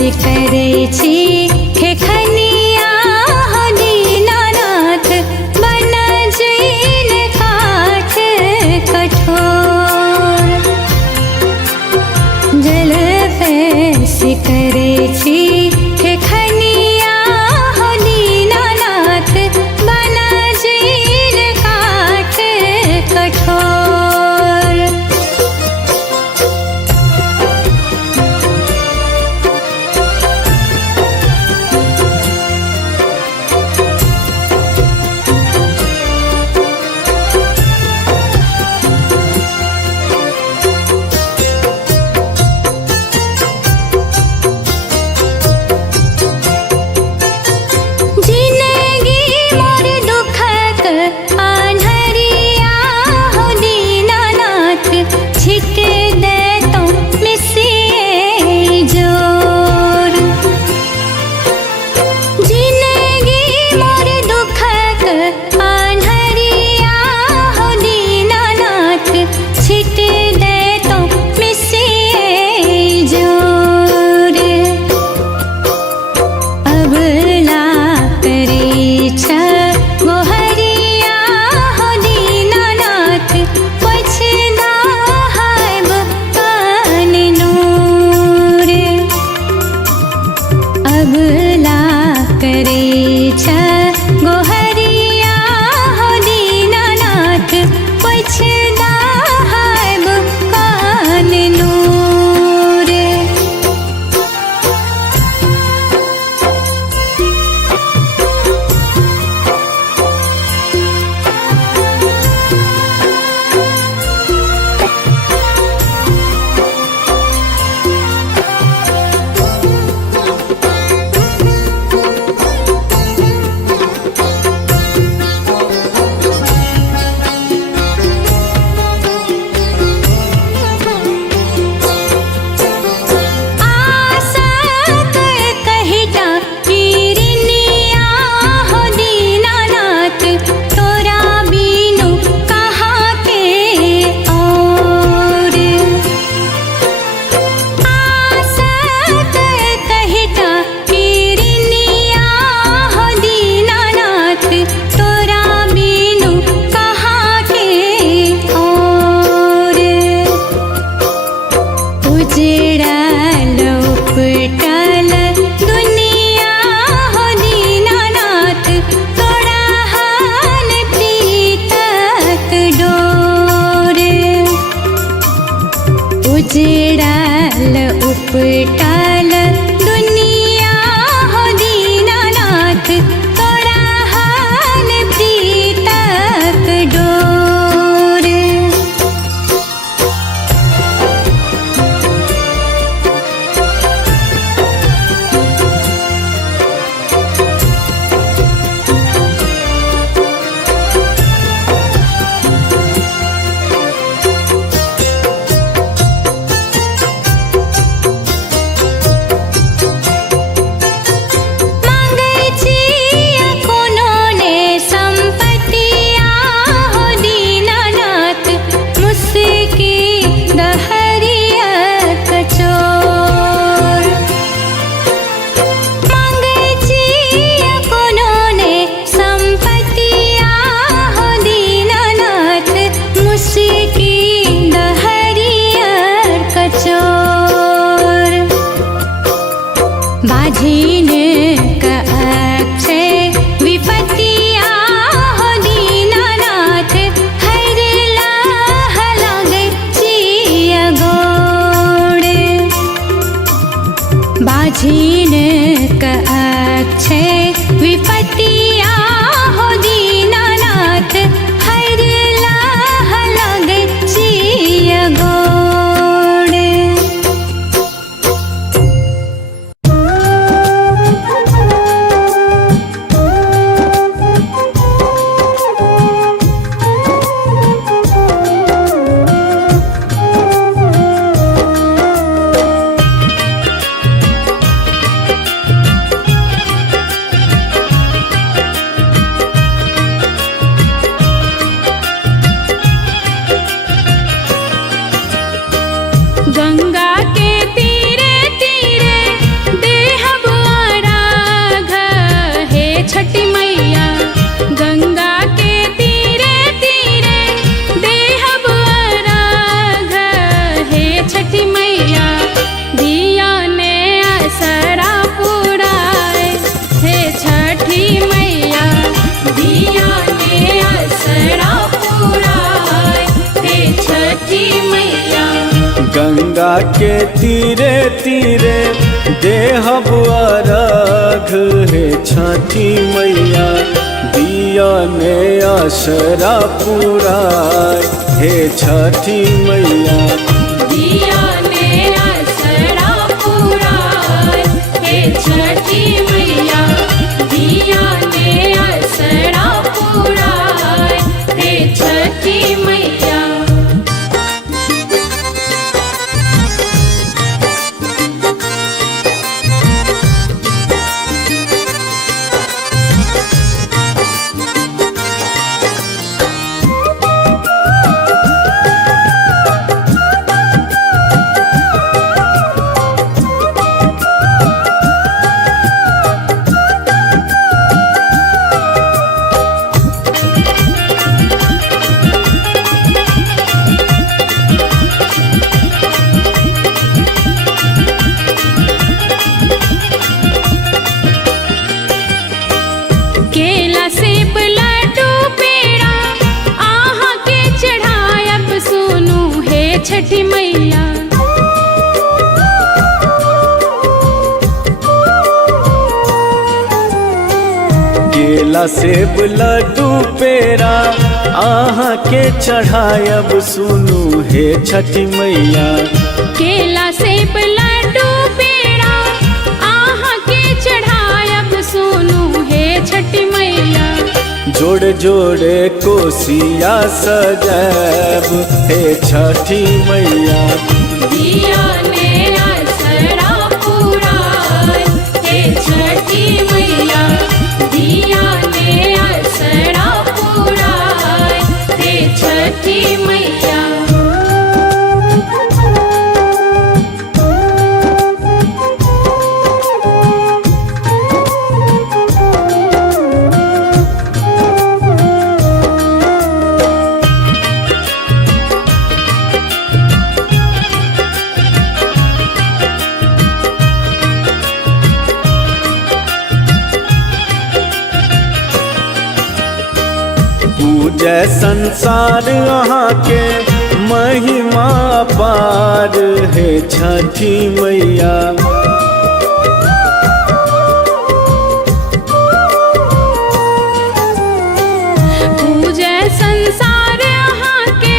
करे छी खेखनिया हो दीनानाथ बन जैन काठ कठोर। जल पैस करे छी खेखनिया हो दीनानाथ बन जैन काठ कठोर। उजड़ल उपटल दुनिया हो दीनानाथ तोरा हाल प्रीतक डोर। बाझीन का अक्षय विपत्तिया हो दीनानाथ हरला लागे चिया गोड़। बाझीन का अक्षय विपत्तिया हो दीनानाथ हरला लागे चिया गोड़। गंगा के तीरे तीरे गंगा के तीरे तीरे देहब अर्घ हे छठी मैया दिया ने आसरा पुराय हे छठी मैया दिया ने आसरा पुराय हे छठी मैया दिया ने आसरा पुराय हे छठी मैया। केला सेब लड्डू पेड़ा आहा के चढ़ायब सुनू हे छठी मैया। केला सेब लड्डू पेड़ा आहा के चढ़ायब सुनू हे छठी मैया। केला सेब लड्डू पेड़ा आहा के चढ़ायब सुनू हे छठी मैया। जोड़े जोड़े कोसिया सजैब हे छठी मैया दिया ने आसरा पुराय हे छठी मैया दिया ने आसरा पुराय हे छठी मैया। पूजय संसार अहाँ के महिमा पार हे छठी मैया। पूजय संसार अहाँ के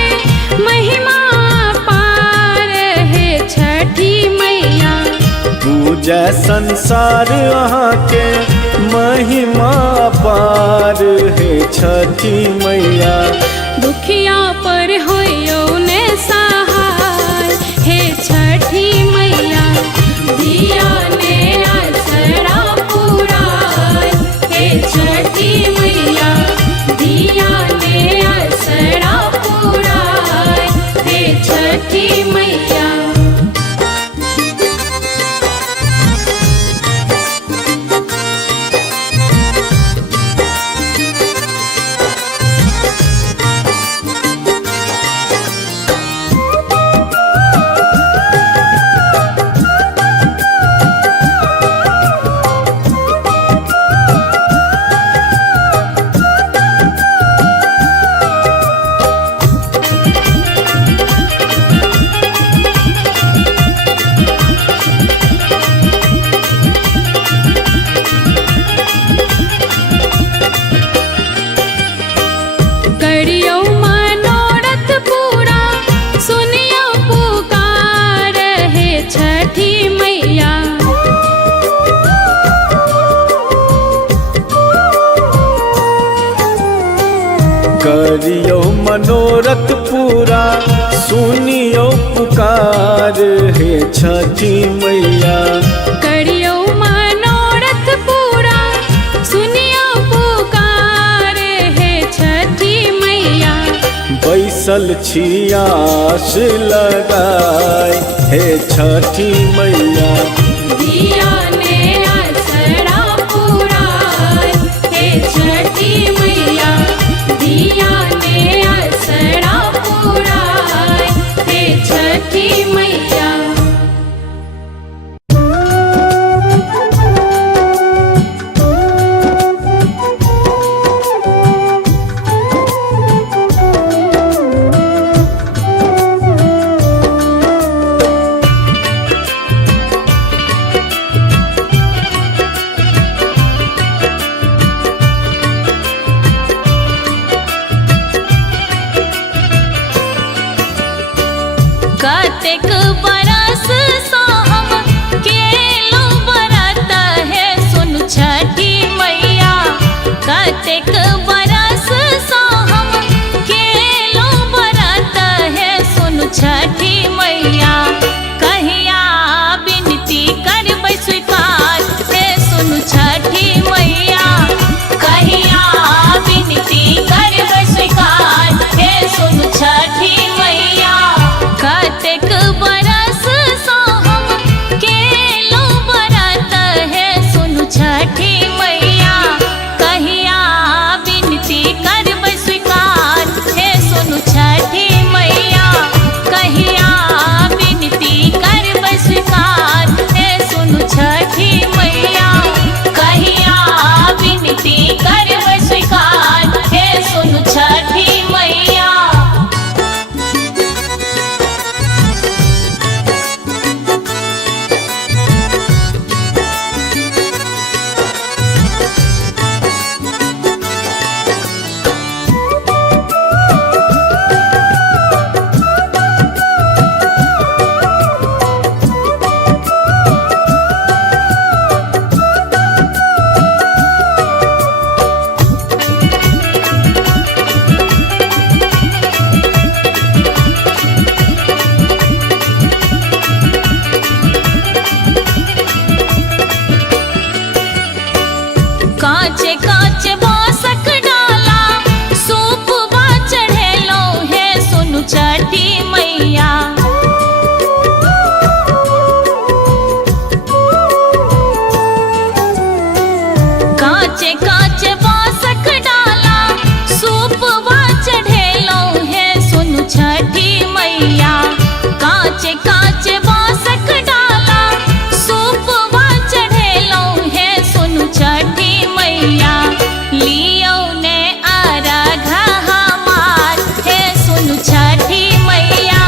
महिमा पार हे छठी मैया। पूजय संसार अहाँ के महिमा पार हे छठी मैया। दुखिया पर होयो ने सहाय हे छठी मैया दिया ने आसरा पुराय हे छठी मैया दिया ने आसरा पुराय हे छठी मैया। करियो मनोरथ पूरा सुनियो पुकार हे छठी मैया। करियो मनोरथ पूरा सुनियो पुकार हे छठी मैया। करियो मनोरथ पूरा सुनियो पुकार हे छठी मैया। बैसल छियास लगाए हे छठी मैया दिया ने आसरा पुराय हे छठी मैया दिया ने आसरा पुराय हे छठी मैया। कार्तिक बरस सो हम केलो बरत है सुन छठी मैया। कार्तिक बरस सो हम केलो बरत है सुन छठी मैया। कहिया बिनती करबै स्वीकार है सुन छठी मैया। कहिया बिनती करबै स्वीकार है सुन छठी मैया। कार्तिक बरस सो हम केलो बरत है सुन छठी मैया। कहिया बिनती करबै स्वीकार है सुन छठी मैया। कहिया बिनती करबै स्वीकार है सुन छठी मैया। कहिया बिनती करबै स्वीकार है सुन छठी मैया। कांचे कांचे बासक डाला सूपवा चढ़ेलो है सुन छठी मैया। कांचे कांचे बासक डाला सूपवा चढ़ेलो है सुन छठी मैया। कांचे कांचे बासक डाला सूपवा चढ़ेलो है सुन छठी मैया। लियो ने आराधा हमार है सुन छठी मैया।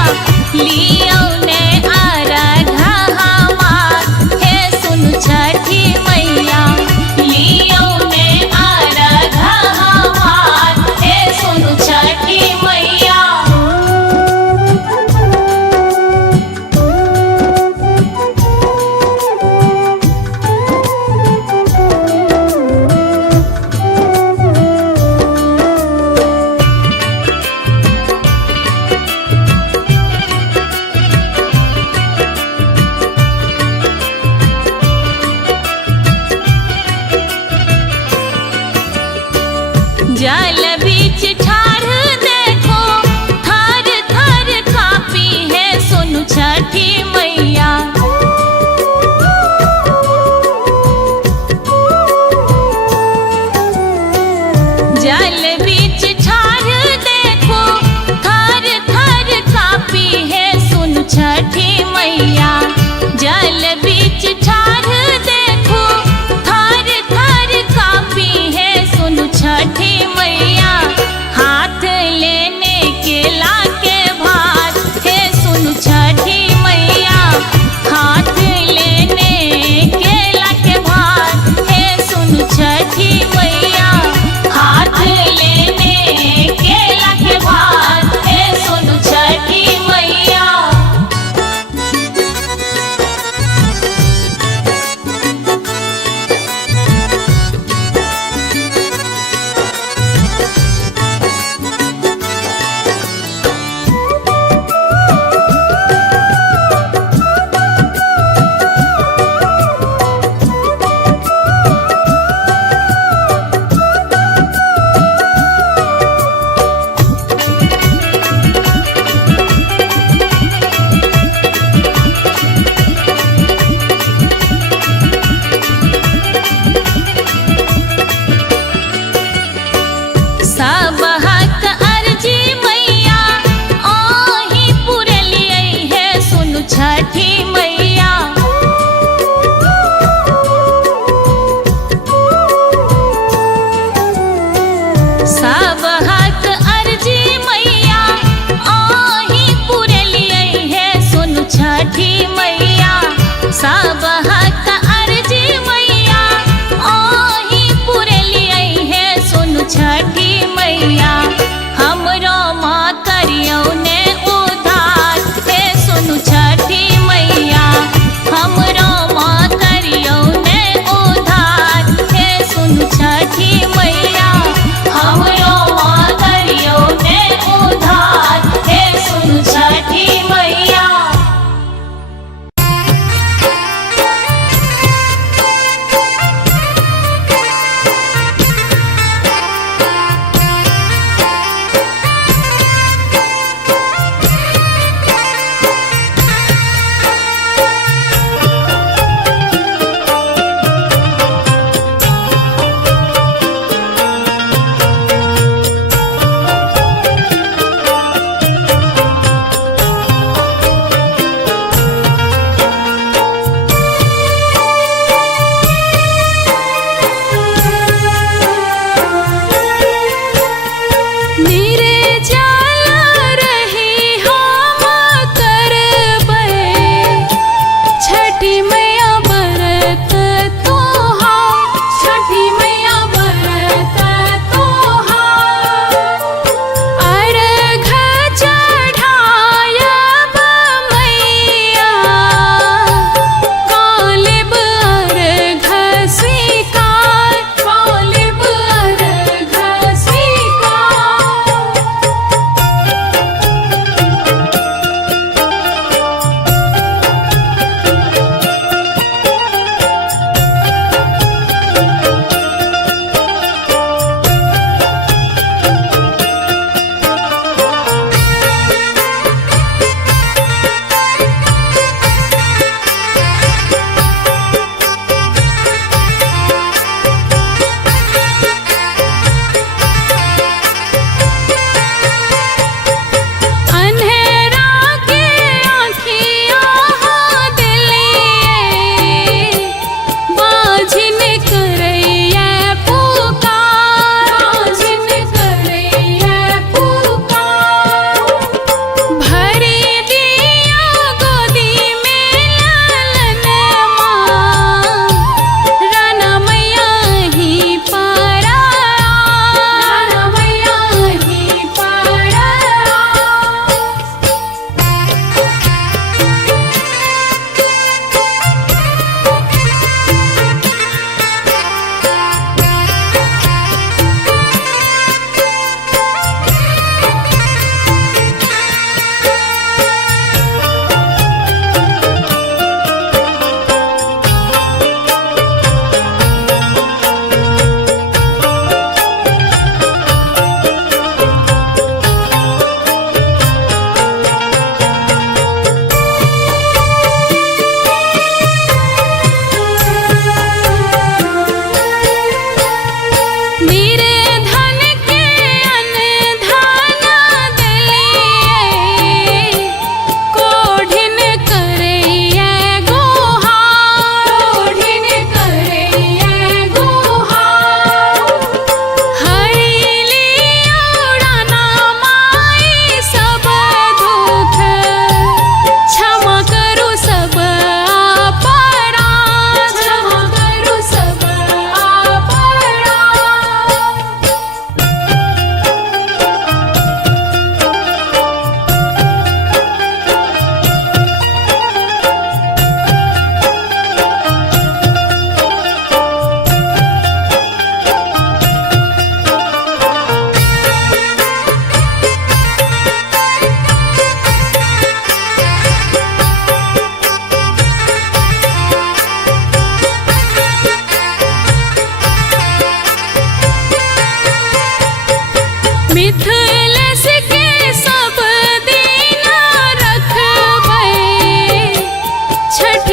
लियो ने आराधा हमार है सुन छठी मैया। लियो ने आराधा हमार है सुन छठी मैया। जल बीच ठाढ़ देखो थर थर कापी है सुन छठी मैया। जल बीच ठाढ़ देखो थर थर कापी है सुन छठी मैया। जल बीच ठाढ़ देखो थर थर कापी है सुन छठी मैया। हाथ लेने के लाके भार है सुन छठी मैया। हाथ लेने के लाके भार है सुन छठी मैया। हाथ लेने के लाके भार है सुन छठी मैया। हमरो माँ करियो ने उधार हे सुनु छठी।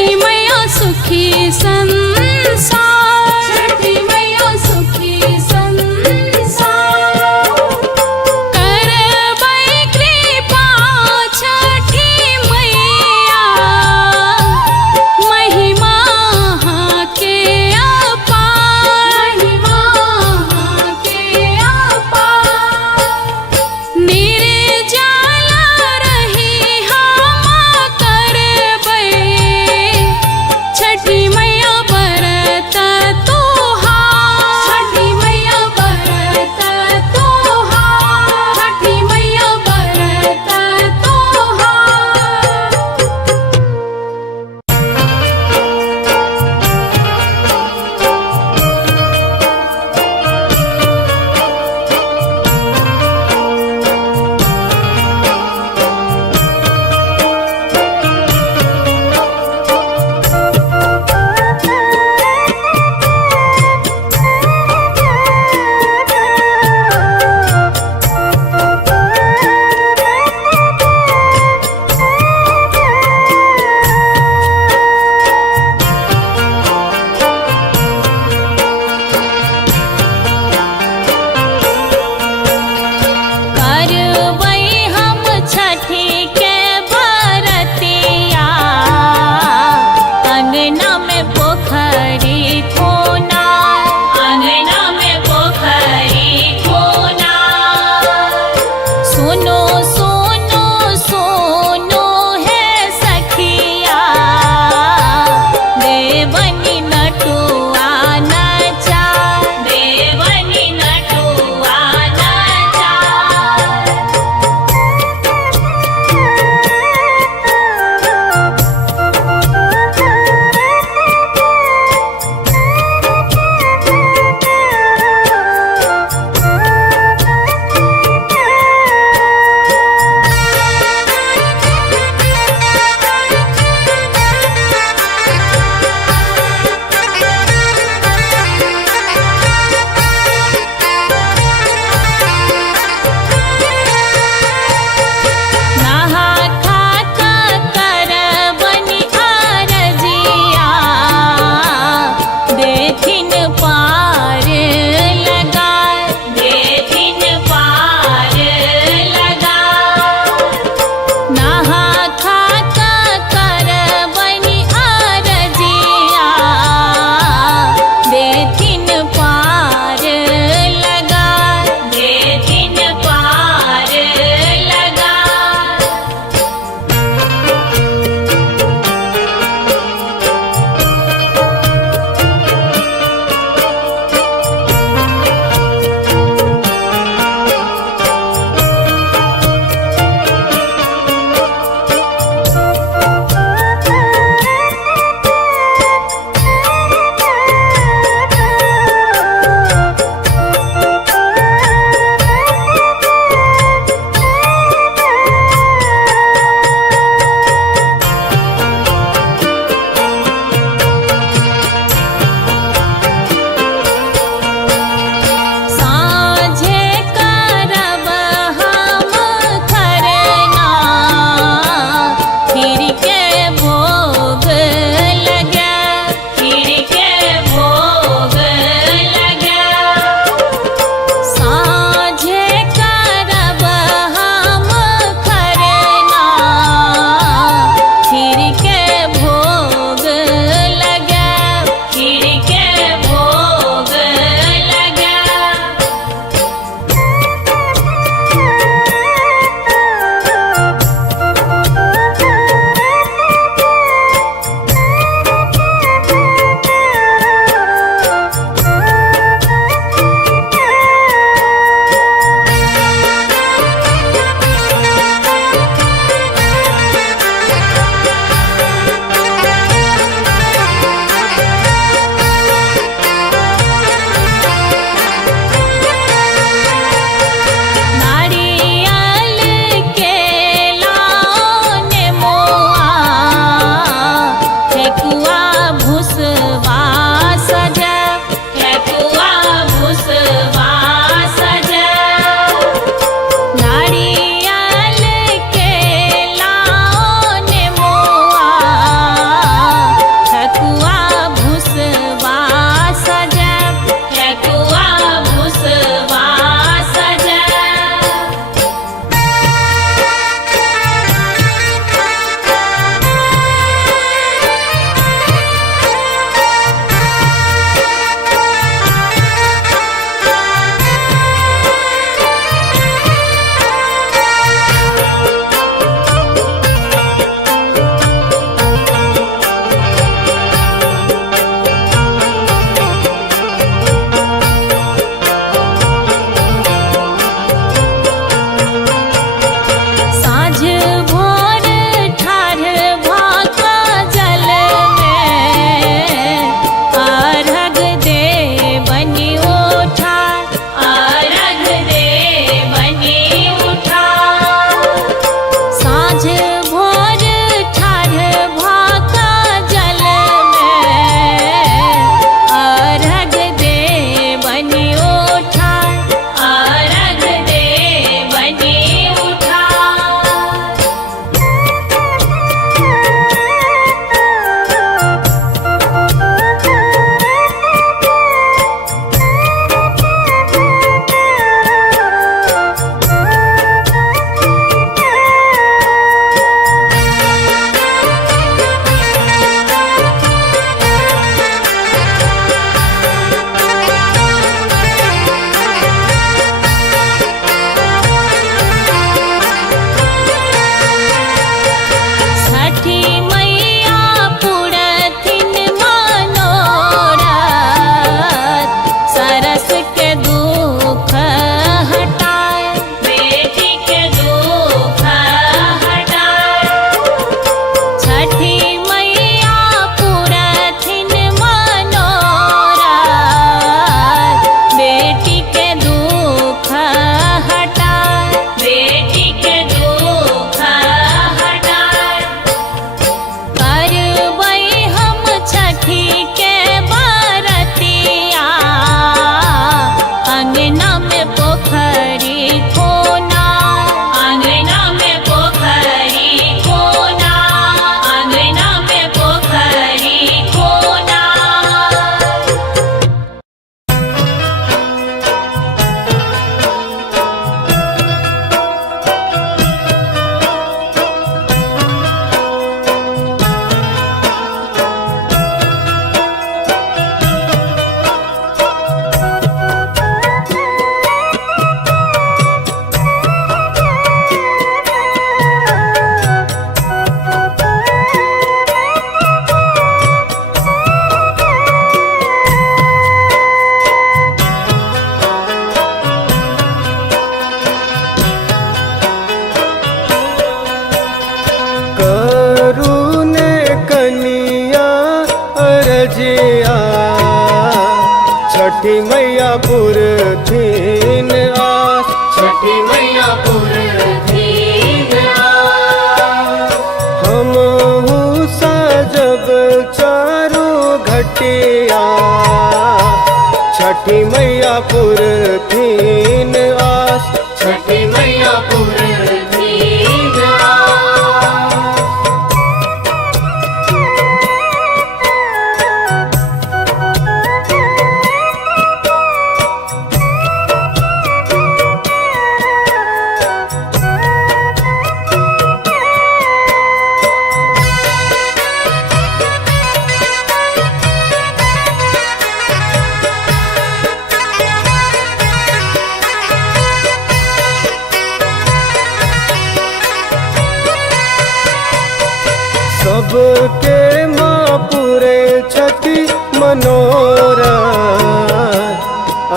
छठी मैया सुखी संसार, छठी मैया सुखी संसार। करबै कृपा छठी मैया, महिमा के अपार, महिमा के अपार। निर्जला रही हम करबै छठी मैया व्रत छठी मैया पुरथिन आस, छठी मैया पुरथिन आस। हमहु सजब चारू घटिया, छठी मैया पुरथिन आस, छठी मैया पुरथिन आस। सबके माँ पूरे छठी मनोरथ,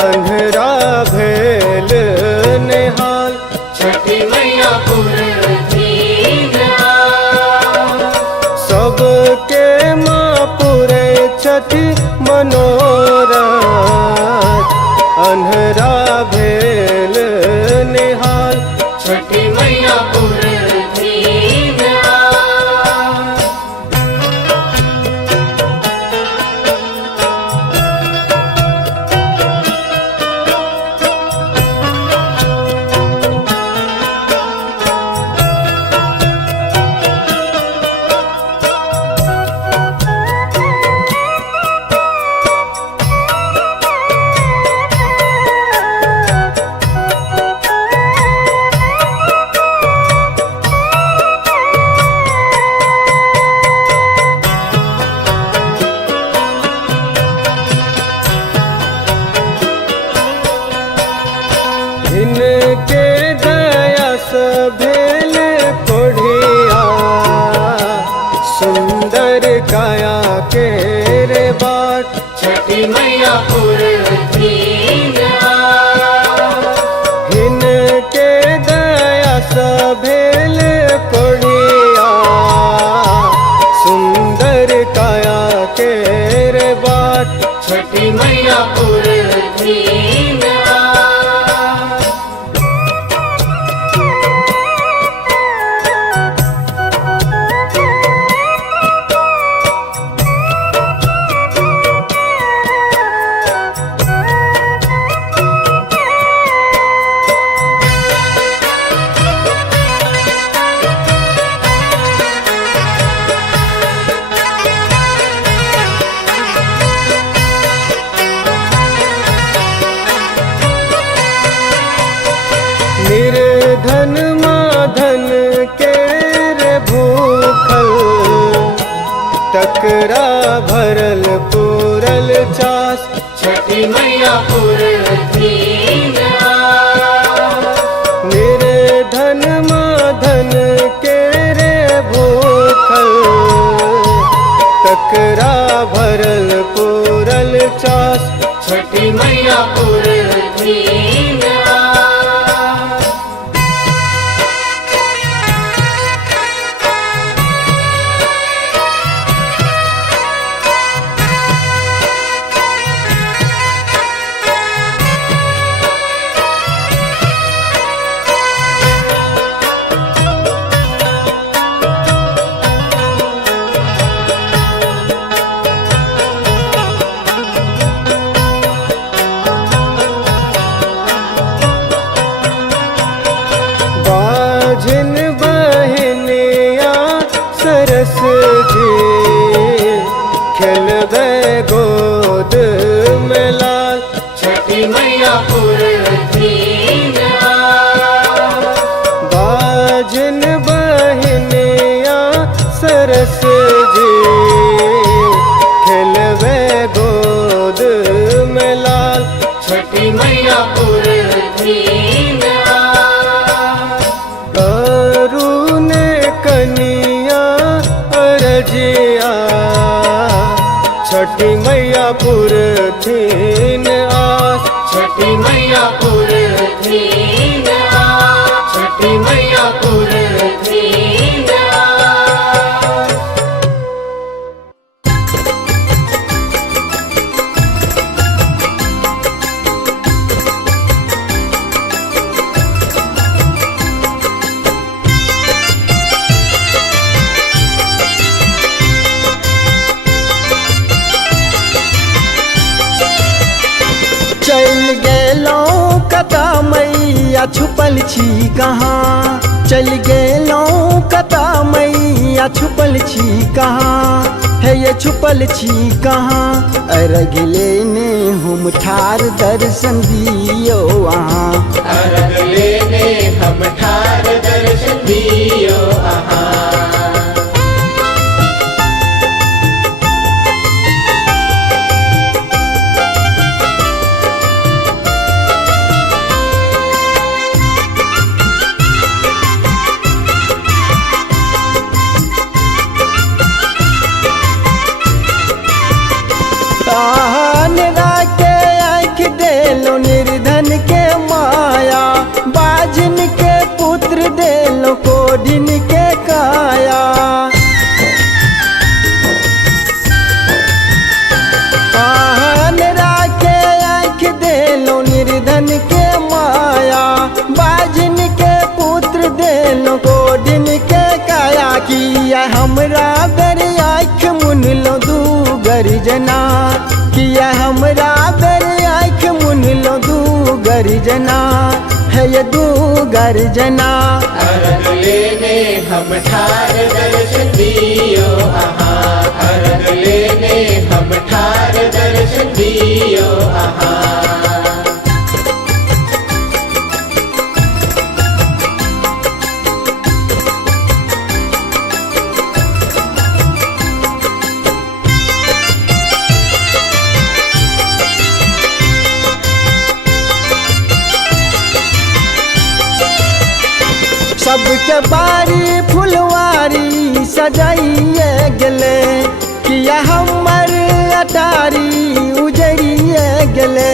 अंधरा भेल निहाल, छठी मैया पुरथिन आस। सबके माँ पूरे छठी मनोरथ, अंधरा भेल निहाल, छठी मैया पुरथिन आस। इनके दया से भेल कोढ़िया, सुंदर काया के रे बाट, छठी मैया पुरथिन आस। इनके दया से भेल कोढ़िया, सुंदर काया के रे बाट, छठी मैया पुरथिन आस। निर्धन माधन के रे भूखल, टकरा भरल पूरल चास, छठी मैया पुरथिन आस। निर्धन माधन के रे भूखल, टकरा भरल पूरल चास, छठी मैया पुरथिन आस। बाझिन बहनिया सरस जी, खेलबे गोद में लाल, छठी मैया पुरथिन आस। बाझिन बहनिया सरस जी, खेलबे गोद में लाल, छठी मैया पुरथिन आस। करुण कनिया अरजिया, छठी मैया पुरथिन आस, छठी मैया पुरथिन आस। छठी मैया पुरथिन आस। छुपल छी कहाँ, चल गेलौं कता मैया छुपल छी कहाँ, है ये छुपल छी कहाँ। अर्घ लेने हम ठार दर्शन दियो वहाँ, अर्घ लेने हम ठार दर्शन दियो आहा। निरा के आँख देलो निर्धन के माया, बाजिन के पुत्र देलो कोढ़िन के काया। निरा के आँख देलो निर्धन के माया, बाजिन के पुत्र देलो कोढ़िन के काया। किया हमरा बेर आँख मुनलो दू गर्जना, किया हमरा बेर आँख मुनलो दू गर्जना, है ये दू गर्जना। अर्घ लेने हम ठार दर्शन दियो आहा, अर्घ लेने हम ठार दर्शन दियो आहा। सबके बारी फुलवारी सजाइए गेले, किया हमर अटारी उजरिए गेले।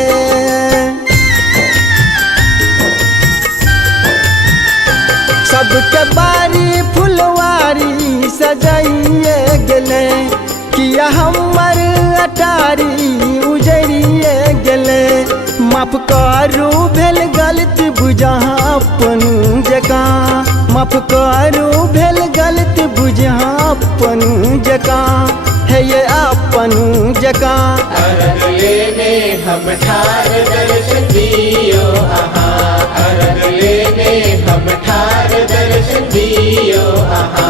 सबके बारी फुलवारी सजाइए गेले, किया हमर अटारी उजरिए गेले। माफ करू भेल गलती बुझा अपन जकाँ, माफ करू भेल गलती बुझा अपन जकाँ, है ये अपन जकाँ। अर्घ लेने हम ठार दर्शन दियो आहा, अर्घ लेने हम ठार दर्शन दियो आहा।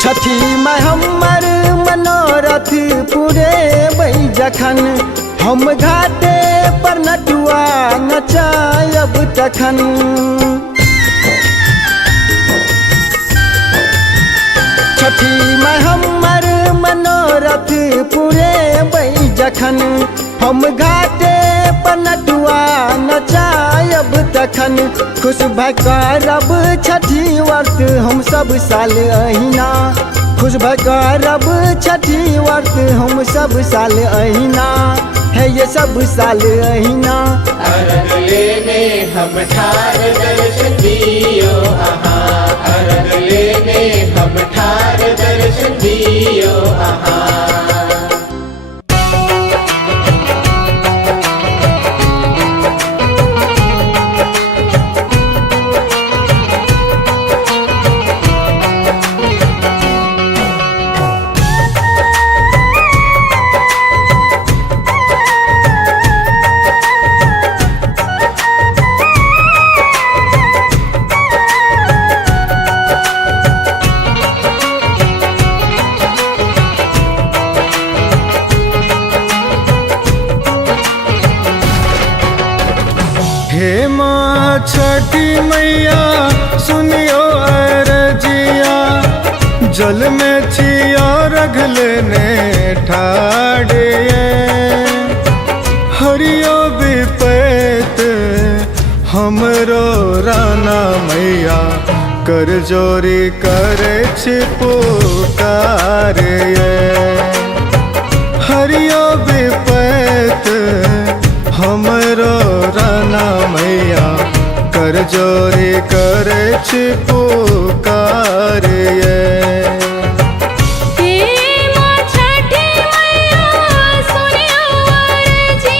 छठी में हमर मनोरथ पूरे बई जखन, हम घाटे पर नटुआ नचायब तखन। छठी में हमर मनोरथ पूरे बई जखन, हम घाटे पर नटुआ नचायब तखन। खुश भऽ करब छठी व्रत हम सब साल अहिना, खुश भऽ करब छठी व्रत हम सब साल अहिना, है ये सब साल अहिना। अर्घ लेने हम ठार दर्शन दियो आहा, अर्घ लेने हम ठार दर्शन दियो आहा। हे माँ छठी मैया सुनियो अरजिया, जल में छिया रख लेने ठाड़े। हरियो विपैत हमरो राना मैया, कर जोरी करे पुकारे। हरियो विपैत हमरो राना मैया, कर जोरी करे पुकारे। हे माँ छठी मैया सुनियो अर्जी,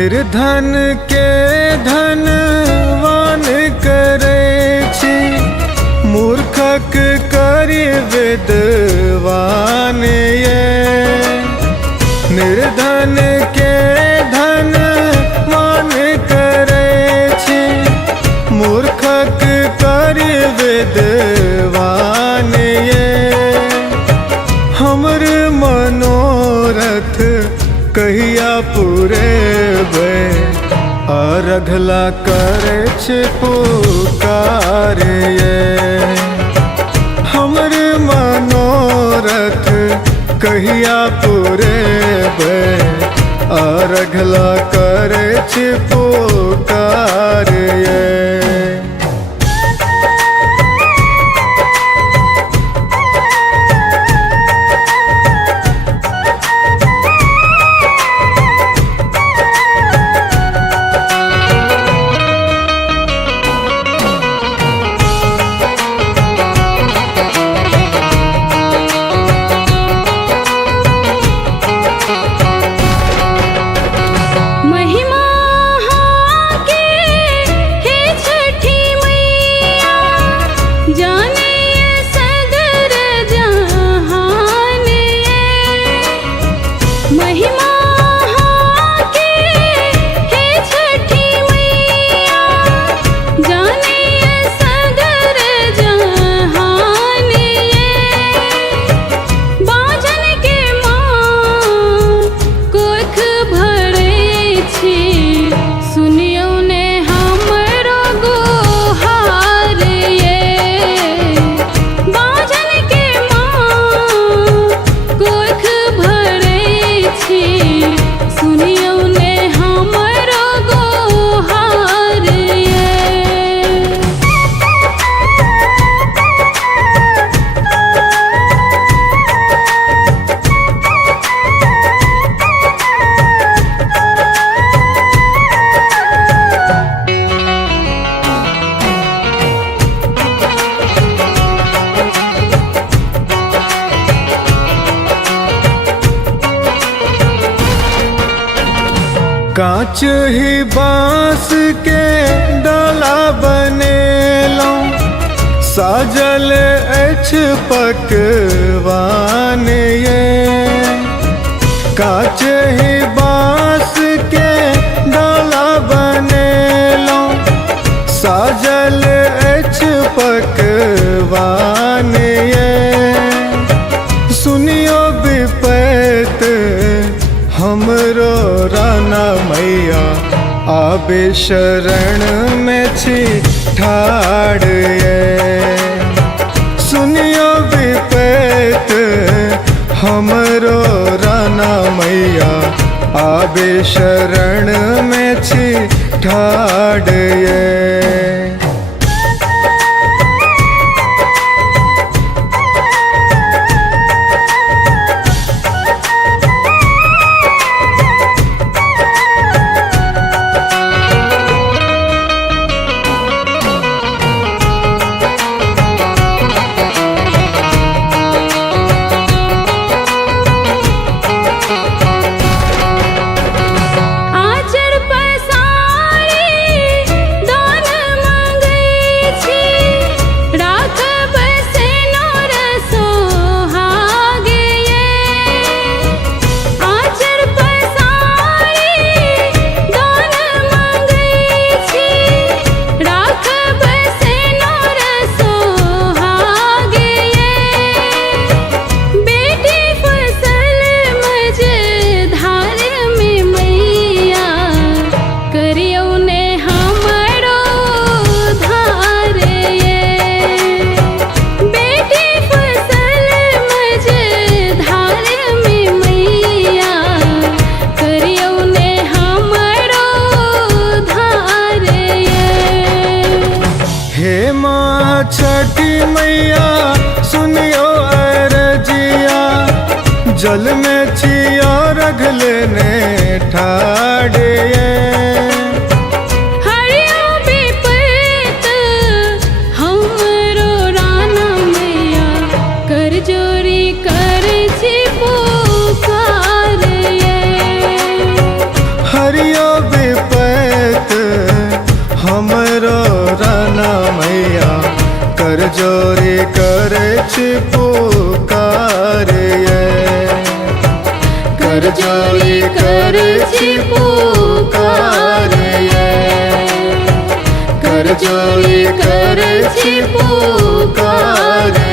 निर्धन के धनवान करे छी, मूर्खक करी विद्वान ये। निर्धन के धनवान करे छी, मूर्खक करी विद्वान ये। हमर मनोरथ कहिया पुरेबे, अरघला करे छ पुकार ये। हमर मनोरथ कहिया पुरेबे, अरघला करे छ पुकार ये। महिमा के हे छठी मैया, जाने ये सगर जहान ये। महिमा के हे छठी मैया, जाने ये सगर जहान ये। बाजन के माँ कोख भरे छी, सुनियो ने हमरो गुहार ये। बाजन के माँ कोख भरे छी, सुनियो ने हमरो गुहार ये। कांच ही बांस के डाला बनेलौं, साजल अछि पकवान ये। कांच ही बांस के डाला बनेलौं, साजल अछि पकवान ये। सुनियो विपैत हमरो राना मैया, आबे शरण में छी ठाड़ ये। सुनियो विपैत हमरो राना मैया, आबे शरण में छी ठाड़ ये। आचर पसारी दान मंगै छी, राखब सिनोर सोहागे ये। आचर पसारी दान मंगै छी, राखब सिनोर सोहागे ये। बेटी फसल मझधार में मैया, करियो ने हमरो धार ये। बेटी फसल मझधार में मैया, करियो ने हमरो धार ये। हे माँ छठी मैया, सुनियो अरजिया, जल में छिया रख लेने ठाड़ ये। हरियो विपैत हमरो राना मैया, कर जोरी कर छी पुकार ये। हरियो पुकारे कर जोड़ी कर पुकारे कर जोड़ी कर पुकारे।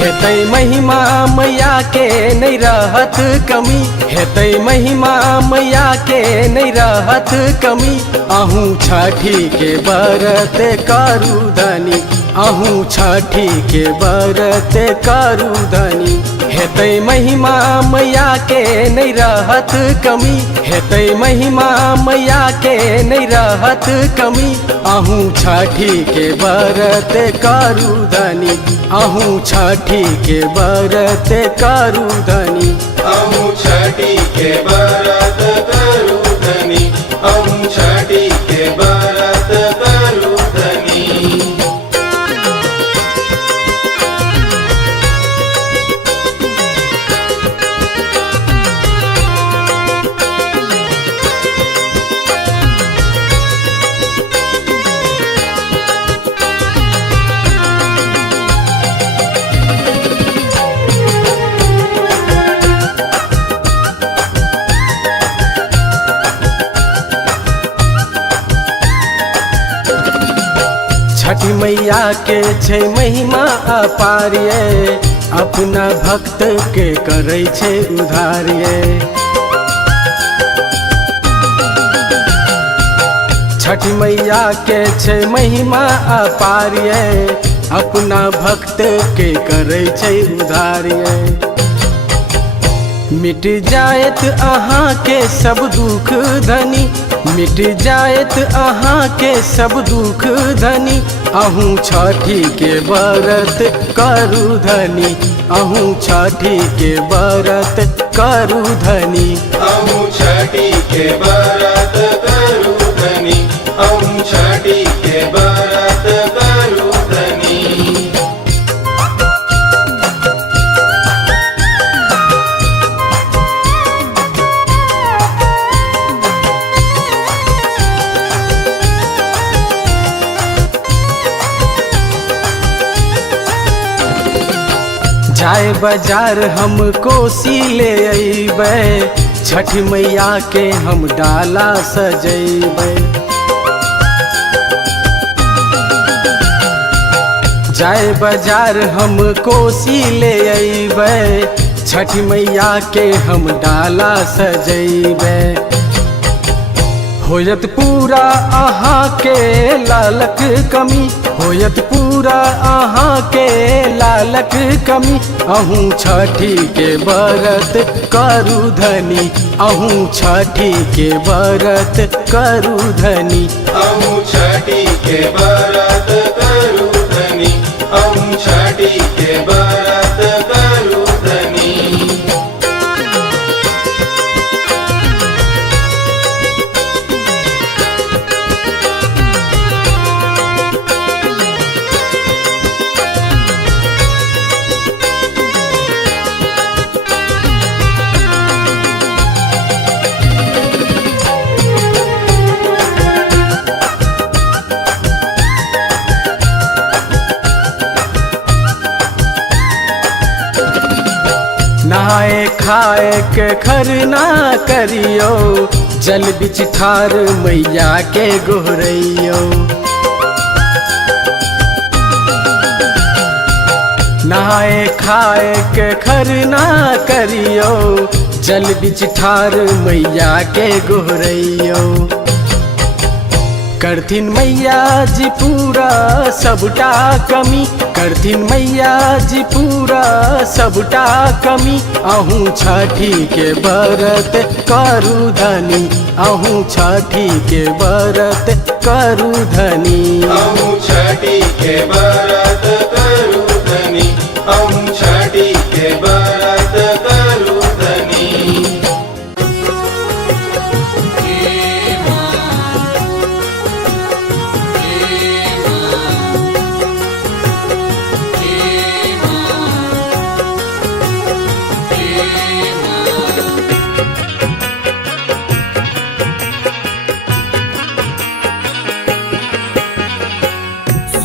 हेतै महिमा मैया के नहीं रहत कमी, हेतै महिमा मैया के नहीं रहत कमी। अहूँ छठी के व्रत करू धनी, अहूँ छठी के व्रत करू धनी। हेतै महिमा मैया के नहीं रहत कमी, हेतै महिमा मैया के नहीं रहत कमी। अहूँ छठी के व्रत करू धनी, अहूँ छठी के व्रत करू धनी। अहूँ छठी के व्रत करू धनी, अहूँ छठी के व्रत करू धनी। छठी मैया के छै महिमा अपार ये, अपना भक्त के करै छै उद्धार ये। छठी मैया के छै महिमा अपार ये, अपना भक्त के करै छै उद्धार ये। मिट जायत अहाँ के सब दुख धनी, मिट जायत अहाँ के सब दुख धनी। अहूँ छठी के व्रत करू धनी, अहूँ छठी के व्रत करू धनी। अहूँ छठी के व्रत करू धनी, अहूँ छठी के व्रत करू धनी। जाए बाजार हम कोसी ले अइबै, छठ मैया के हम डाला सजैबै। जाए बाजार हम कोसी ले अइबै, छठ मैया के हम डाला सजैबै। होयत पूरा अहाँ के लालक कमी, होयत पूरा अहाँ के लालक कमी। अहूँ छठी के व्रत करू धनी, अहूँ छठी के व्रत करू धनी। अहूँ छठी के व्रत करू धनी, अहूँ छठी के व्रत करू धनी। नहाए खाए के खरना करियो, जल बिच ठार मैया के गोहरैयो। नहाए खाए के खरना करियो, जल बिच ठार मैया के गोहरैयो। करथिन मैया जी पूरा सबटा कमी, करथिन मैया जी पूरा सबटा कमी। अहूँ छठी के व्रत करू धनी, अहूँ छठी के व्रत करू धनी। अहूँ छठी के व्रत करू धनी, अहूँ छठी के व्रत करू धनी।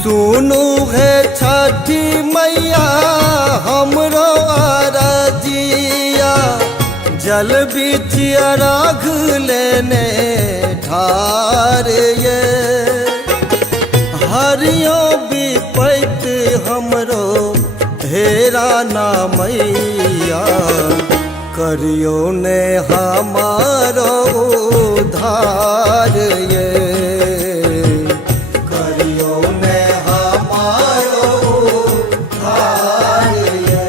सुनु है छठी मैया हमरो अरजिया, जल बीच राघ लेने ठार ये। हरियो विपैत हमरो हेरा ना मैया, करियो ने हमारो उद्धार ये। करियो ने हमारो उद्धार ये।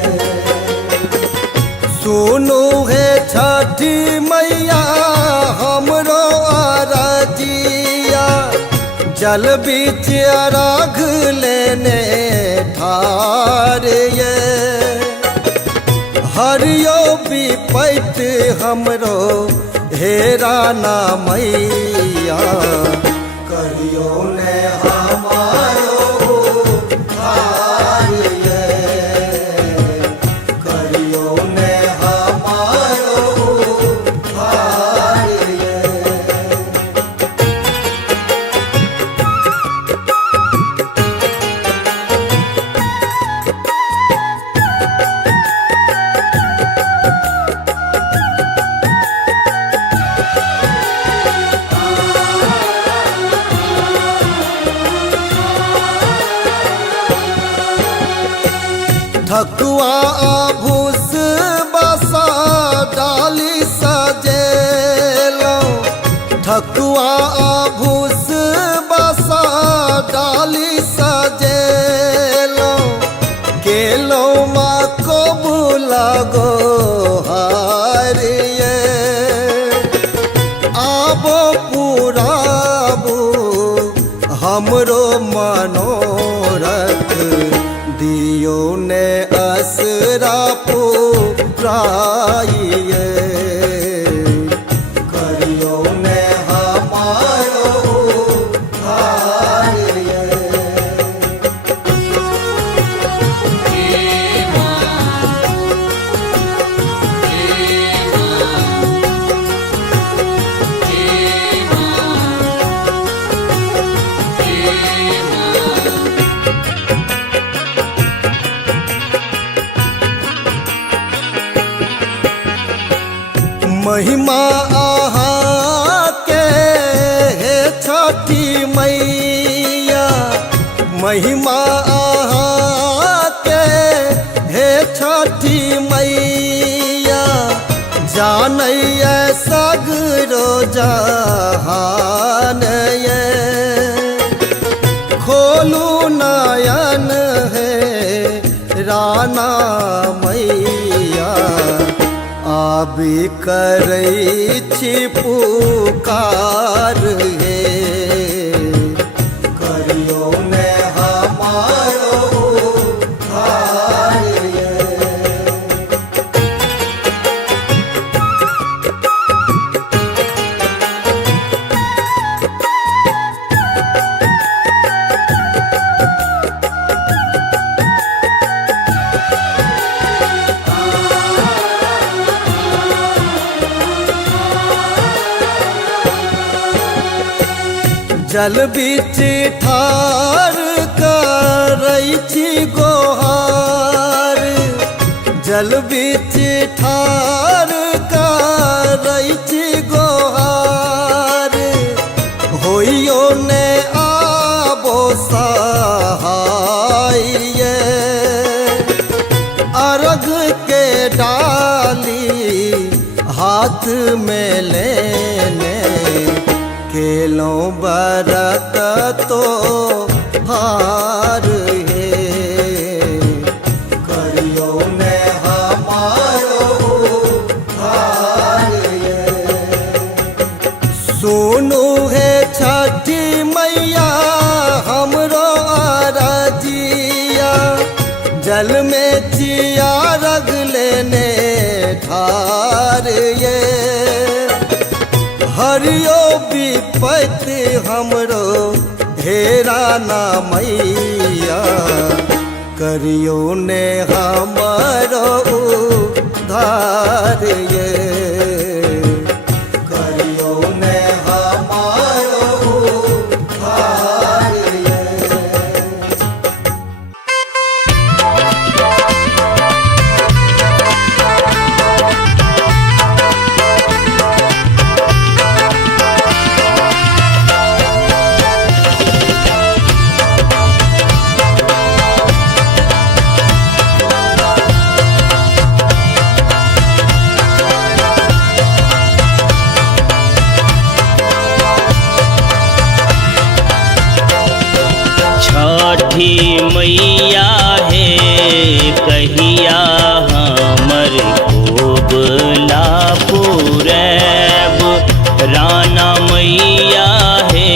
सुनु है छठी मैया हमरो अरजिया, जल बीच राघ लेने ठार ये। हरियो विपैत हमरो हेरा ना मैया, करियो ने हमारो उद्धार ये। करियो ने हमारो उद्धार ये। ठकुआ आभूस बसा डाली सजेलो, ठकुआ आभूस बसा डाली सजेलो। केलो माँ को बुलागो हार ये, आबो पुराबो हमरो मनोरथ, दियो ने असरा पुराइए। करियो ने हमारो उद्धार ये। महिमा आहा के हे छठी मैया, महिमा आहा के हे छठी मैया। जानैया सगरो जहान ये, खोलू नयन है राना मैया। आबी करै छी पुकार हे, करियो ने हमारो उद्धार ये। जल बीच ठार करै छी गोहार, जल बीच ठार करै छी गोहार। होइयो ने आबो सहाय ये, अर्घ के डाली हाथ में लेने। केलो बरत तो हार हे, करियो ने हमारो उद्धार ये। सुनु है छठी मैया हमरो अरजिया, जल में चिया रग लेने ठार ये। हरियो विपत हमरो हेरा ना मैया, करियो ने हमारो उद्धार ये। करियो ने हमारो उद्धार ये। छठी मैया है कहिया हमर कोबला पूरब। राना मैया है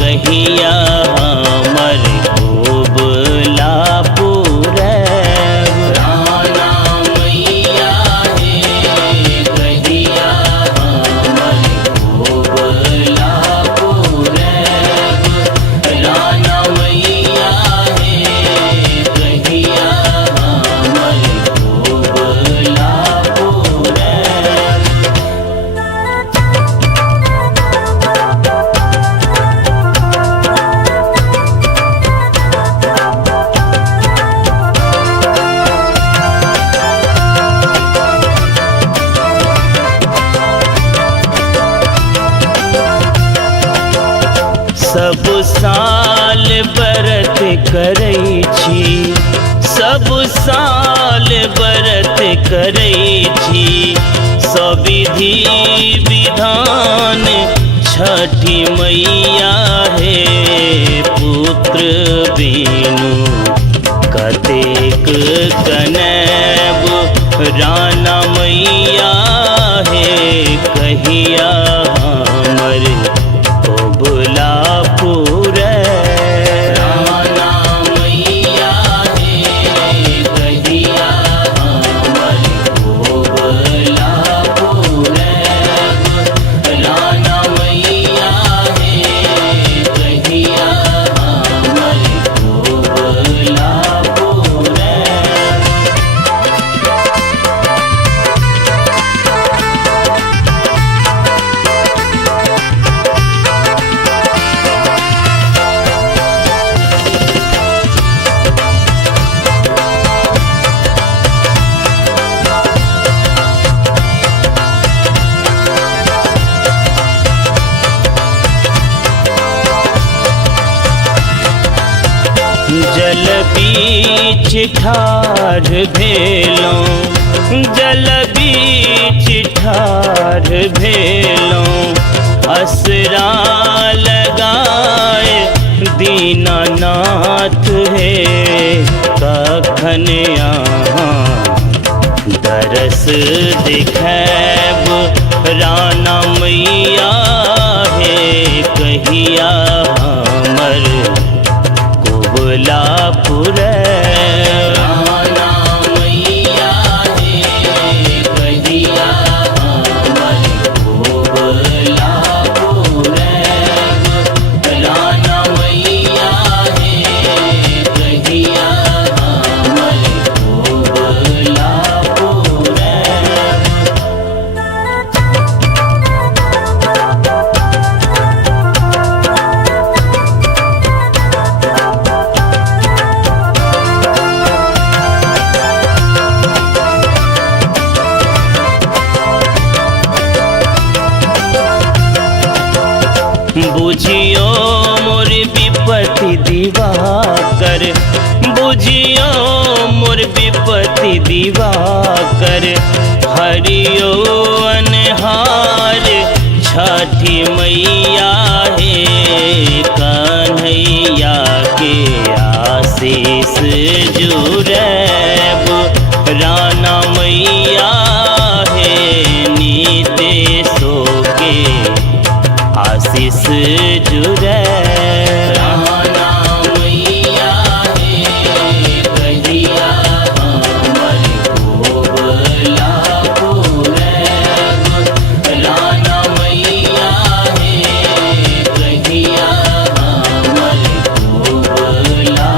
कहिया हमर कोबला पूरब। राना मैया है कहिया हमर कोबला पूरब। राना मैया है कहिया हमर कोबला पूरब। सब साल व्रत करै छी, सब साल व्रत करै छी, सब विधि विधान छठी मैया है पुत्र बिनु कतेक कनैब। राना मैया है कहिया हमर कोबला पूरब। राना मैया है कहिया हमर कोबला पूरब। राना मैया है कहिया हमर कोबला पूरब। जल बीच ठाढ़ भेलौं, जल बीच ठाढ़ भेलौं, असरा लगाए दीनानाथ हे कखन यहाँ दरस दिखैब। राना मैया है कहिया हमर कोबला पूरब। राना मैया है कहिया हमर कोबला पूरब। राना मैया है कहिया हमर कोबला बुझियो मोर विपत्ति दिवाकर, बुझियो मोर विपत्ति दिवाकर, हरियो अनहार छठी मैया है कन्हैया के आशीष जुड़ैब। राना मैया है नीतेशो के आशीष जुड़ैब। राना मैया है कहिया हमर कोबला पूरब। राना मैया है कहिया हमर कोबला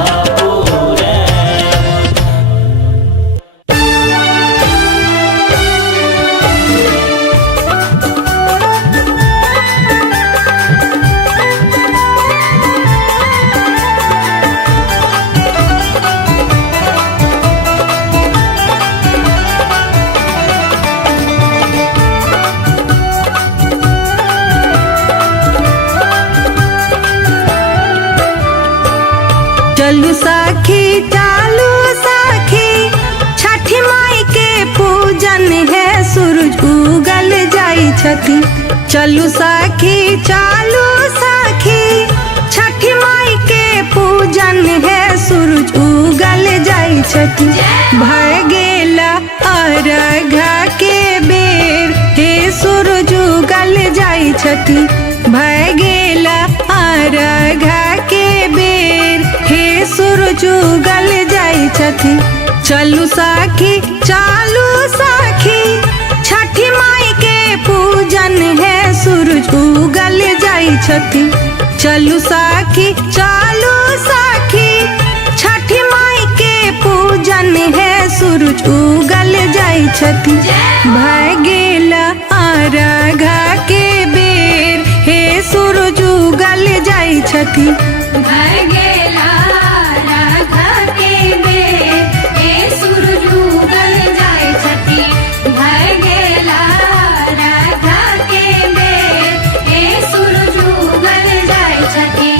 चलू सखी चालू सखी छठी माई के पूजन है सूरज उगल जाई छठी। चलू सखी चालू सखी छठी माई के पूजन है सूरज उगल जाई छठी भय गेला अर्घा के बेर हे सूरज उगल जाई छठी भय गेला अर्घा के बेर हे सूरज उगल जाई छठी चलू साखी छठी माई के पूजन है सूरज उगल जाई छठी चलू साखी छठी माई के पूजन है सूरज उगल जाई छठी भय गेला अर्घा के बेर हे सूरज उगल जाई छठी भय गेला अर्घा के बेर हे सूरज उगल जाई छठी भय गेला अर्घा के बेर हे सूरज उगल जाई छठी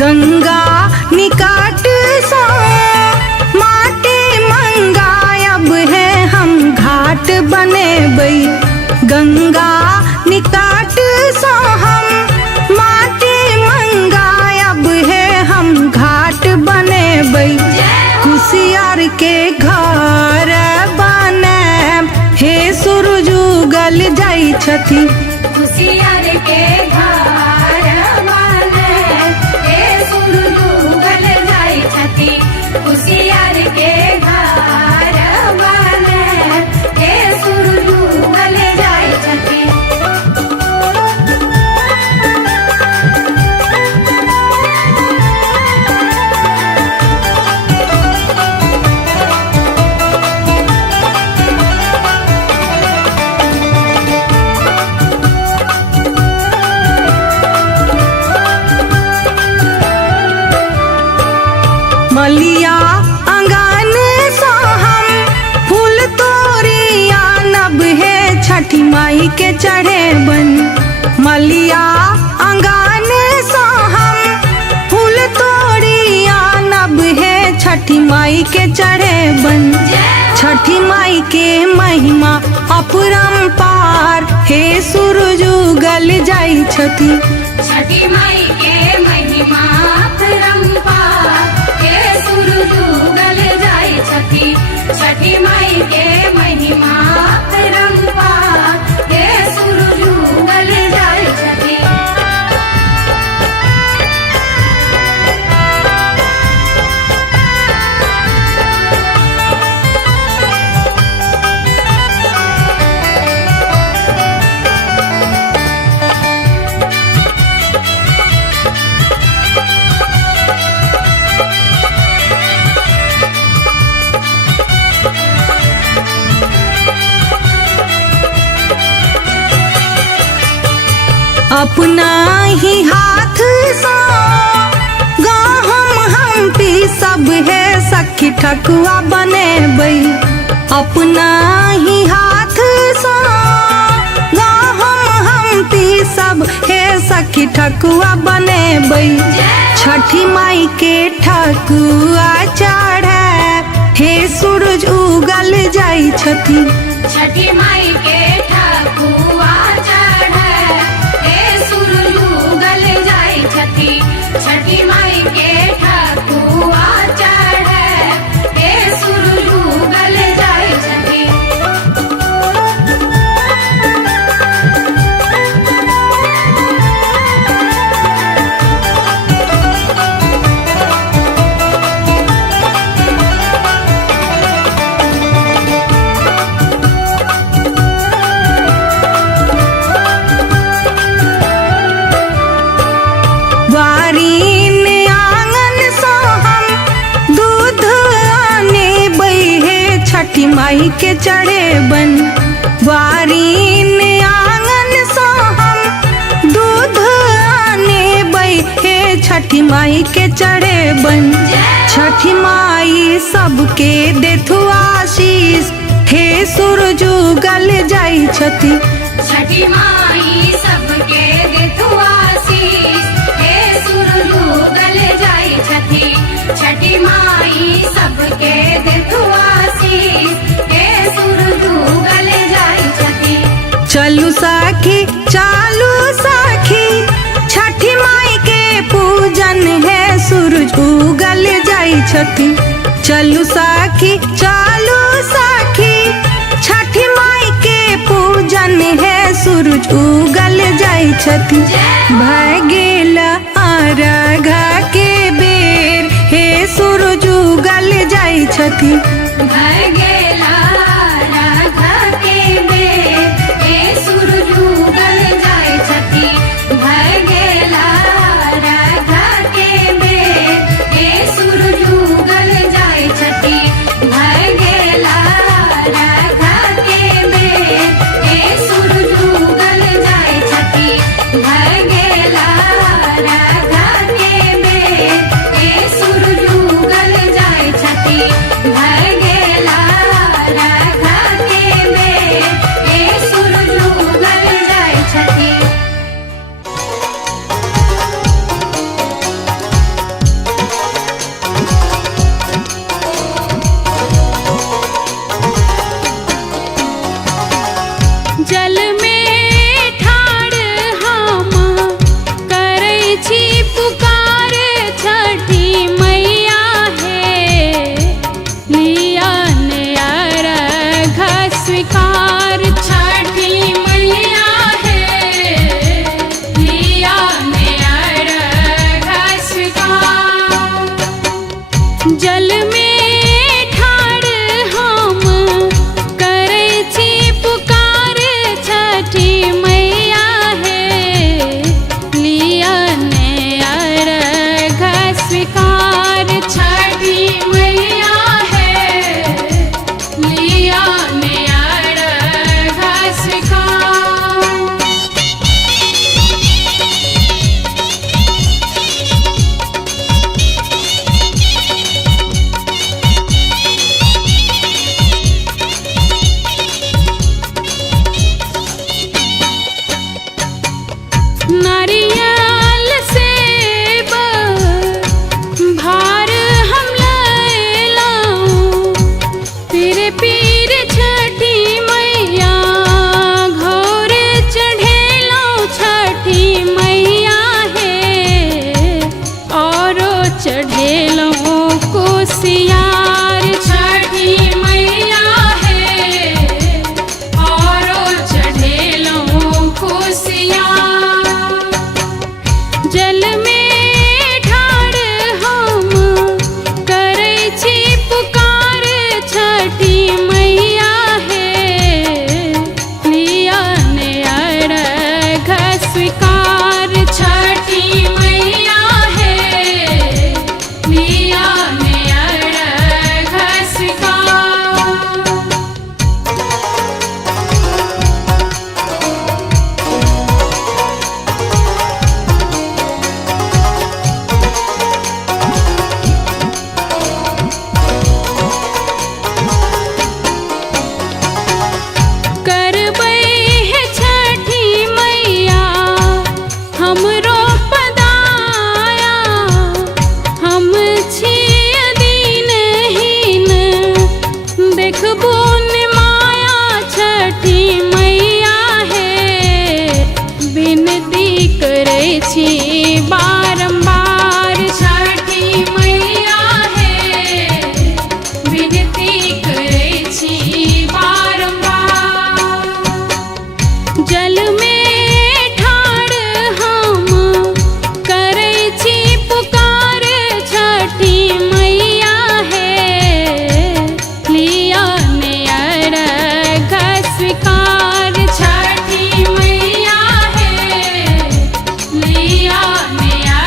गंगा निकाट सो माटे मंगायब है हम घाट बनेबै गंगा निकाट सो हम माटे मंगायब है हम घाट बनेबै कुसियार के घर बनैब हे सूरज उगल जाई छठी कुसियार के घर बनैब हे सूरज उगल जाई छठी कुसियार के घर बनैब हे सूरज उगल जाई छठी मलिया अंगन सो हम फूल तोरिया नब है छठी माई के चढ़े बन मलिया अंगन सो हम फूल तोरिया नब है छठी माई के चढ़े बन छठी माई के महिमा अपरंपार हे सूरज उगल जाई छठी छठी माई के महिमा परंपार हे सूरज उगल जाई छठी छठी माई के महिमा परंपार हे सूरज उगल जाई छठी अपना ही हाथ सा गहम हम पी सब है सखी ठकुआ बनेबै अपना ही हाथ सा गहम हम पी सब है सखी ठकुआ बनेबै छठी माई के ठकुआ चढ़ै हे सूरज उगल जाई छठी छठी माई के ठकुआ चढ़ै हे सूरज उगल जाई छठी छठी माई के ठकुआ चढ़ै हे सूरज उगल जाई छठी छठी माई के चढ़े बन वारीन आंगन सो हम दूध आने बै हे छठी छठी माई के चढ़े बन छठी माई सबके देथु आशीष हे सूरज उगल जाई छठी छठी माई सबके देतु आशीष हे सूरज उगल जाई छठी छठी माई सबके देतु आशीष हे सूरज उगल जाई छठी चलू साखी चालू साखी छठी माई के पूजन है सूरज उगल जाई छठी चलू साखी चालू साखी छठी माई के पूजन है सूरज उगल जाई छठी भय गेला आराघा के बेर हे सूरज उगल जाई छठी भय गेला राधा के बेर हे सूरज उगल जाई छठी भय गेला राधा के बेर हे सूरज उगल जाई छठी भय गेला राधा के बेर हे सूरज उगल जाई छठी भय गेला राधा के बेर हे सूरज उगल जाई छठी भय गेला राधा के बेर हे सूरज उगल जाई छठी जल में ठाड़ हम करै छी पुकार छठी मैया हे लिया नया घ स्वीकार छठी मैया हे लिया नया घ स्वीकार जल में ठाड़ हम करै छी पुकार छठी मैया हे लिया नया घ स्वीकार छठी मैया हे लिया नया घ स्वीकार नारियल सेब भार हम लैलौं पीर पीर छठी मैया घोर चढ़ेलौं छठी मैया हे औरो चढ़ेलौं कोसियार छठी मैया हे औरो चढ़ेलौं कोसियार जल में ठाड़ हम करै छी पुकार छठी मैया हे लिया नया घ स्वीकार छठी मैया हे लिया नया घ स्वीकार करबै है छठी मैया हमरो पदाया हम छिय दीनहीन देखबो न माया छठी मैया हे विनती करै छी बारंबार छठी मैया हे विनती करै छी बारंबार जल में ठाड़ हम करै छी पुकार छठी मैया हे लिया नया घ स्वीकार छठी मैया हे लिया नया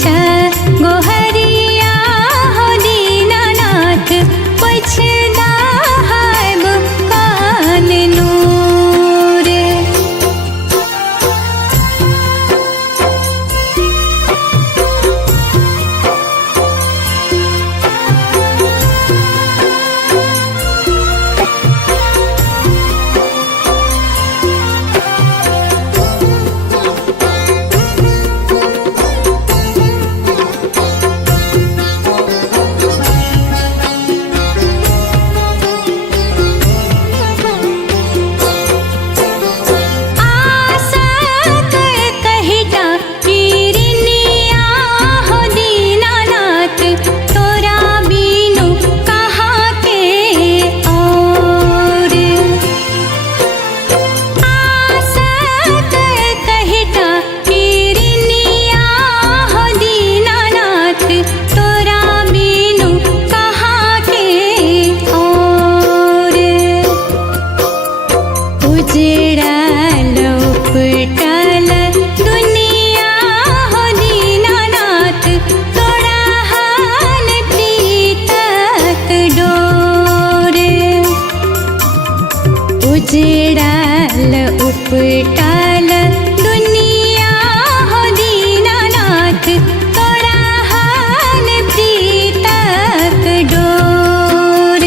छ गोहरिया हो दीनानाथ पछदा हायब कान नूर उजड़ल उपटल दुनिया हो दीनानाथ तोरा हाल प्रीतक डोर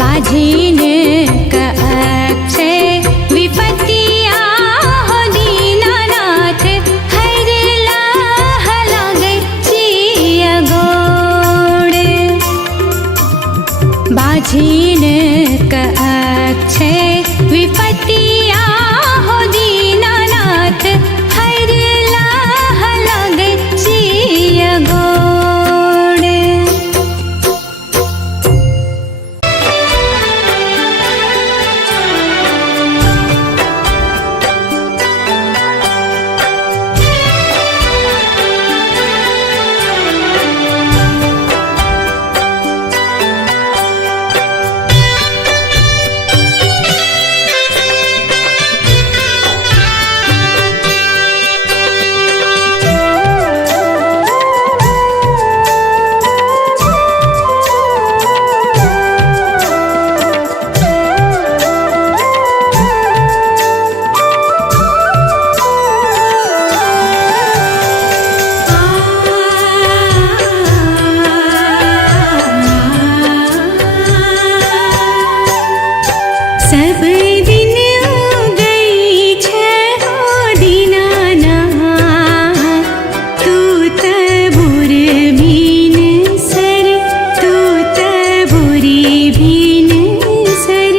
बाझीन का अक्षय विपत्तिया हो दीनानाथ हरला हलागे चिया गोड़ बाझीन का अक्षय विपत्तिया हो दीनानाथ हरला हलागे चिया गोड़ सब दिन गई छ हो दीनानाथ तू त बुर भीन सर तू त बुरी भीन सर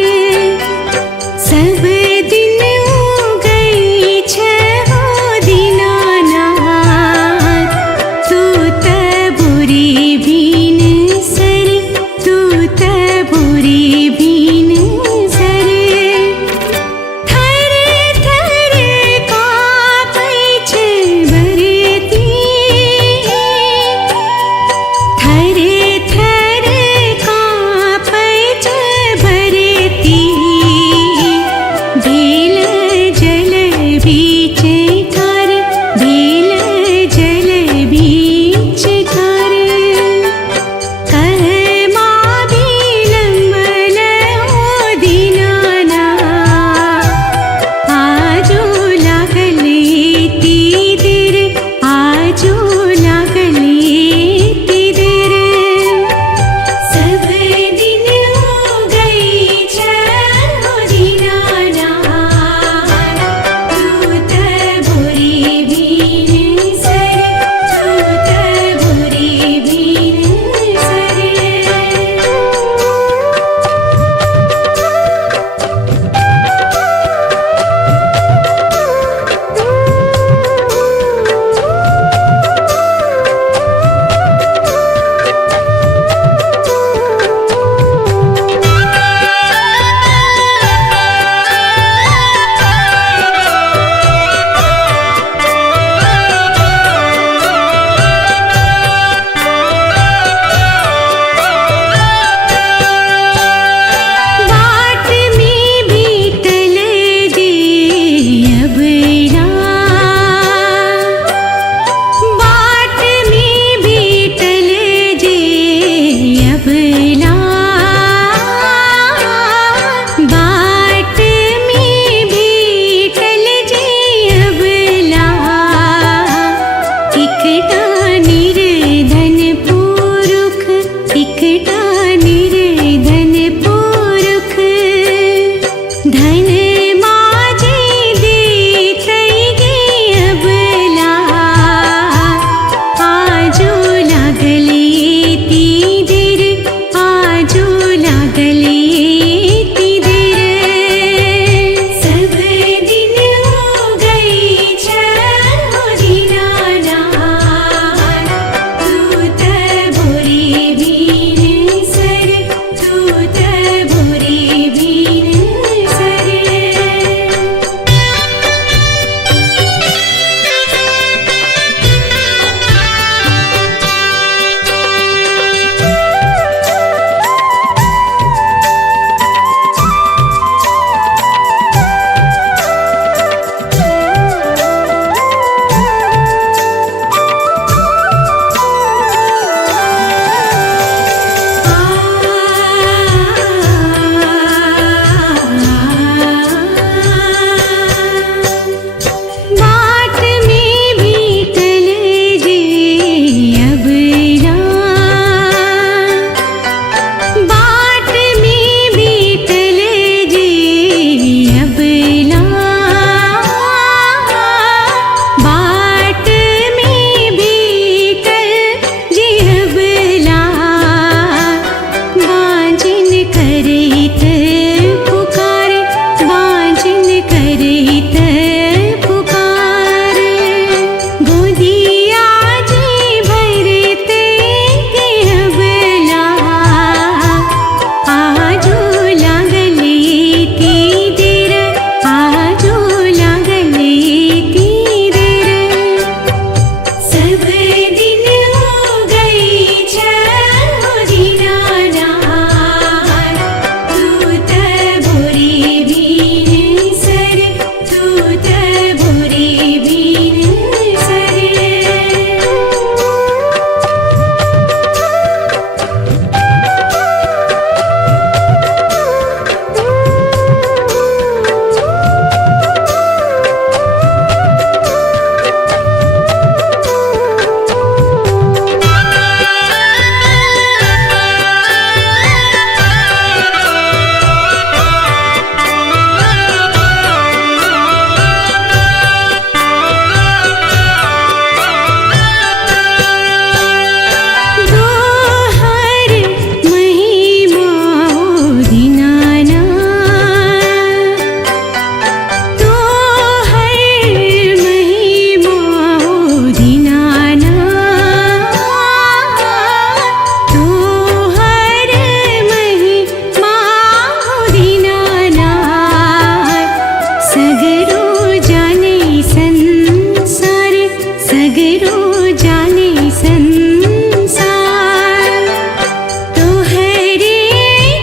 सब दिन गई छ हो दीनानाथ तू त बुरी भीन सर तू त बुरी भीन धन माजी देतई गे अबला आजो लागले तीदिर आजो लागले तीदिर सब दिन हो गई छहो दीनानाथ तू त भोरे बीन सर तू त भोरे बीन सर बाट में बीतल जे अबला बाट में बीतल जे अबला बाट में बीतल जे अबला बांझिन करैत पुकार बांझिन करैत पुकार गोदिया जी भरते के अबला आजो लागले तीदिर आजो लागले तीदिर सब दिन हो गई छहो दीनानाथ तू त भोरे बीन सर तू त भोरे बीन सर दोहर महिमा दीनानाथ दोहर महिमा दीनानाथ दोहर महिमा दीनानाथ सगरो जाने संसार सगरो जाने संसार तोहरे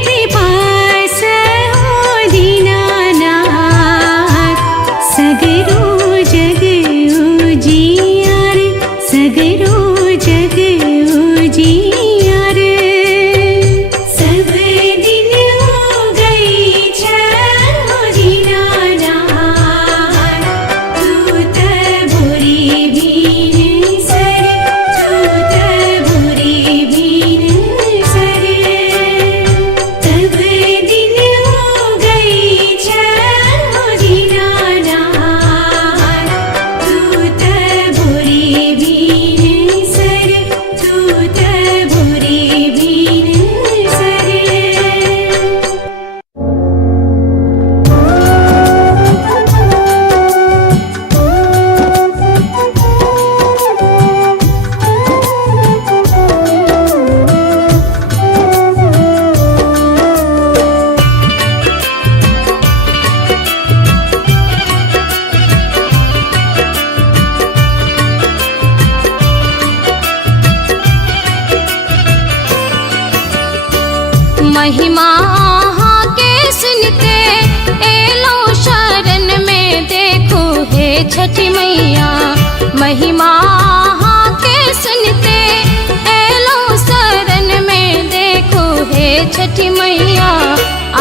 कृपा से हो दीनानाथ सगरो जग उजियार सगरो जग उजियार सब दिन हो गई छहो दीनानाथ तू त भोरे बीन सर तू त भोरे बीन सर सब दिन हो गई छहो दीनानाथ तू त भोरे बीन सर तू त भोरे बीन सर महिमा के सुनते एलो शरण में देखो हे छठी मैया महिमा के सुनते एलो शरण में देखो हे छठी मैया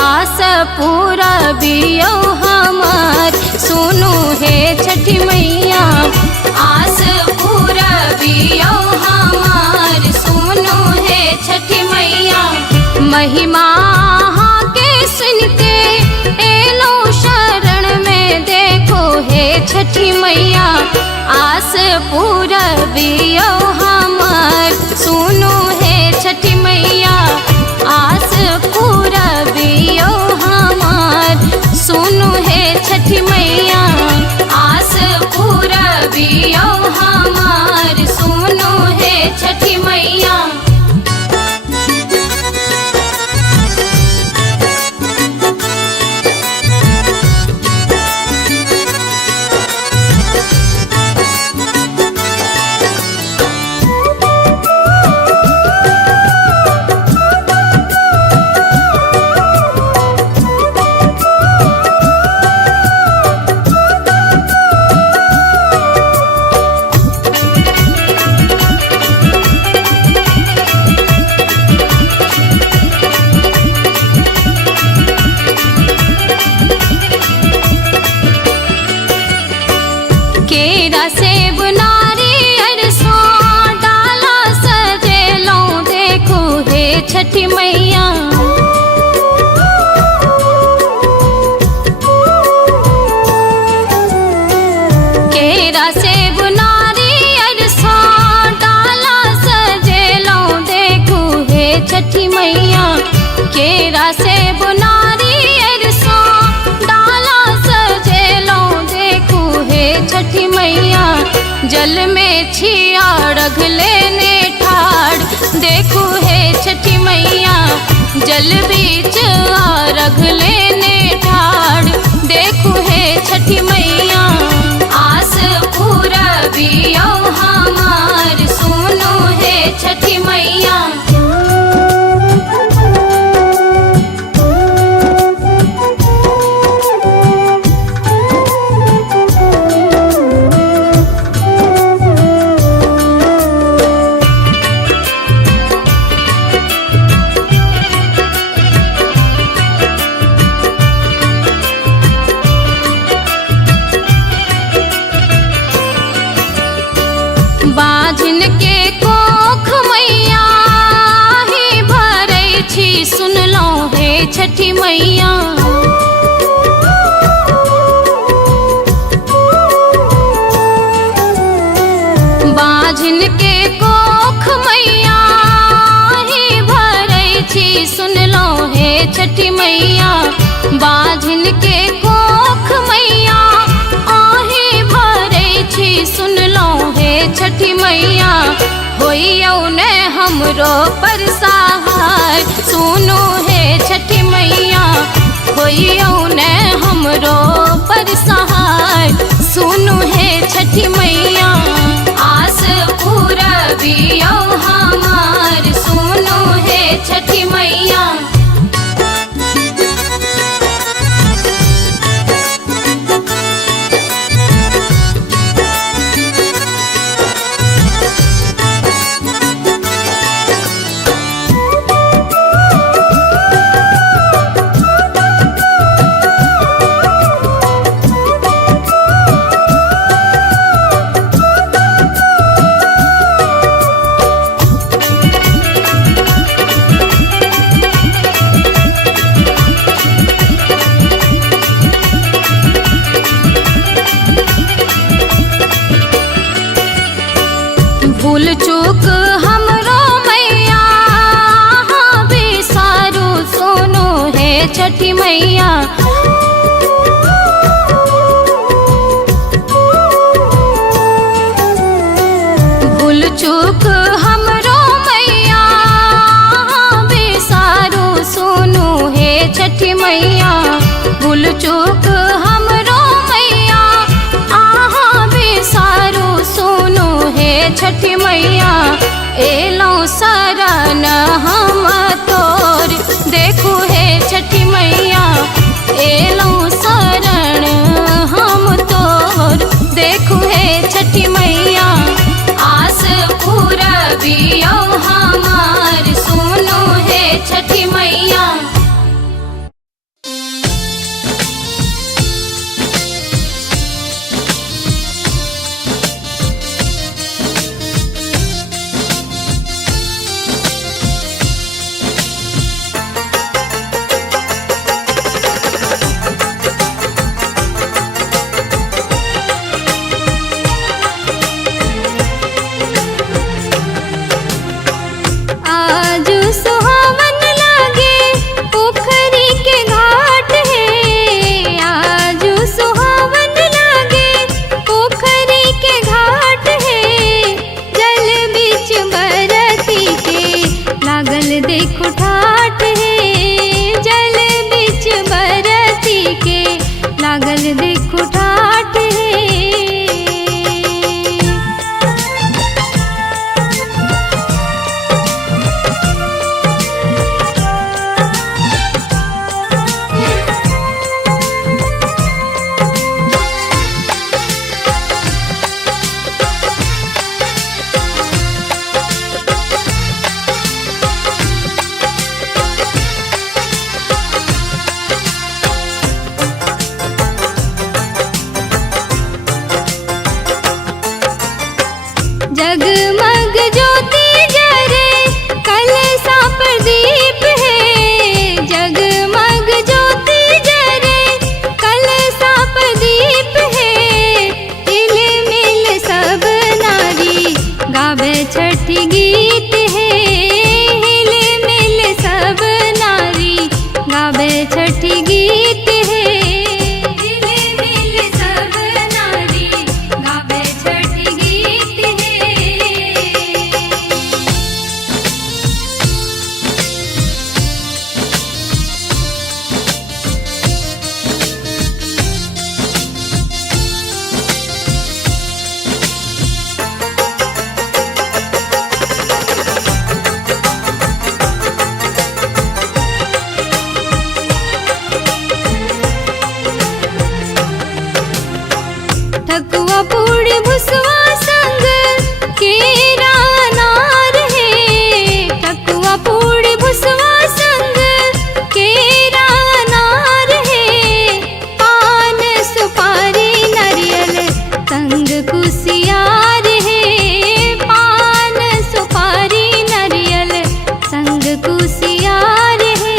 आस पूरा बियो हमार सुनो हे छठी मैया आस पूरा बियो हमार सुनो हे छठी मैया महिमा के सुनते एलो आस पूरबियो हमार सुनो है छठी मैया आस पूरबियो हमार सुनो है छठी मैया आस पूरबियो हमार सुनो है छठी मैया। केरा सेब नारियल सो डाला सजेलो देखो हे छठी मैया केरा सेब नारियल सो डाला सजेलो देखो हे छठी मैया केरा सेब नारियल सो डाला सजेलो देखो हे छठी मैया जल में छिया रख लेने ठाड़ देखो हे छठी मैया जल बीच रख लेने ठाड़ देखो हे छठी मैया आस पूरबियो हमार सुनो हे छठी मैया। बाझिन के कोख मैया ही भरै छी सुनलो हे छठी मैया बाझिन के कोख मैया ही भरै छी सुनलो हे छठी मैया बाझिन के कोख मैया आही भरै छी सुनलो हे छठी मैया होइयो ने हमरो पर सहाय सुनो हे छठी मैया होइयो ने हमरो पर सहाय सुनो हे छठी मैया आस पूरबियो हमार सुनो हे छठी मैया। भूल चूक हमरो मैया हाँ बिसारू सुनो हे छठी मैया भूल चूक हमरो मैया हाँ बिसारू सुनो हे छठी मैया भूल चूक हमरो मैया आहा बिसारू सुनो हे छठी मैया एलो शरण हम तोर देखो हे छठी मैया एलो शरण हम तोर देखो हे छठी मैया आस पूरबियो हमार सुनो हे छठी मैया। हर दिख ठाठ है। जगमग ज्योति जरे कलसा प्रदीप है। जगमग ज्योति जरे कलसा प्रदीप है। हिल मिल सब नारी गावे छठी गीत है। हिल मिल सब नारी गावे छठी गीत है। हिल मिल सब नारी गावे छठी गीत है। ठकुआ पूड़ी भुसवा संग केरा अनार है। ठकुआ पूड़ी भुसवा संग केरा अनार है। पान सुपारी नारियल संग कुसियार है। पान सुपारी नारियल संग कुसियार है।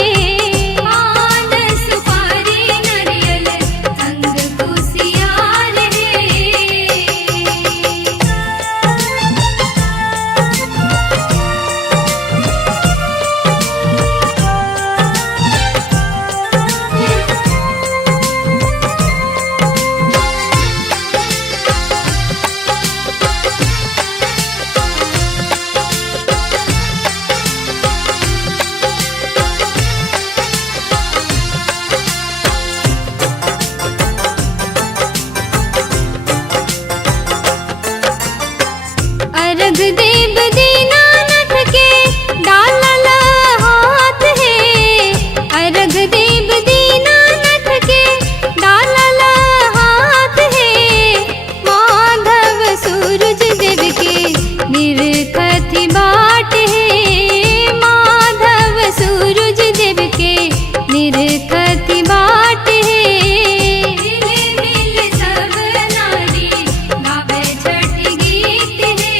पान सुपारी नारियल संग कुसियार है। अर्घ देव दीनानाथ के डालल हाथ है। अर्घ देव दीनानाथ के डालल हाथ है। माधव सूरज देव के निरखथि बाट है। माधव सूरज देव के निरखथि बाट है। हिल मिल सब नारी गावे छठी गीत है।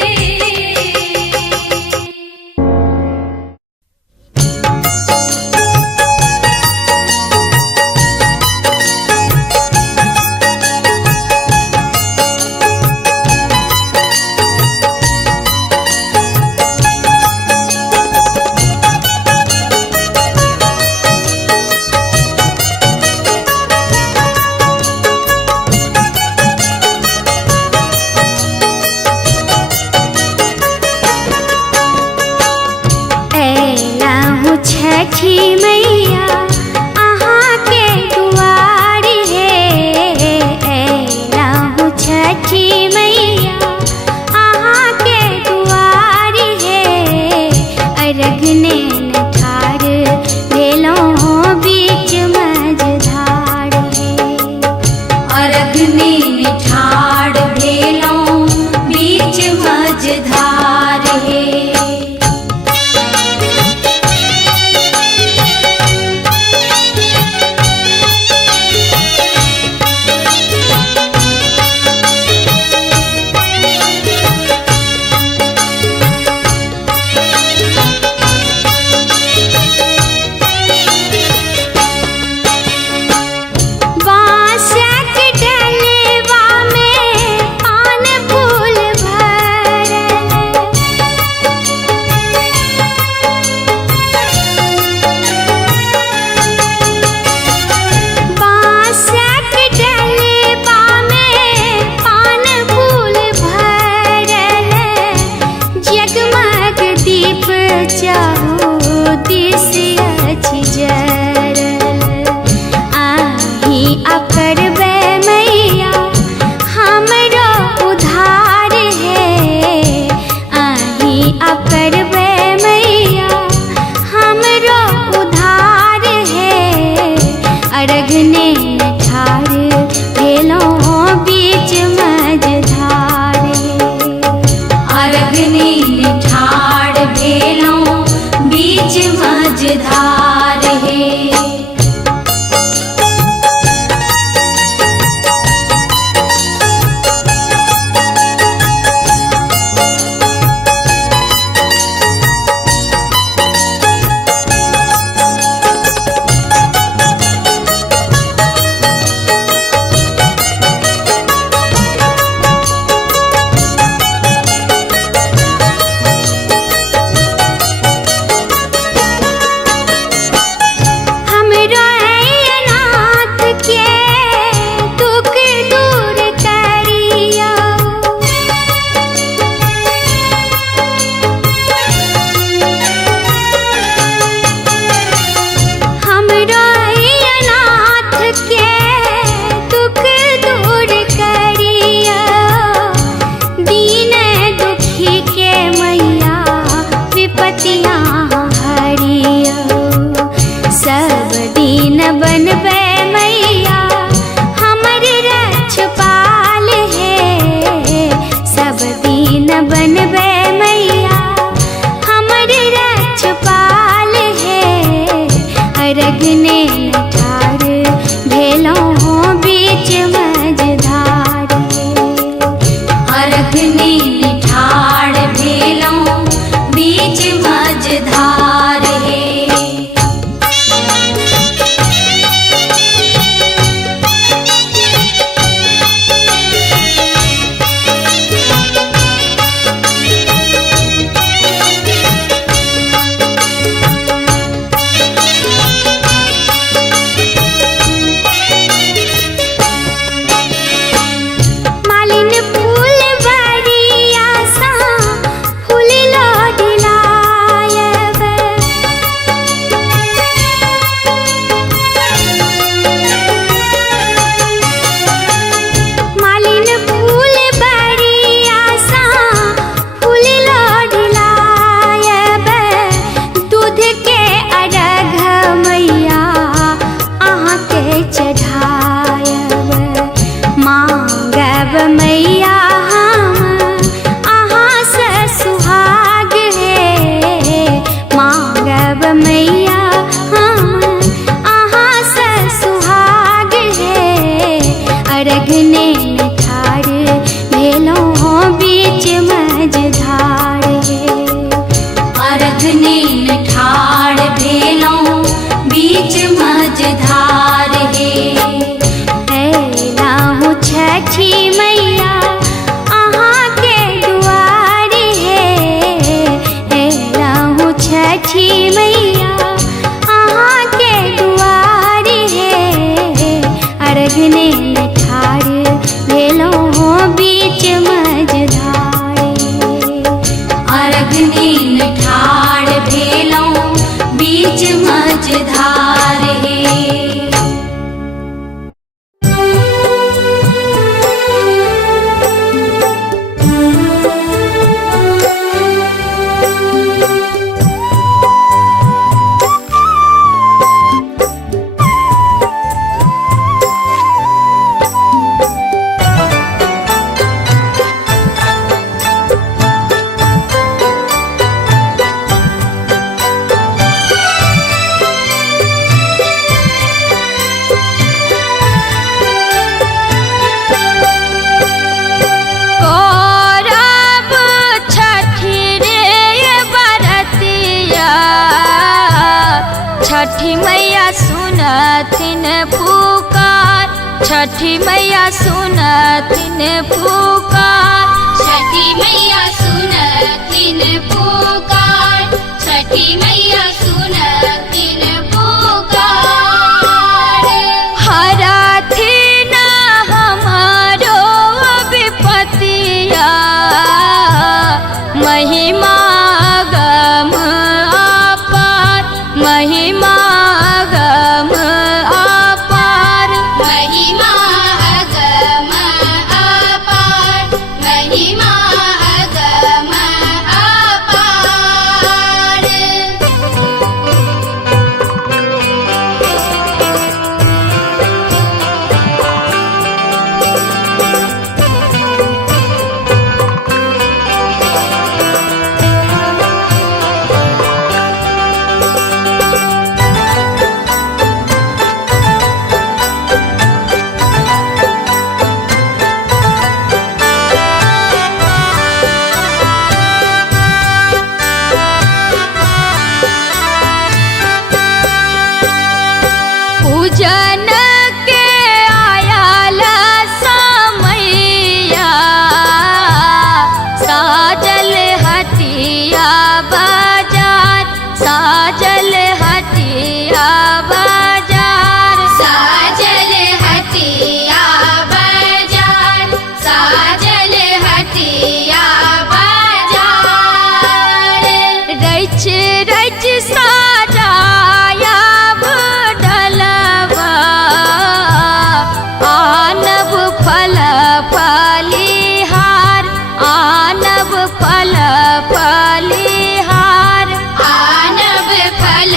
ऐला हूँ छठी मैया अहाँ के दुआरी है। ऐला हूँ छठी मैया अहाँ के दुआरी है। अर्घ नेन ठाड़ भेलौं बीच मझधार है। अर्घ नेन ठाड़ भेलौं बीच मझधार है। बांसक डलेवा में अरघने न ठाड़ भेलो बीच मझधार हे। अरघने न ठाड़ भेलो बीच मझधार हे। लाहू छठी मैया अहाँ के दुआरी हे। लाहू छठी मैया अहाँ के दुआरी हे। अरघने न ठाड़ भेलो बीच मझधार हे। अरघने न ठाड़ भेलो बीच मझधार हे। करब छठी रे बरतिया, छठी मैया सुनथिन पुकार। छठी मैया सुनथिन पुकार। छठी मैया सुनथिन पुकार। छठी मैया सुनथिन पुकार। हरथिन हमारो विपतिया, महिमा गम अपार। महिमा गम अपार। महिमा अगम अपार। महिमा अगम अपार। पूजन के आयल समैया, साजल हटिया बाजार। साजल हटिया बाजार। साजल हटिया बाजार। साजल हटिया बाजार। रच रच साजाया डलवा, आनब फल फलिहार। आनब फल फलिहार। आनब फल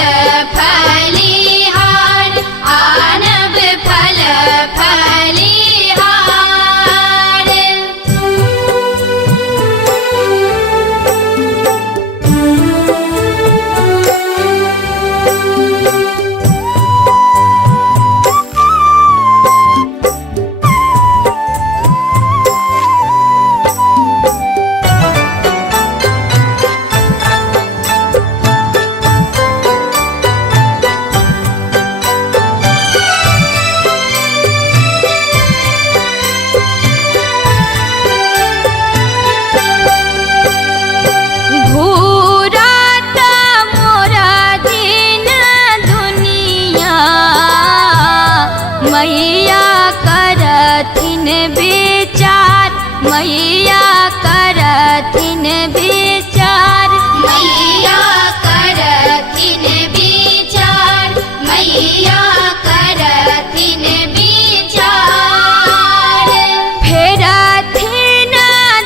फलिहार। आनब फल फलिहार। घूरत मोरा दिन दुनिया, मैया करथिन विचार। मैया करथिन विचार। मैया करथिन विचार। मैया करथिन विचार। फेरथिन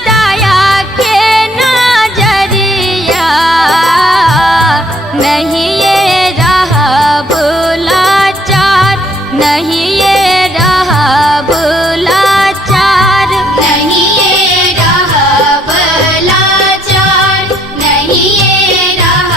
दया के नजरिया, नहीं ये रहब लाचार। नहीं ये रहब लाचार। नहीं ये रहब लाचार। नहीं ये रहब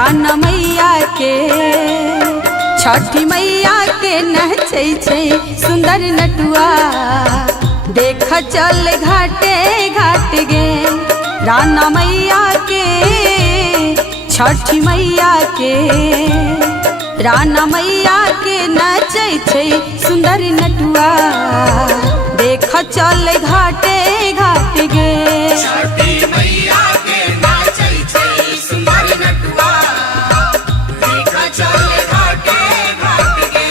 राना मैया के छठी मैया के नचै छै सुंदर नटुआ देख चल घाटे घाट गे राना मैया के छठी मैया के राना मैया के नचै छै सुंदर नटुआ देख चल घाटे घाट गे छठी मैया के नाचै छै सुंदर नटुआ देख चल घाटे घाट गे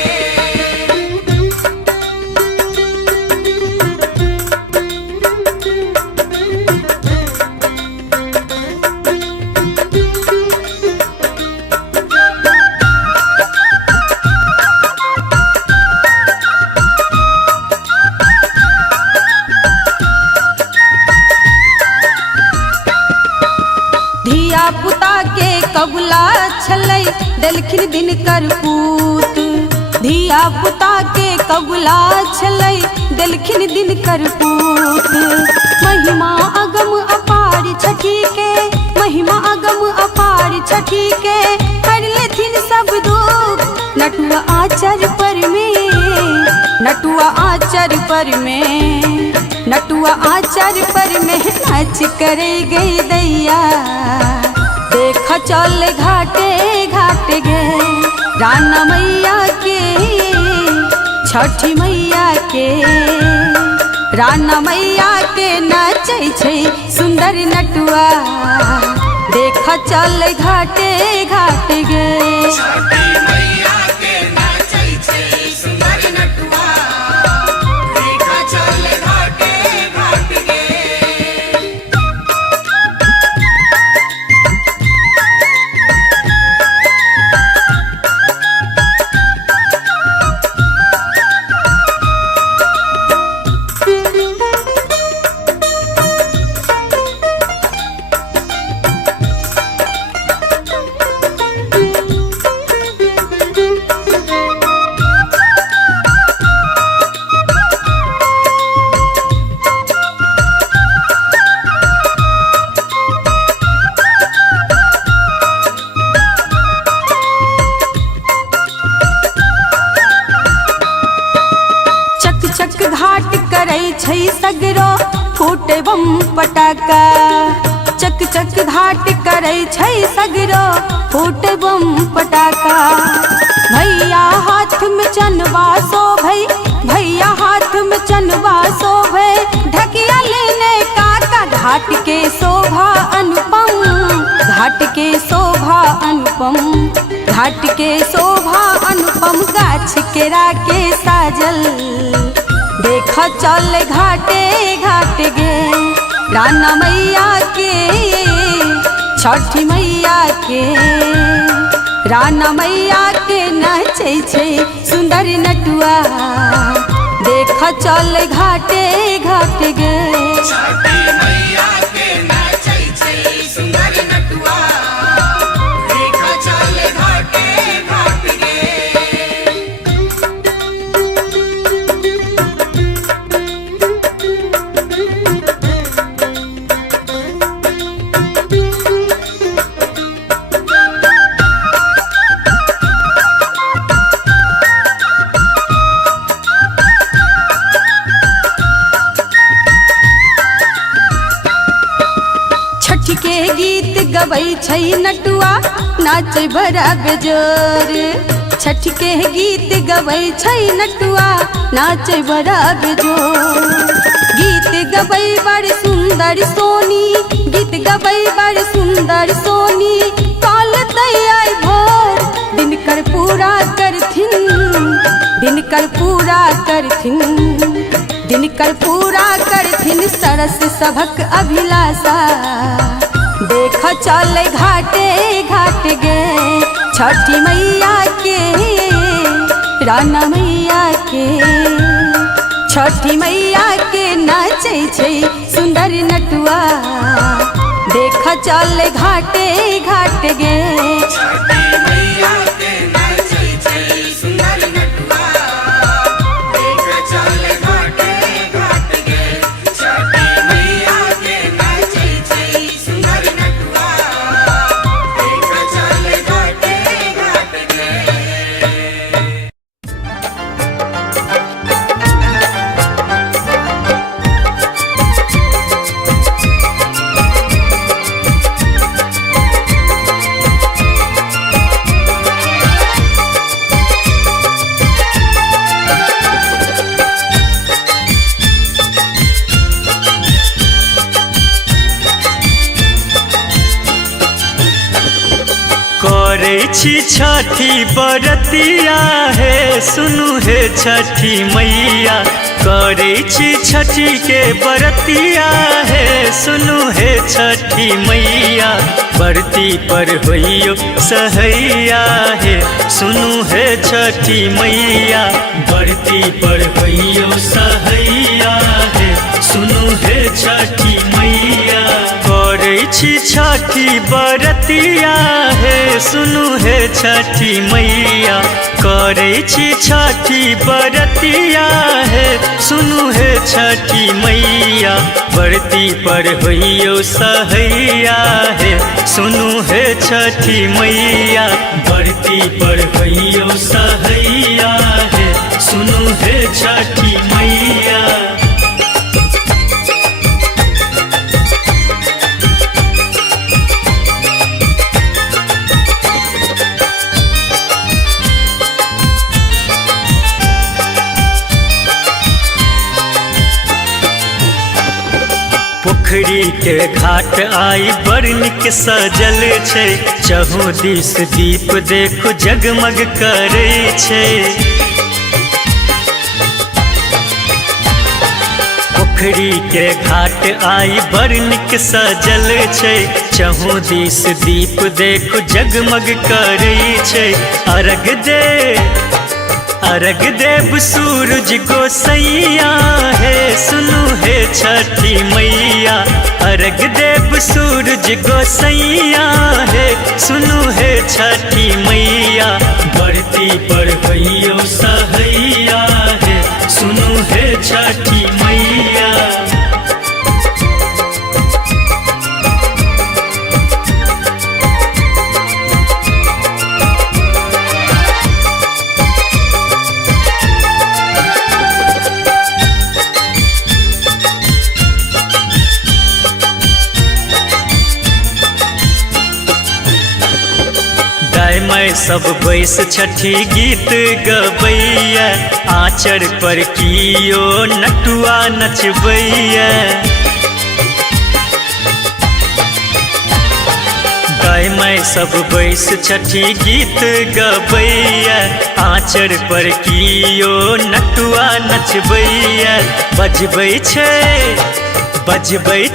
धिया पुता के कबुला छलै देलखिन दिन कर पूत धिया पुता के कबुला छलै देलखिन दिन कर पूत महिमा अगम अपार छठी के महिमा अगम अपार छठी के कर लेथिन सब दुख नटुआ आचर पर में नटुआ आचर पर में नटुआ आचर पर में नाच करे गई दैया देख चल घाटे घाट गे राना मैया के छठी मैया के राना मैया के नाचै छै सुंदर नटुआ देख चल घाटे घाट गे छठी मैया के नाचै छै सुंदर नटुआ देख चल घाटे घाट गे चक घाट करै छै सगरो फूटे बम पटाका चक चक घाट करै छै सगरो फूटे बम पटाका भैया हाथ में चनवा शोभै भैया हाथ में चनवा शोभै ढकिया लेने काका घाट के शोभा अनुपम घाट के शोभा अनुपम घाट के शोभा अनुपम गाछ केरा के साजल देख चल घाटे घाट गे राना मैया के छठी मैया के राना मैया के नाचै छै सुंदर नटुआ देख चल घाटे घाट गे छठी मैया के नाचै छै सुंदर नटुआ देख चल घाटे घाट गे छठी के गीत गबै छै नटुआ नाचै बड़ा बेजोर छठी के गीत गबै छै नटुआ नाचै बड़ा बेजोर गीत गबै बड़ सुंदर सोनी गीत गबै बड़ सुंदर सोनी काल दैआइ भोर दिनकर पूरा करथिन दिनकर पूरा करथिन दिनकर पूरा करथिन सरस सभक अभिलाषा देख चल घाटे घाट गे छठी मैया के राना मैया के छठी मैया के नाचै छै सुंदर नटुआ देख चल घाटे घाट गे छठी मैया के नाचै छै सुंदर नटुआ देख चल घाटे घाट गे छठी मैया के नाचै छै सुंदर नटुआ देख चल करे छी छठी बरतिया हे सुनु हे छठी मैया करे छी छठी के बरतिया हे सुनु हे छठी मैया बरती पर होइयो सहैया हे सुनु हे छठी मैया बरती पर होइयो सहैया हे सुनु हे छठी मैया करे छी छठी बरतिया हे सुनु हे छठी मैया करे छी छठी बरतिया हे सुनु हे छठी मैया बरती पर होइयो सहैया हे सुनु हे छठी मैया बरती पर होइयो सहैया हे सुनु हे छठी मैया। पोखरी के घाट आई बड़ नीक सजल छै चहु दिस दीप देखो जगमग करे छै पोखरी के घाट आई बड़ नीक सजल छै चहु दिस दीप देखो जगमग करे छै अर्घ देव सूरज गोसैया हे सुनु हे छठी मैया अर्घ देव सूरज गोसैया हे सुनु हे छठी मैया बरती पर होइयो सहैया हे सुनु हे छठी मैया। मैं सब बैस छठी गीत गबैया आचर पर कियो नटुआ नचबैया गाय मैं सब बैस छठी गीत गबैया आचर पर कियो नटुआ नचबैया बजबै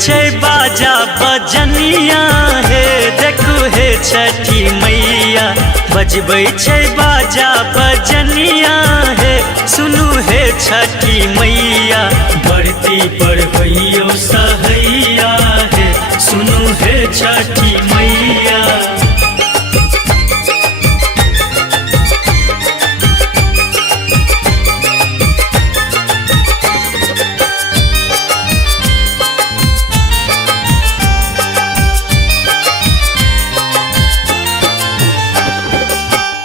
छै बाजा बजनिया हे देखू हे छठी मैया बजबै छै बाजा बजनिया हे सुनु हे छठी मैया बरती पर होइयो सहैया हे सुनु हे छठी मैया।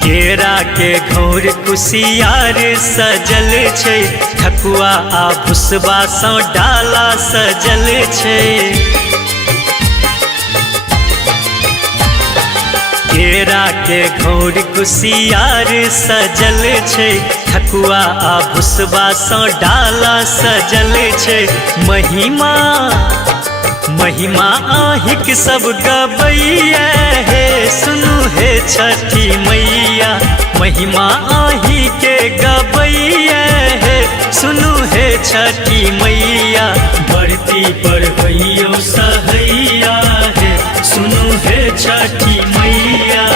केरा के घौर कुसियार सजल छै ठकुआ आ भुसबा सँ डाला सजल छै केरा के घौर कुसियार सजल छै ठकुआ आ भुसबा सँ डाला सजल छै महिमा आहिक सब गबैया हे सुनु हे छठी मैया महिमा आही के गबैया हे सुनु हे छठी मैया बरती पर होइयो सहैया हे सुनु हे छठी मैया।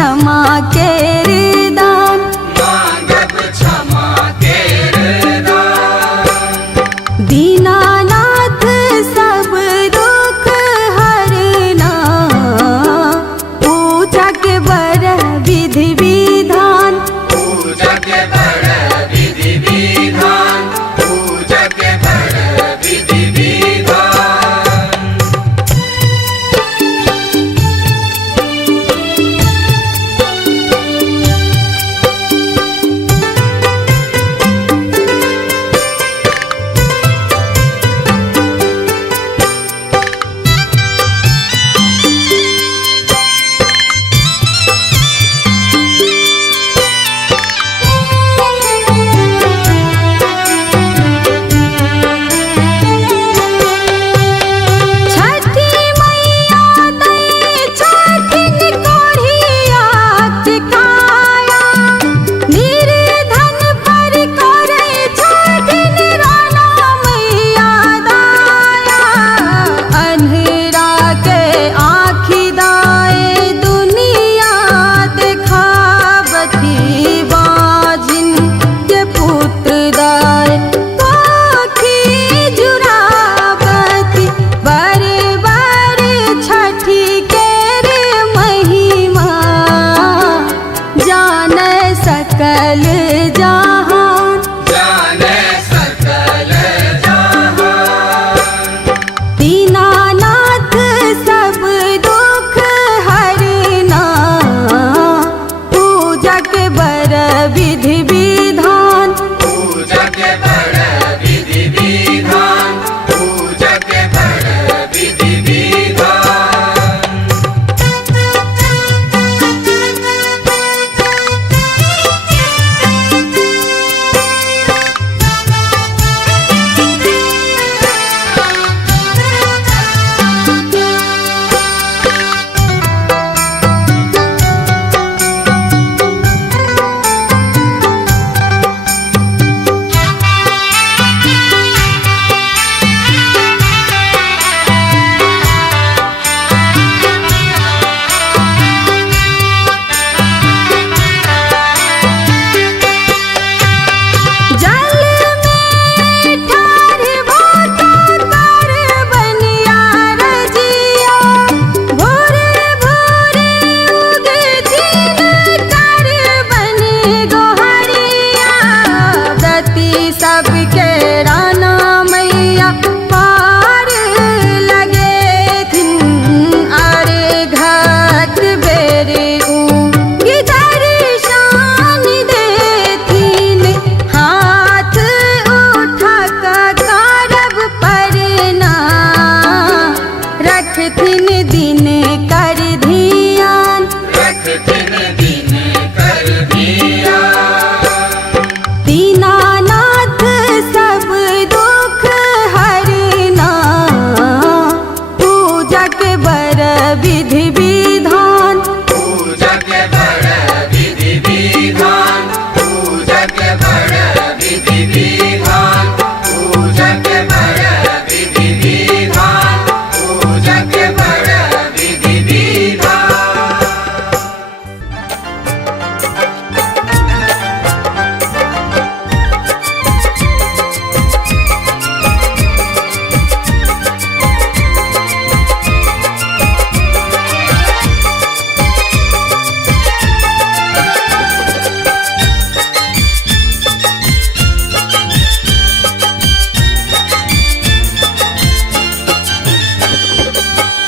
क्षमा के दान, मांगब क्षमा के दान। दीनानाथ सब दुख हरना, पूजा के बर विधि विधान, पूजा के बड़ विधि विधान, पूजा के बड़ विधि विधान। छठी मैया दई छठिन कोढ़िया टिकाया, निर्धन पर करे छठिन राना मैया दाया। अन्हरा के आँखी दाए दुनिया देखावती, बाजिन के पुत्र दाए पाखी जुरावती। बड़े बड़े छठी के रे महिमा, जान सकल जहान, जाने सकल जहान। दीनानाथ सब दुख हरना, पूजा के बर विधि विधान, पूजा के बड़ विधि विधान, पूजा के बड़ विधि विधान। जल में ठाढ़बो तो तर बनिया रजिया, भोरे भोरे उगथिन तर बन गोहरिया। व्रती सबके राना मैया पार लगे थिन, अरे घाट बेरे दर्शन देथिन। हाथ उठा करब परना, रखथिन दिन कर धियान, रखथिन दिन कर दिया। दीनानाथ सब दुख हरना, पूजा के बर विधि विधान, पूजा के बड़ विधि विधान, पूजा के बड़ विधि विधान, पूजा के बड़ विधि विधान, पूजा के बड़ विधि विधान।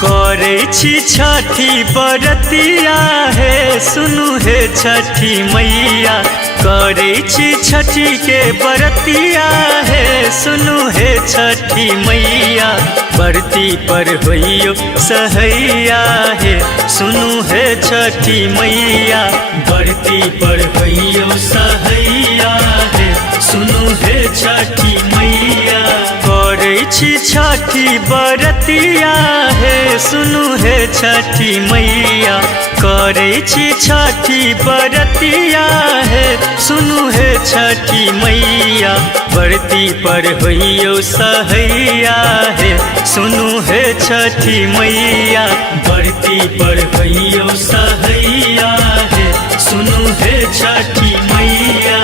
करे छी छठी बरतिया हे, सुनु हे छठी मैया। करे छी छठी के बरतिया हे, सुनु हे छठी मैया। बरती पर होइयो सहैया हे, सुनु हे छठी मैया। बरती पर होइयो सहैया हे, सुनु हे छठी मैया। करे छी छठी बरतिया हे, सुनु हे छठी मैया। करे छी छठी बरतिया हे, सुनु हे छठी मैया। बरती पर होइयो सहैया हे, सुनु हे छठी मैया। बरती पर होइयो सहैया हे छठी मैया।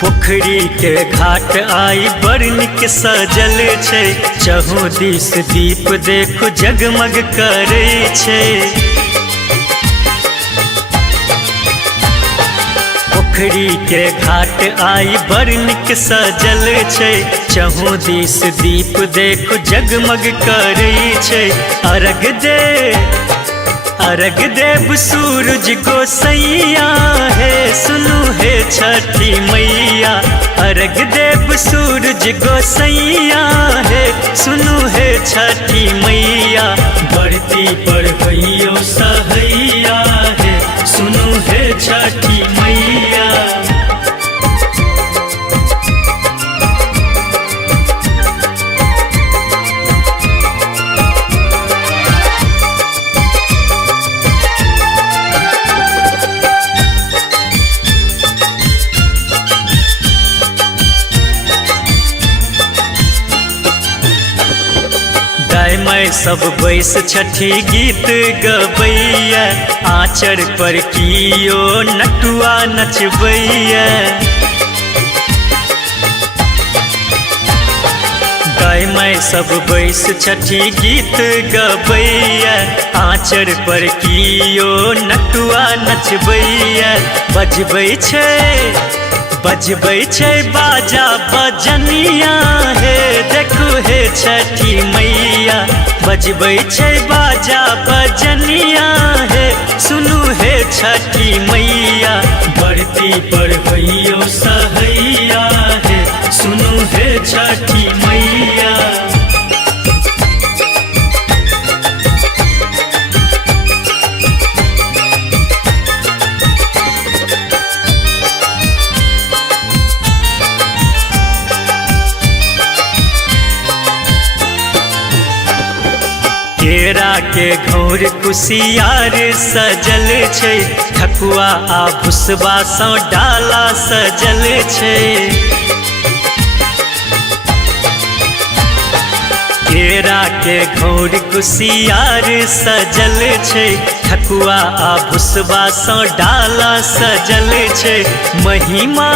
पोखरी के घाट आई बड़ निक सजल छै, चहु दिस दीप देखो जगमग करे छै। पोखरी के घाट आई बड़ निक सजल छै, चहु दिस दीप देखो जगमग करे छै। अर्घ देव सूरज गोसैया है, सुनु हे छठी मैया। अर्घ देव सूरज गोसैया है, सुनु हे छठी मैया। बरती पर भइयो सहैया है, सुनु हे छठी मैया। मैं सब बैस छठी गीत गबैया, आँचर पर कियो नटुआ नचबैया। गाय मैं सब बैस छठी गीत गबैया, आँचर पर कियो नटुआ नचबैया। बजबै छै बाजा बजनिया हे, देखो हे छठी मैया। बजबै छै बाजा बजनिया है, सुनु हे छठी मैया। बरती पर भइयो सहैया है, सुनु हे छठी मैया। केरा के घौर कुसियार सजल छै, ठकुआ आ भुसबा सँ डाला सजल छै। केरा के घौर कुसियार सजल छै, ठकुआ आ भुसबा सँ डाला सजल छै। महिमा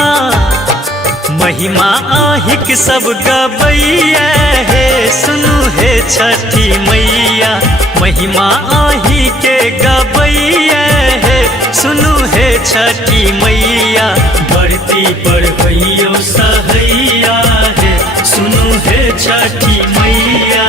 आहिक सब गबैया है, सुनु हे छठी मैया। महिमा आही के गबैया है, सुनु हे छठी मैया। बरती पर भइयो सहैया है, सुनु हे छठी मैया।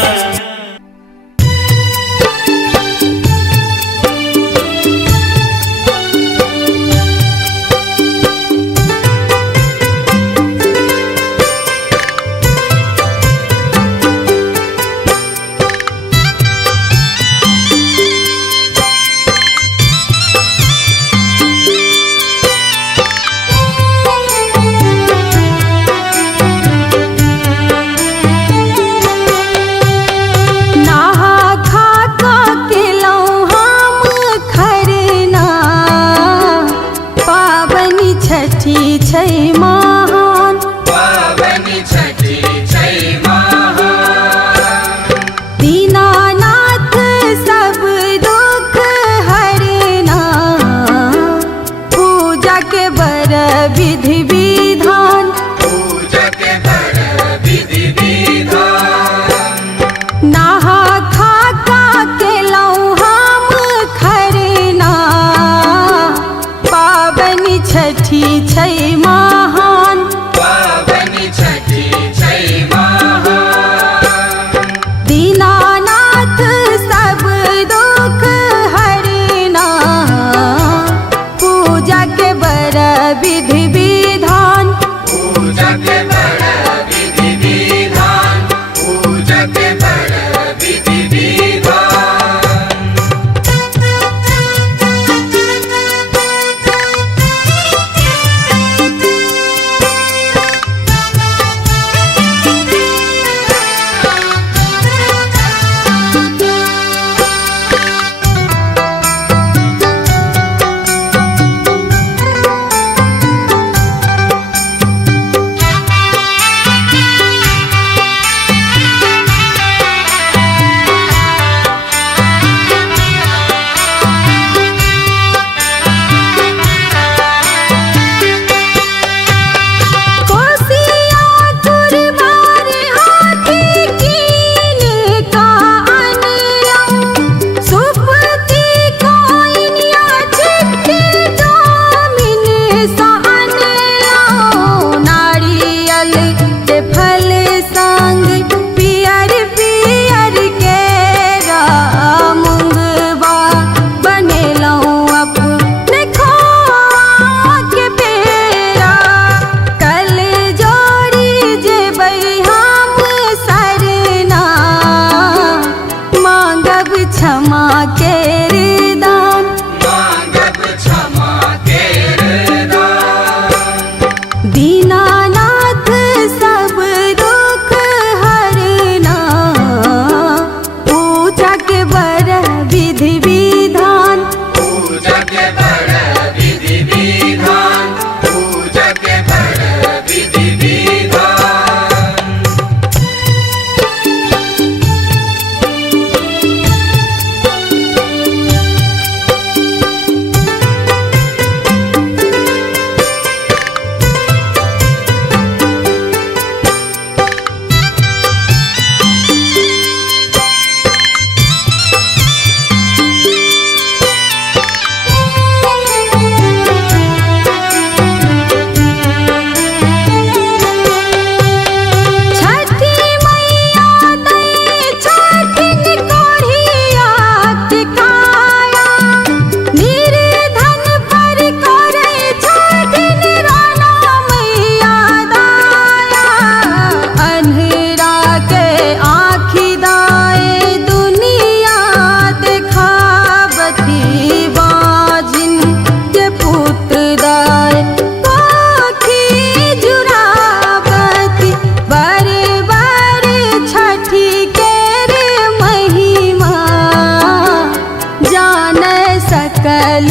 जाने सकल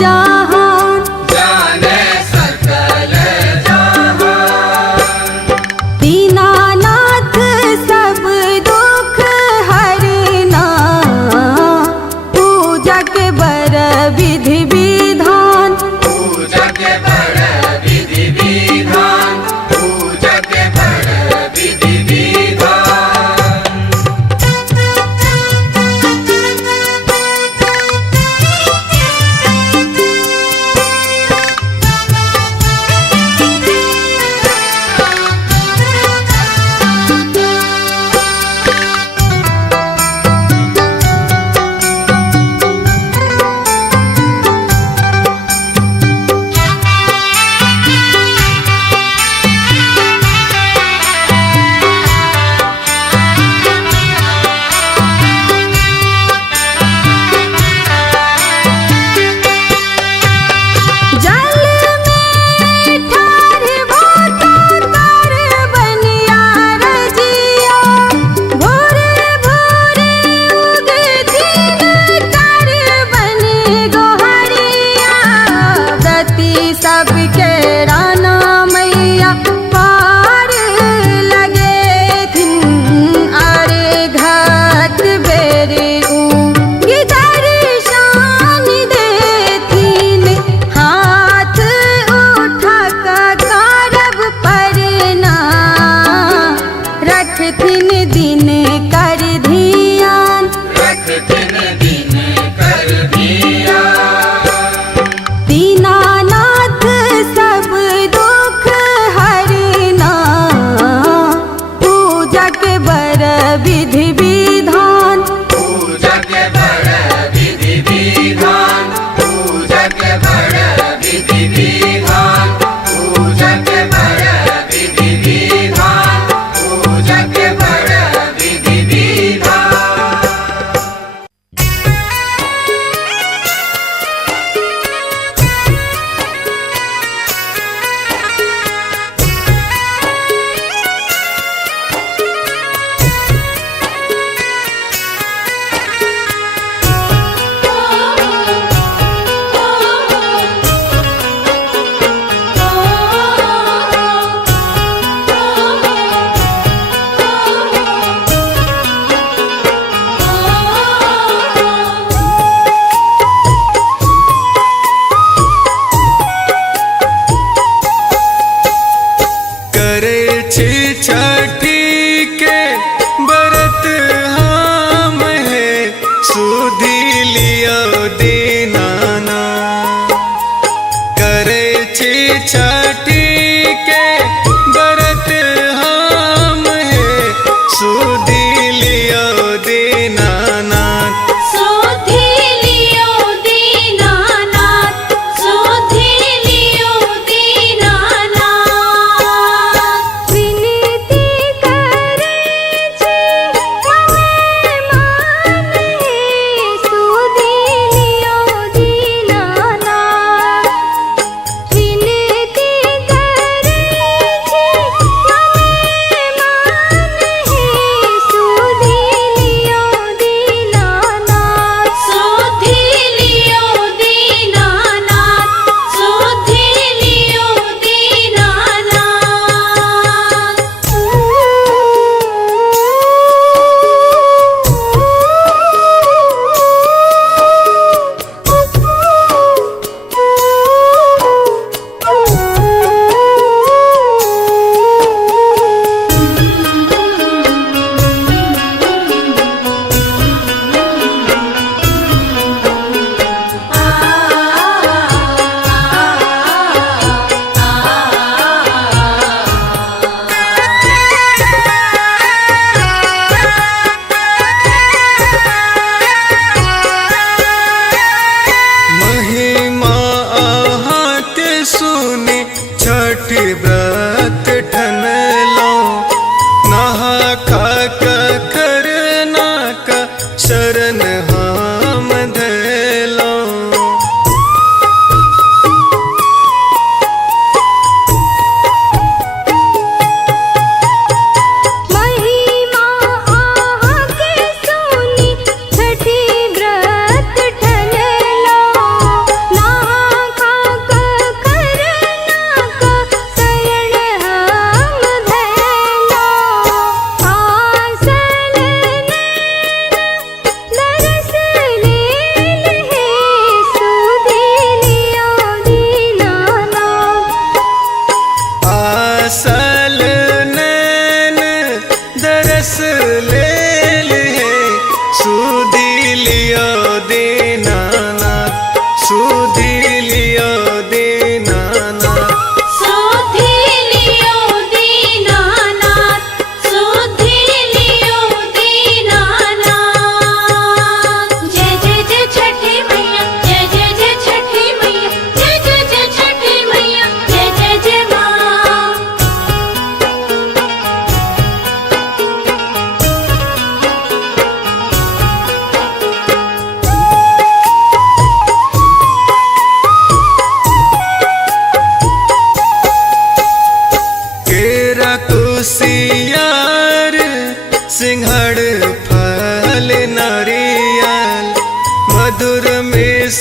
जहान जाने सकल जहान दीनानाथ सब दुख हरना पूजा के बर विधि विधान पूजा के बड़ विधि विधान पूजा के बड़ विधि विधान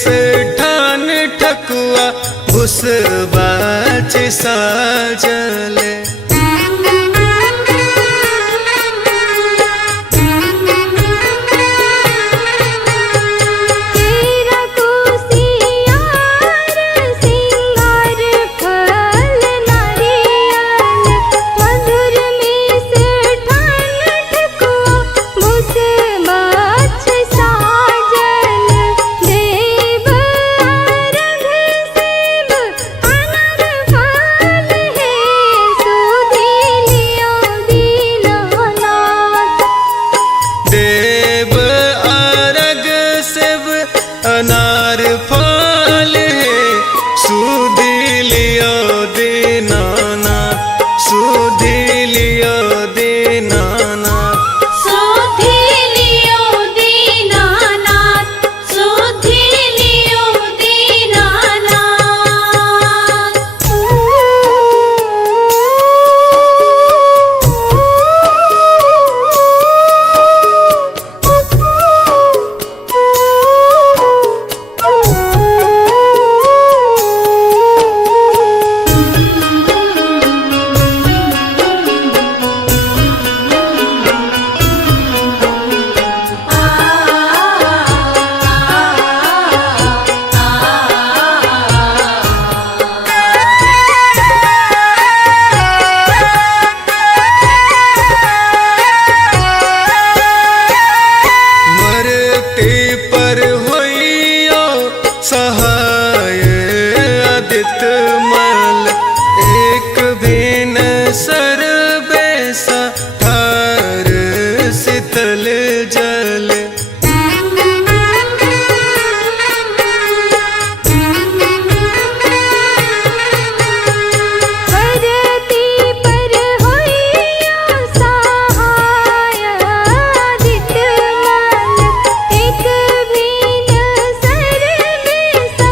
ठान ठकुआ भुसबाच साजले तेरा कुसियार सिंगार फल नारियल मधुर में से ठान ठकुआ भुसबाच साजल देव आरघ सेब अनर फल है सुधीलियो दीनानाथ देव आरग शिव अनार फल है सुधीलियो दीनानाथ सुधीलियो दीनानाथ सुधीलियो दीनानाथ सुधीलियो मरते पर होइयो सहाय आदित्य मल एक बिन सर्वेसा ठार शीतल जल वरती पर होइयो सहाय आदित्य मल एक बिन सर्वेसा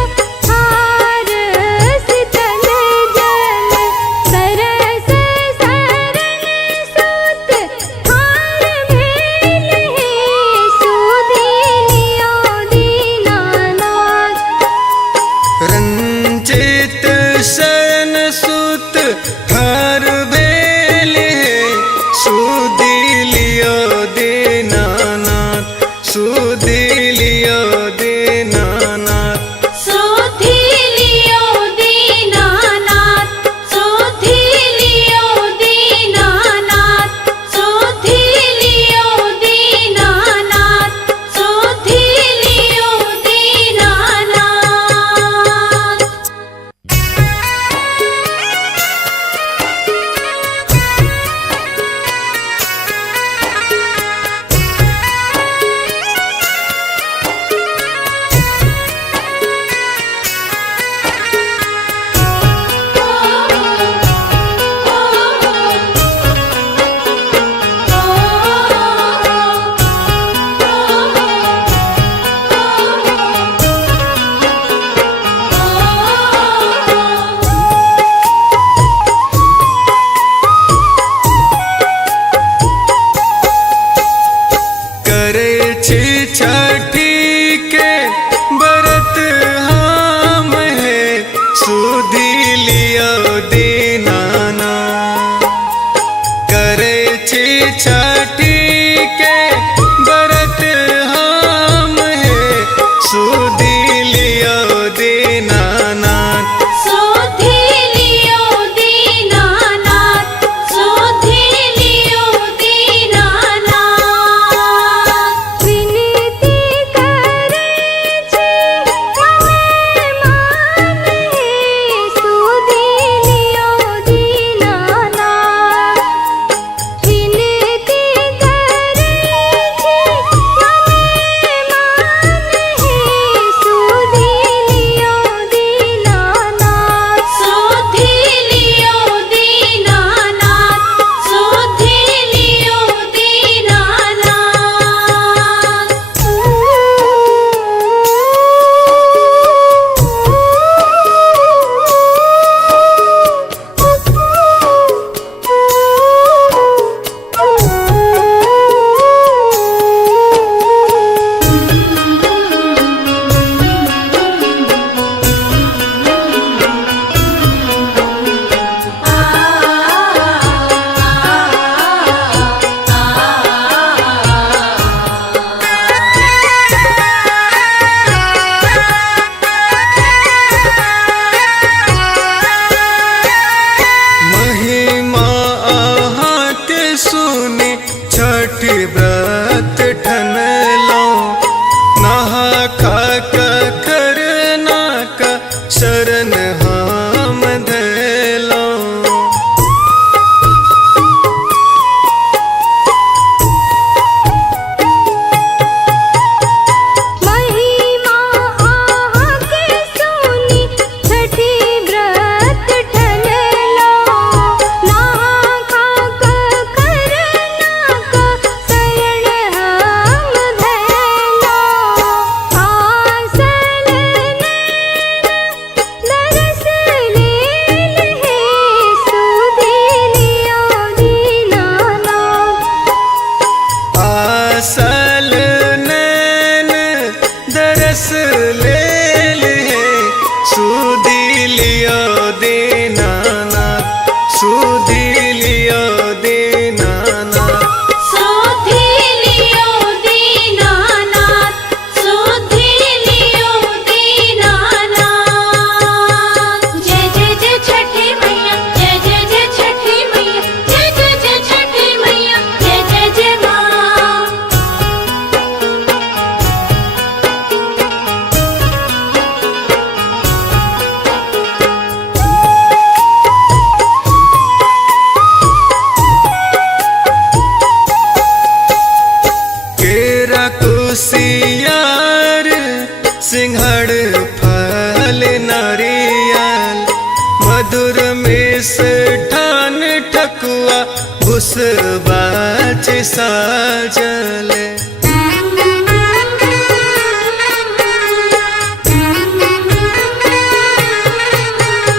से ठान ठकुआ भुसबाच साजले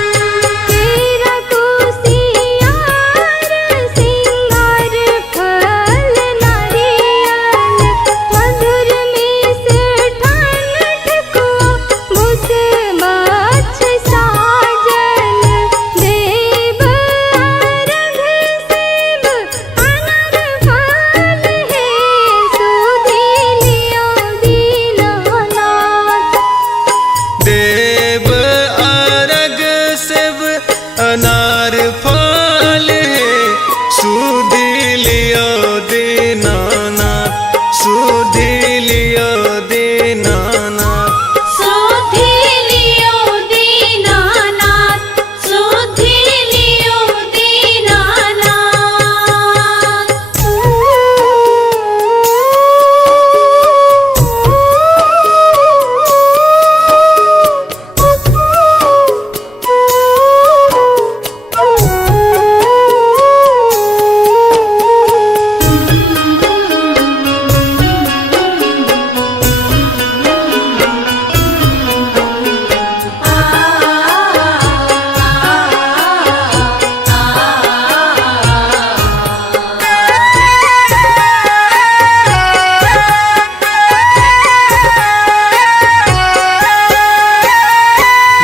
तेरा कोसियार सिंगार फल नारियल मधुर में से ठान ठकुआ भुसबाच साजल देव आरघ सेब अनर फल है सुधीलियो दीनानाथ देव आरग सेव अनार फल है सुधी लियो दीनानाथ सुधी लियो दीनानाथ सुधीलियो दीनानाथ सुधीलियो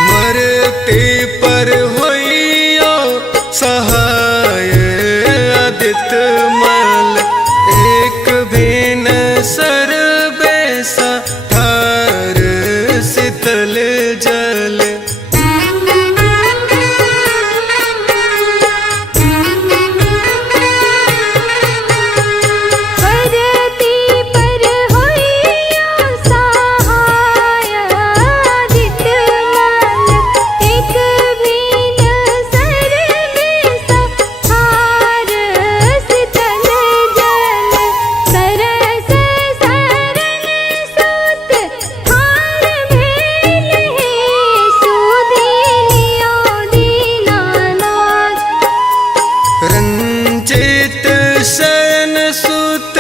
मरते पर होइयो सहाय आदित्य मल एक बिन सर बेसा थार शीतल जल परती पर होइया सहाय आदित्य मल एक बिन सर बेसा थार शीतल जल सरस सरन सुत हार भेल है सुधीलियो दीनानाथ रंजित शरण सुत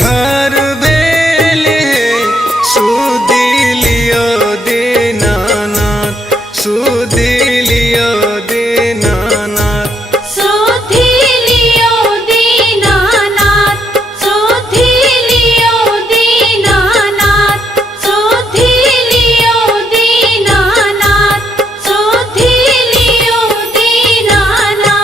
थार बेल है सुधी लियो दीनानाथ सुधी लियो दीनानाथ सुधीलियो दीनानाथ सुधीलियो दीनानाथ सुधीलियो दीनानाथ सुधीलियो दीनानाथ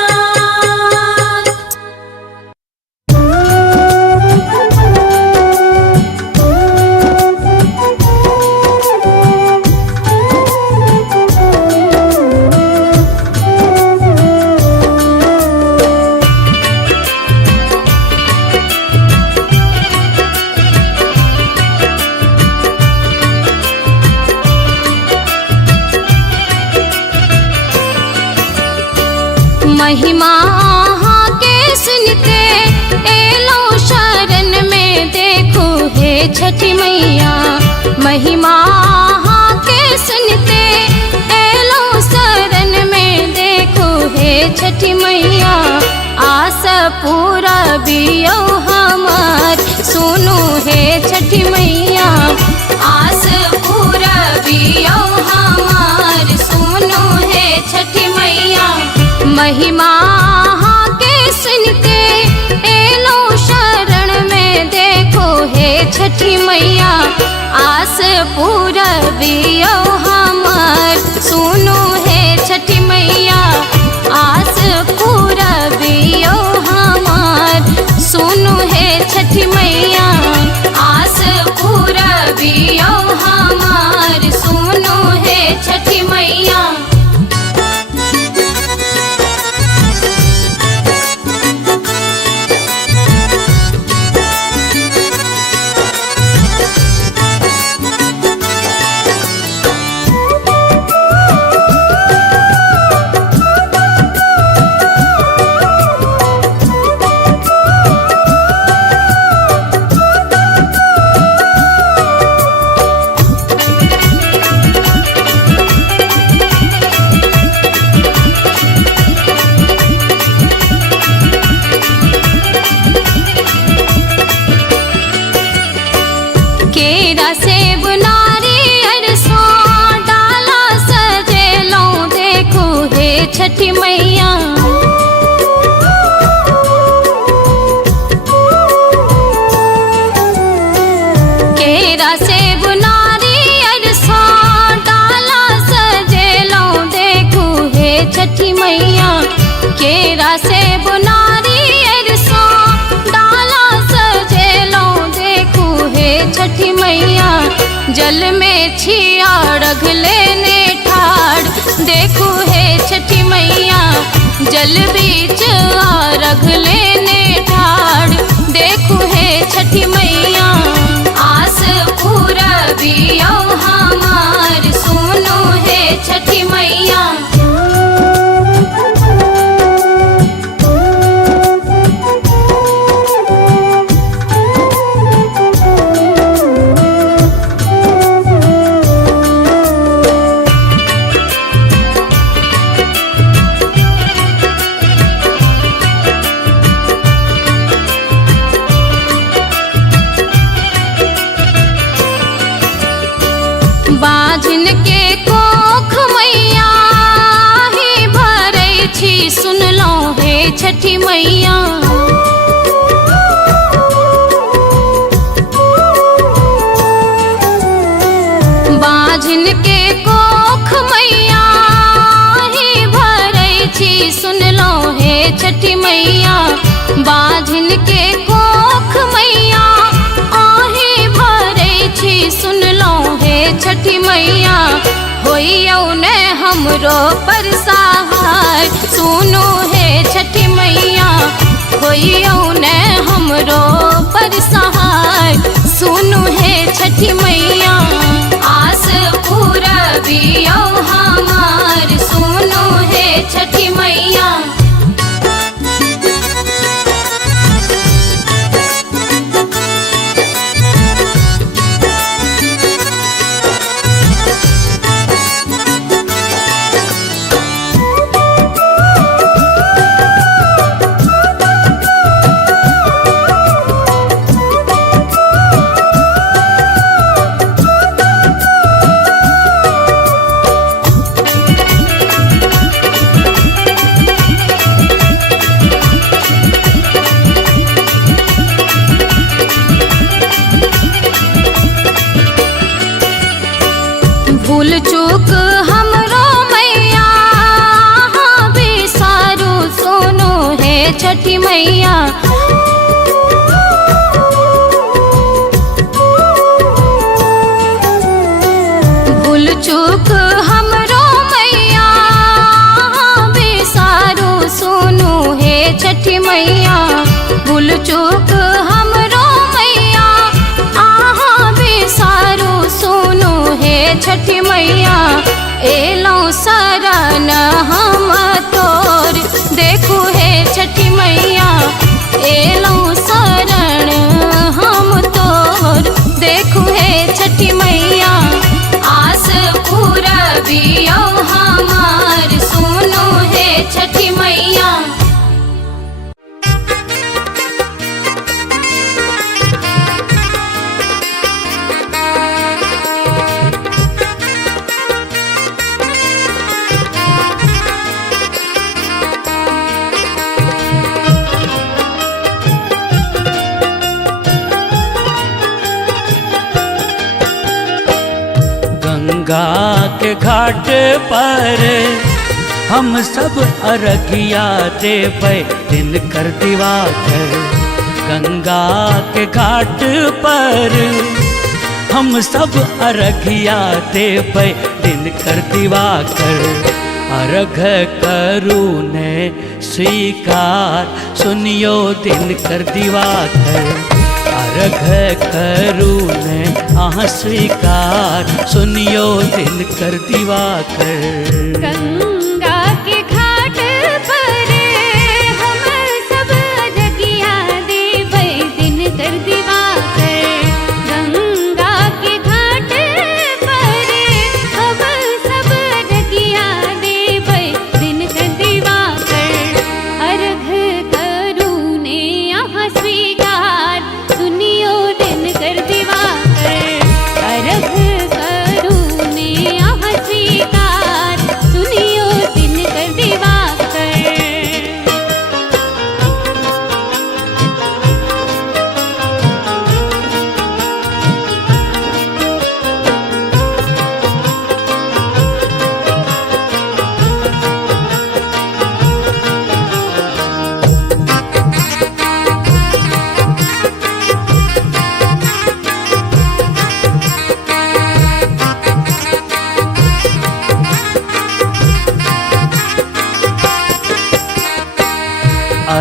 महिमा के सुनते एलो शरण में देखो हे छठी मैया महिमा के सुनते एलो शरण में देखो हे छठी मैया आस पूरा बियो हमार सुनो हे छठी मैया आस पूरा बियो हमार सुनो हे छठी मैया महिमा के सुनते एलो शरण में देखो हे छठी मैया आस पूरा बियो हमार सुनो हे छठी मैया आस पूरा बियो हमार सुनो हे छठी मैया आस पूरा बियो हमार सुनो हे छठी मैया छठी मैया। केरा से बुनारी अरसा डाला सजेलो देखू हे छठी मैया। केरा से बुनारी अरसा डाला सजेलो देखू हे छठी मैया। जल में छिया रख लेने ठाड़ देखू हे छठी मैया। जल बीच रख लेने ठाड़ देखू हे छठी मैया। आस पूरा बियो हमार सुनो हे छठी मैया। बाझिन के कोख मैया ही भरै छी सुनलो हे छठी मैया। बाझिन के कोख मैया ही भरै छी सुनलो हे छठी मैया। बाझिन के कोख मैया आही भरै छी सुनलो हे छठी मैया। होइयो ने हमरो पर सहाय सुनो हे छठी मैया। होइयो ने हमरो पर सहाय सुनो हे छठी मैया। आस पूरा बियो हमार सुनो हे छठी मैया। भूल चूक हमरो मैया बिसारू सुनो हे छठी मैया। भूल चूक हमरो मैया बिसारू सुनो हे छठी मैया। भूल चूक हमरो मैया बिसारू सुनो हे छठी मैया। एलो शरण हम तोर देखू हे छठी मैया। एलो शरण हम तोर देखू हे छठी मैया। आस पूरा बियो हमार सुनो हे छठी मैया। गंगा के घाट पर हम सब अरघिया देबै दिन कर दिवाकर। गंगा के घाट पर हम सब अरघिया देबै दिन कर दिवाकर। अर्घ करू ने स्वीकार सुनियो दिन कर दिवाकर। अर्घ करू ने आहाँ स्वीकार सुनियो दिन कर दिवाकर। गंगा के घाट पर हम सब अरघिया देबै दिन कर दिवाकर। गंगा के घाट पर हम सब अरघिया देबै दिन कर दिवाकर। अर्घ करू ने आहाँ स्वीकार सुनियो दिन कर दिवाकर। अर्घ करू ने आहाँ स्वीकार सुनियो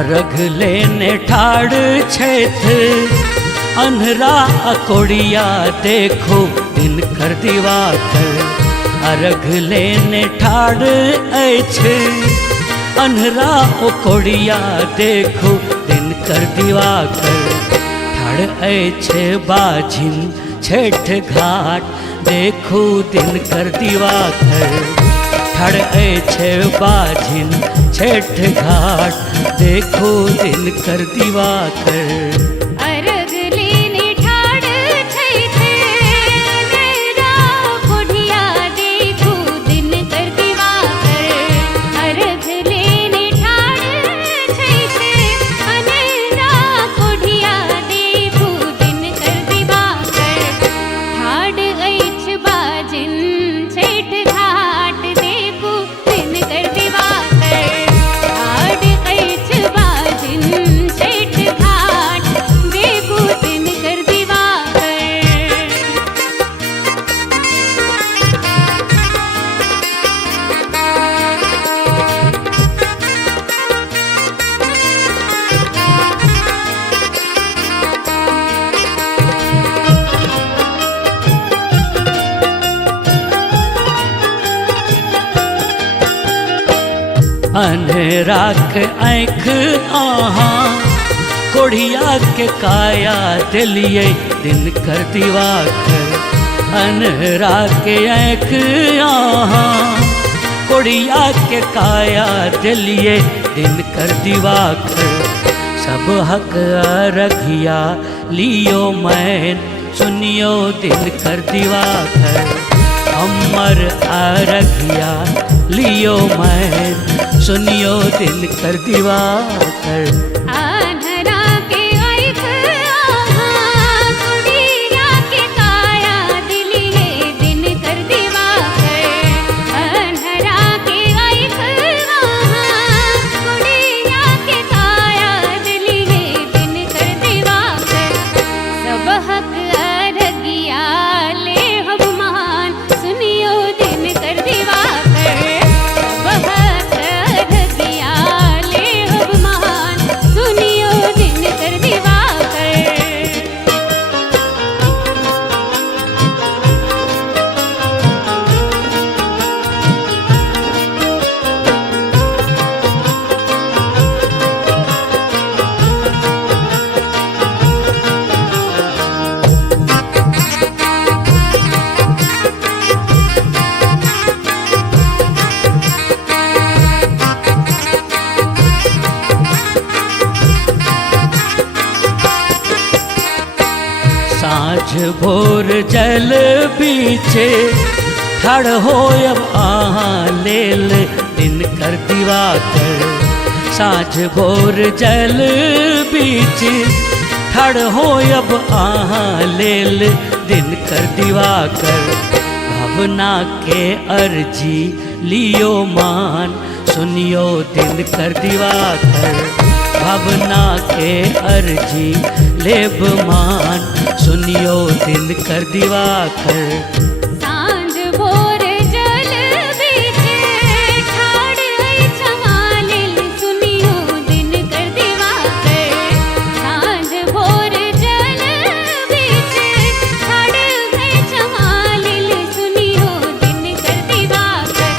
अर्घ लेने ठाड़ छैथ अन्हरा अकोड़िया देखो दिन कर दिवाकर। अर्घ लेने ठाड़ अछि अन्हरा अकोड़िया देखो दिन कर दिवाकर। ठाड़ अछि बाझिन छठ घाट देखो दिन कर दिवाकर। ठाड़ अछि बाझिन छठ घाट देखो दिन कर दिवाकर। अर्घ लेने ठाड़ छैठ अन्हरा कोढ़िया देखो दिन कर दिवाकर। अर्घ लेने ठाड़ छैठ अन्हरा कोढ़िया देखो दिन कर दिवाकर। ठाड़ अछि बाजिन छठ घाट देखो दिन कर दिवाकर। ठाड़ अछि बाजिन छठ घाट देखो दिन कर दिवाकर। अन्हरा के आँख आहाँ कोढ़िया के काया दिलिए दिन कर दिवाकर। अन्हरा के आँख आहाँ कोढ़िया के काया दिलिए दिन कर दिवाकर। सब हक रखिया लियो मैन सुनियो दिन कर दिवाकर। हमर अरघिया लियो मैन सुनियो दिन कर दिवाकर। अन्हरा के आँख आहाँ कोढ़िया के काया दिलिए दिन कर दिवाकर। अन्हरा के आँख आहाँ कोढ़िया के काया दिलिए दिन कर दिवाकर। सब हक अरगिया ले हम मान सुनियो दिन कर दिवाकर। सब हक अरगिया ले हम मान सुनियो दिन कर दिवाकर। साँझ भोर जल बीचे ठाड़ हो अब आहाँ लेल दिन कर दिवाकर। साँझ भोर जल बीचे ठाड़ हो अब आहाँ लेल दिन कर दिवाकर। भावना के अर्जी लियो मान सुनियो दिन कर दिवाकर। भावना के अर्जी लेब मान सुनियो दिन कर दिवाकर। सांझ भोर जल बीचे ठाड़ अछि मालिल सुनियो दिन कर दिवाकर। सांझ भोर जल बीचे ठाड़ अछि मालिल सुनियो दिन कर दिवाकर।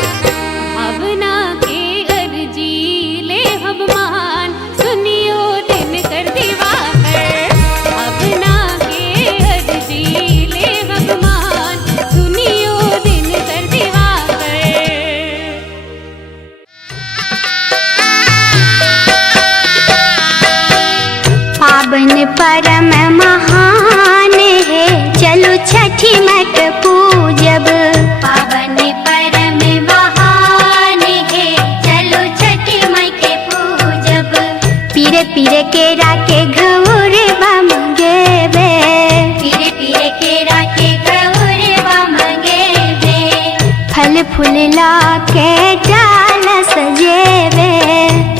भावना के अर्जी ले हम मान सुनियो दिन कर दिवाकर। भावना के अर्जी ले हम मान सुनियो दिन कर दिवाकर। पावन परम महान है चलो छठी मत पूजब। पावन परम महान है चलो छठी मत पूजब। पीरे पीरे केरा के घौर बम गेबे। पीरे पीरे केरा के घौर बम गेबे। फल फूल ला के डाल सजेबे।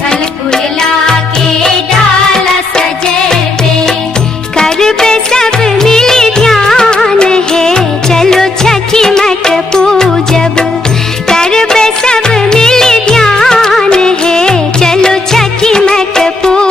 फल फूल ला के डाल सजेबे। करबे सब मिली ध्यान है चलो छठी मत पूजब। करबे सब मिली ध्यान है चलो छठी मत पूजब।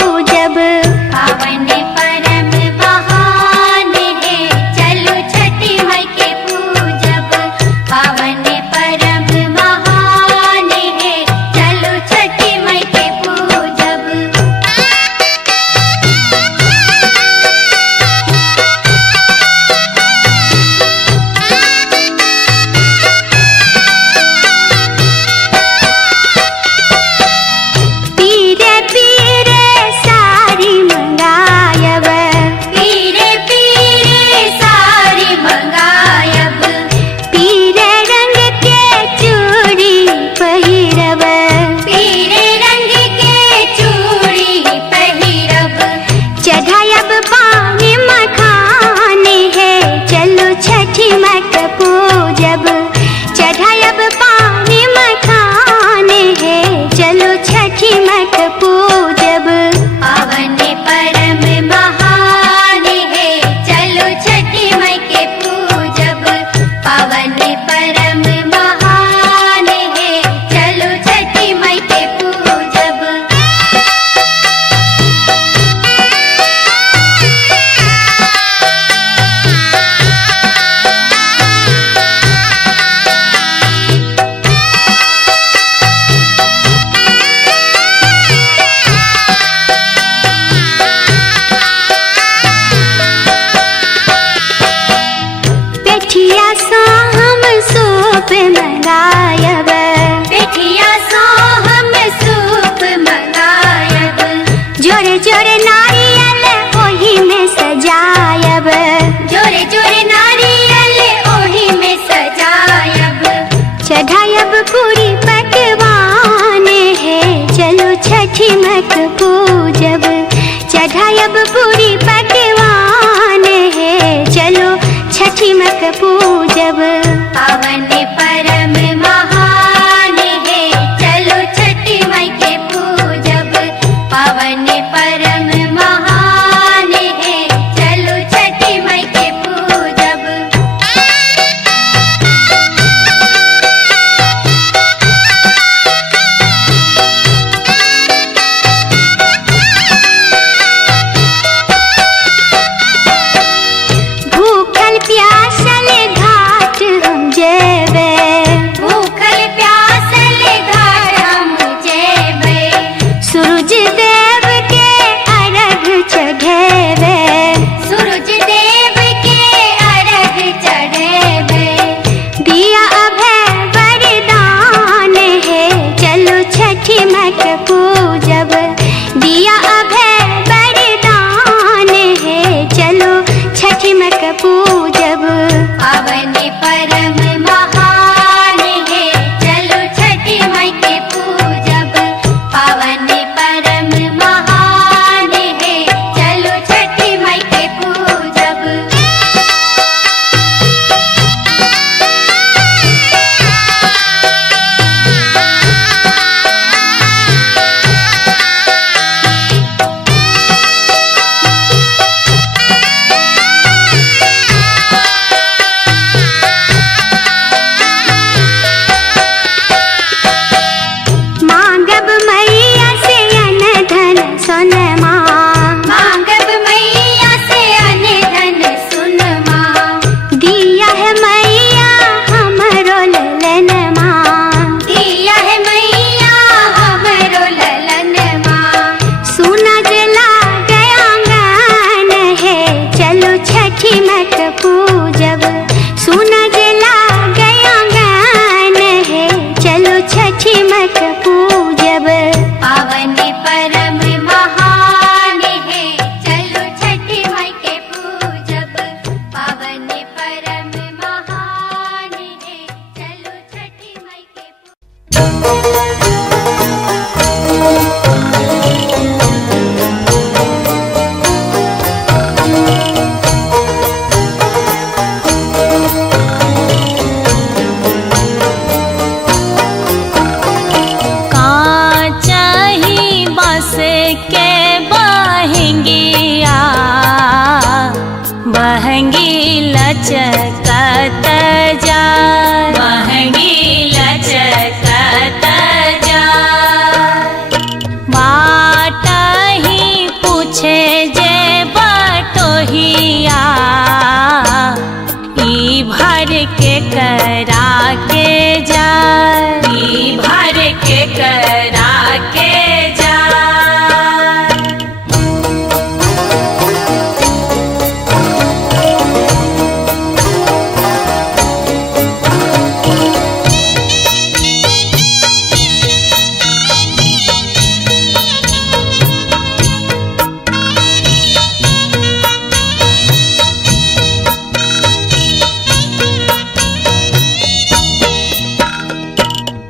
चढ़ायब पूरी पकवान है चलो छठी माई के पूजब। चढ़ायब पूरी पकवान है चलो छठी माई के पूजब। पावन परम महान है चलो छठी माई के पूजब। पावन परम महान है चलो छठी माई के पूजब। भूखल प्यासल घाट हम जेबे। भूखल प्यासल घाट हम जेबे। सूरज देव के अर्घ चढ़ेबे। सूरज देव के अर्घ चढ़ेबे। दिया अभय वरदान है चलो छठी माई के पूजब। दिया अभय वरदान है चलो छठी माई के पूजब। पावन परम महान है चलो छठी माई के पूजब। पावन परम महान है चलो छठी माई के पूजब। मांगब मैया से अन्न धन सोनमा। मांगब मैया से अन्न धन सोनमा। दिया है मैया हमरो ललनमा। दिया है मैया हमरो ललनमा। सोना जला गया गान है चलो छठी माई के पूजब। सोना जला गया गान है चलो छठी माई के पूजब। पावन परम महान है चलो छठी माई के पूजब। पावन परम महान है चलो छठी माई के कांचही बस के बहंगिया बहंगी लचकत जा। बहंगी लचकत जा। बाट ही पूछे जे बटोहिया ई भर के करा के जा। ई भर के करा के जा।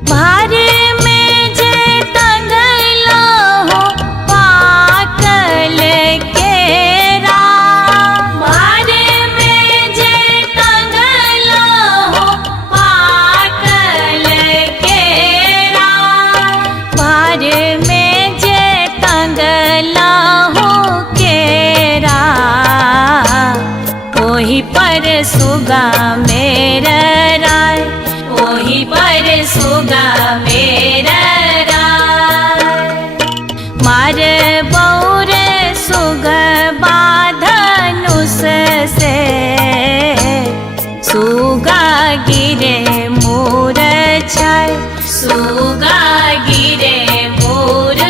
भार में जे टंगला हो पाकल केरा। भार में जे टंगला हो पाकल केरा। भार में जे टंगला हो केरा। ओही पर सुगा मेरा राय। ओही पर सुगा मेरा राय। मार बौर सुग बाधनुष से सुगा गिरे मूर्छाय। सुगा गिरे मूर्छाय।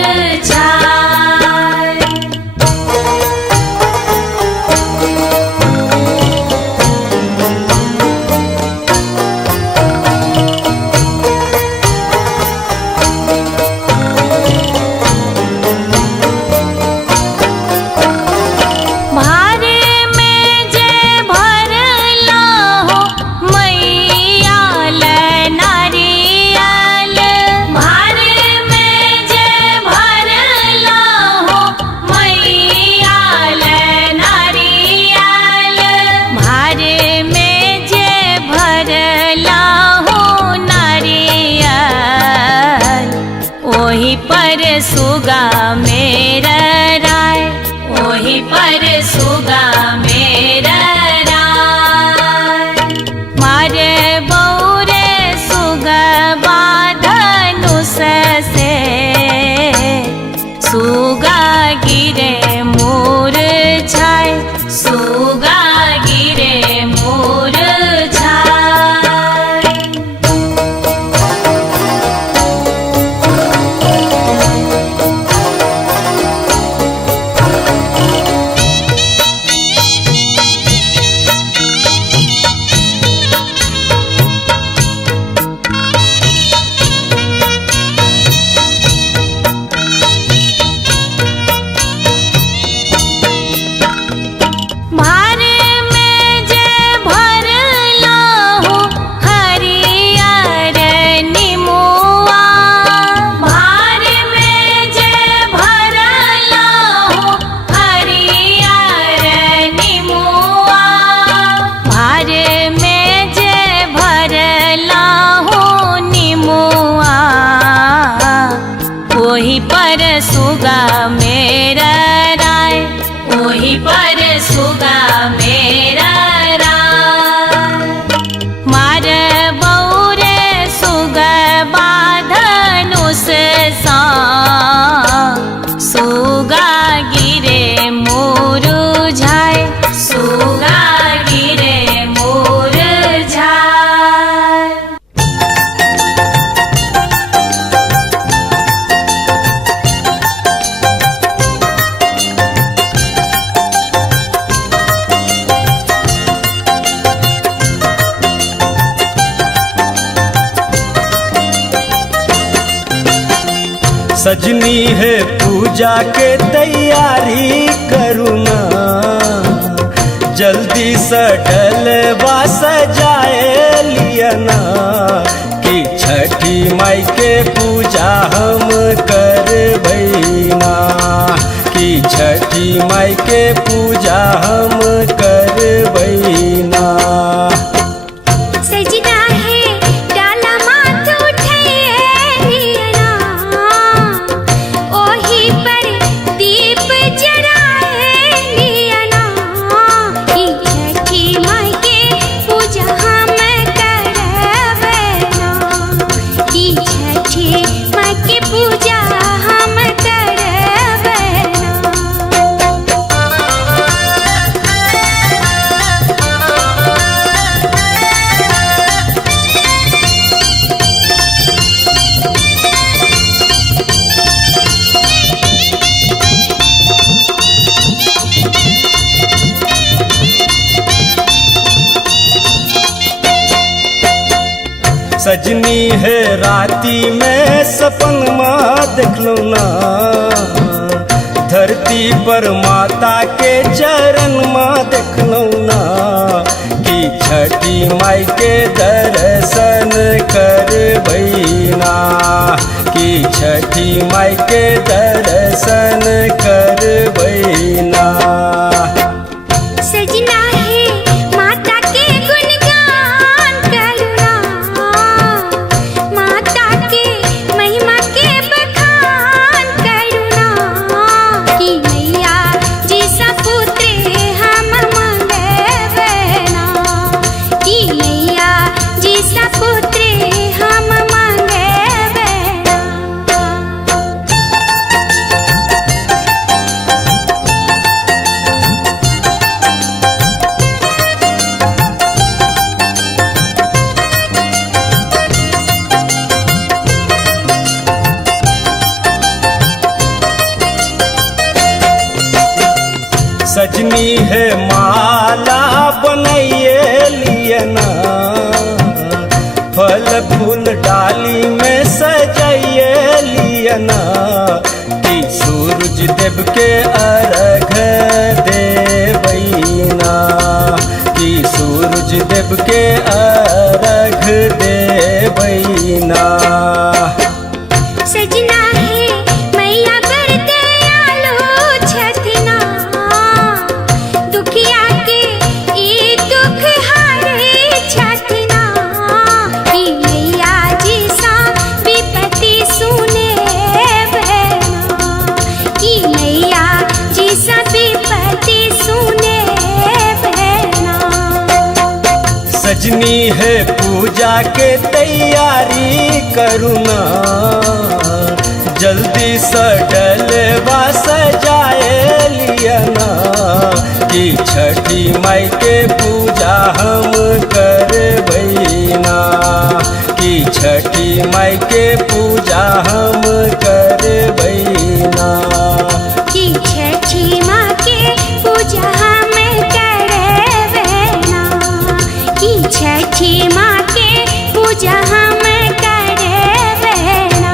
पर सुगा मेरा राय, वही पर सुगा मेरा राय। मारे बौरे सुगा बाधनुष से, सुगा गिरे मूर्छाए, सुगा गिरे मूर्छाए। वही पर सुगा मेरा राय, वही पर सुगा मेरा राय। मार बौरे सुगा बाधनुष सा, सुगा गिरे मुरझाए, सुगा गिरे मुरझाए। सजनी है पूजा के तैयारी करूना, जल्दी सटल बा सजाए लियना, कि छठी माई के पूजा हम कर बैना, कि छठी माई के पूजा हम कर बैना। सजना है डाला माथ उठाइए लियना, ओही पर दीप जराए लियना, कि छठी माई के पूजा हम करबना, कि छठी माई के पूजा हम करबना। सजनी है राती में सपन माँ देखलो ना, धरती पर माता के चरण माँ देखलो ना, कि छठी माई के दर्शन कर बैना, कि छठी माई के दर्शन कर बैना। सजना है माता के गुणगान करुणा, माता के महिमा के बखान करुणा, कि मैया जी सा पुत्र हम मांगबना, कि मैया जी सा पुत्र हम मांगबना। सजनी है माला बनाइए लियना, फल फूल डाली में सजाइए लियना, कि सूरज देव के अर्घ देवैना, कि सूरज देव के अर्घ देवैना। सजना है मैया कर दयालु छथिना, दुखिया के ई दुख हारे छथिना, कि मैया जी सा विपत्ति सुने बना, सजनी है पूजा के तैयारी करुना, जल्दी सडलवा सजाए लियना, कि छठी माई के पूजा हम करबैना, कि छठी माई के पूजा हम करबैना। कि छठी माँ के पूजा हम करबैना, कि छठी माँ के पूजा हम करबैना।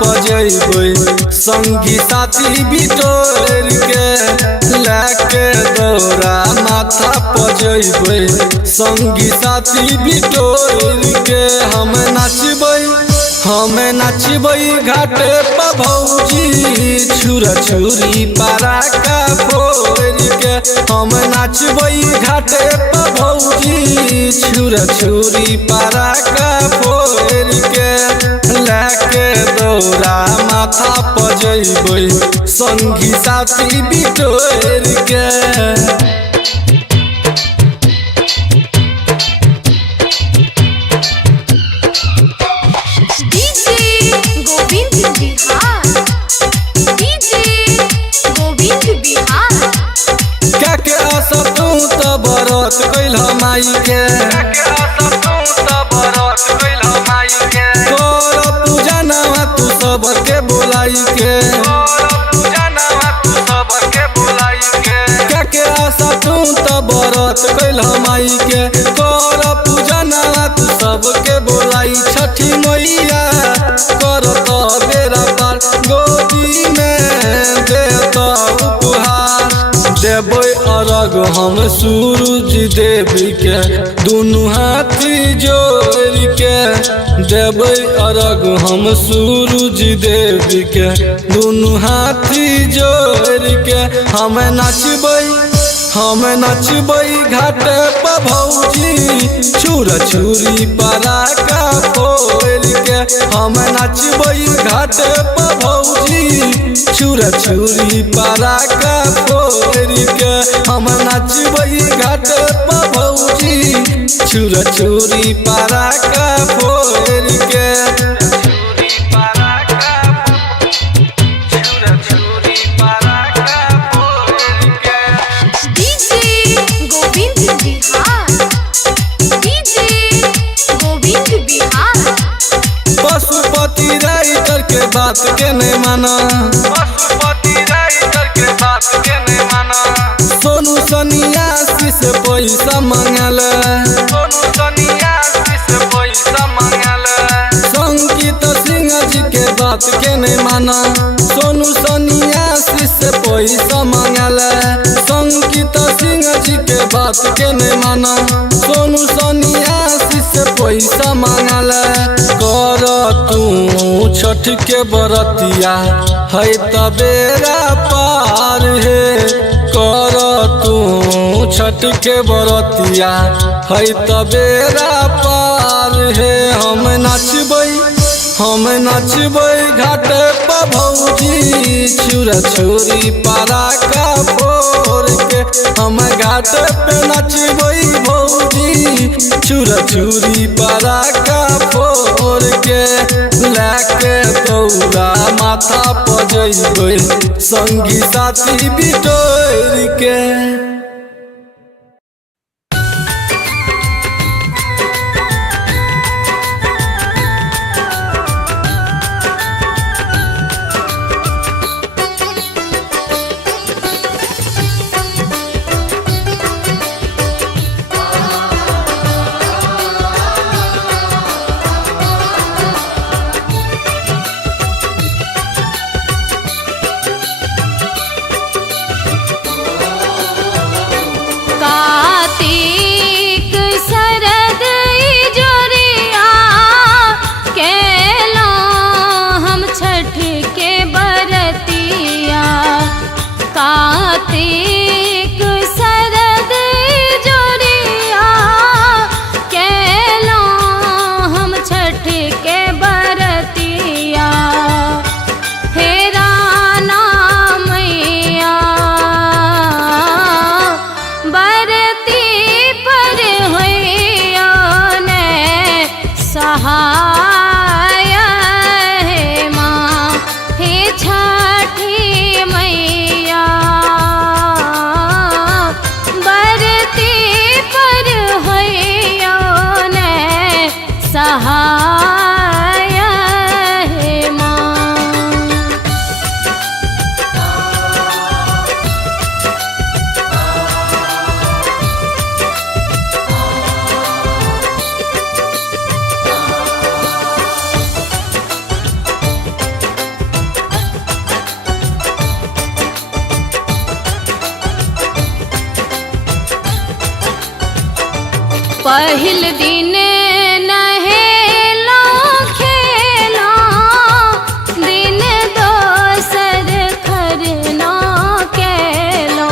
पजैबै संगी साथी बिटोर के लेके दौरा माथा पजैबै संगी साथी बिटोर के हम नाचबै घाटे पर भौजी छुरा छुरी पारा का फोर के हम नाचबै घाटे पर भौजी छुरा छुरी पारा का फोर के लेके दौरा माथा पजैबै संगी साथी बिटोर के बरत कैल माई के तोर पूजा नवा तू सबके बोलाई के के आशा तू तो बरत कैल माई के तोर पूजा नवा तू सबके बोलाई छठी मैया करत बेरा पार गोदी में देत उपहार देबै अरग हम सूरज देवी के दुनू हाथी जोड़ के देबै अरग हम सूरज देवी के दुनू हाथी जोड़ के हम नाचबै घाटे पर भौजी छुरा छुरी पारा का फोर के हम नाचबै घाटे पर भौजी छुरा छुरी पारा का फोर के हम नाचबै घाटे पर भौजी छुरा छुरी पारा का फोर के पशुपति राइटर के बात के नहीं माना सोनू सन्यासी से पैसा मांगल संगीत सिंह जी के बात के नहीं माना सोनू सन्यासी से पैसा मांगल संगीत सिंह जी के बात के नहीं माना सोनू सन्यासी से पैसा मांगल कर तू छठ के बरतिया है तबेरा पार है कर तू छठ के बरतिया है तबेरा पार है हम नाचबै घाटे पर भौजी छुरा छुरी पारा का फोर के हम घाटे पे नाचबै भौजी छुरा छुरी पारा का फोर के लेके दौरा माथा पजैबै संगी साथी बिटोर के पहिल दिन नहेला खेला दिन दोसर खरना केलो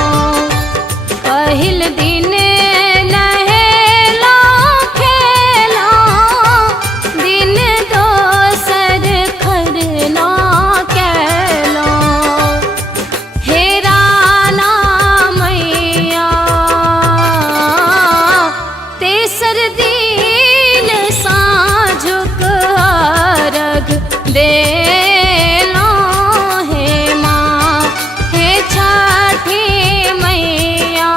पहिल दिन नहेला खेला दिन दोसर खरना केलो हेरा ना मैया तेसर दिन साँझुक अर्घ देलो हे माँ हे छठी मैया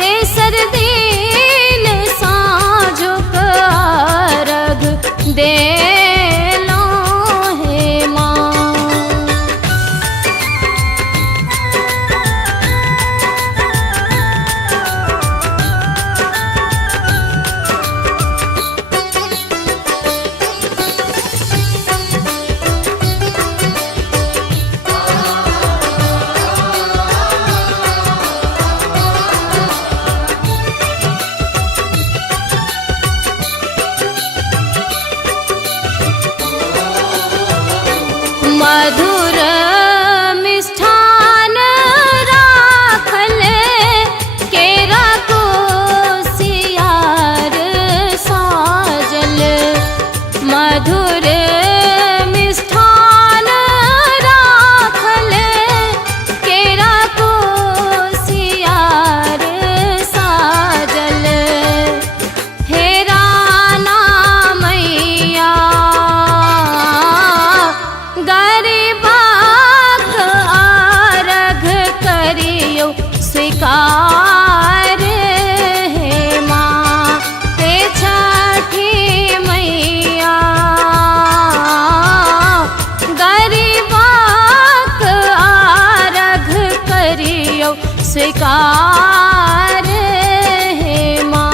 तेसर दिन साँझुक अर्घ देलो हे माँ। मधुर मिष्ठान राखल केरा कोसियार साजल मधुर मिष्ठान राखल केरा कोसियार साजल हेरा ना मैया गरीबाक अर्घ करियो स्वीकार हे माँ हे छठी मैया गरीबाक अर्घ करियो स्वीकार हे माँ।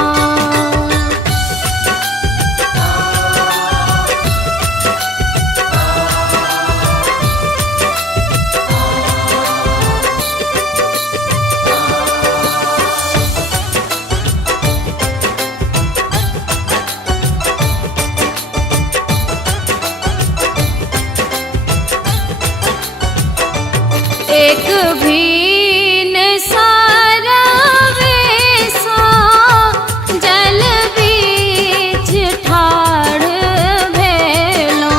एक भीन सारवेसा जल बीच ठाढ़ भेलो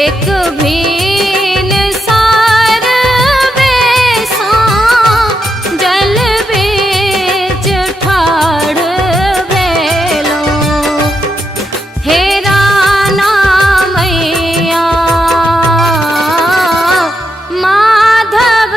एक भीन सारवेसा जल बीच ठाढ़ भेलो हेरा ना मैया माधव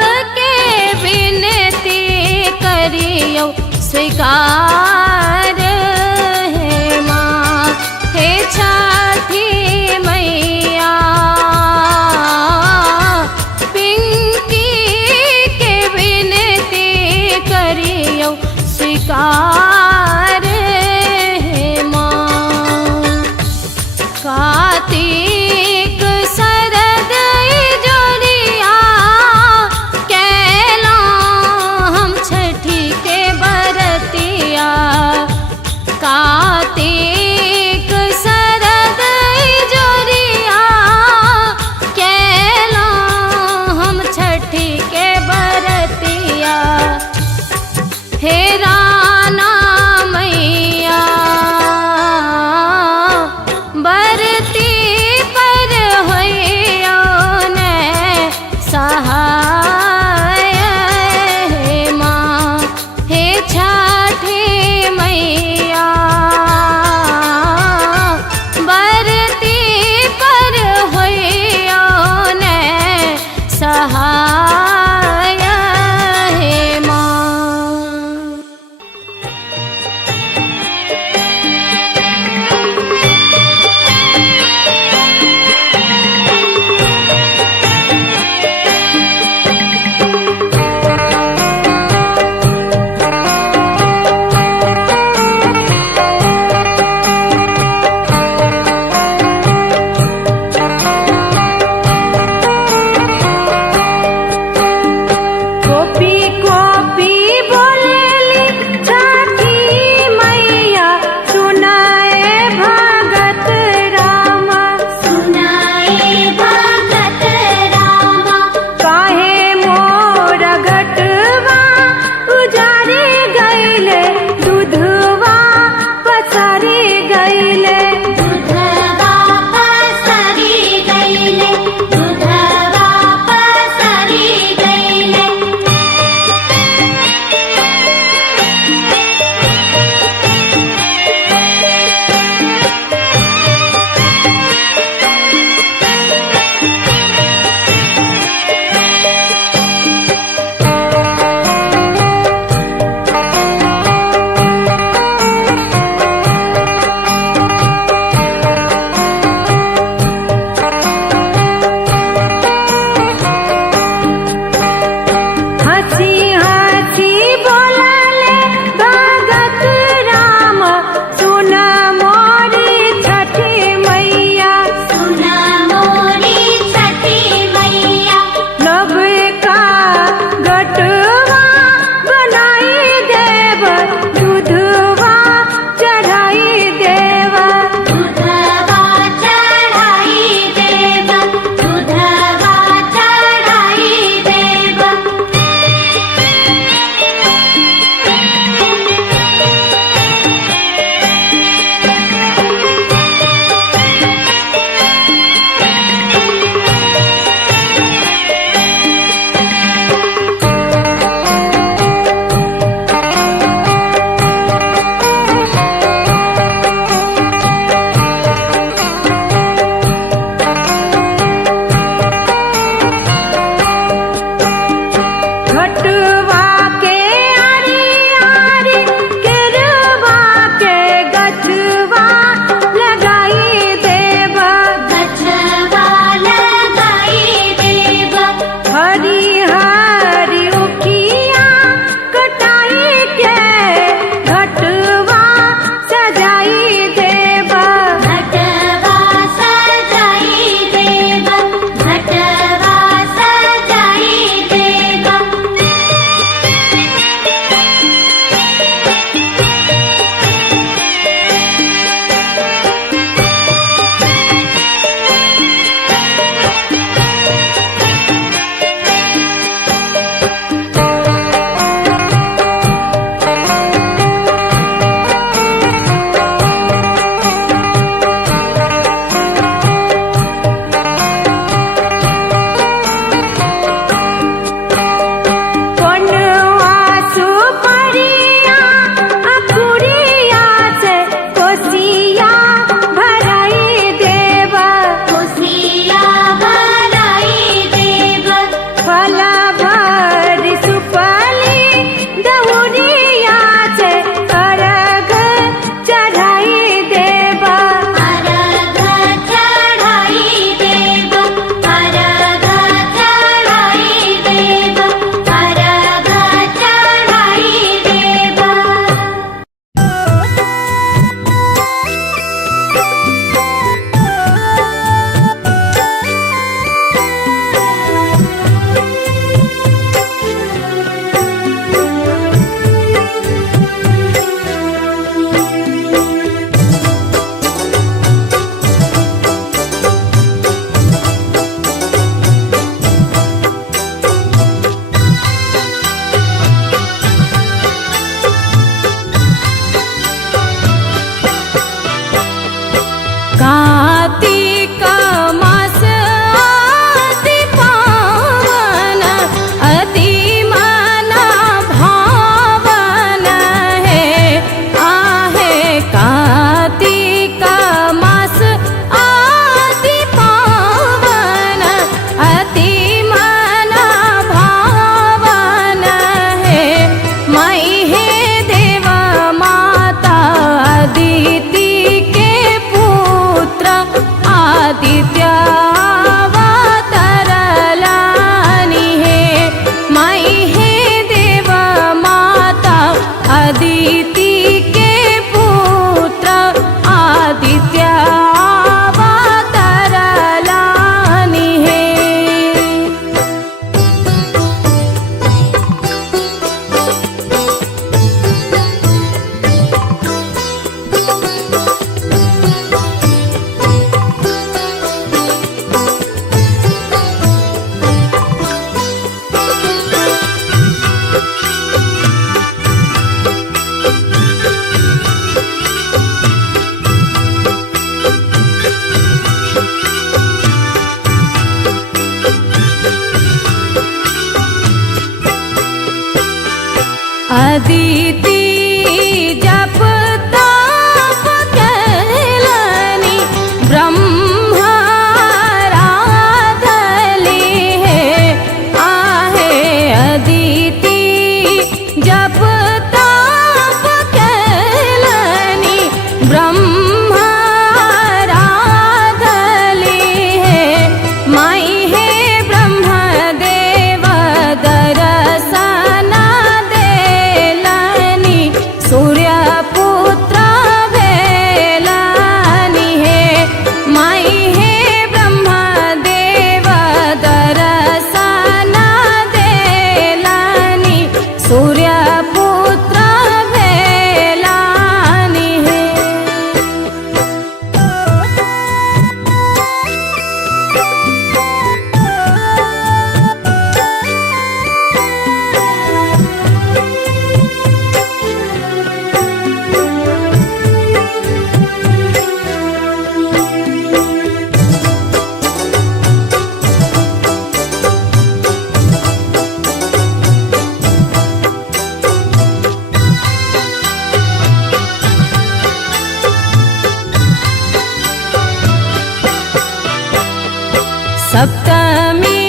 सप्तमी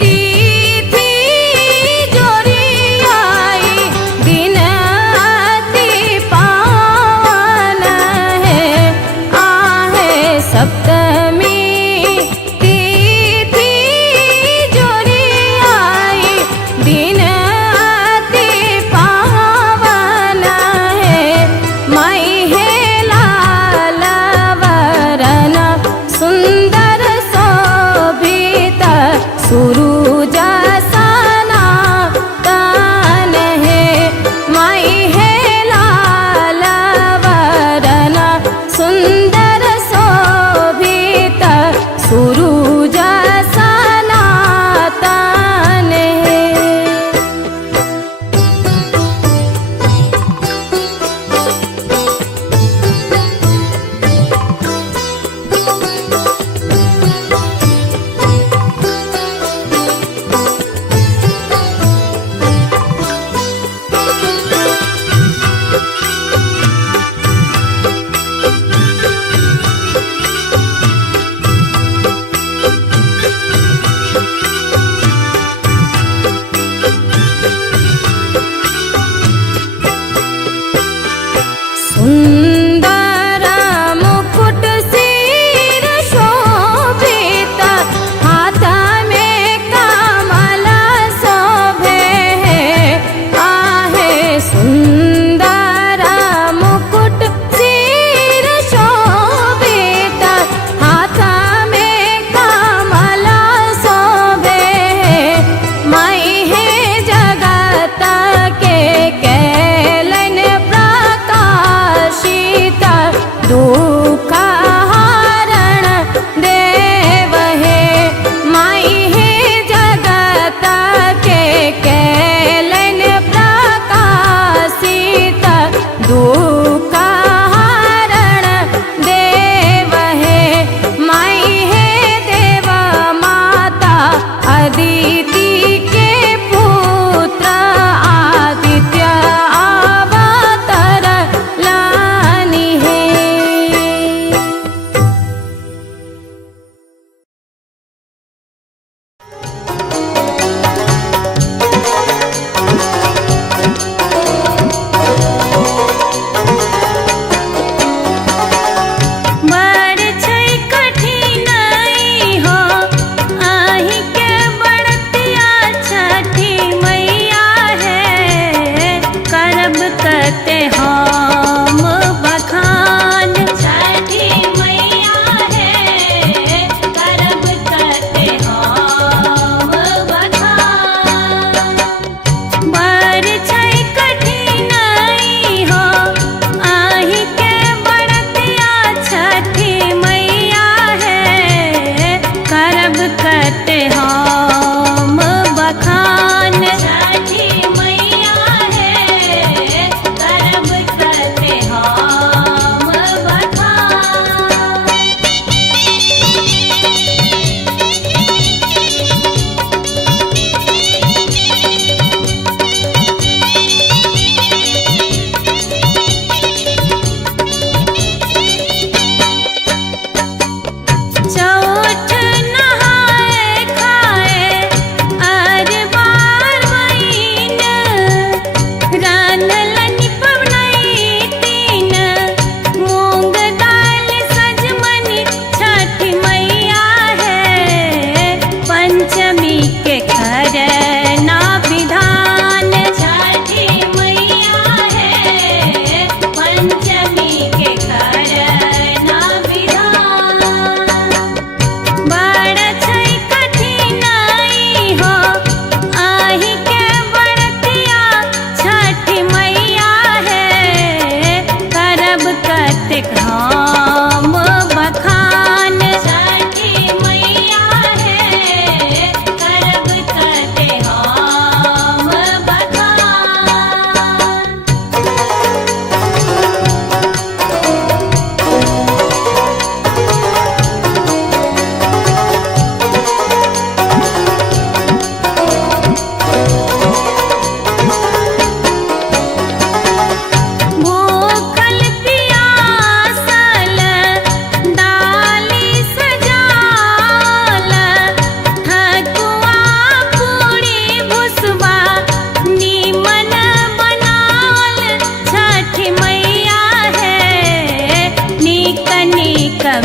तिथि जोड़ियाई दिन अति पावन है आहे सप्तमी तिथि जोड़ियाई दिन अति पावन है माई है लाल वरन सुंदर शोभित सुरुज सनातन है माई है लाल वरन सुंदर शोभित सुरुज सनातन है। सुंदर मुकुट सिर शोभित हाथ में कमल शोभे आहे सुंदर मुकुट सिर शोभित हाथ में कमल शोभे माई है जगत के कैलन प्रकाशित दुख हरण देव है माई है जगत के कैलन प्रकाशित दुख हरण देव है माई है देव माता अदिति के पुत्र आदित्य अवतर लानी है। बड़ छै कठिनाई हो आही के बड़तिया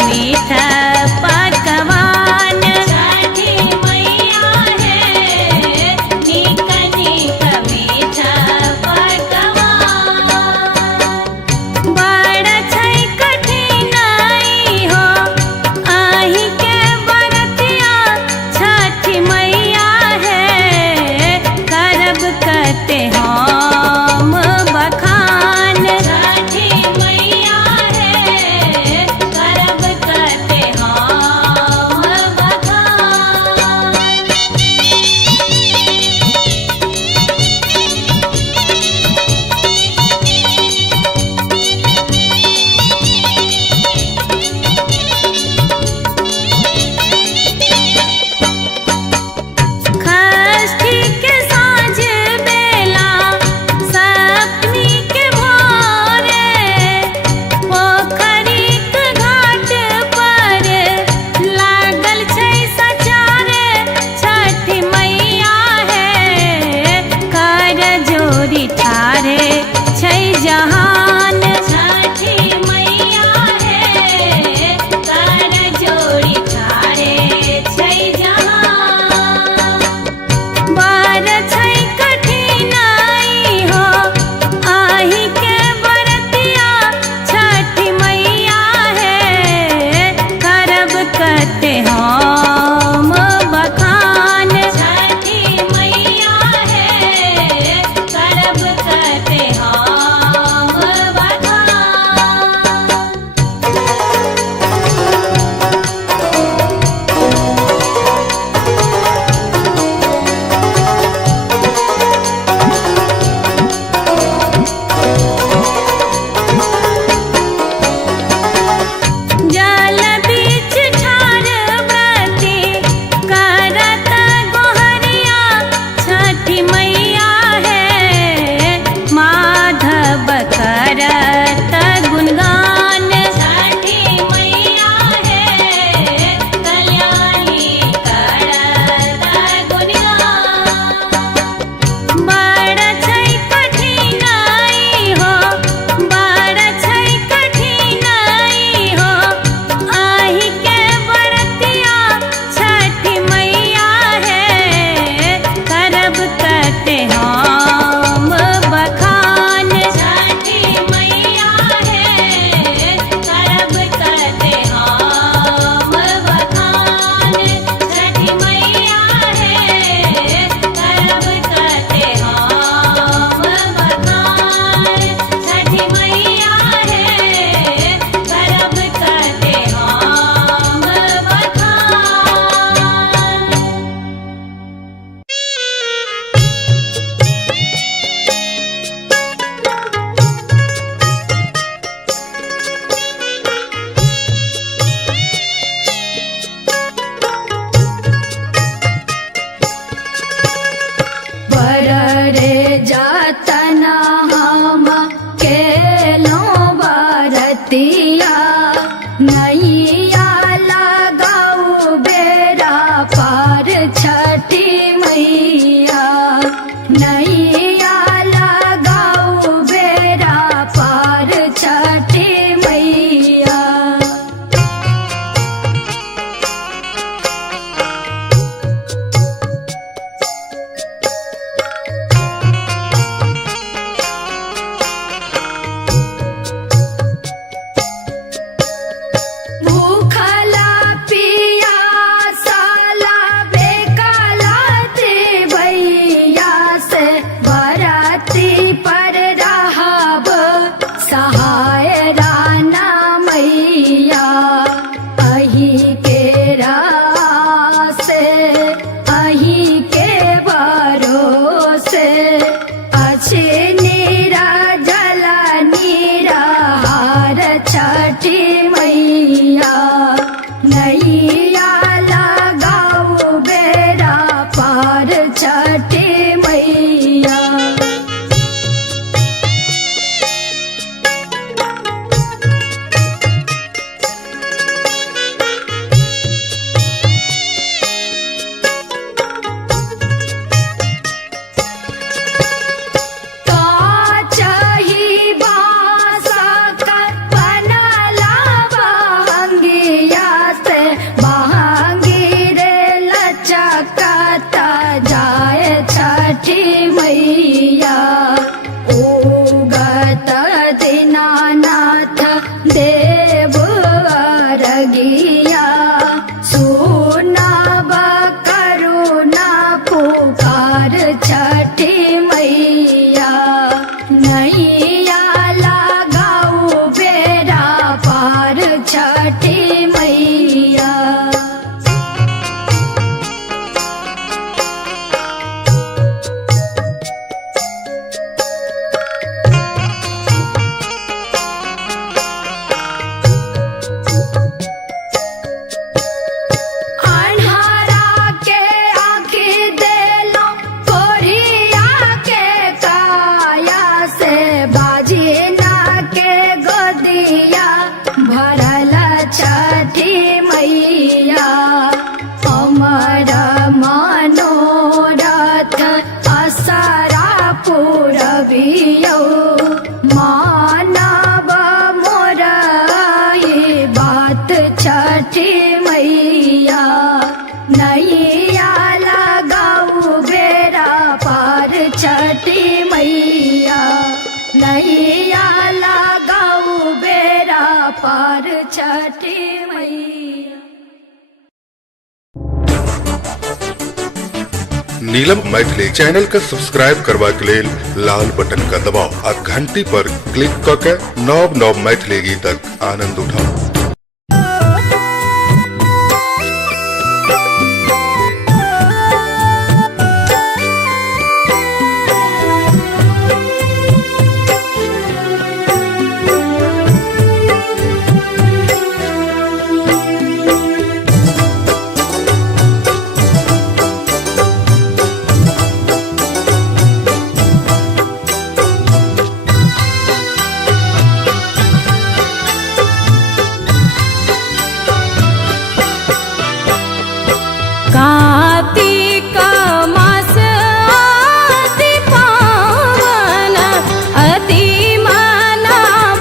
मीठा पकवान छठी मैया है नीक नीक मीठा पकवान। बड़ छै कठिनाई हो आही के बरतिया छठी मैया है करब करते हम बखान छठी मैया है करब करते मैया सुनब करुणा पुकार छठी मैया नैया लगाऊ बेरा पार छठी मैया। अन्हारा के आँखी देलो कोरिया के काया से बाजीना के गोदिया भरल छठी मैया अमर मनोरथ असरा पुरबियो मानव मोर ई बात छठी मैया नैया लगाऊ बेरा पार छठी मैया नैया लगाऊ बेरा पार छठी मैया। नीलम मैथिली चैनल का सब्सक्राइब करवा के लेल लाल बटन का दबाव आ घंटी पर क्लिक करके नव नव मैथिली गीतक आनंद उठाओ। कार्तिक मास अति पावन अति मन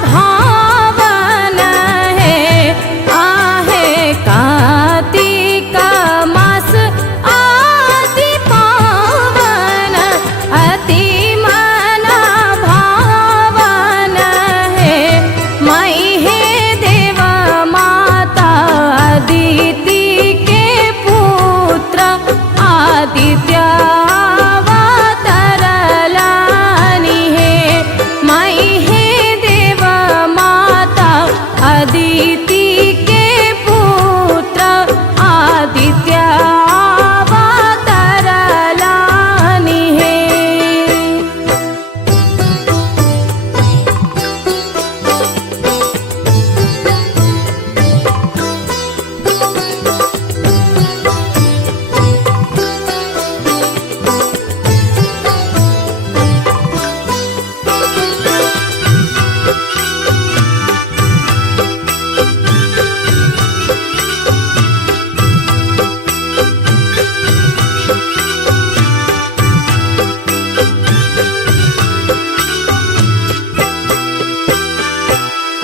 भावन है आहे कार्तिक मास अति पावन अति मन भावन है मई हे देव माता अदिति के पुत्र आदित्यावतरलानि हे मई हे देव माता अदिति के पुत्र आदित्यावतरलानि हे।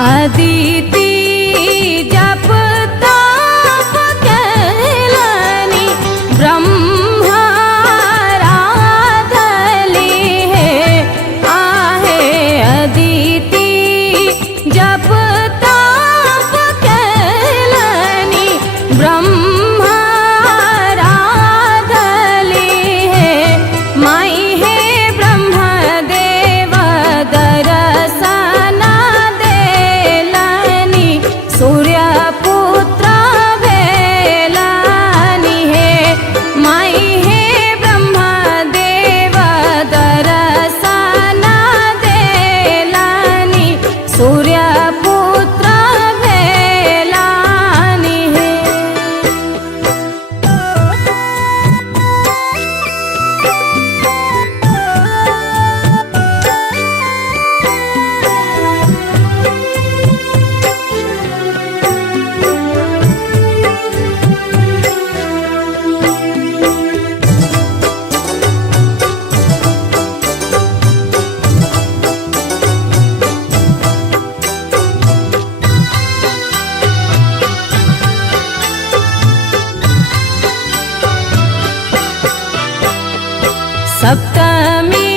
अदिति जप तप कैलनि ब्रह्माराधली है आहे अदिति जप तप कैलनि ब्रह्माराधली है माई हे ब्रह्मदेव दर्शन देलनि सूर्यपुत्र भेलनि हे माई हे ब्रह्मदेव दर्शन देलनि सूर्यपुत्र भेलनि हे। सप्तमी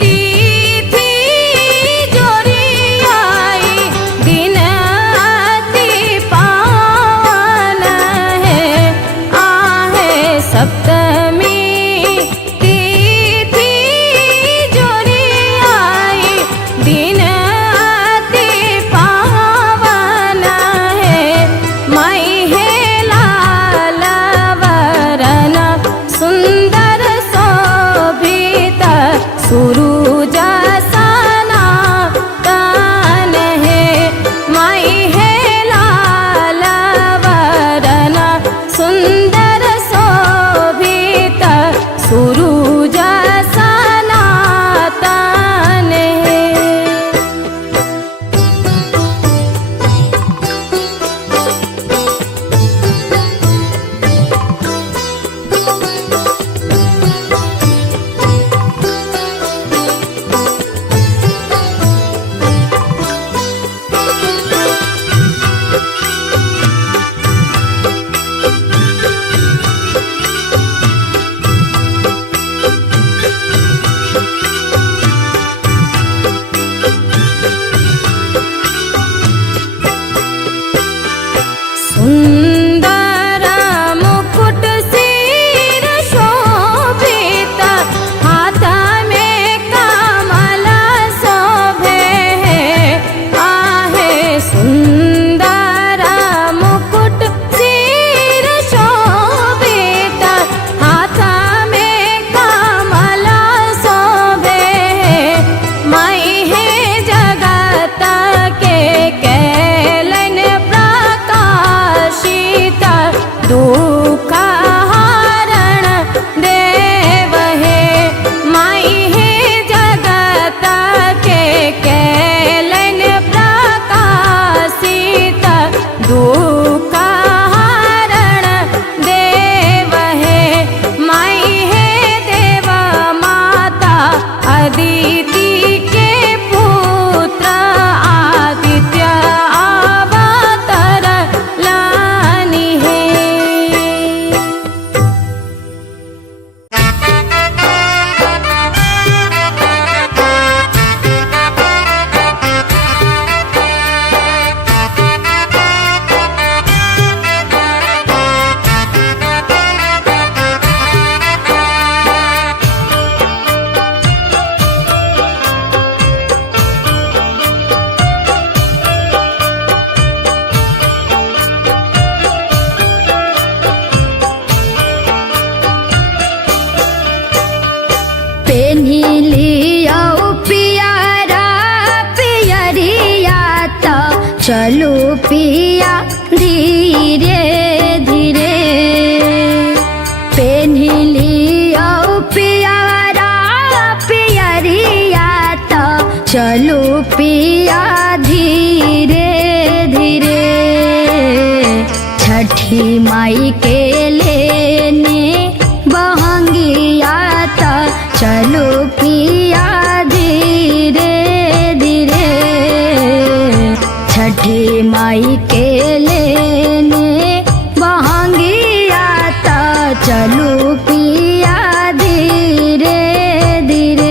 तिथि जोड़ी आई दिन अति पावन दुख हरण देव हे माई हे जगत के कैलन प्रकाशित दुख हरण देव हे माई हे देव माता अदिति के पुत्र आदित्य अवतर लानी है। चलो पिया धीरे धीरे पेन्हिलियो पियारा पियरिया तो चलो पिया धीरे धीरे छठी माई के लेने बहंगिया तो चलो पिया धीरे धीरे छठी माई के लेने बहंगिया तो चलो पिया धीरे धीरे।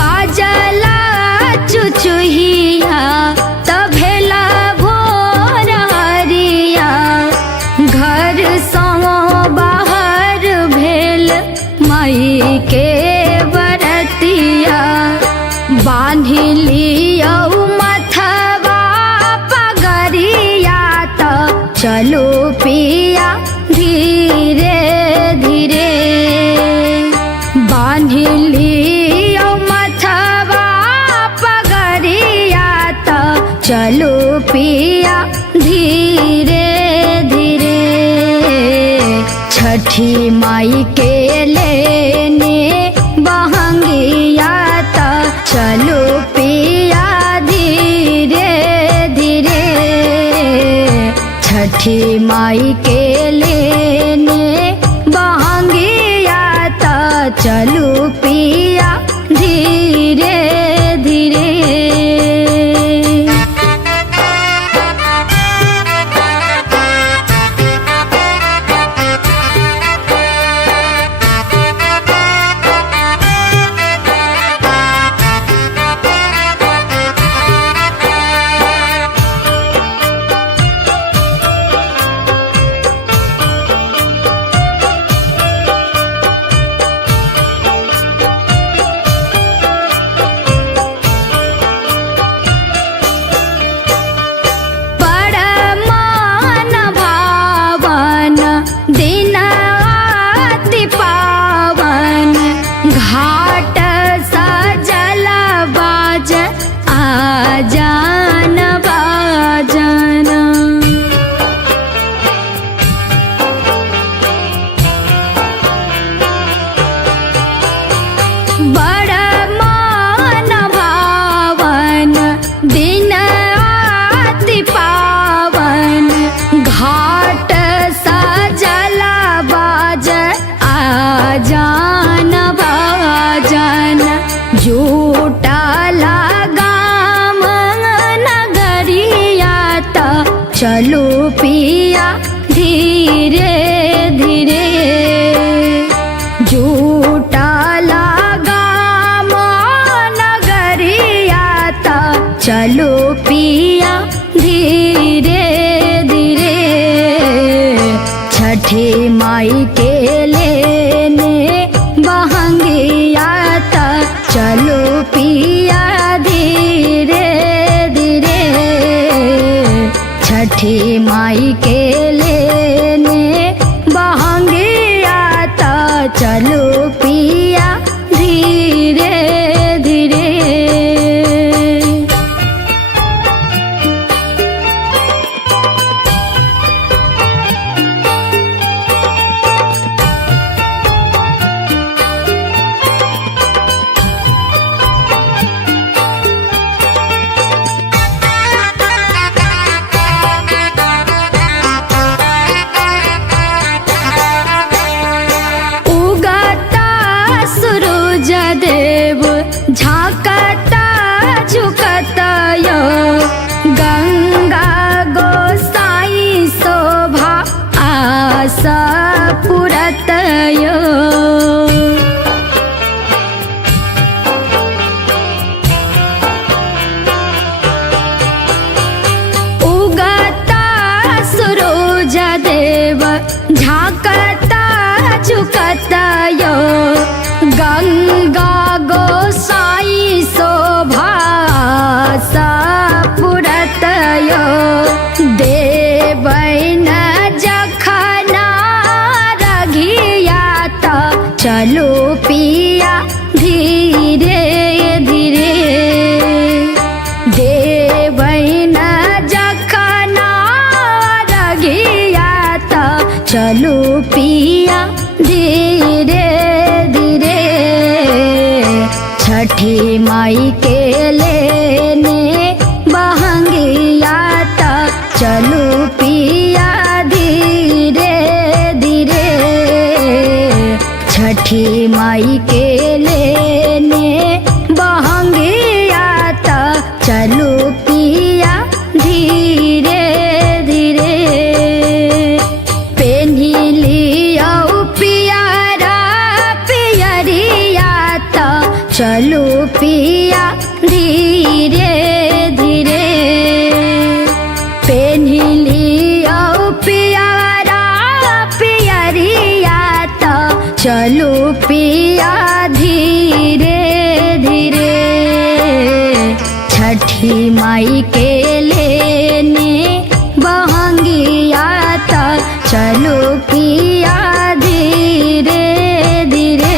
बाजला चुचुहिया तभेला भोर हरिया घर सो बाहर भेल माई के बरतिया बांधिलियो मथवा पगरिया तो चलो पिया धीरे धीरे बांधिलियो मथवा पगरिया तो चलो पिया धीरे धीरे छठी माई के लेने बहंगिया तो चलो पिया धीरे धीरे छठी माई के लेने बहंगिया तो चलो पिया धीरे धीरे। चलो पिया धीरे धीरे झूठा लगा नगरिया ता चलो पिया धीरे धीरे छठी माई के लेने बहंगिया ता चलो पिया धीरे धीरे छठी माई के लेने बहंगिया ता चलो पिया धीरे धीरे। देव झाकता झुकता यो गंगा गोसाई शोभा आशा पुरत यो उगता सूरज देव झाकता झुकता यो गंगा गोसाई शोभा पुरत यो देवैन जखना रघिया ता चलो पिया धीरे धीरे देवैन जखना रघिया ता चलो पिया धीरे धीरे छठी माई के लेने बहंगिया ता चलो पिया धीरे धीरे छठी माई के लेने बहंगिया ता चलो पिया धीरे धीरे पेन्ही लिया पियारा पियरिया ता चलो पिया धीरे धीरे पेन्ही लिया पियारा पियरिया ता चलो पिया धीरे धीरे छठी माई के लेने बहंगिया ता चलो पिया धीरे धीरे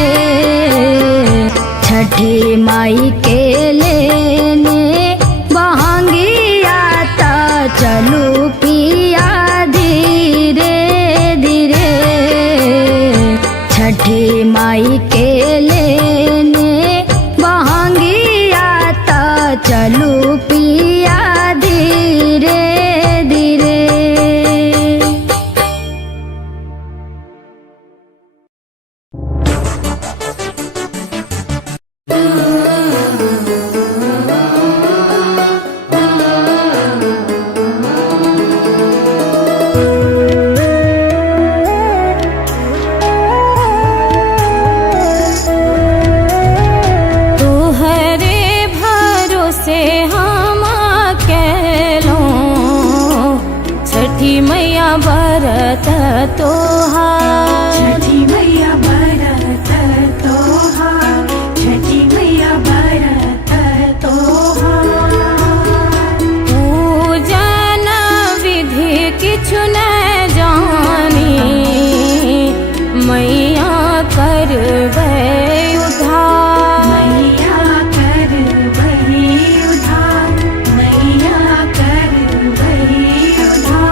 छठी माई के लेने बहंगिया ता चलो पिया धीरे धीरे छठी माई के लेने बहंगिया ता चलो पिया धीरे धीरे। बरत तोहार छठी मैया बरत तोहार छठी मैया बरत तोहार पूजन विधि किछु न जानी मैया करबै उद्धार मैया करबै उद्धार मैया करबै उद्धार।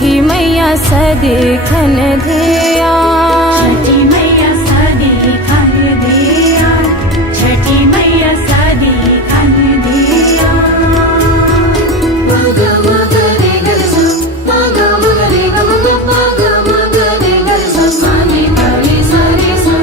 छठी मैया सदिखन ध्यान छठी मैया सदिखन ध्यान छठी मैया सदिखन ध्यान मग मग रे ग स मग मग रे ग मग मग रे ग स सा नि ध नि सा रे सा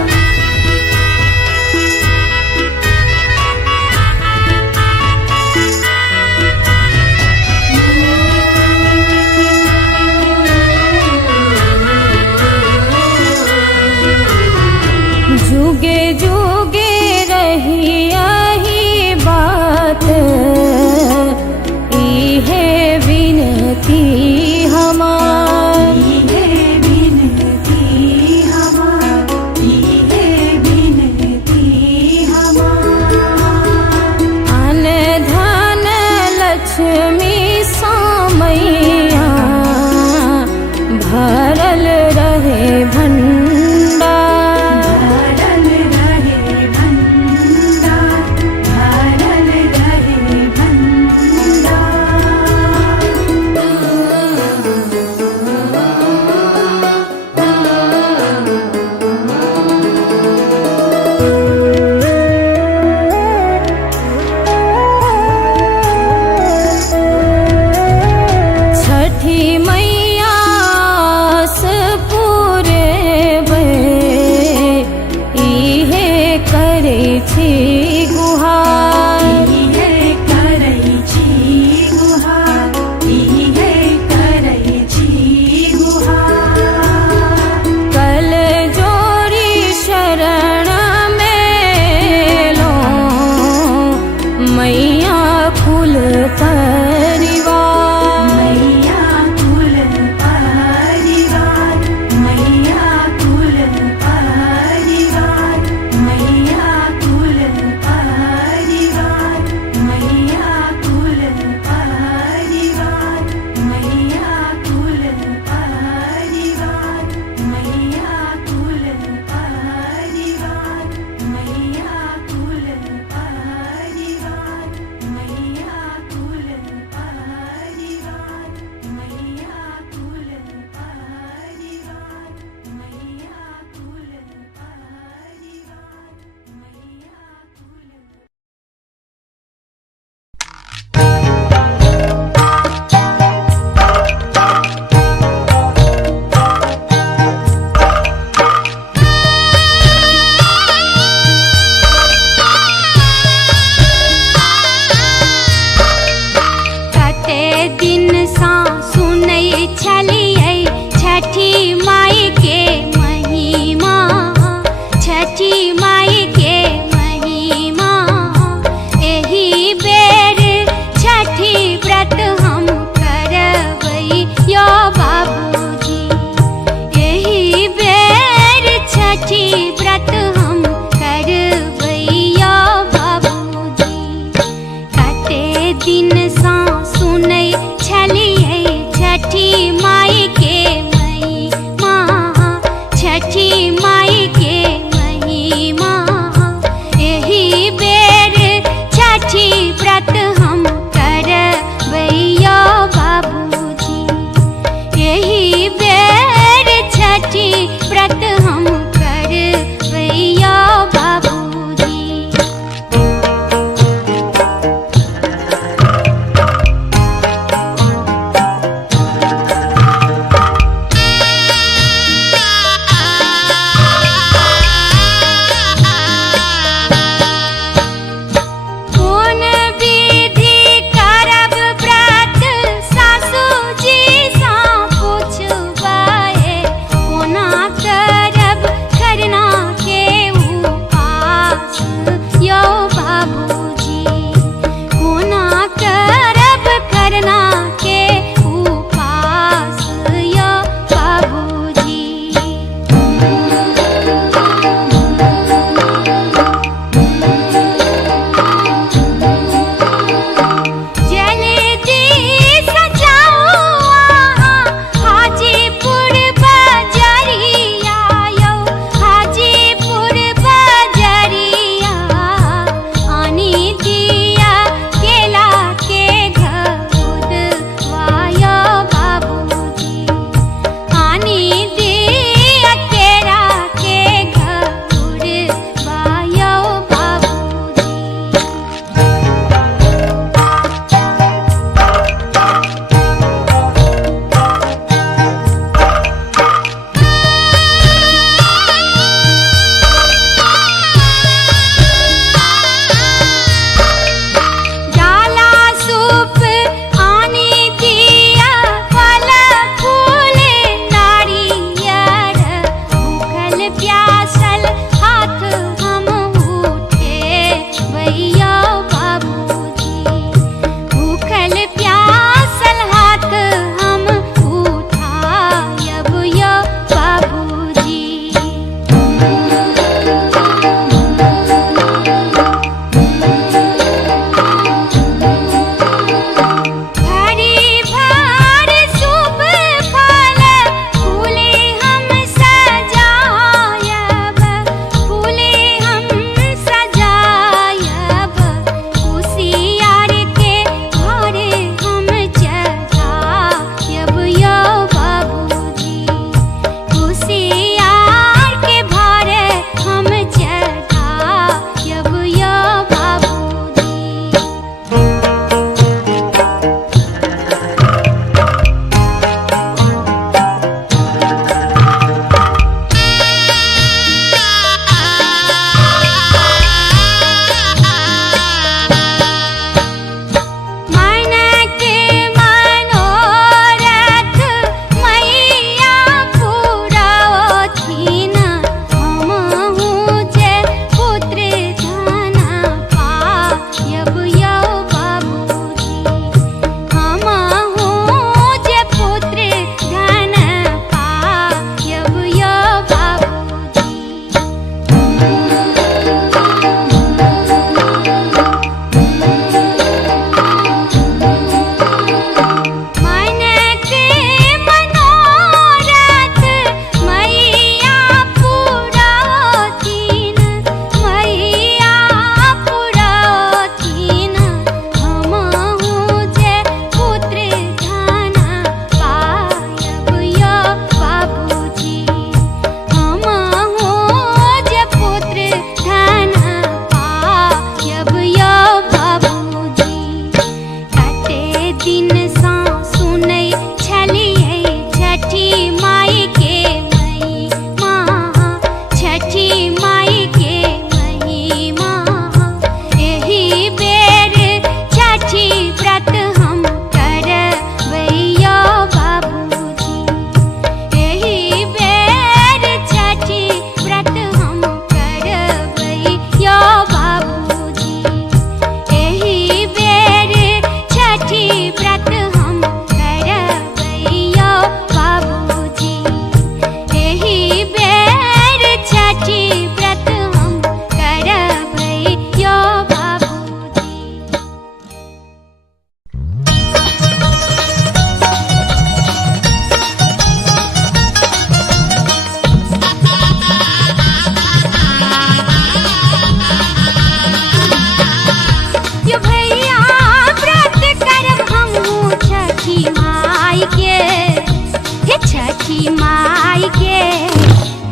छठी माई के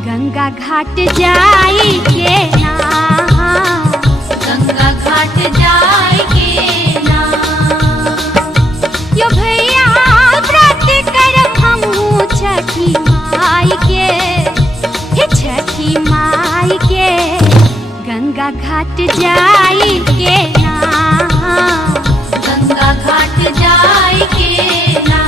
गंगा घाट जाई के ना गंगा घाट जाए के ना यो भैया व्रत करब हमहू छठी माई के हे छठी माई के गंगा घाट जाई के ना गंगा घाट जाए के ना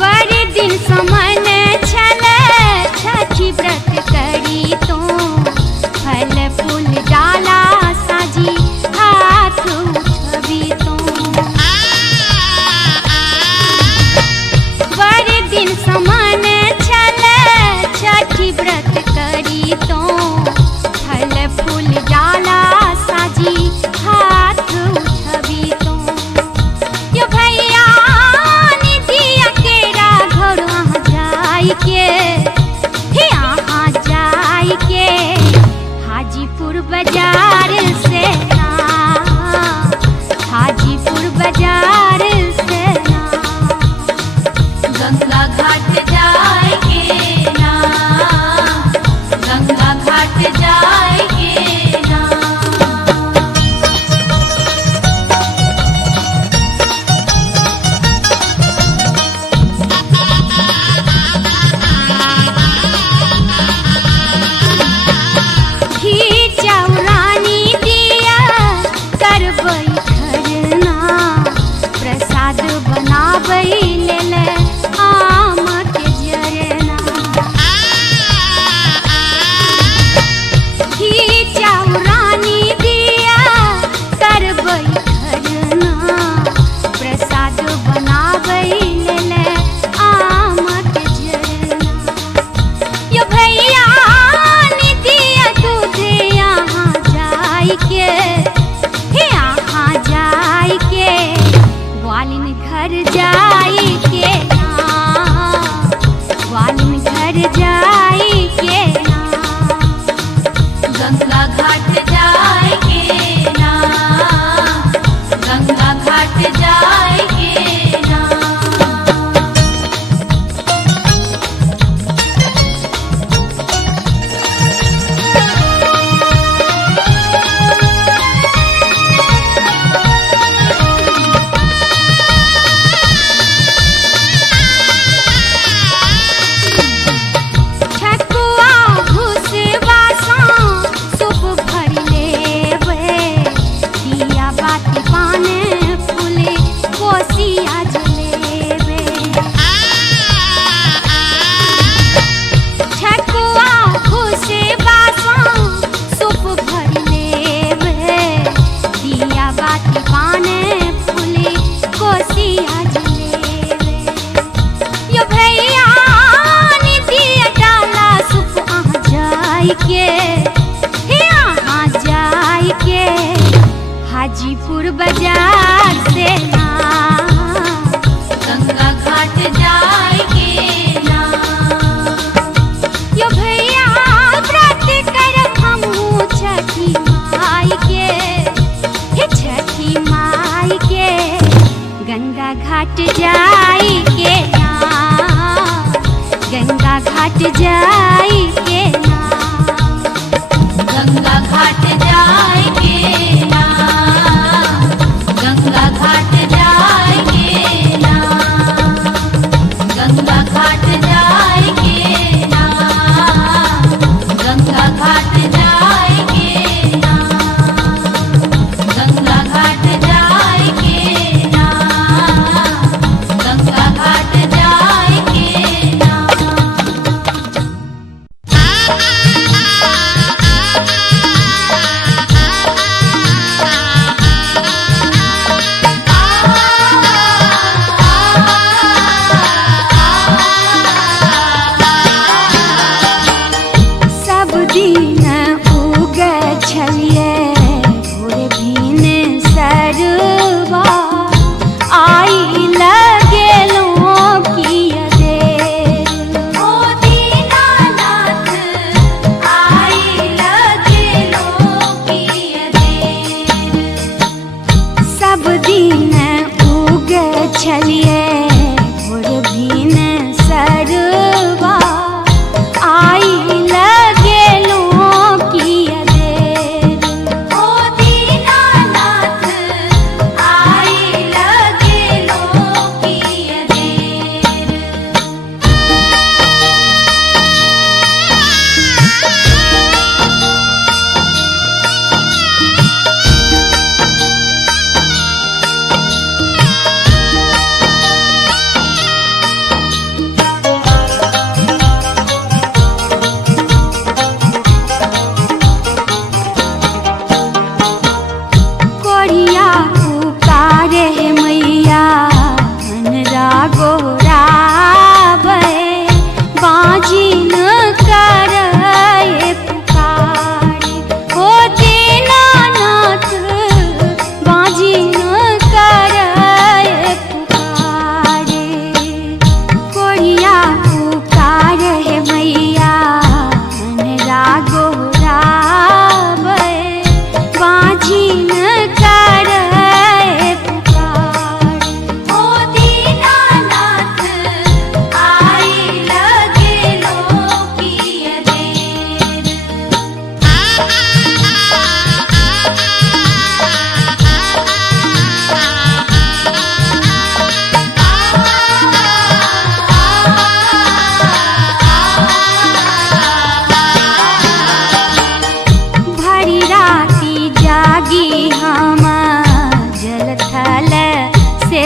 बड़े दिन समन छले छठी व्रत करी तो फल फूल डाला साजी हाथ उठबी तो बड़े दिन समन छले छठी व्रत करी तो फल फूल डाला साजी हाथ उठबी तो यो भैया निधिया केरा घर वहाँ जाई के हे यहाँ जाई के हाजीपुर बाजार से ना हाजीपुर बाजार से ना गंगा घाट जाए के ना गंगा घाट जाए के ना घी चौरानी दिया करबै खरना प्रसाद बनाबै लेल आम के जरना घी चौरानी दिया करबै खरना प्रसाद बनाबै लेल आम के जरना यो भैया निधिया दूध यहाँ जाई के हे यहाँ जाई के ग्वालिन घर जाई के ना ग्वालिन घर जाई के ना गंगा घाट जाए के ना गंगा घाट जाए के ना ठकुआ घुसवा सा सूप भर लेबै दिया बाती पाने फूले कोसिया जलेबै ठकुआ घुसवा सा सूप भर लेबै दिया बाती पाने फूले कोसिया जलेबै यो भैया निधिया डाला सुप अहाँ जाई के हे अहाँ जाई के हाजीपुर बाजार से ना गंगा घाट जाए के ना यो भैया व्रत करब हमहू छठी माई के हे छठी माई के गंगा घाट जाई के ना गंगा घाट जाई के ना गंगा घाट जाए के ना गंगा घाट जाए के ना गंगा घाट जाए के ना गंगा घाट जाए के ना गंगा घाट जाए के ना गंगा घाट जाए के ना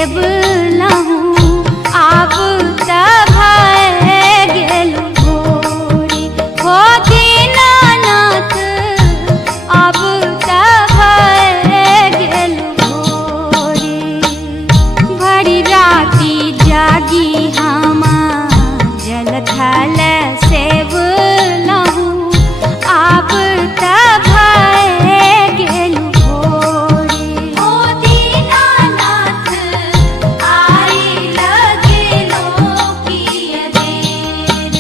सेब लहूं आब तब गेलु भोरे हो दीनानाथ आब तब गेलु भोरे भरी राती जागी हमा जल थल सेब लहूं आब तब गेलु भोरे हो दीनानाथ आई लगेलो किया देर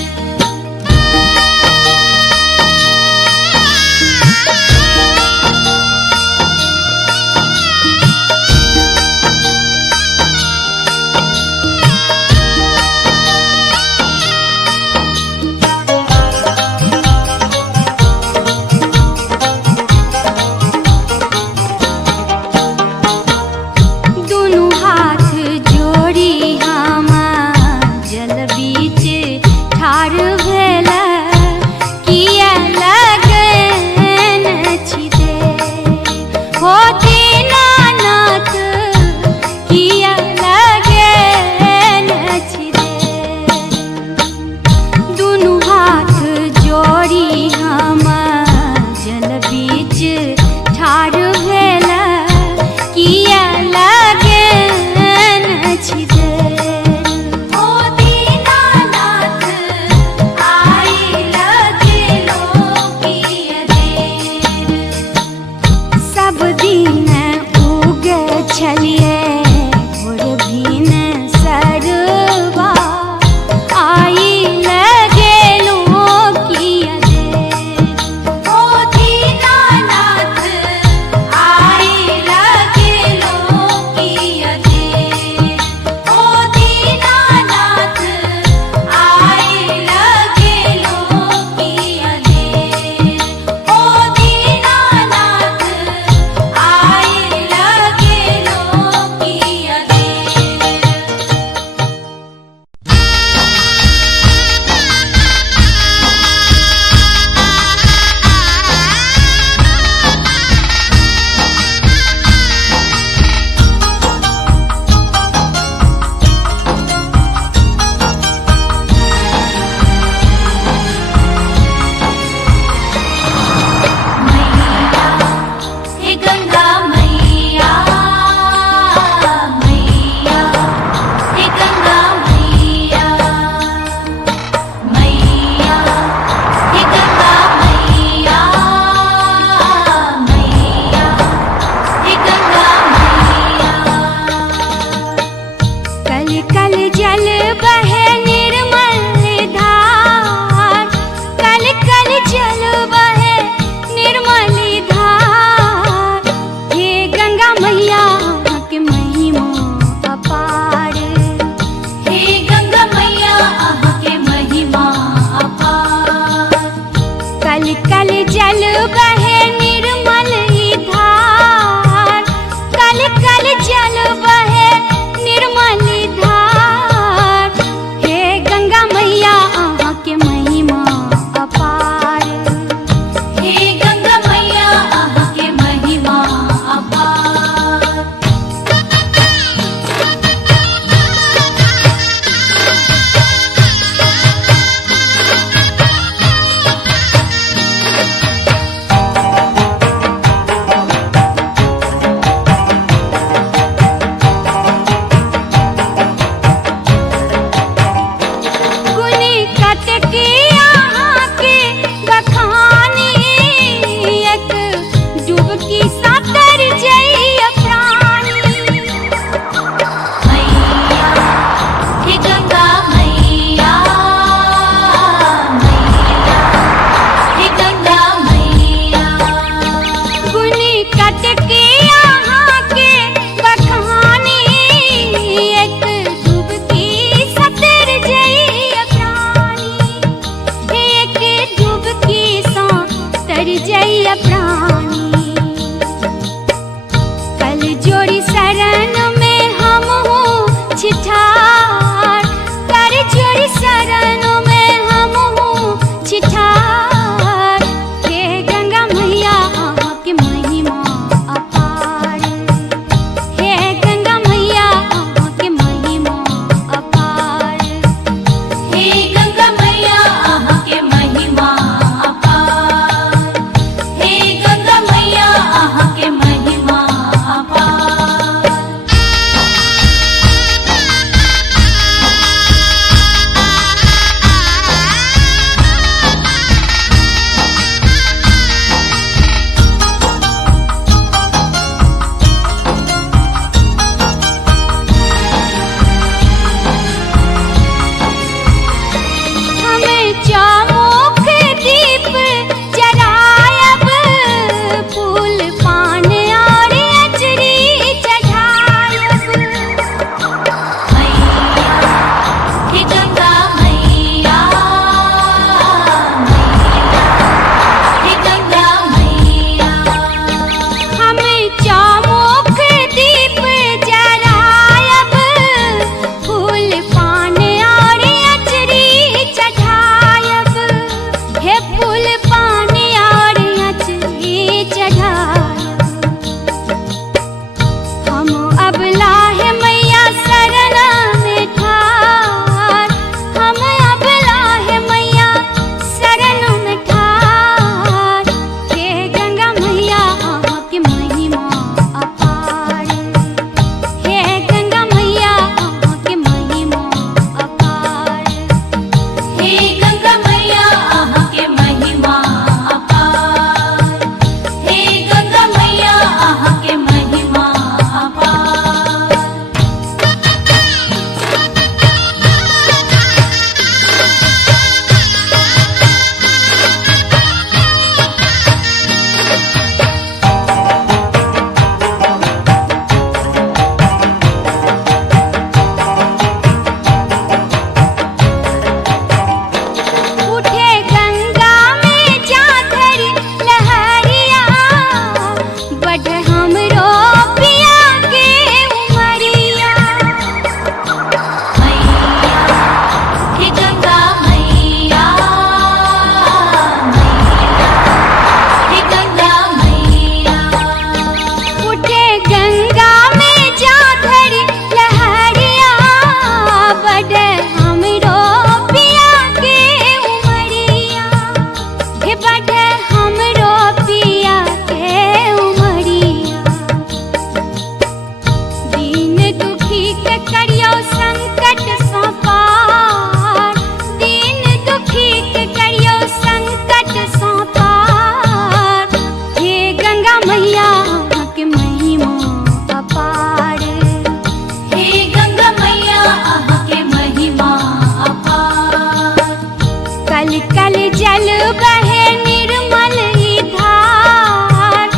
जल बहे निर्मल ही धार,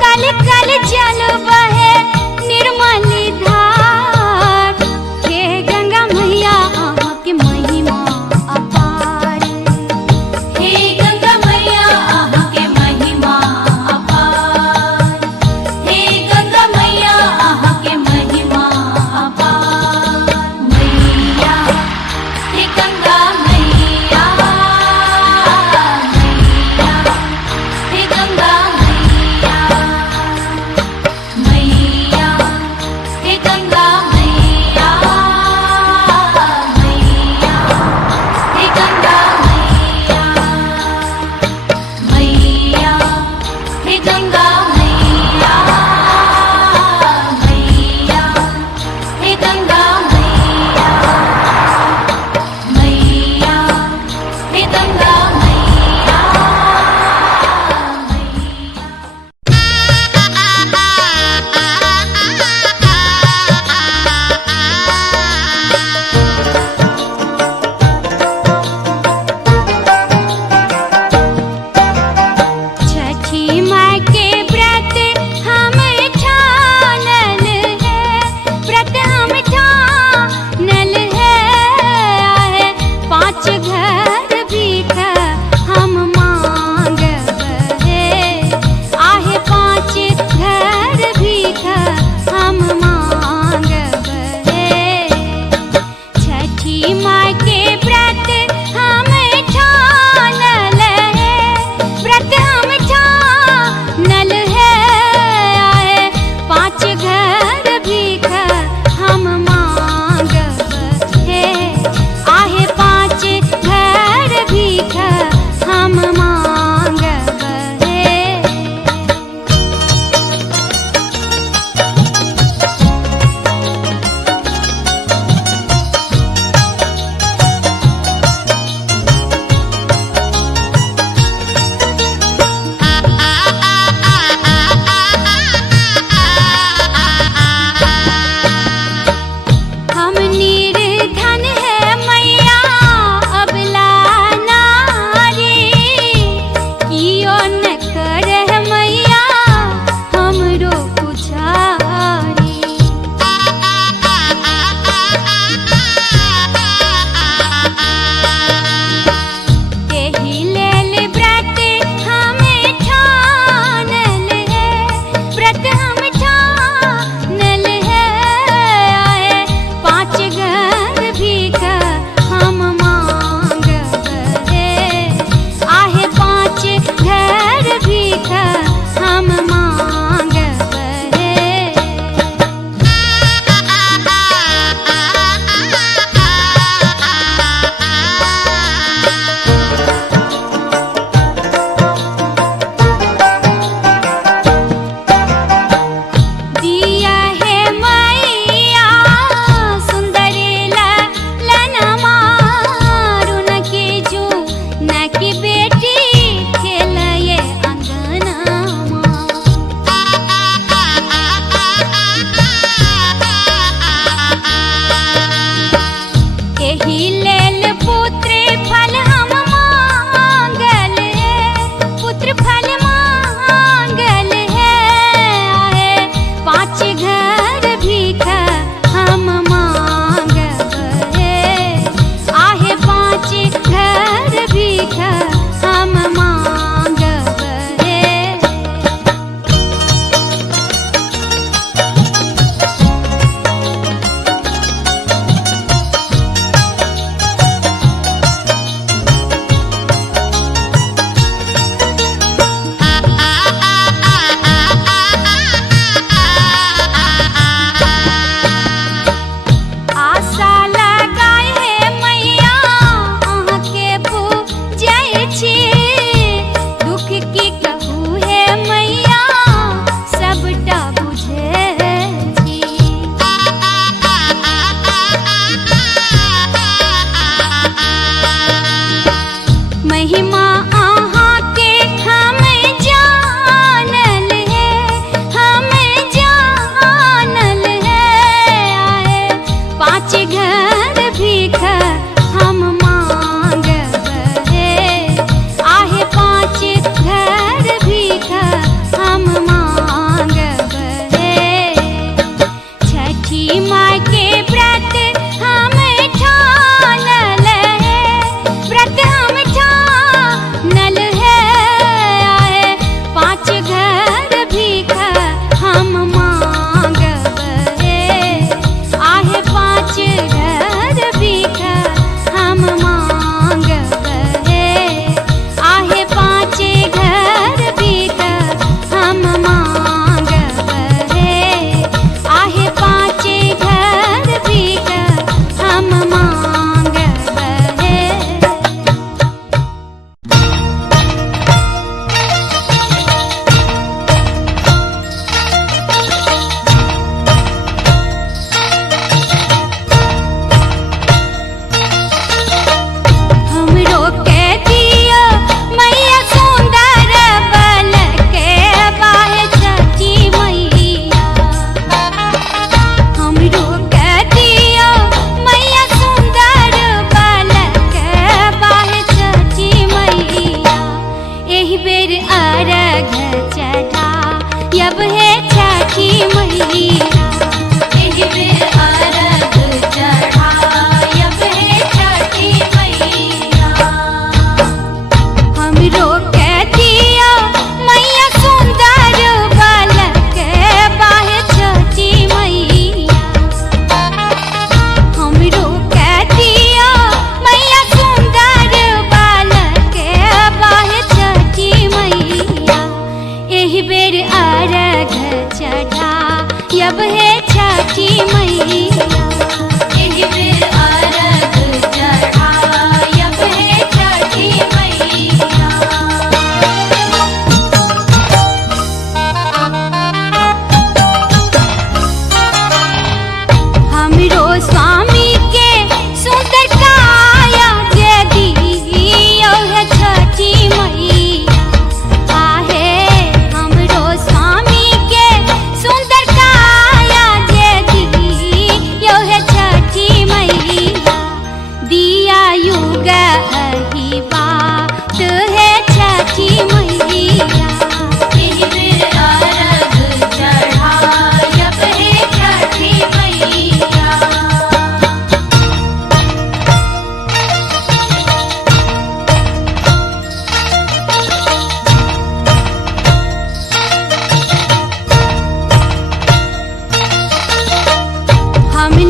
कल कल जल बहे निर्मल ही धार। हे गंगा मैया अहाँ के महिमा अपार, हे गंगा मैया अहाँ के महिमा अपार, हे गंगा मैया अहाँ के महिमा अपार। मैया हे गंगा मैया, मैया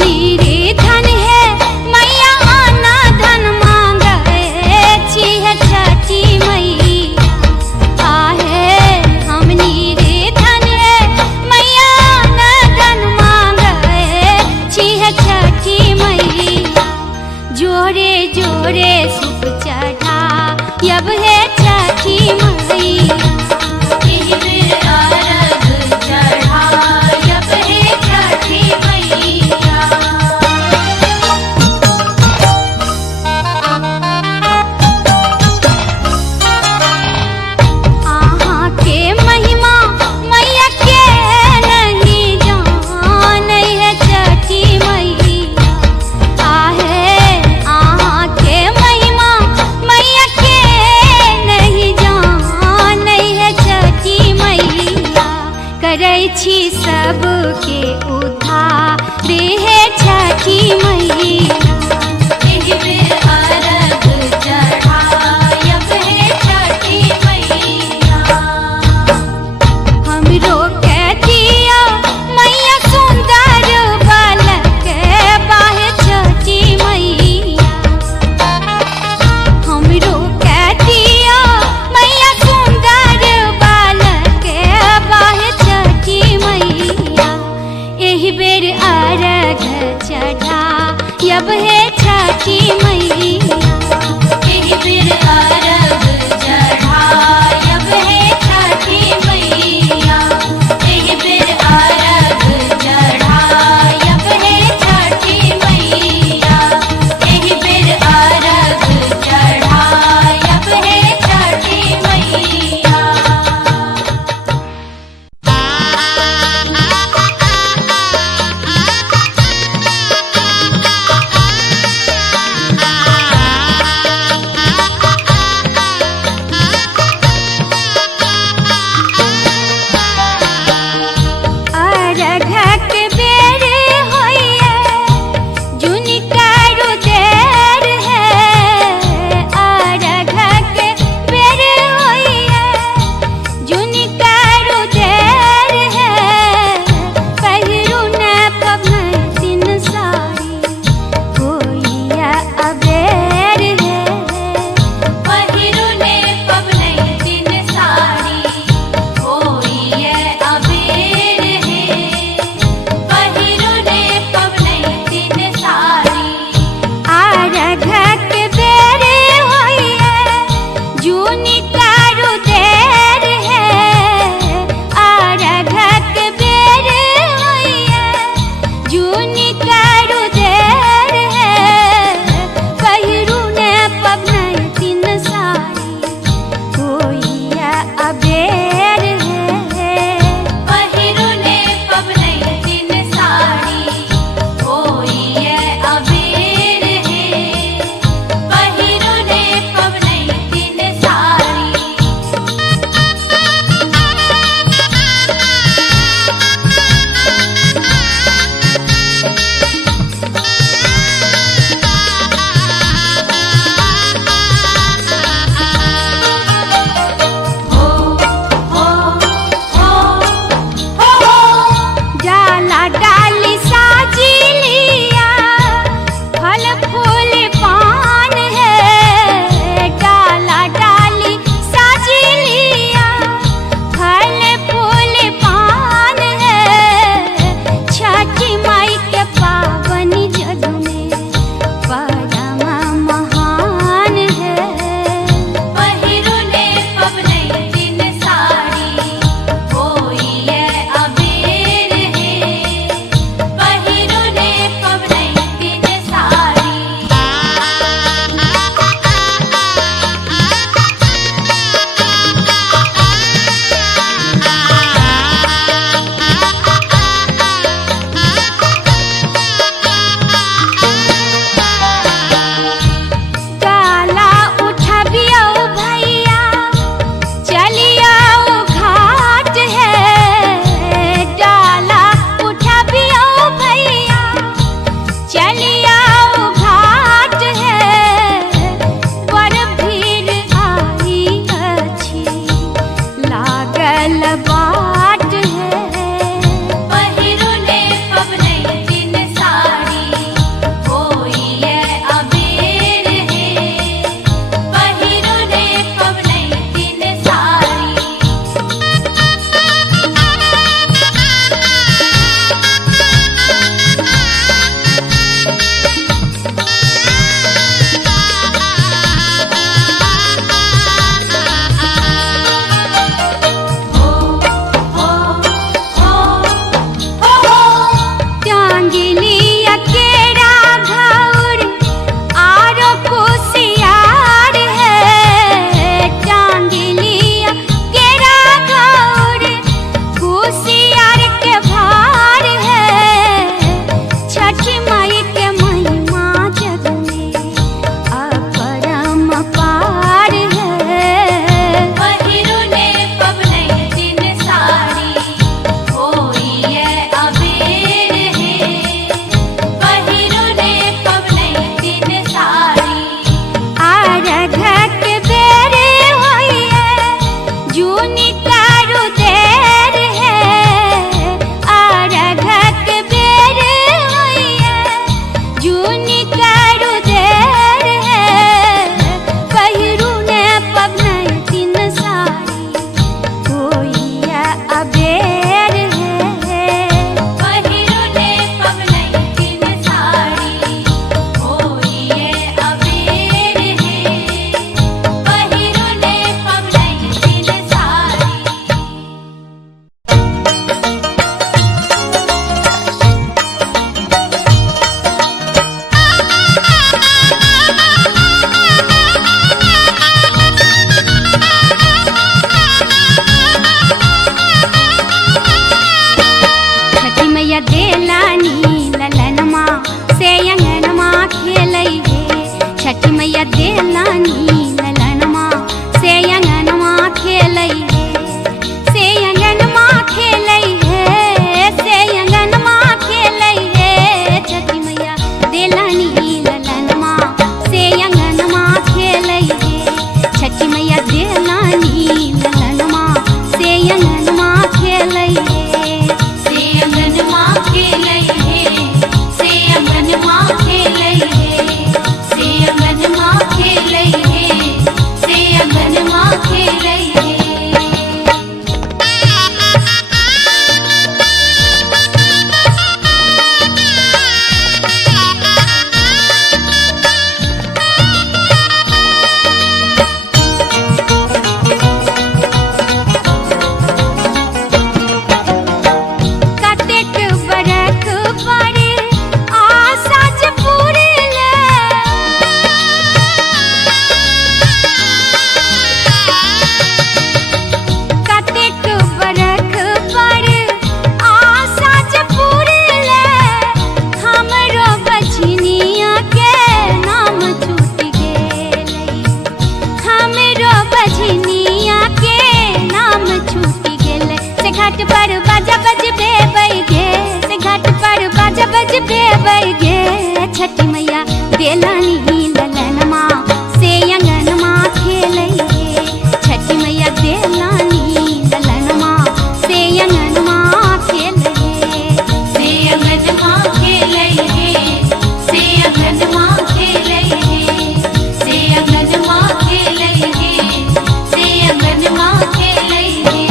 हमनी रे धन है मैया आना धन मांगे छिह छठी मैया आहे हमनी रे धन है मैया आना धन मांगे छिह छठी मैया जोरे जोरे सुप चढ़ा यब है छठी मैया एहि बेर अरग चढ़ा यब है छठी मैया आहाँ के महिमा मैया के नहीं जान है छठी मैया आहे आहाँ के महिमा मैया के नहीं जान है छठी मैया करै छी सबके उद्धार देहे छठी मैया एहि बेर अरग चढ़ायब है छठी मैया हमरो के दिया मैया सुंदर बालक बाहे छठी मैया हमरो के दिया मैया सुंदर बालक बाहे छठी मैया एहि बेर अरग चढ़ा यब है छठी मैया एहि बेर अरग चढ़ा यब है छठी मैया एहि बेर अरग चढ़ा यब है छठी मैया एहि बेर अरग चढ़ा यब है छठी मैया आ देलानी ललनमा से अंगनमा खेलै हे छठी मैया देलानी ललनमा से अंगनमा खेलै हे से अंगनमा खेलै हे से अंगनमा खेलै हे से अंगनमा खेलै हे से अंगनमा खेलै हे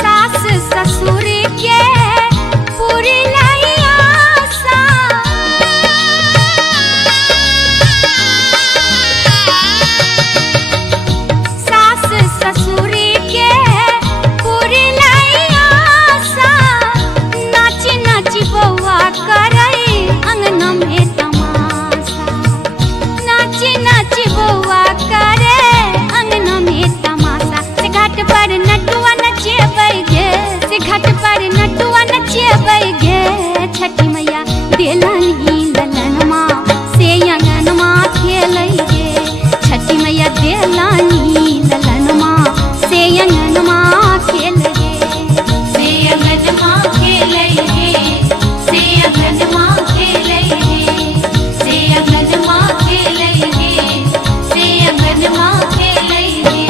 सास ससुर के पूरी लैया सा सास ससुर के पूरी लैया सा नाच नाच बौआ करे अंगना में तमाशा नाच नाच बौआ करे अंगना में तमाशा से घाट पर नटुआ नचेबै गे से घाट पर नटुआ नचेबै गे छठी मैया देलानी ललनमा से अंगनमा खेलै गे छठी मैया देलानी ललनमा से अंगनमा खेलै गे से अंगनमा खेलै हे से अंगनमा खेलै हे से अंगनमा खेलै हे से अंगनमा खेलै हे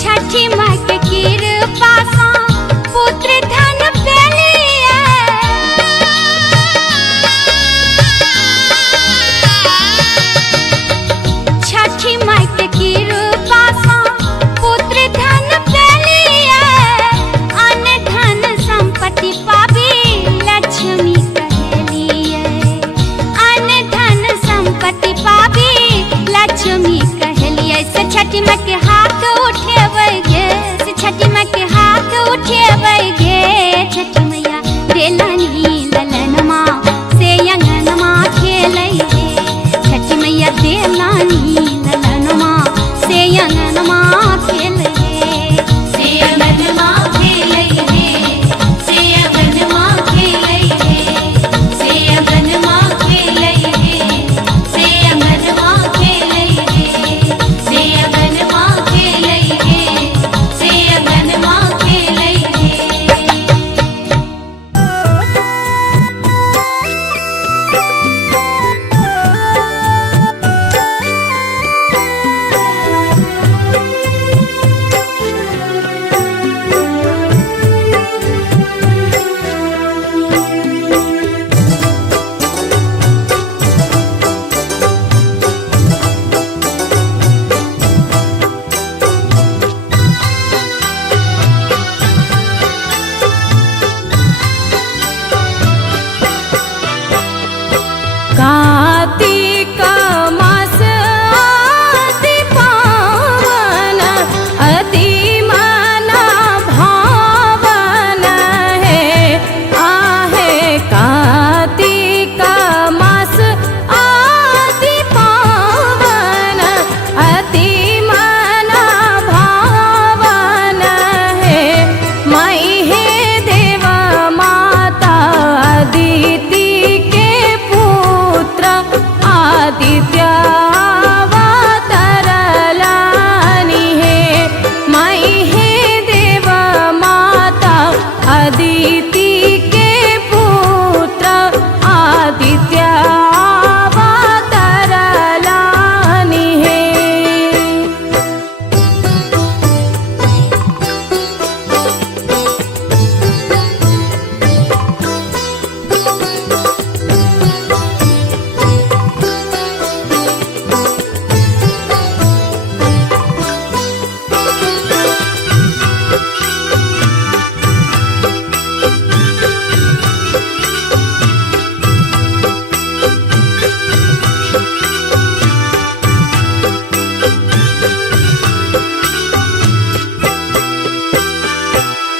छठी माँ के कृपा सा पुत्र धन पेलिए छठी माँ के कृपा सा पुत्र धन पेलिए अन्न धन संपत्ति पाबी लक्ष्मी कहलिए अन्न धन संपत्ति पाबी लक्ष्मी कहलिए से छठी माँ के हाथ उठेबै गे से छठी माँ के हाथ उठेबै गे छठी मैया देलानी ललनमा से अंगनमा खेलै हे छठी मैया देलानी ललनमा से अंगनमा खेलै हे से अंगनमा खेलै हे से अंगनमा खेलै हे से अंगनमा खेलै हे से अंगनमा खेलै हे से अंगनमा खेलै हे से अंगनमा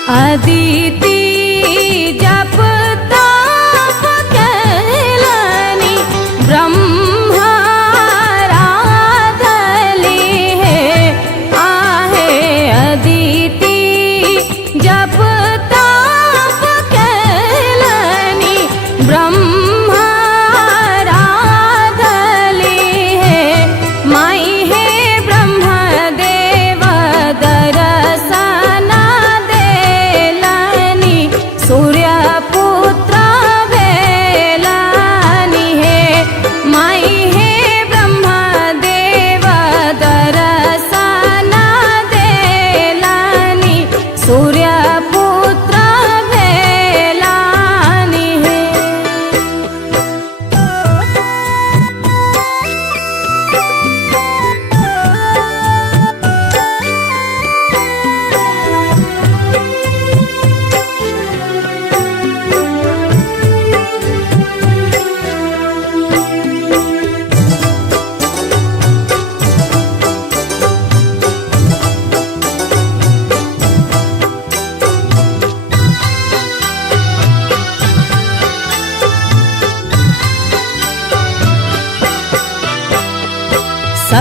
अदिति जप तप कैलनि ब्रह्माराधले है आहे अदिति जप तप कैलनि ब्रह्माराधले है माई है ब्रह्मदेव दर्शन देलनि सूर्यपुत्र भेलनि है माई है ब्रह्मदेव दर्शन देलनि सूर्यपुत्र भेलनि है।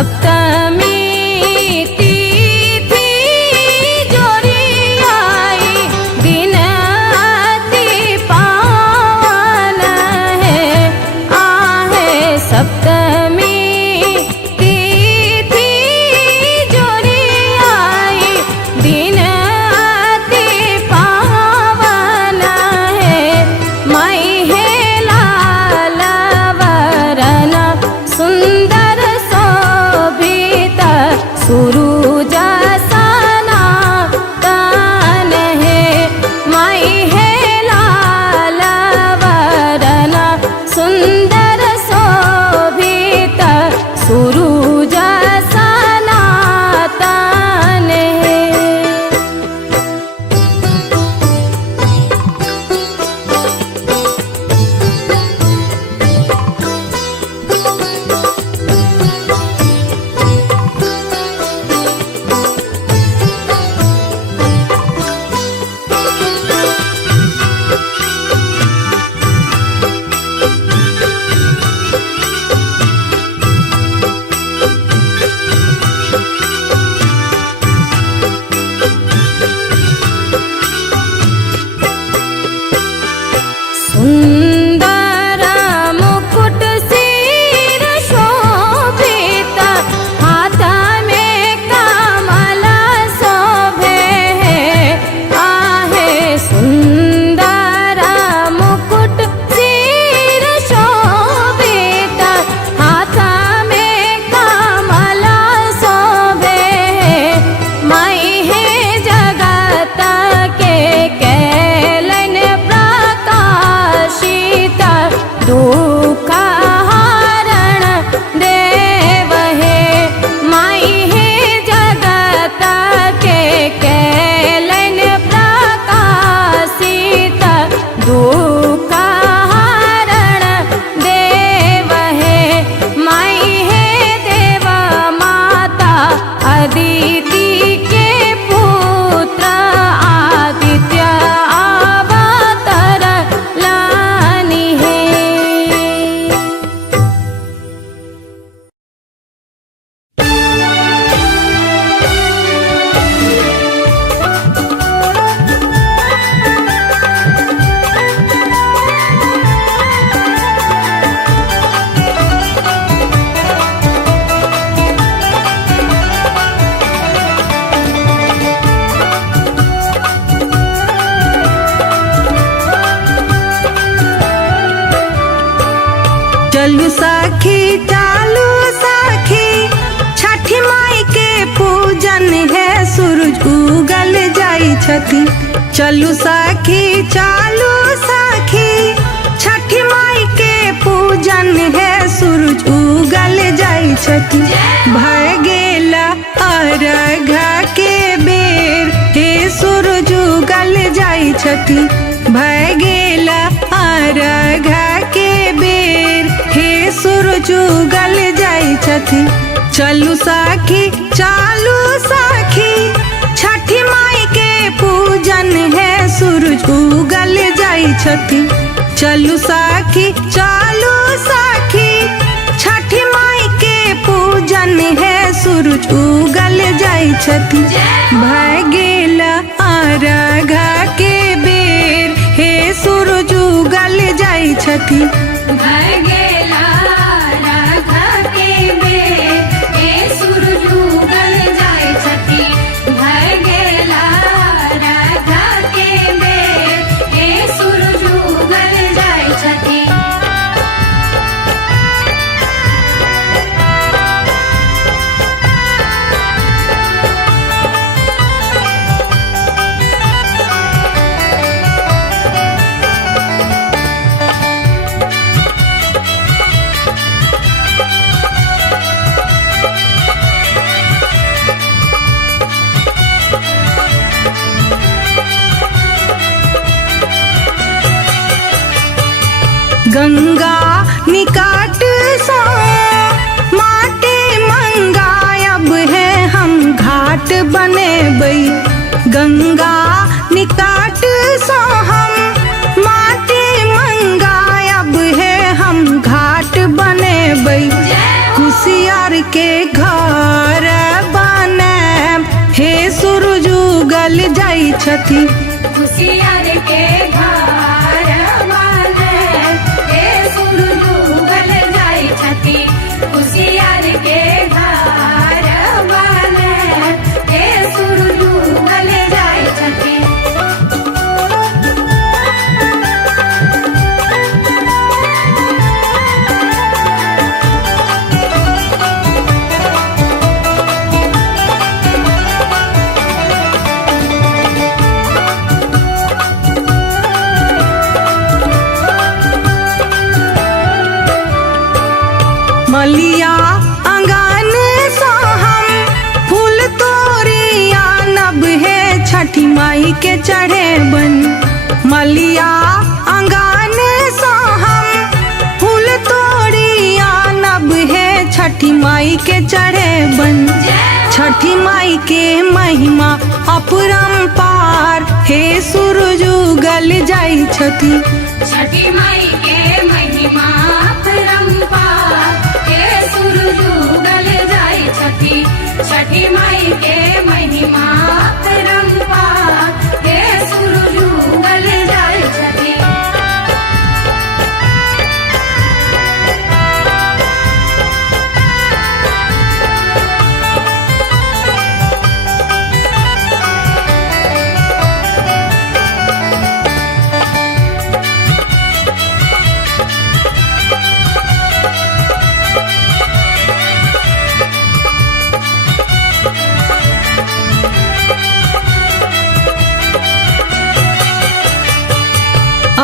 सप्तमी तिथि जोड़ियाई दिन अति पावन है आहे सप्तमी तिथि जोड़ियाई दिन अति पावन है माई है लाल वरण सुंदर शोभित सूरज सनातन है माई है लाल वरण सुंदर शोभित सूरज सनातन है। सुंदर मुकुट सिर शोभित हाथ में कमल शोभे है आहे सुंदर मुकुट सिर शोभित हाथ में कमल शोभे है माई है जगत के कैलन प्रकाशित दुख हरण देव है माई है जगत के कैलन प्रकाशित दुख हरण देव है माई है देव माता अदिति के पुत्र आदित्य अवतरलनि है। चलू सखी चालू सखी छठी माई के पूजन है सूरज उगल जाई छठी चलू सखी चालू सखी छठी माई के पूजन है सूरज उगल जाई छठी भय गेला अर्घ के बेर हे सूरज उगल जाई छठी भय गेला अर्घ के बेर हे सूरज उगल जाई छठी चलू सखी चालू सखी छठी माई के पूजा पूजन है सूरज उगल जाई छथि। चलू साखी छठी माई के पूजन है सूरज उगल जाई छथि। भय गेल अर्घा के बेर हे सूरज उगल जाई छथि। भय गेला राधा के बेर हे सूरज उगल जाय छथि। भय गेला राधा के बेर हे सूरज उगल जाय छथि। गंगा निकाट सा माटे मंगायब है हम घाट बनेबै। गंगा निकाट सा हम माटे मंगायब है हम घाट बनेबै। कुसियार के घर बनैब हे सूरज उगल जाई छथि। कुसियार के घर बनैब हे सूरज उगल जाय छथि। कुसियार के घर बनैब हे सूरज उगल जाय छथि। मलिया अंगन सा हम फूल तोड़िया नब है छठी माई के चढ़े बन। मलिया अंगन सा हम फूल तोड़िया नब है छठी माई के चढ़े बन। छठी माई के महिमा अपरंपार हे सूरज उगल जाई छथि। छठी माई के महिमा परंपार हे सूरज उगल जाय छथि। छठी माई के महिमा परंपार हे सूरज उगल जाय छथि।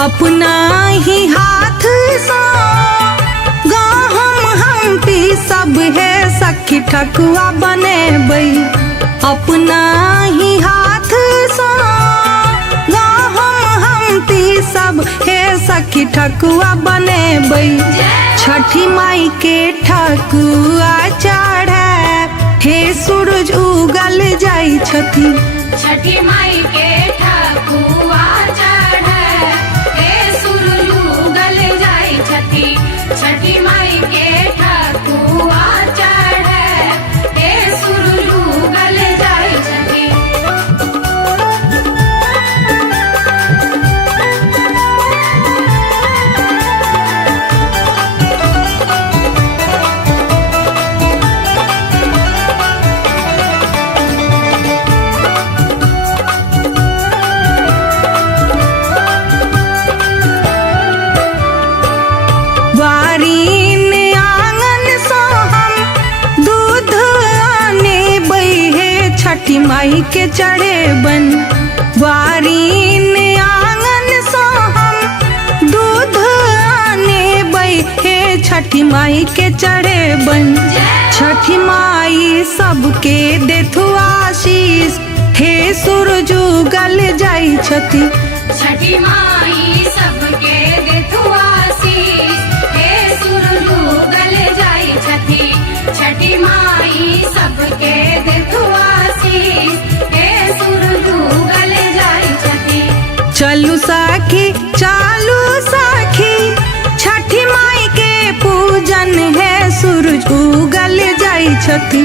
अपना ही हाथ सा गहम हम पी सब है सखी ठकुआ बनेबै। अपना ही हाथ सा गहम हम पी सब है सखी ठकुआ बनेबै। छठी माई के ठकुआ चढ़ै हे सूरज उगल जाई छथि। छठी माई के ठकुआ चढ़ै हे सूरज उगल जाय छथि। छठी माई के ठकुआ चढ़ै हे सूरज उगल जाय छथि। छठी माई के चढ़े बन। वारीन आंगन सा हम दूध आने बै हे छठी माई के चढ़े बन। छठी माई सबके देथु आशीष हे सूरज उगल जाई छथि। छठी माई सबके देथु आशीष हे सूरज उगल जाय छथि। छठी माई सबके देथु आशीष हे सूरज उगल जाय छथि।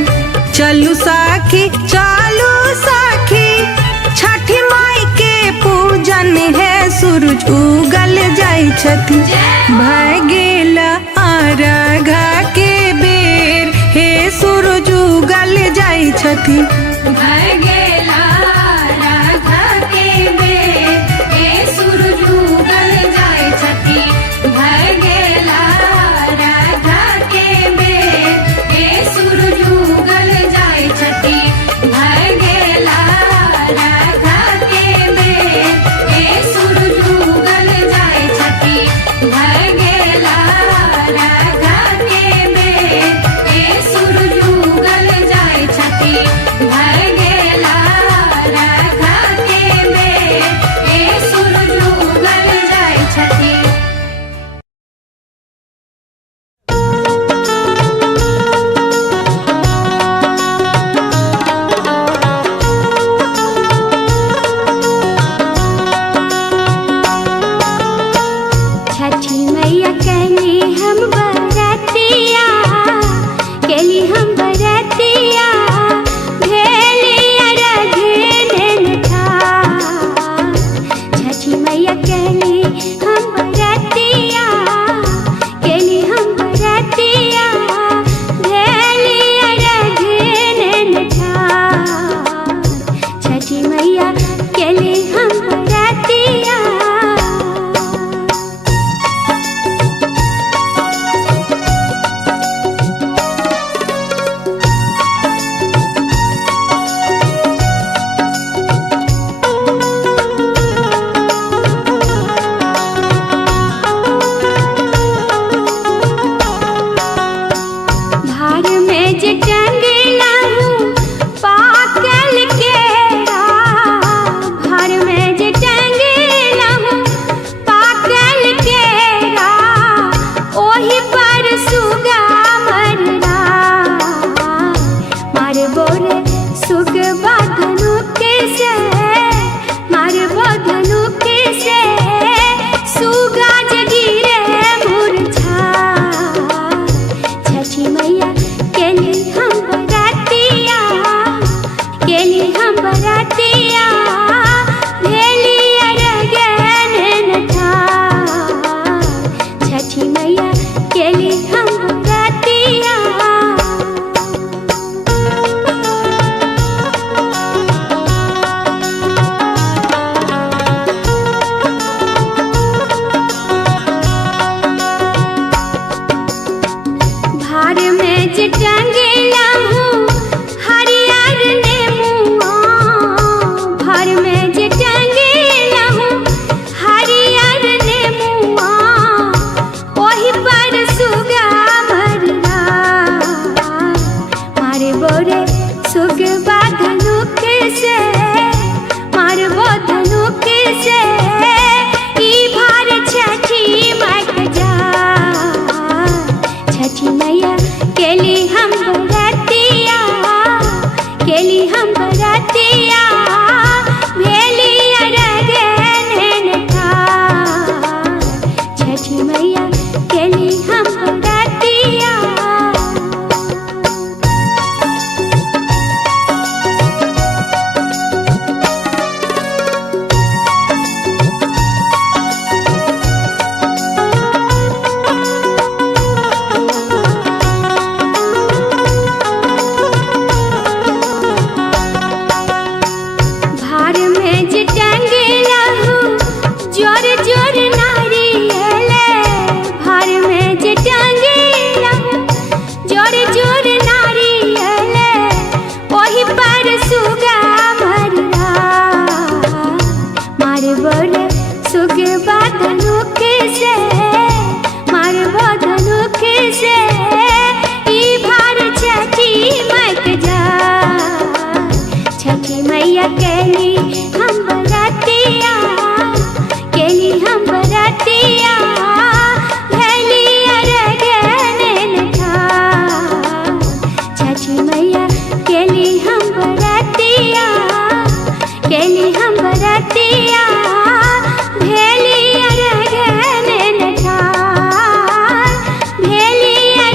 चलू साखी चलू साखी छठी माई के पूजन है सूरज उगल जाय छथि। भय गेल अर्घा के बेर हे सूरज उगल जाय छथि। भय गेला राधा के बेर हे सूरज उगल जाय छथि। भय गेला राधा के बेर हे सूरज उगल जाय छथि। भय गेला राधा के बेर हे सूरज उगल जाय छथि। भय गेला राधा के बेर हे सूरज उगल जाय छथि। भय गेला राधा के बेर हे सूरज उगल जाय छथि। छठी मैया कहली हम बरतिया केली हम बरतिया भेलिया रघुनन ठार। छठी मैया कहली हम बरतिया केली हम बरतिया भेलिया रघुनन ठार। छठी मैया केली हम बरतिया। भार में जे टंगेला हूँ पाकल केरा। भार में जे टंगेला हूँ पाकल केरा ओही पर सुगा मरना। मार बोरे सुगबा धनुक से मार बो धनुक से सुगा जगिरे मूर्छा। छठी मैया केली हम बरतिया केली हम बरतिया भेलिया रघुनन ठार। छठी मैया केली हम बरतिया। भार में जे टंगेला हूँ हरियर नेमुआ। भार में जे टंगेला हूँ हरियर नेमुआ ओही पर सुगा मरना। मारे बोरे सुगबा धनुक से मार बो धनुक से ई भार छठी माई जा। छठी मैया केली हम बरतिया केली हम बरतिया भेलिया रघुनन ठार। छठी मैया केली हम बरतिया। भार में जे टंगेला हूँ जोर जोर नारियल। भार में जे टंगेला हूँ जोर जोर नारियल ओही पर सुगा मरना। मार बोले सुगबा धनुक से मार बो धनुक से ई भार छठी माई जा। छठी मैया केली हम बरतिया केली हम बरतिया भेलिया रघुनन ठार। छठी मैया केली हम बरतिया केली हम बरतिया भेलिया रघुनन ठार। भेलिया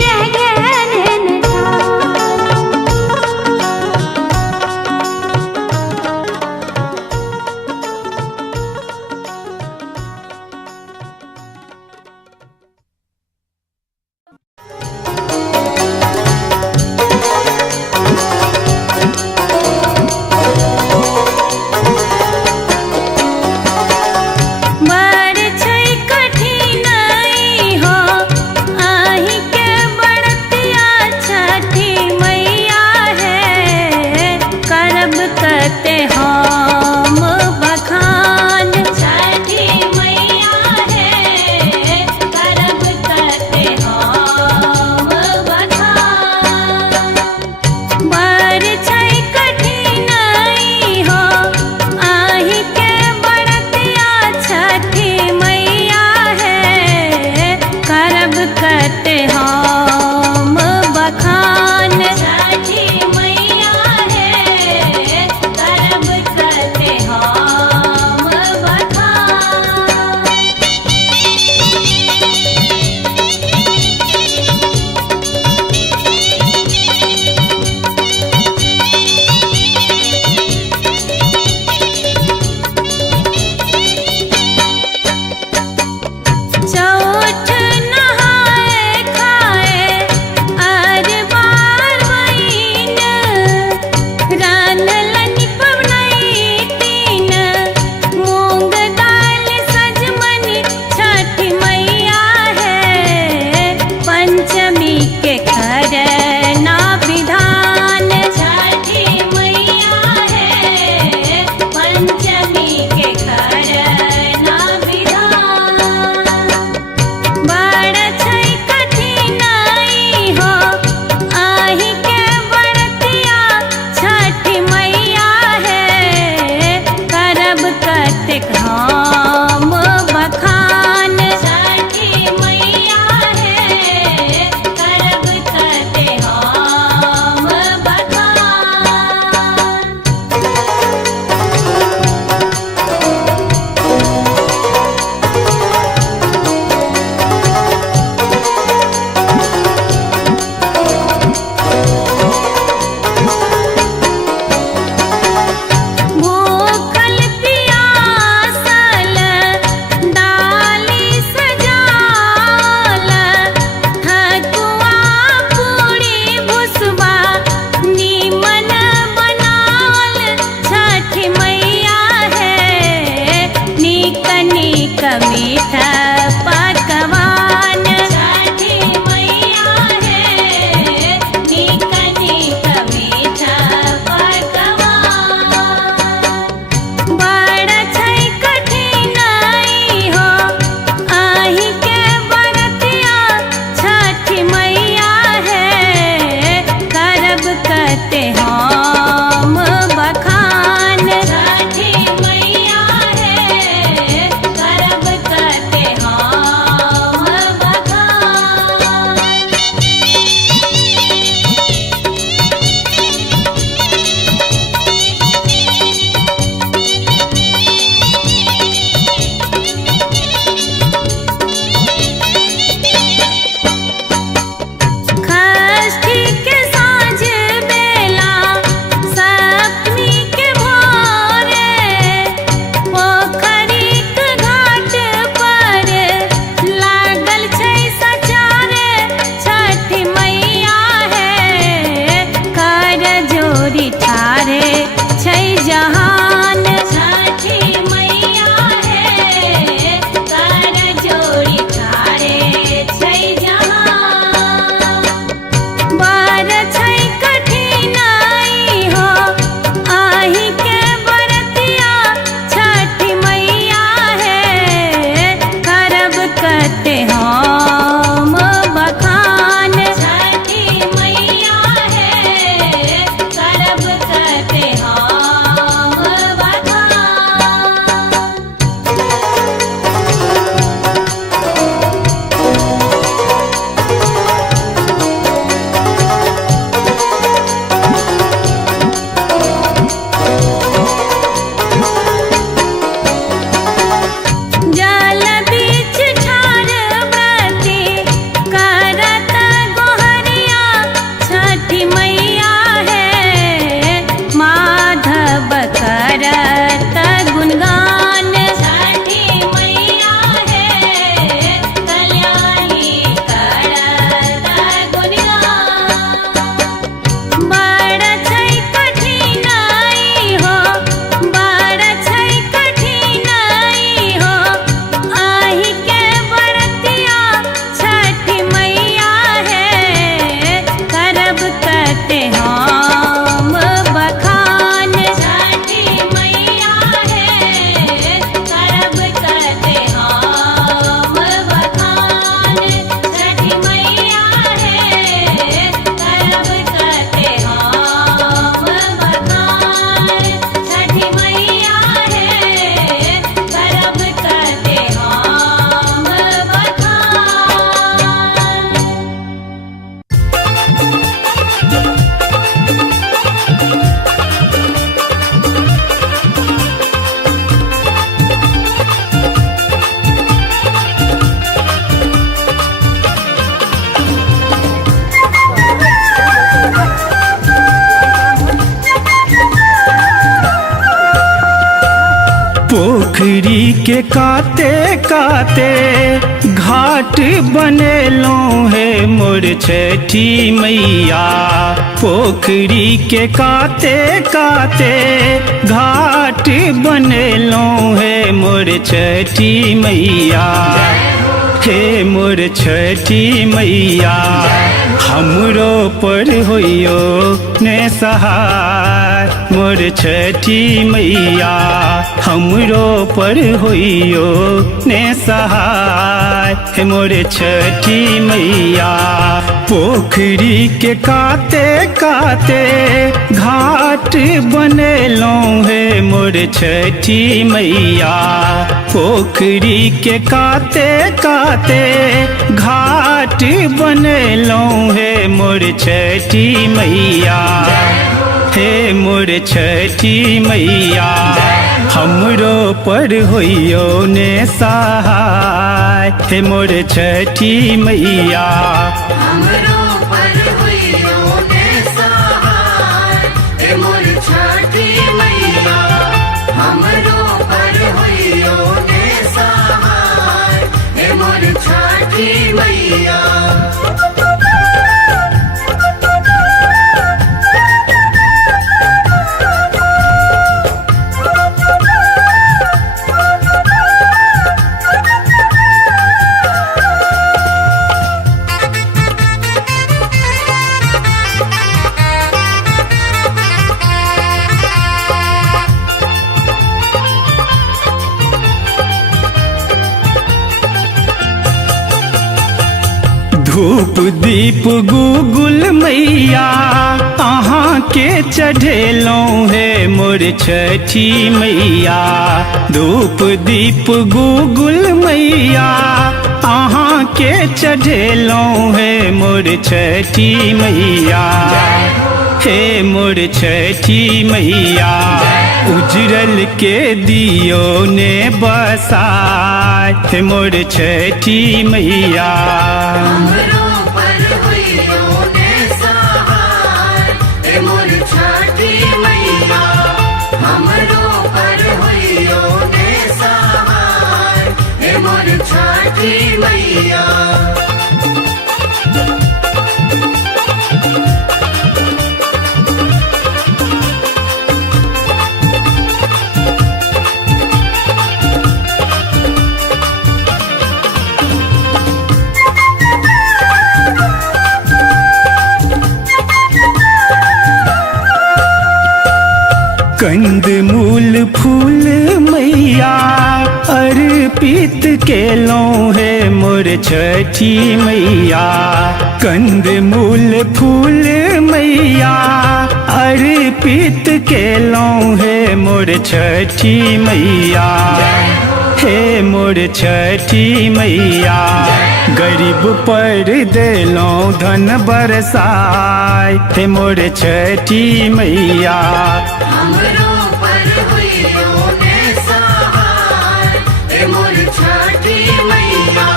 हम बखान छठी मैया है करब करते हम बखान। भूखल प्यासल डाली सजाल ठकुआ पूरी भुसबा नीमन बनाल छठ मैया है नीक नीक मीठा पकवान छठी मैया है नीक नीक मीठा पकवान। बड़ छै कठिनाई हो आही के बरतिया छठी मैया है करब करते हम बखान छठी मैया है करब करते हम बखान। षष्ठी के साँझ बेला सप्तमी के भोरे पोखरीक घाट पर लागल छै सचारे छठी मैया है कर जोड़ी ठारे छै जहान छठी मैया है कर जोड़ी ठारे छै जहान। बार छै कठिनाई हो आही के बरतिया छठी मैया है करब करते हम बखान छठी मैया है करब करते हम बखान। जल बीच ठार व्रती करत गोहरिया छठी मैया है माधव करत गुणगान छठी मैया है कल्याणी करत गुणगान। बड़ छै कठिनाई हो बड़ छै कठिनाई हो आही के बरतिया छठी मैया है करब करते हम बखान छठी मैया है करब करते हम बखान छठी मैया है करब करते हम बखान छठी मैया है करब करते हम पोखरी के काते काते घाट बनेलो है मोर छठी मैया पोखरी के काते काते घाट बनेलो है मोर छठी मैया हे मोर छठी मैया हमरो पर होइयो ने सहाय। मोर छठी मैया हमरो पर होइयो ने सहाय। हे मोर छठी मैया पोखरी के काते काते घाट बनेलौं हे मोर छठी मैया। पोखरी के काते काते घाट बनेलौं हे मोर छठी मैया। हे मोर छठी मैया हमरो पर होइयो ने सहाय। हे मोर छठी मैया हमरो पर होइयो ने सहाय। हे मोर छठी मैया हमरो पर होइयो ने सहाय। हे मोर छठी मैया। धूप दीप गुगुल मैया अहाँ के चढ़ेलौं हे मोर छठी मैया। धूप दीप गुगुल मैया अहाँ के चढ़ेलौं हे मोर छठी मैया। हे मोर छठी मैया उजरल के दियो ने बसाय। हे मोर छठी मैया हमरो पर होइयो ने सहाय। हे मोर छठी मैया हमरो पर होइयो ने सहाय। हे मोर छठी मैया। कंद मूल फूल मैया अर्पित केलौं हे मोर छठी मैया। कंद मूल फूल मैया अर्पित केलौं हे मोर छठी मैया। हे मोर छठी मैया गरीब पर देलौं धन बरसाय। हे मोर छठी मैया हमरो पर होइयो ने सहाय। हे मोर छठी मैया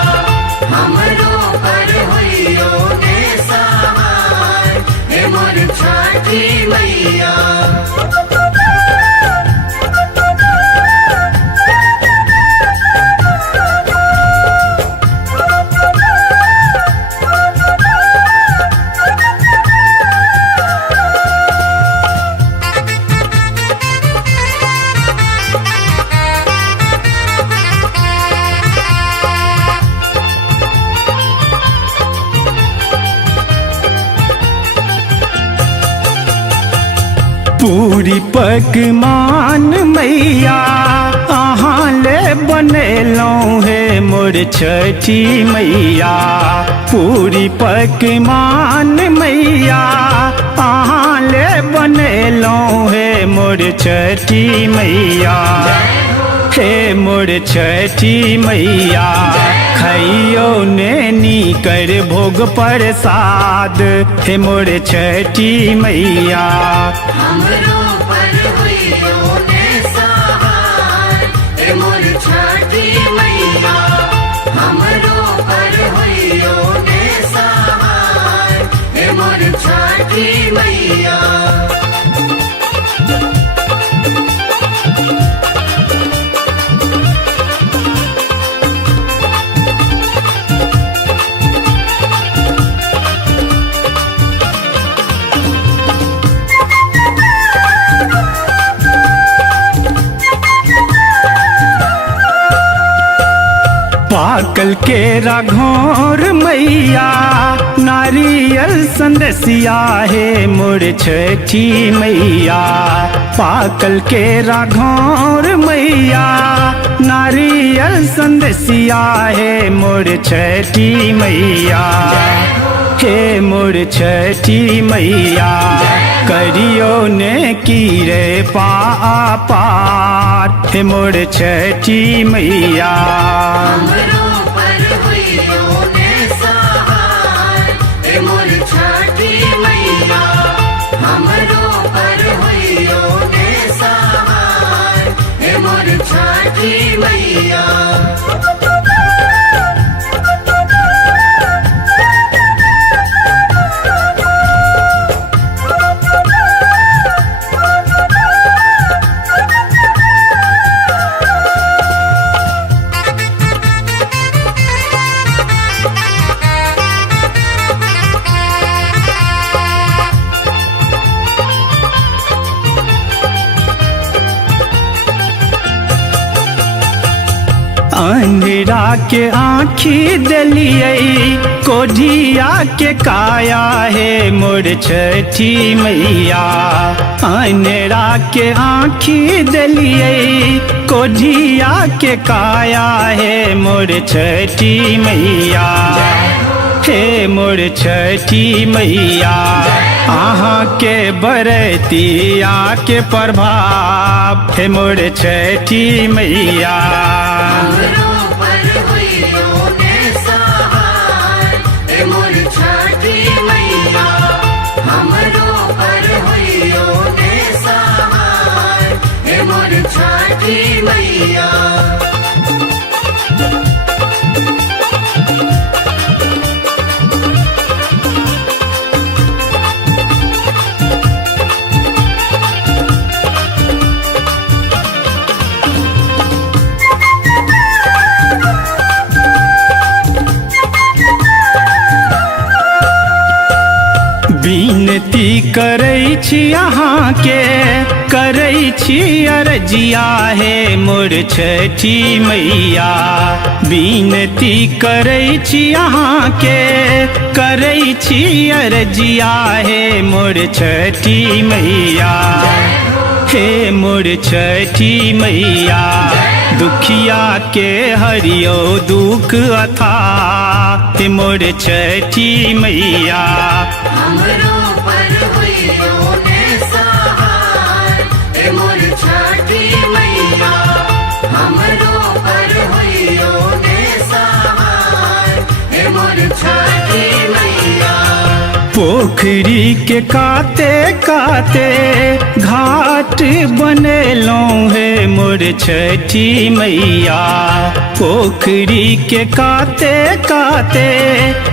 हमरो पर होइयो ने सहाय। हे मोर छठी मैया। पूरी पकवान मैया अहाँ ले बनेलौं हे मोर छठी मैया। पूरी पकवान मैया अहाँ ले बनेलौं हे मोर छठी मैया। हे मोर छठी मैया खइयो ने कर भोग प्रसाद। हे मोर छठी मैया हमरो पर होइयो ने सहाय। हे मोर छठी मैया हमरो पर होइयो ने सहाय। हे मोर छठी मैया। पाकल के राघोर मैया नारियल संदेसिया है मोर छठी मैया। पाकल के राघोर मैया नारियल संदेसिया है मोर छठी मैया। हे मोर छठी मैया करियो ने कीरे पार हे मोर छठी मैया। हमरो पर हुइयो ने सहाय हे मोर छठी मैया। हमरो पर हुइयो ने सहाय हे मोर छठी मैया। अंधेरा के आँखी दलिए कोढ़िया के काया है मोर छठी मैया। अंधेरा के आँखी दलिए कोढ़िया के काया है मोर छठी मैया। हे मोर छठी मैया अहाँ के बरतिया के प्रभाव हे मोर छठी मैया। हमरो पर हुइयो ने सहाय हे मोर छठी मैया। हमरो पर हुइयो ने सहाय हे मोर छठी मैया। विनती करै छी अहाँके करै छी अरजिया हे मोर छठी मैया। विनती करै छी अहाँके करै छी अरजिया हे मोर छठी मैया। हे मोर छठी मैया दुखिया के हरियो दुख अथा हे मोर छठी मैया। हमरो पर हुइयो ने सहाय हे मोर छठी मैया। हमरो पर हुइयो ने सहाय हे मोर छठी मैया। पोखरी के काते काते घाट बनेलौं हे मोर छठी मैया। पोखरी के काते काते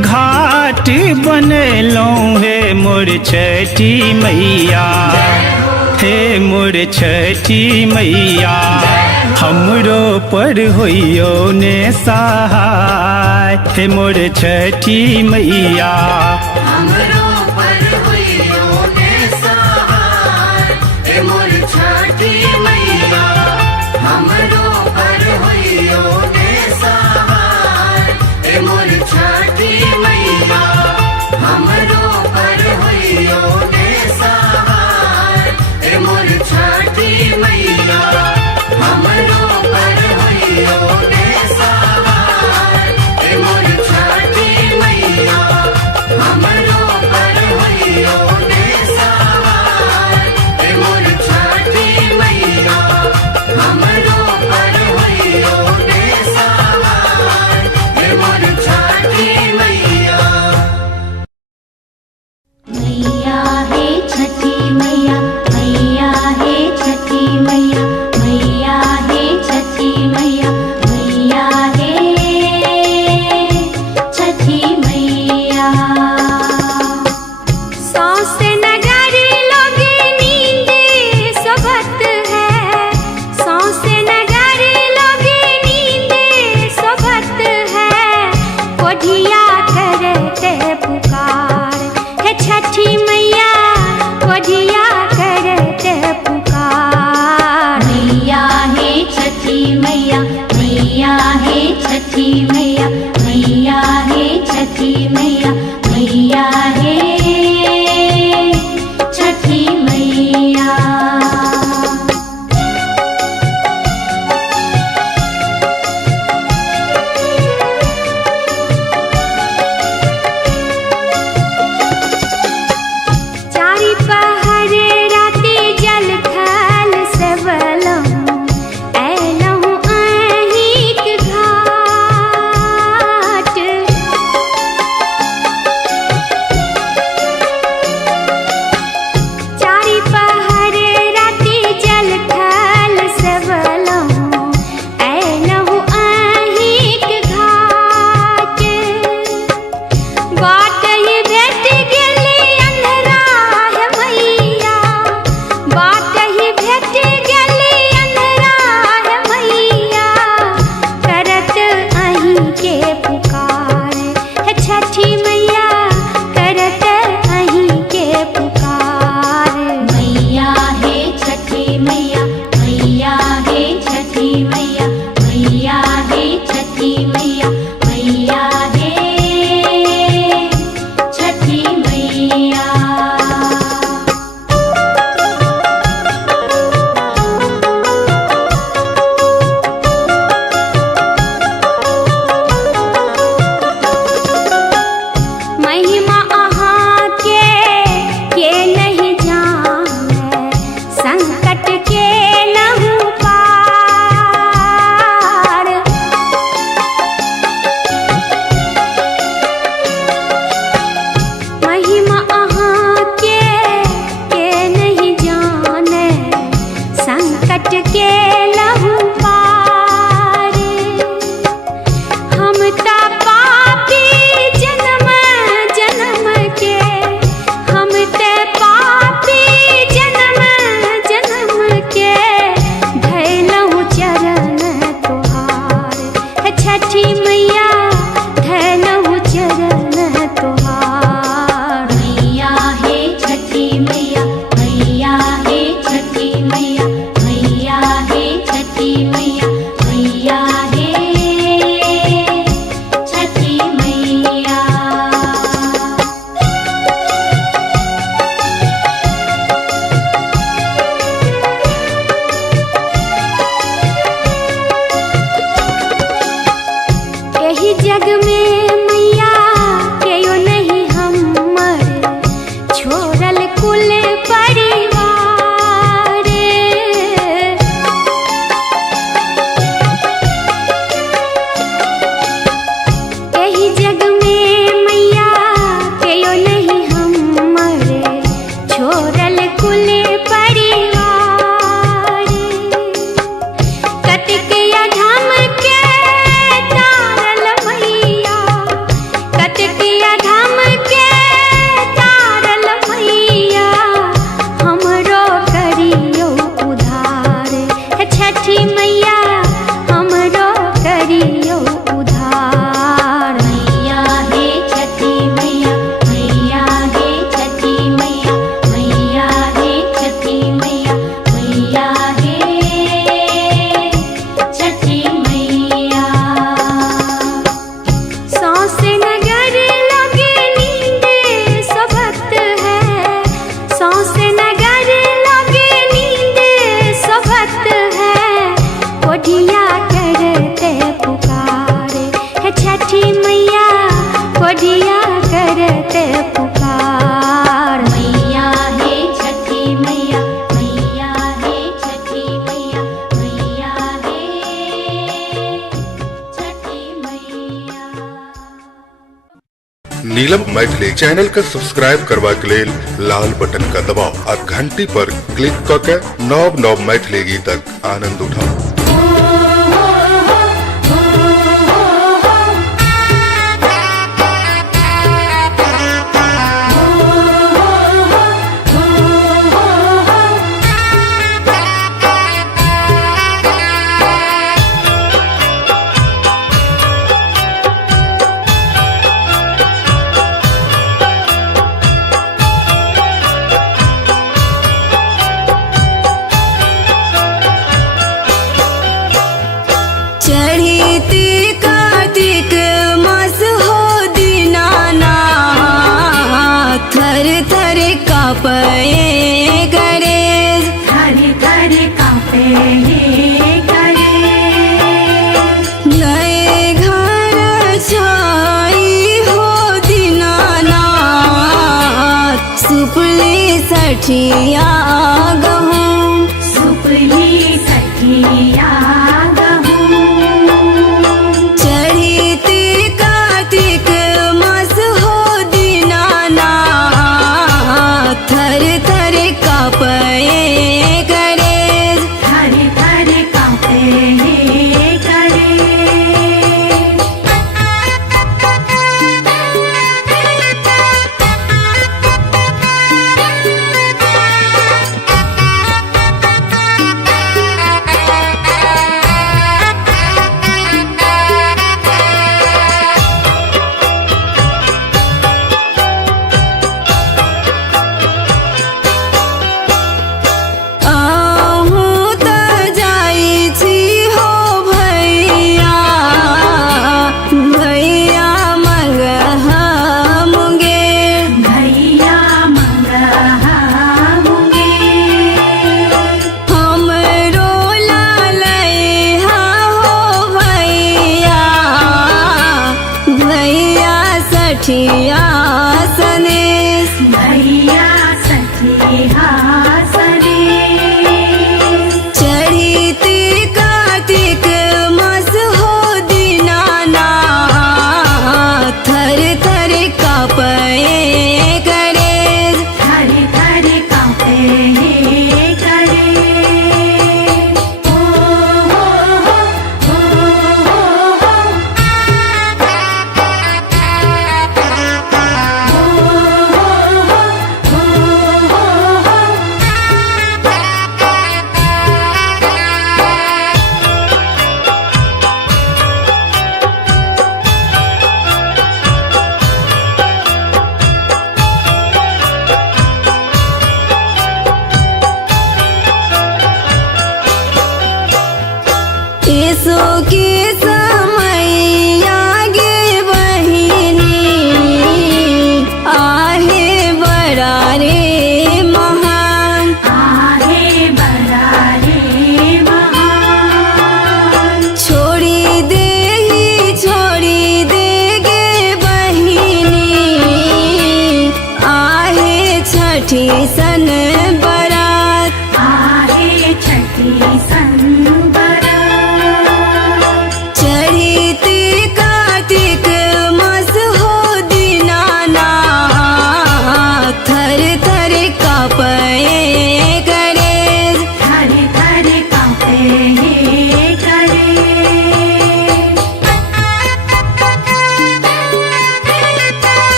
घाट बनेलौं हे मोर छठी मैया। हे मोर छठी मैया हमरो पर होइयो ने सहाय हे मोर छठी मैया। हमरो पर हुइयो ने सहाय हे मोर छठी मैया। हमरो पर हुइयो ने सहाय हे मोर छठी मैया। हमरो पर हुइयो ने सहाय हे मोर छठी मैया। हमरो पर हुइयो ने सहाय हे मोर छठी मैया। हमरो मैया है छठी मैया, मैया है छठी मैया, मैया है छठी मैया। चारि पहरे राति जल थल सेवलहु, ऐलहु अहिंक घाट। चारि पहरे राति जल थल सेवलहु, ऐलहु अहिंक घाट। बाटहि भेट गेली अन्हरा है मैया, बाटहि भेट गेली अन्हरा है मैया, करत अहीं के पुकार है छठी मैया, करत अहीं के पुकार। मैया है छठी मैया, मैया है छठी मैया, मैया है छठी मैया, मैया है छठी मैया। महिमा अहाँ के नहीं जाने, संकट के लहु पार। महिमा अहाँ के नहीं जाने, संकट के लहु पार। हम ता पापी जन्म जन्म के, हम ते पापी जन्म जन्म के, धैलहु चरण तुहार है छठी मैया, धैलहु चरण तुहार। मैया है छठी मैया, मैया है छठी मैया, मैया है छठी मैया, मैया है छठी मैया। एही जग में मैया केयो नहीं हमर, छोड़ल कुल परिवार। एही जग में मैया केयो नहीं हमर, छोड़ल कुल परिवार। कतिकिया धाम के तारल मैया, कतिकिया धाम के तारल मैया, हमरो करियो उधार है छठी मैया, हमरो करियो उधार। मैया है छठी मैया, मैया है छठी मैया, मैया है छठी मैया, मैया है छठी मैया। सौसे नगर लगे नींद सोबत है, सौसे नगर लगे नींद सोबत है, कोढ़िया करते पुकार है छठी मैया, कोढ़िया करते पुकार। मैया है छठी मैया, मैया है छठी मैया, मैया है छठी मैया। नीलम मैथिली चैनल के सब्सक्राइब करबा के लेल लाल बटन का दबाव और घंटी पर क्लिक करके नव नव मैथिली गीतक आनंद उठाओ। चढ़ती कार्तिक मास हो दीनानाथ थर थर कापे करे थर थर कांपे करे नए घर छाई हो दीनानाथ सुपली सठिया गहूँ सुपली सखिया गहूँ चढ़ती कार्तिक मास हो दीनानाथ थर थर कापे करे थर थर कांपे करे आहूँ त जाइ छी हो भैया भैया मगहा मुगे भैया मंगहा मुगे हमरो लालैहा हो भैया भैया सठिया सनेस भैया सखिया सने चढ़ती कार्तिक मास हो दीनानाथ थर थर कापे करे थर थर कांपे करे ओ हो हो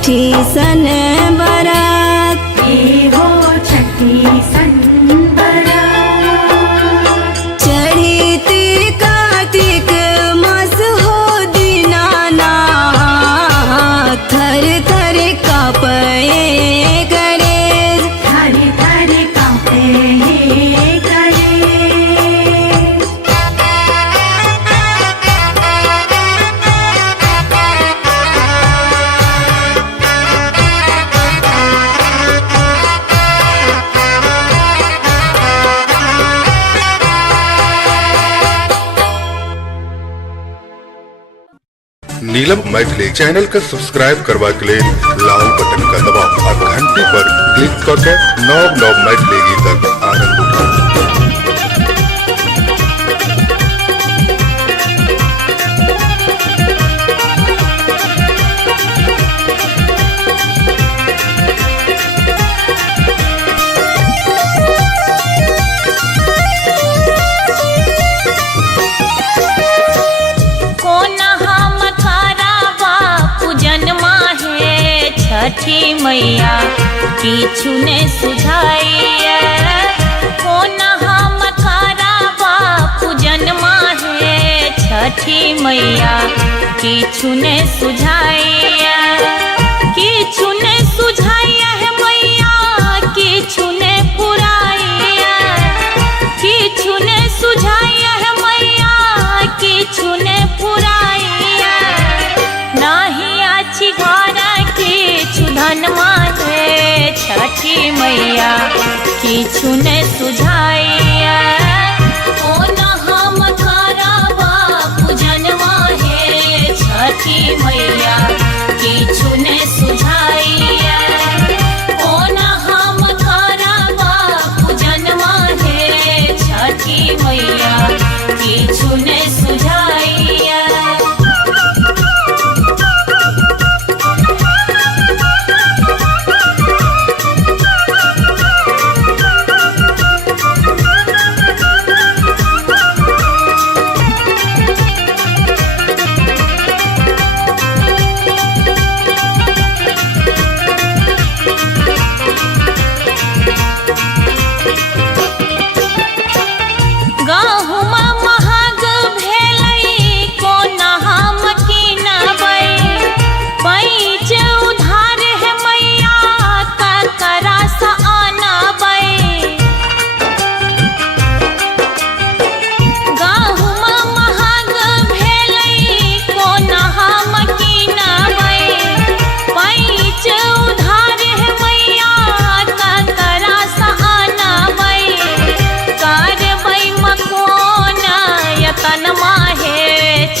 छठी सन बरात हे हो छठी सन बरात चढ़ीती कार्तिक मास हो दीनाना थर थर कापे करे थारे थारे कांपे करे नीलम मैथिली चैनल के सब्सक्राइब करबा के लेल लाल बटन का दबाव आ घंटी पर क्लिक करके नव नव मैथिली गीतक आनंद उठाउ। छठी मैया किछु ने सुझाइए कोना हम कराबा पूजन माहे छठी मैया किछु ने सुझाइए किछु ने सुझाइए है मैया किछु ने पुराइए किछु ने सुझाइए है मैया किछु ने पुराइए नाही आछि घर धन माथे छठी मैया किछु ने सुझाइए कोना हम कराबा पूजन माहे छठी मैया किछु ने सुझाइए कोना हम कराबा पूजन माहे छठी मैया किछु ने सुझाइए।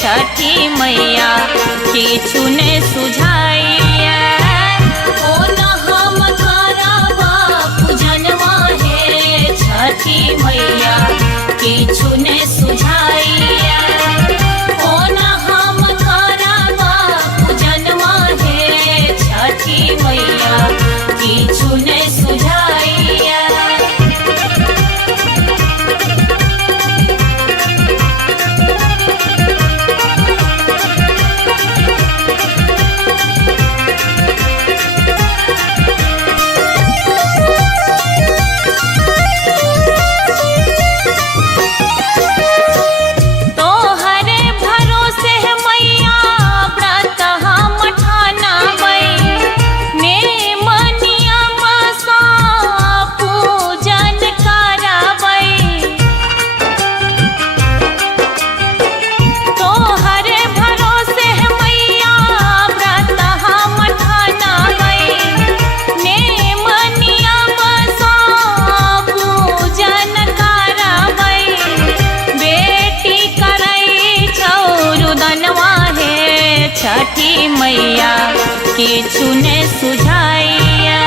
छठी मैया किछु ने सुझाइए कोना हम कराबा पूजन माहे छठी मैया किछु ने सुझाइए कोना हम कराबा पूजन माहे छठी मैया किछु ने सुझाइए। छठी मैया किछु ने सुझाइए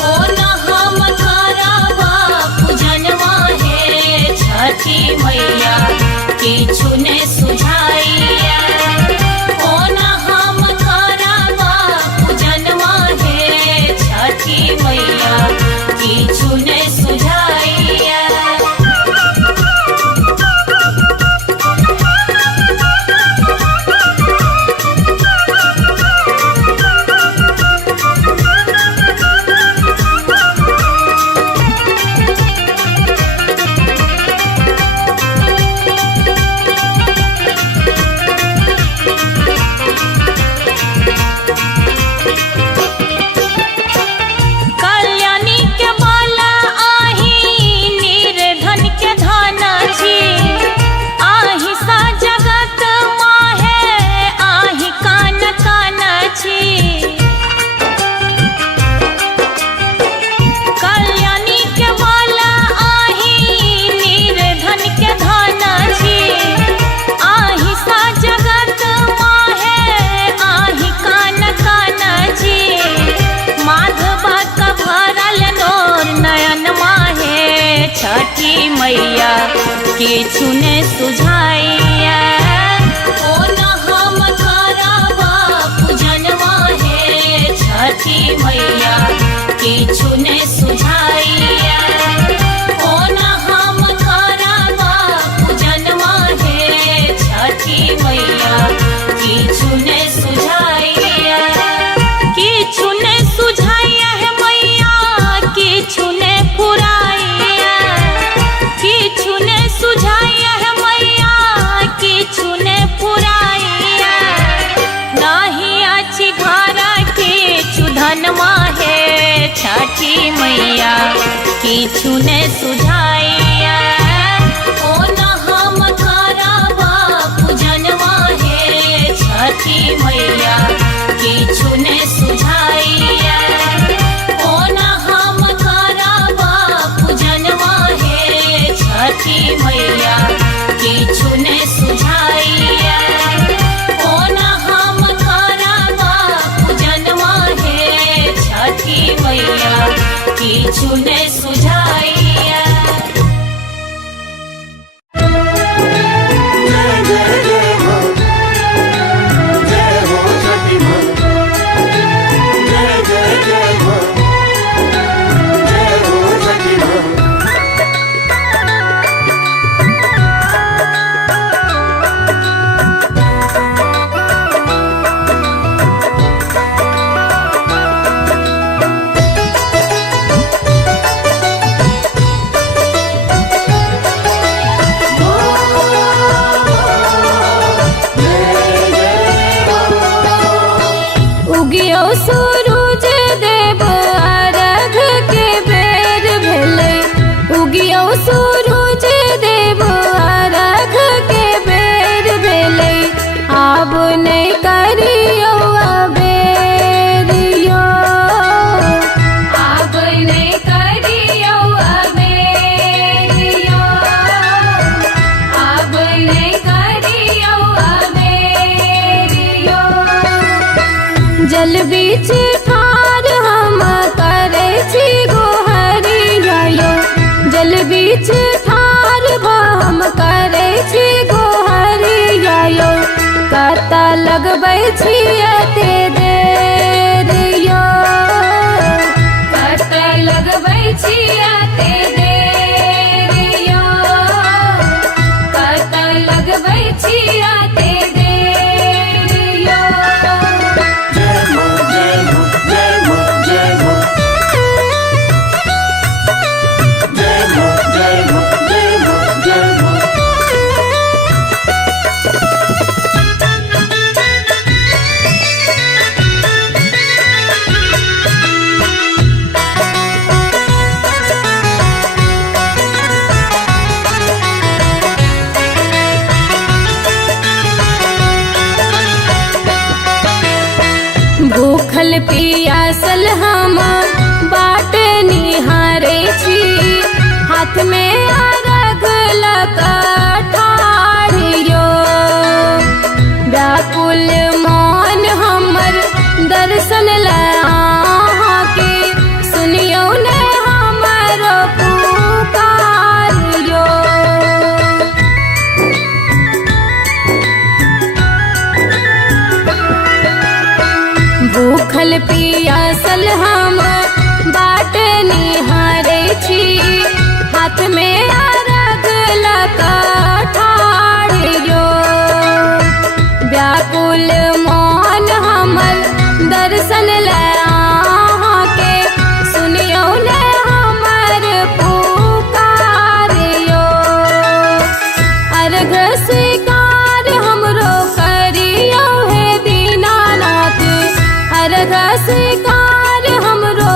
कोना हम कराबा पूजन माहे छठी मैया किछु ने सुझाइए कोना हम कराबा पूजन माहे छठी मैया किछु ने सुझाइए। मैया किछु ने सुझाइया ओ न हम करबा पूजनवा हे छठी मैया किछु ने सुझाइया ओ न हम करबा पूजनवा हे छठी मैया किछु ने सुझाइया किछु ने सुझाइया है मैया किछु ने पुराइया किछु ने सुझाइया है मैया किछु ने पुराइया नहीं अच्छी घरा किछु धनवा है छठी मैया किछु ने सुझाइया ओ न हम करबा पूजनवा हे छठी मैया किछु ने सुझाइया ओ न हम करबा पूजनवा हे छठी मैया किछु ने सुझाइया ओ न हम करबा पूजनवा हे छठी मैया किछु ने सुझाइया। उगियो सूरज देव अर्घ के बेर भेलै उगियो सूरज देव अर्घ के बेर भेलै आब नहीं करियो अबेरियो आब नहीं करियो अबेरियो आब नहीं करियो अबेरियो जल बीच ठार हम करे छी गोहरिया जल बीच ठार हम करे छी गोहरिया कता लगबै छी एते देर यो कता लगबै छी एते देर यो कता लगबै छी एते देर यो। भूखल पियासल हम बाट निहारे छी हाथ में अर्घ लगा ठाढ़ियो व्याकुल मन हमर दर्शन ला के सुनियो ने हमर पुकारियो भूखल पियासल हम बाट निहारे छी हाथ में अर्घ लगा ठाढ़ियो व्याकुल मन हमर दर्शन ला के सुनियो ने हमर पुकारियो अर्घ स्वीकार हमरो करियो हे दीनानाथ अर्घ स्वीकार हमरो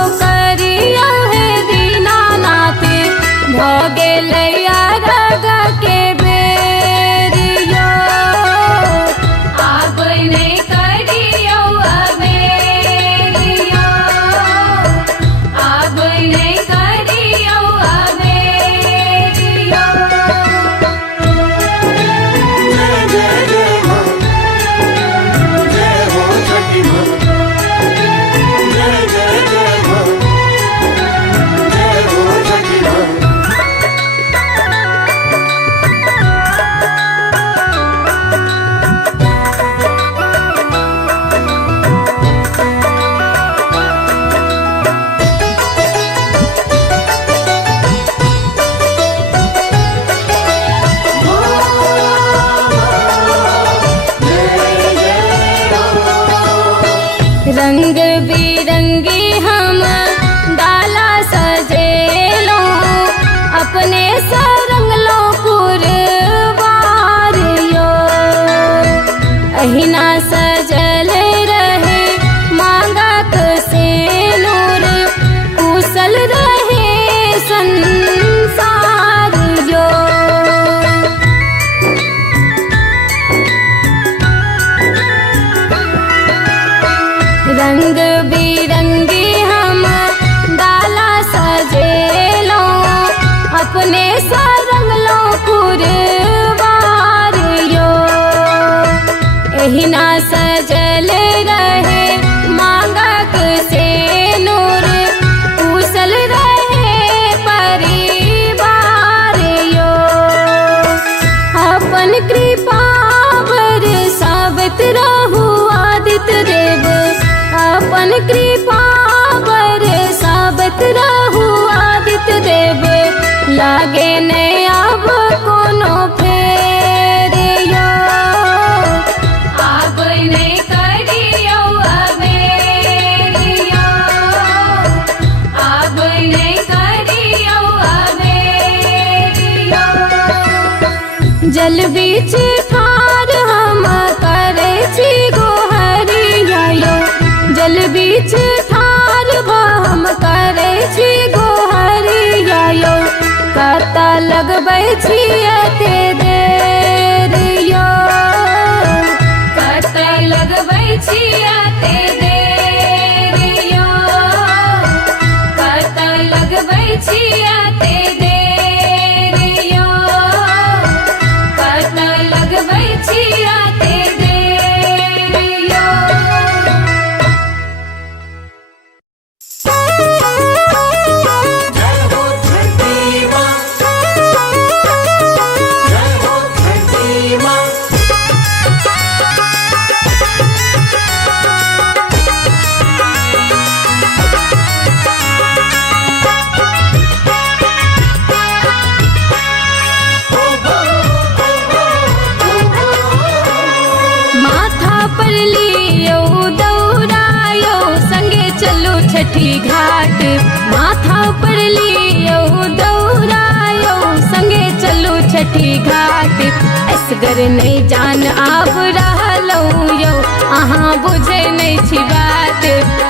अंगना सजल रहे मांगक से नूर कुशल रहे परिवार यो अपन कृपा बरसावत रहु आदित्य देव अपन कृपा बरसावत रहु आदित्य देव लागे नहीं अब कोनो फेर यो अब नहीं करियो अबेरियो अब नहीं करियो अबेरियो जल बीच ठार हम करे छी गोहरिया यो जल बीच ठार हम करे छी गोहरिया यो कता लगबै छियते देर यो कता लगबै छियते देर यो कता लगबै छियते देर यो कता लगबै छियते देर यो छठी घाट माथा पर लियो दौड़ायो संगे चलो छठी घाट असगर नहीं जान आब रहलो यो अहाँ बुझे नहीं छी बात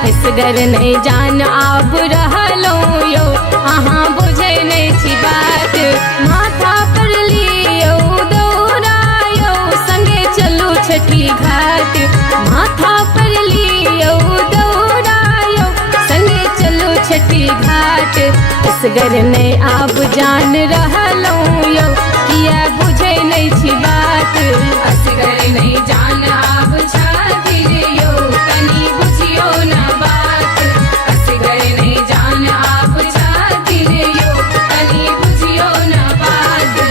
असगर नहीं जान आब रहलो यो अहाँ बुझे नहीं छी बात माथा पर लियो दौड़ायो संगे चलो छठी घाट माथा पर लियो छठी घाट असगर नहीं आब जान रहलो यो किया बुझे नहीं छी बात असगर नहीं जान आब छातिर यो तनी बुझियो न बात असगर नहीं जान आब छातिर यो तनी बुझियो न बात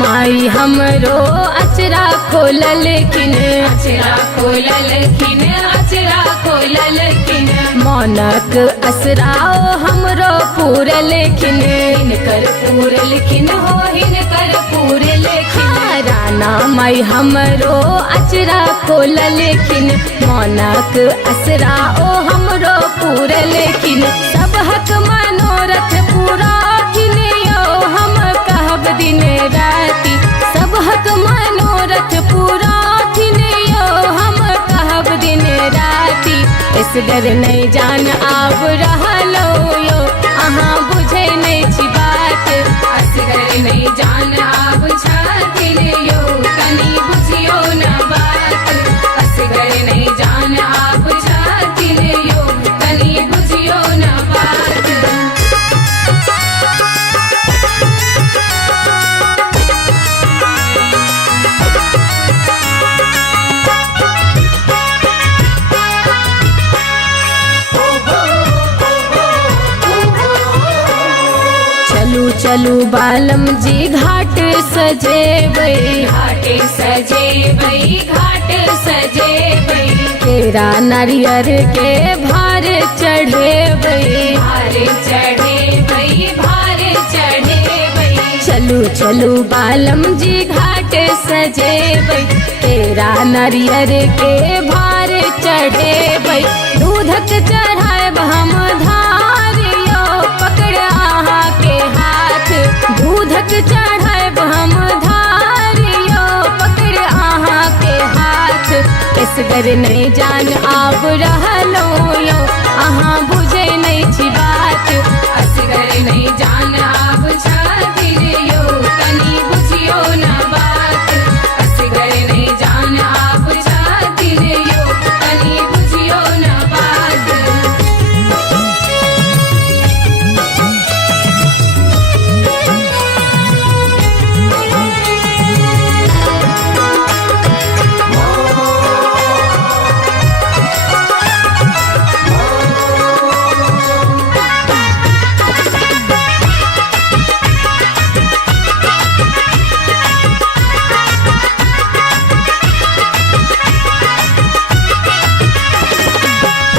माई हमरो अचरा खोलल खिन अचरा खोलल खिन अचरा खोलल खिन मौनक असराओ हमरो पूरल खिन हिनकर पूरल खिन हो हिनकर पूरल खिन राना माई हमरो अचरा खोलल खिन मौनक असराओ हमरो पूरल खिन सब हक मनोरथ पूरा खिन यो हम कहब दिन राति सब हक मनोरथ पूरा दिन यो हम कहब दिन राति असगर नहीं जान आब रहलो यो अहाँ बुझे नहीं छी बात असगर नहीं जान आब छातिर यो तनी बुझियो न बात असगर नहीं जान आब छातिर यो तनी बुझियो न बात चलू बालम जी घाट सजेबै घाट सजेबै घाट सजेबै केरा नारियर के भार चढ़ेबै भार चढ़ेबै भार चढ़ेबै चलू बालम जी घाट सजेबै केरा नारियर के भार चढ़ेबै दूधक चढ़ाएब हम धार यो पकड़ अहाँ के हाथ दूधक चढ़ाएब हम धार यो पकड़ अहाँ के हाथ असगर नहीं जान आब रहलो यो अहाँ बुझे नहीं छी बात असगर नहीं जान आब छातिर यो तनी बुझियो ना बात असगर नहीं जान आब छातिर यो तनी बुझियो ना बात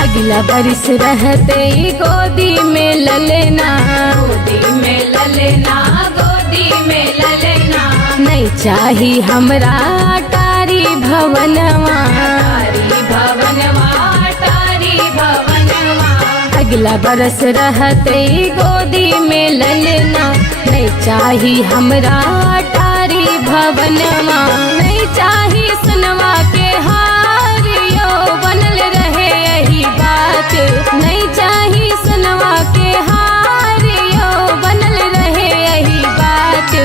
अगला बरिस रहते ही गोदी में ललेना गोदी में ललेना गोदी में ललेना नहीं चाही हमरा टारी भवनवा टारी भवनवा टारी भवनवा अगला बरस रहते ही गोदी में ललेना नहीं चाही हमरा टारी भवनवा नहीं चाही सनवा के हारियो बनल रहे यही बात नहीं चाही सनवा के हारियो बनल रहे यही बात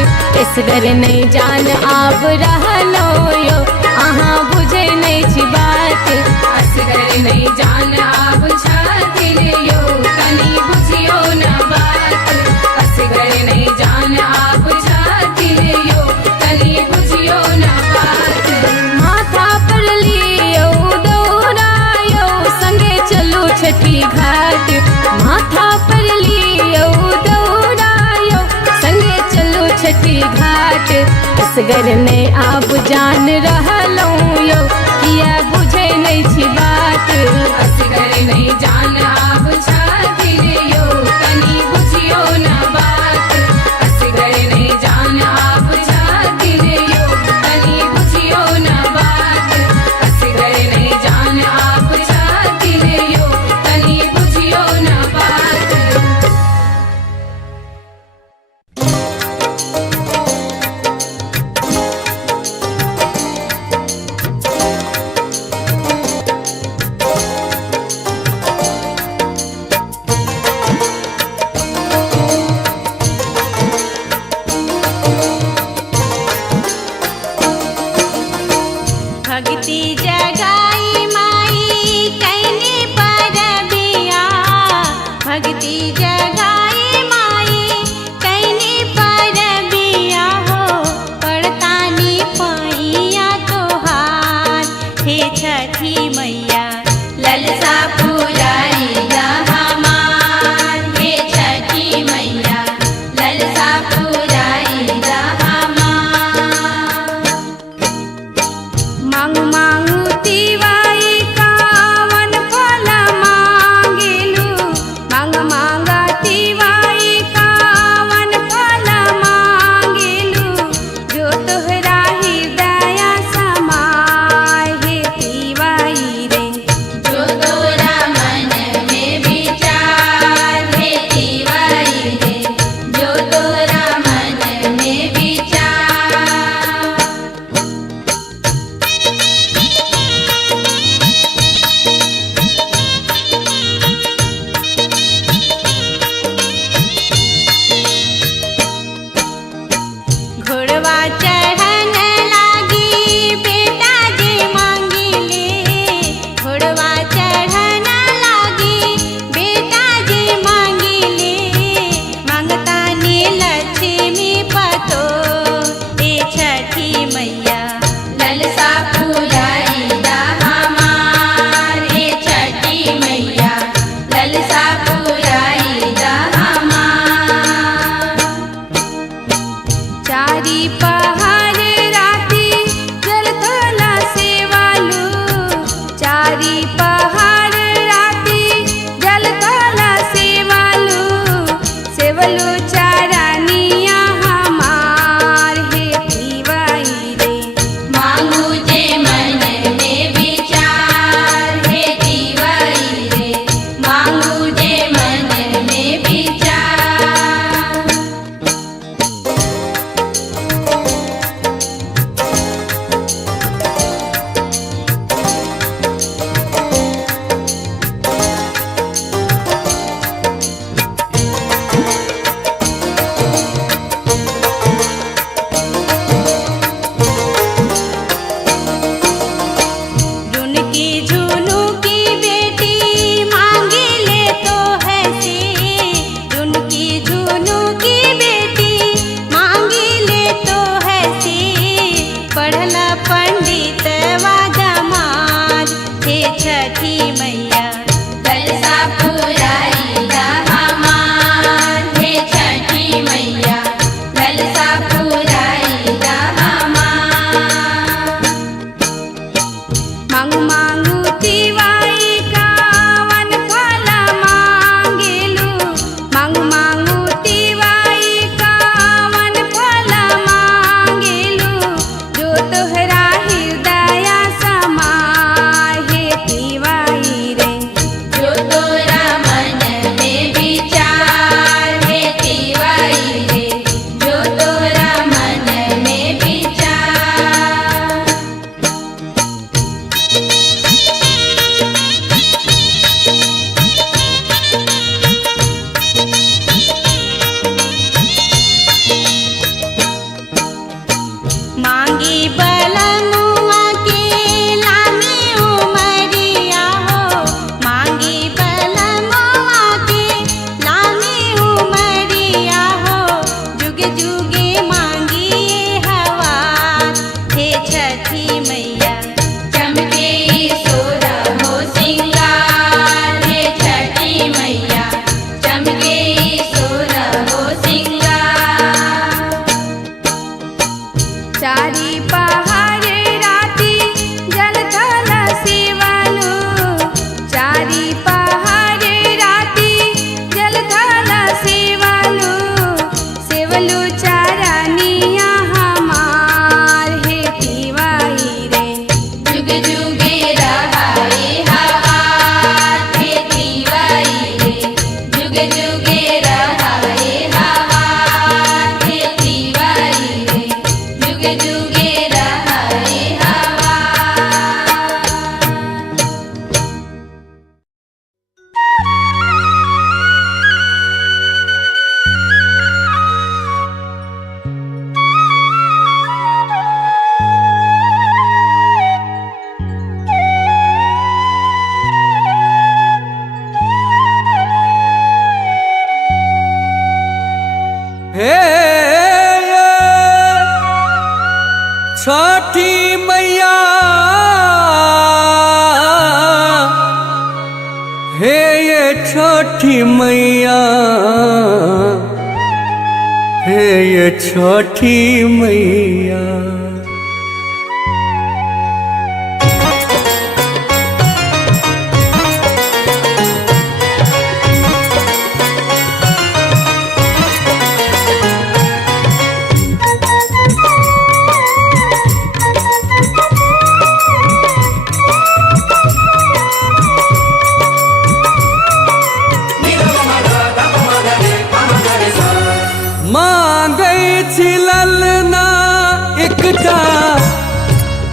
इसगर नहीं जान आब रहलो यो अहाँ बुझे नहीं छी बात असगर नहीं जान आब छातिर यो तनी बुझियो ना बात असगर नहीं जान आब छातिर यो तनी बुझियो ना बात माथा पर लियो दौड़ायो संगे चलो छठी घाट माथा पर लियो दौड़ायो संगे चलो छठी घाट असगर ने आब जान रहलो यो किया बुझे नहीं छी बात असगर नहीं जान आब छातिर यो तनी बुझियो ना बात असगर नहीं जान आब छातिर यो तनी बुझियो ना बात असगर नहीं जान आब छातिर यो तनी बुझियो ना बात भक्ति जगाई माई कैनी परबिया भक्ति जगाई माई कैनी परबिया हो पड़तानी पैया तोहार हे छठी मैया ललसा पुराई हमार हे छठी मैया ललसा पुराई हमार मांगू मांगू तिवाई कावन फल मांगिलू मांग मांगा तिवाई कावन फल मांगिलू जो तोहरा हृदय समाय हे तिवाई रे जो तोरा मन में विचार हे तिवाई रे जो तोरा मन में विचार छठी मैया है ये छठी मैया।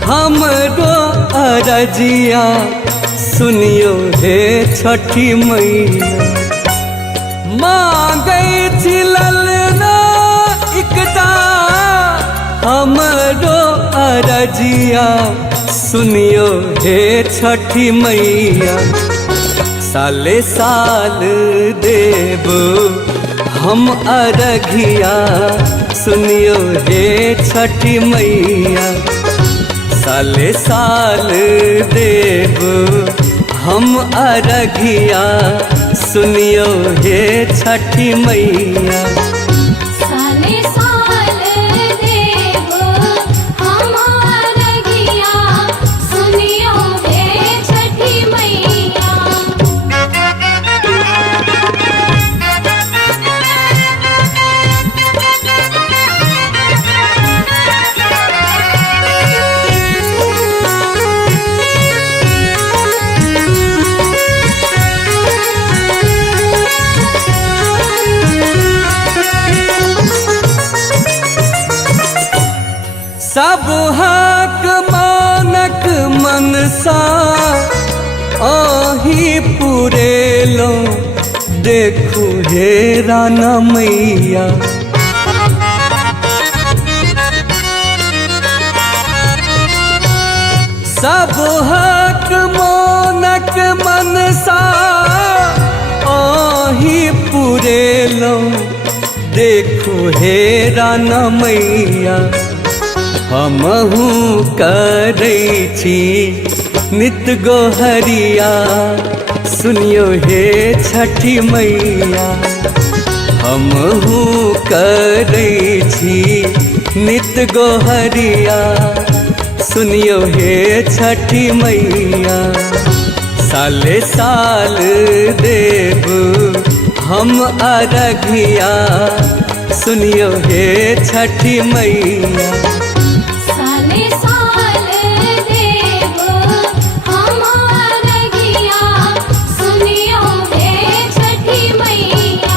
हमरो अरजिया सुनियो हे छठी मैया। मांगै छी ललना एकटा हमरो अरजिया सुनियो हे छठी मैया। साले साल देव हम अरघिया सुनियो हे छठी मैया। साले साल देव हम अरघिया सुनियो हे छठी मैया। साले साल देव हम अरघिया सुनियो हे छठी मैया। सब हक मानक मनसा आही पुरेलो देखू हे राना मैया। सब हक मानक मनसा आही पुरेलो देखू हे राना मैया। हमहू करै छी नित गोहरिया सुनियो हे छठी मैया। हमहू करै छी नित गोहरिया सुनियो हे छठी मैया। साले साल देव हम अरघिया सुनियो हे छठी मैया। साले साल देव हम अरघिया सुनियो हे छठी मैया।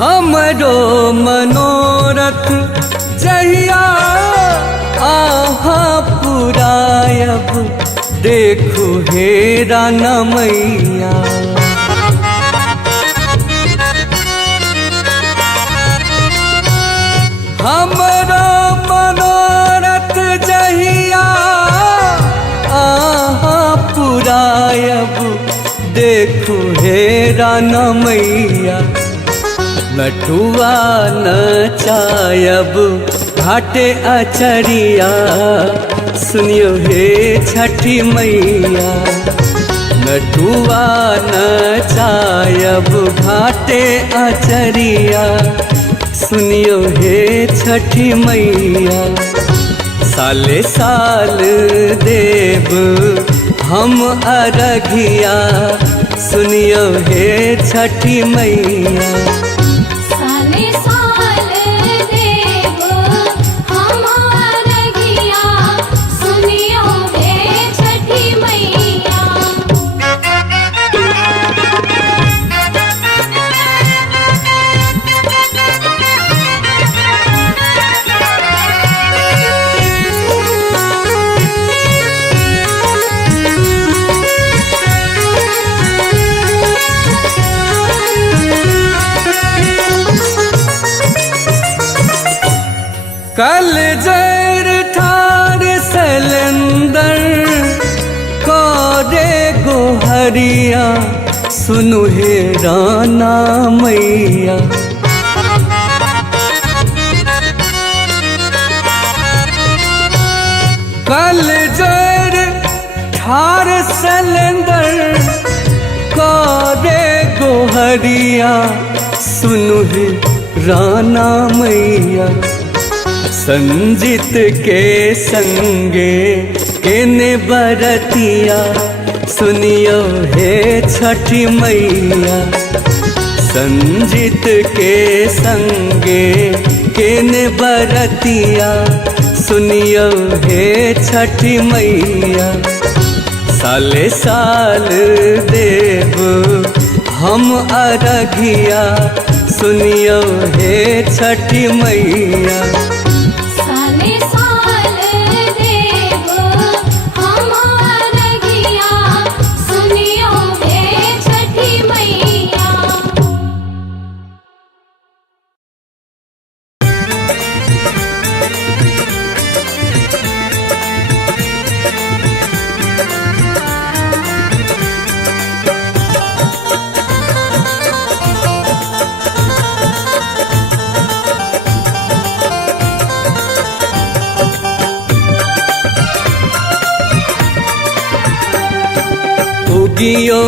हमरो मनोरथ जहिया आहा पुरायब देखू हे राना मैया। हमरो मनोरथ जहिया आहा पुरायब देखू हे राना मैया। नटुआ नचायब घाटे अचरिया सुनियो हे छठी मैया। नटुआ नचायब घाटे अचरिया सुनियो हे छठी मैया। साले साल देव हम अरघिया सुनियो हे छठी मैया। साले साल देव हम अरघिया सुनियो हे छठी मैया। कल जर सुनु हे राना मैया। कल जोर ठार सलेंदर करे गोहरिया सुनु हे राना मैया। संजित के संगे केने बरतिया सुनियो हे छठी मैया। संजित के संगे केने बरतिया सुनियो हे छठी मैया। साले साल देव हम अरघिया सुनियो हे छठी मैया। साले साल देव हम अरघिया सुनियो हे छठी मैया। उगियो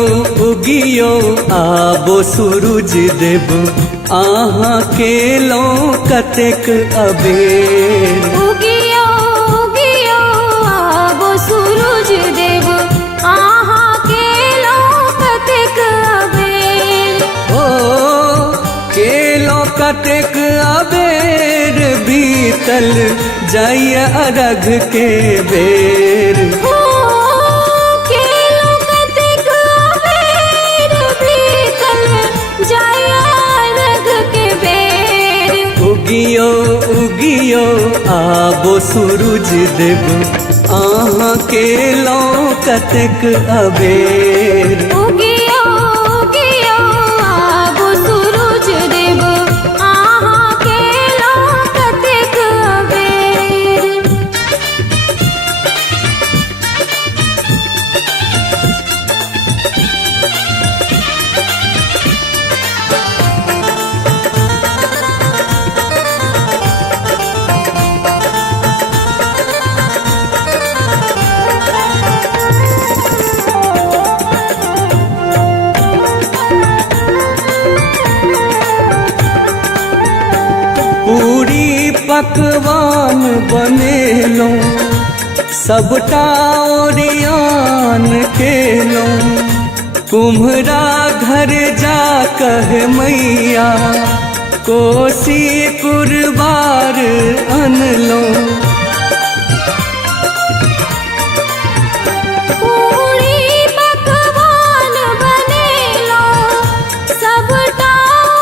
उगियो आबो सूरज देव आहाँ के लो कतेक अबेर। उगियो उगियो आबो सूरज देव आहाँ के लो कतेक अबेर। ओ केलो कतेक अबेर बीतल जाय अरघ के बेर। उगियो उगियो आबो सूरज देव आहाँ के लो कतेक अबेर। उगियो उगियो आबो सूरज देव आहाँ के लो कतेक अबेर। पूरी पकवान बनेलो सबटा ओरियान केलो। कुम्हरा घर जा कह मैया कोसी कुरबार अनलो। पूरी पकवान बनेलो सबटा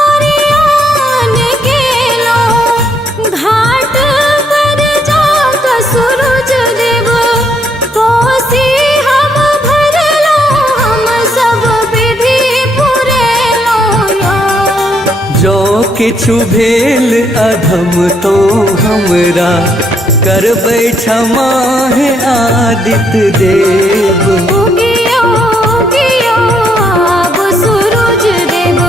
ओरियान केलो। घाट पर जाकर सूरज देव कोसी हम भरलो। हम सब विधि पुरेलो। जो किछु भेल अधम तो हमरा करबै क्षमा है आदित्य देव। उगियो उगियो आबो सूरज देव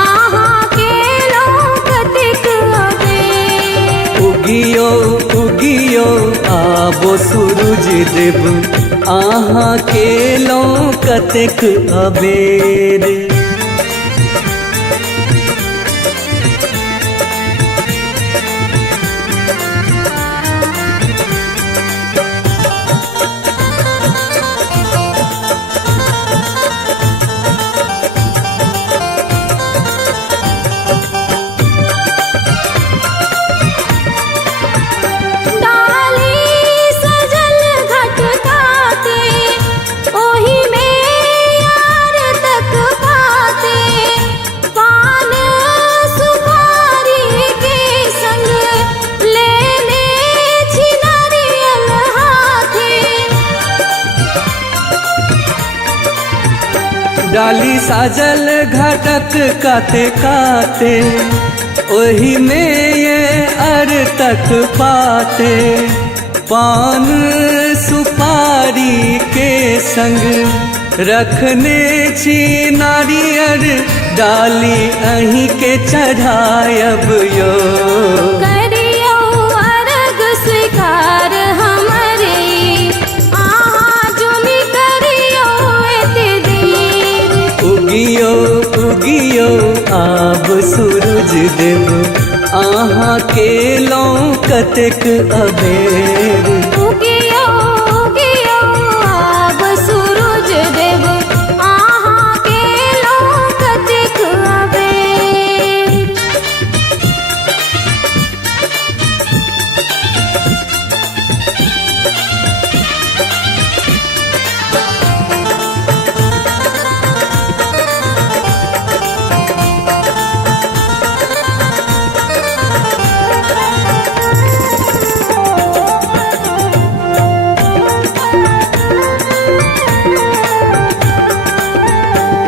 आहाँ के लो कतेक अबेर। उगियो उगियो आबो सूरज देव आहाँ के लो कतेक अबेर। डाली साजल घटक काते काते ओही में ये अरतक पाते पान सुपारी के संग रखने छी नारियर डाली अहीं के चढ़ायब यो। करियो अर्घ स्वीकार हमरे आहा जुनी करियो एते देर। उगियो उगियो आब सूरज देव आहा के लौ कतेक अबेर। उगियो उगियो आब सूरज देव आहा के लौ कतेक अबेर।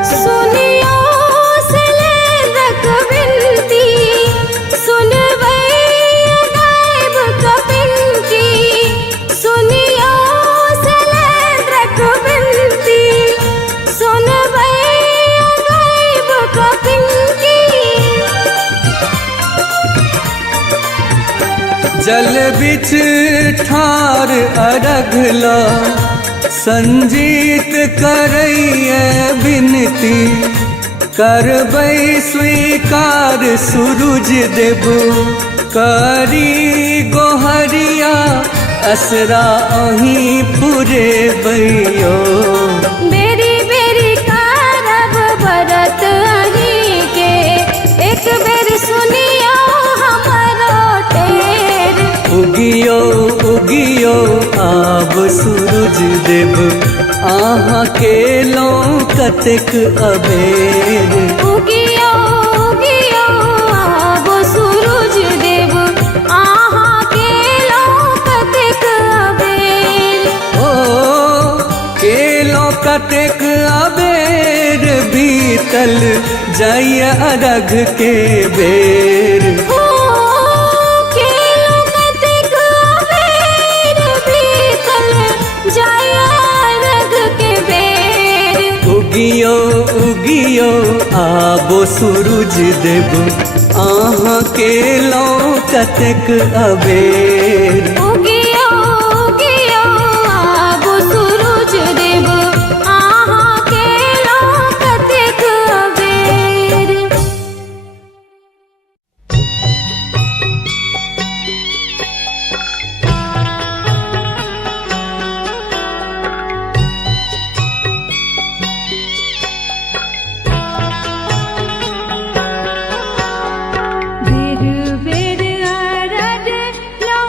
सुनियो सलेंद्रक विनती सुनबै गायब कपिन की। सुनियो सलेंद्रक विनती सुनबै गायब कपिन की। जल बिच ठार अरघ ला संजीत करैये बिनती। करबै स्वीकार सूरज देव करी गोहरिया असरा अहीं पूरे बैयो। बेरी बेरी कारब बरत अहीं के एक बेर सुनियो हमरो टेर। उगियो उगियो आब सूरज देव आहा के लौ कतेक अबेर। उगियो उगियो आब सूरज देव आहा के लौ कतेक अबेर। ओ के लौ कतेक अबेर बीतल जाय अरघ के बेर। ओ केलो कतेक अबेर बीतल जाय अर्घ के बेर। उगियो उगियो आबो सूरज देव आहा के लौ कतेक अबेर। उगियो उगियो आब सूरज देव आहा के लौ कतेक अबेर। बेर बेर अरग लौ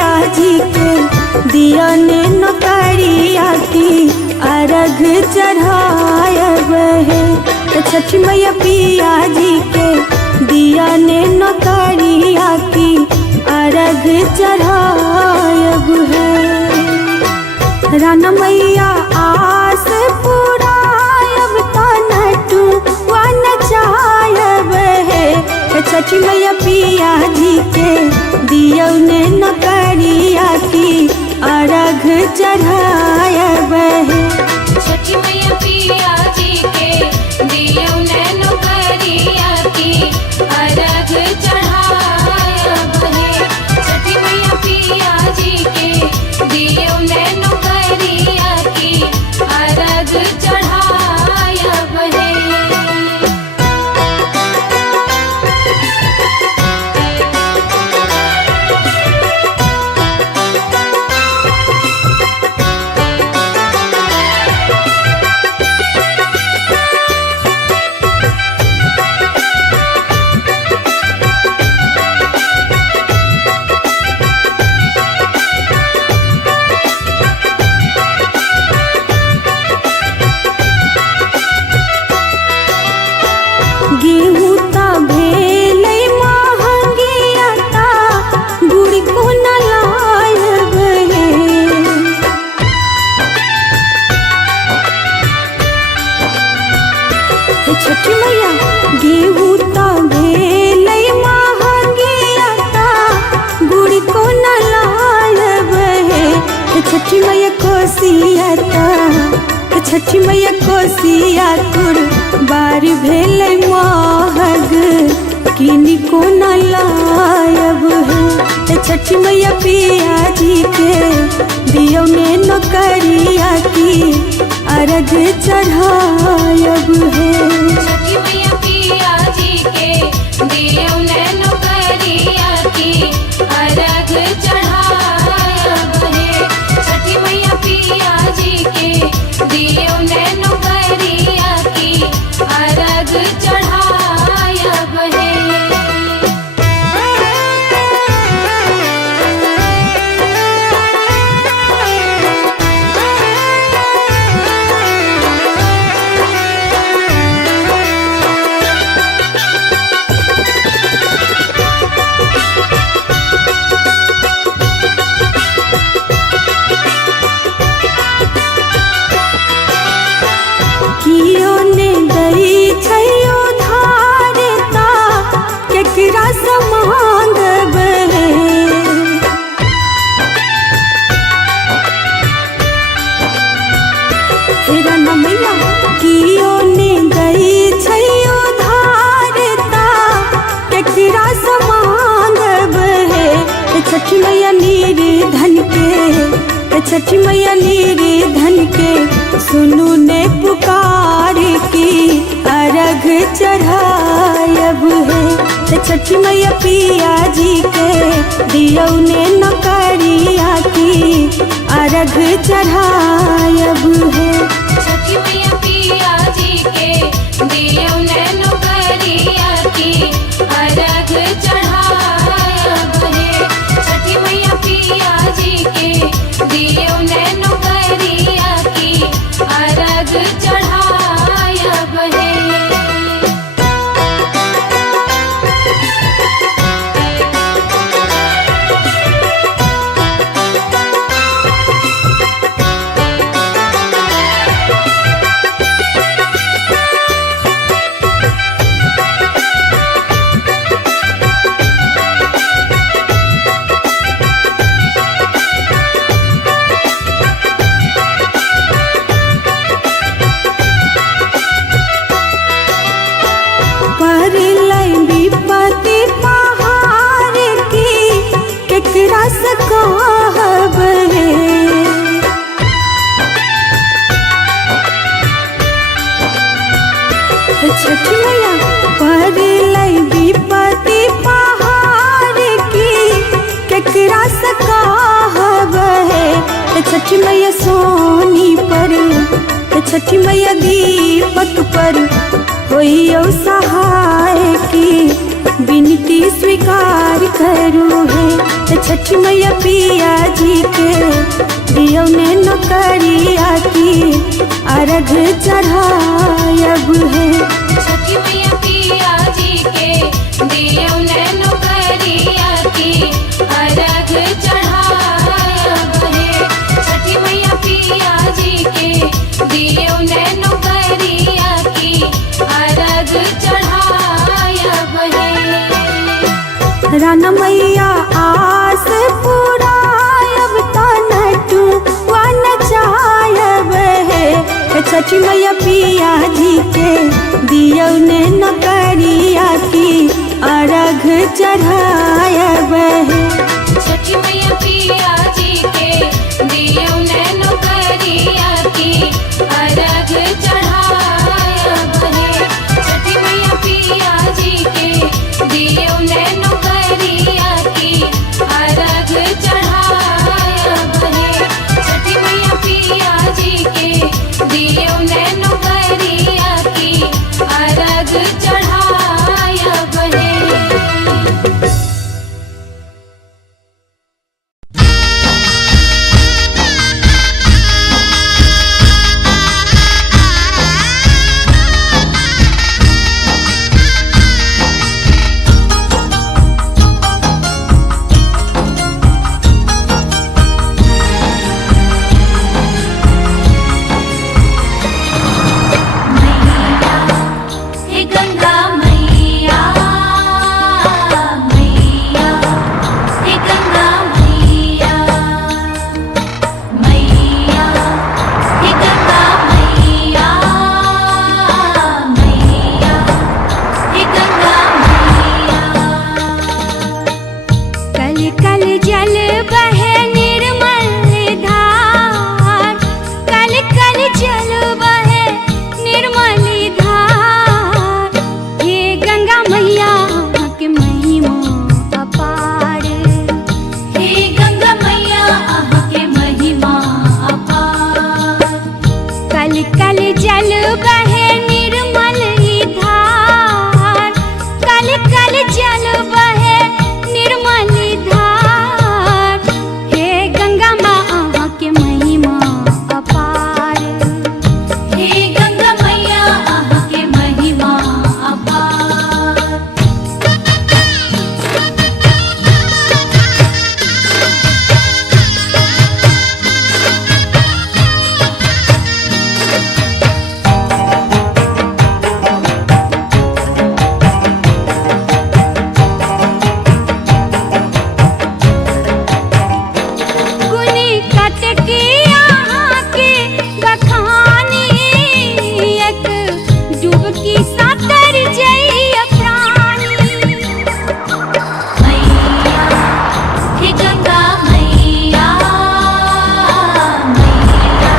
पिया जी के दिया ने नौकरिया की अर्घ चढ़ायब है। छठी मैया पिया जी के दिया ने नौकरिया की अर्घ चढ़ायब है। राना मैया आस पुरायब तनटू वन चायब है। छठी मैया पिया जी के दिया ने नौकरिया की अर्घ चढ़ायब है। छठी मैया पिया जी के दियो ने नौकरिया की अर्घ चढ़ायब है। छठी मैया पिया जी के दियो ने नौकरिया की अर्घ चढ़ायब है। गेहूं ता भेलै महंगिया ता गुड़ को न लायब है। छठी मैया गेहूं ता भेलै महंगिया ता गुड़ को न लायब है। छठी मैया कोसिया ता छठी मैया कोसिया बार भेल महग किनी को न लायब है। छठी मैया पिया जी के दियो ने नौकरिया की अर्घ चढ़ायब है। छठी मैया पिया जी के दियो ने नौकरिया की अर्घ चढ़ायब है। छठी मैया पिया जी के दियो ने नौकरिया की अर्घ चढ़ायब है। कियो ने दई छैयो धारता केकरा से मांगब है। राना मैया कियो ने दई छैयो धारता केकरा से मांगब है। छठी मैया निर्धन के छठी मैया निर्धन के सुनू ने पुकार की अर्घ चढ़ायब है। छठी मैया पिया जी के दियो ने नौकरिया की अर्घ चढ़ायब है। छठी मैया पिया जी के दियो ने नौकरिया की अर्घ चढ़ायब है। छठी मैया पिया जी के दियो ने नौकरिया की अर्घ चढ़ायब है। कहब है। छठी मैया पर लई विपत्ति पहाड़ की केकरा से कहब है। छठी मैया सोनी पर छठी मैया दीपक पर होइयो सहाय की विनती स्वीकार करू है। छठी मैया पिया जी के दियो ने नौकरिया की अर्घ चढ़ायब है। छठी मैया पिया जी के दियो ने नौकरिया की अर्घ चढ़ायब है। छठी मैया पिया जी के दियो ने नौकरिया की अर्घ चढ़ायब है। राना मैया आस पुरायब तनटू वन चायब है। छठी मैया पिया जी के दियो ने नौकरिया की अर्घ चढ़ायब है। छठी मैया पिया जी के दियो ने नौकरिया की अर्घ चढ़ायब है। छठी मैया पिया जी के दियो ने नौकरिया की अर्घ चढ़ायब है। छठी मैया पिया जी के दियो ने नौकरिया की अर्घ चढ़ायब है। हे गंगा मैया मैया हे गंगा मैया मैया हे गंगा मैया मैया हे गंगा मैया। कल कल जल बहे निर्मल धार, कल कल जल बहे निर्मल धार। हे गंगा मैया के महिमा अपार। हे गंगा मैया के महिमा अपार। कल कल जल बहे निर्मल धार, कल कल जल बहे निर्मल धार। हे गंगा माँ के महिमा अपार। हे गंगा मैया के महिमा अपार। गुनी कट के यहाँ के बखानी, एक डुबकी सा तर जइया प्राणी। मैया हे गंगा मैया मैया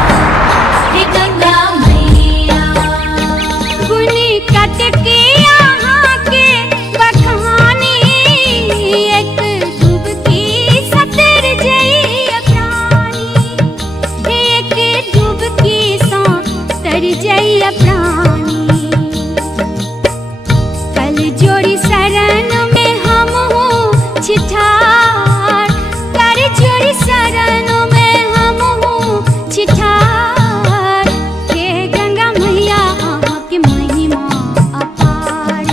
हे गंगा मैया। गुनी कट के यहाँ के बखानी, एक डुबकी सा तर जइया प्राणी। एक डुबकी सा तर जइया प्राणी। कल जोड़ी शरण में हम हूँ छिठार, कर जोड़ी शरण में हम हूँ छिठार। हे गंगा मैया के महिमा अपार।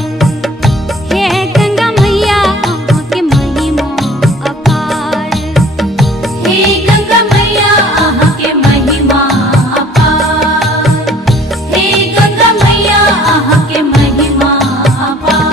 हे गंगा मैया के महिमा अपार। हे गंगा मैया के महिमा अपार। हे गंगा मैया के महिमा अपार।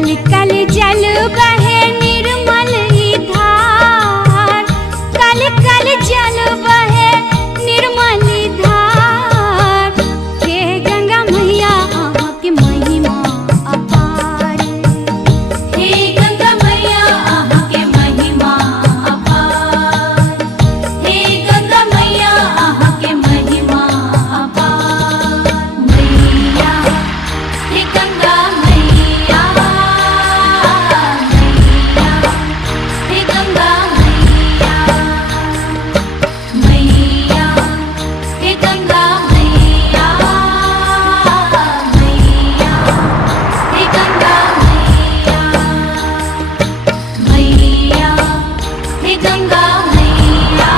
कल कल जल बहे निर्मल ही धार, कल कल जल बहे निर्मल ही धार। हे गंगा मैया अहाँ के महिमा अपार, हे गंगा मैया अहाँ के महिमा अपार, हे गंगा मैया अहाँ के महिमा अपार। मैया हे गंगा मैया, मैया हे गंगा मैया, मैया हे गंगा मैया, मैया हे गंगा मैया, मैया हे गंगा मैया,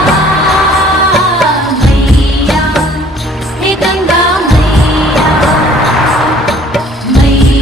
मैया हे गंगा मैया, मैया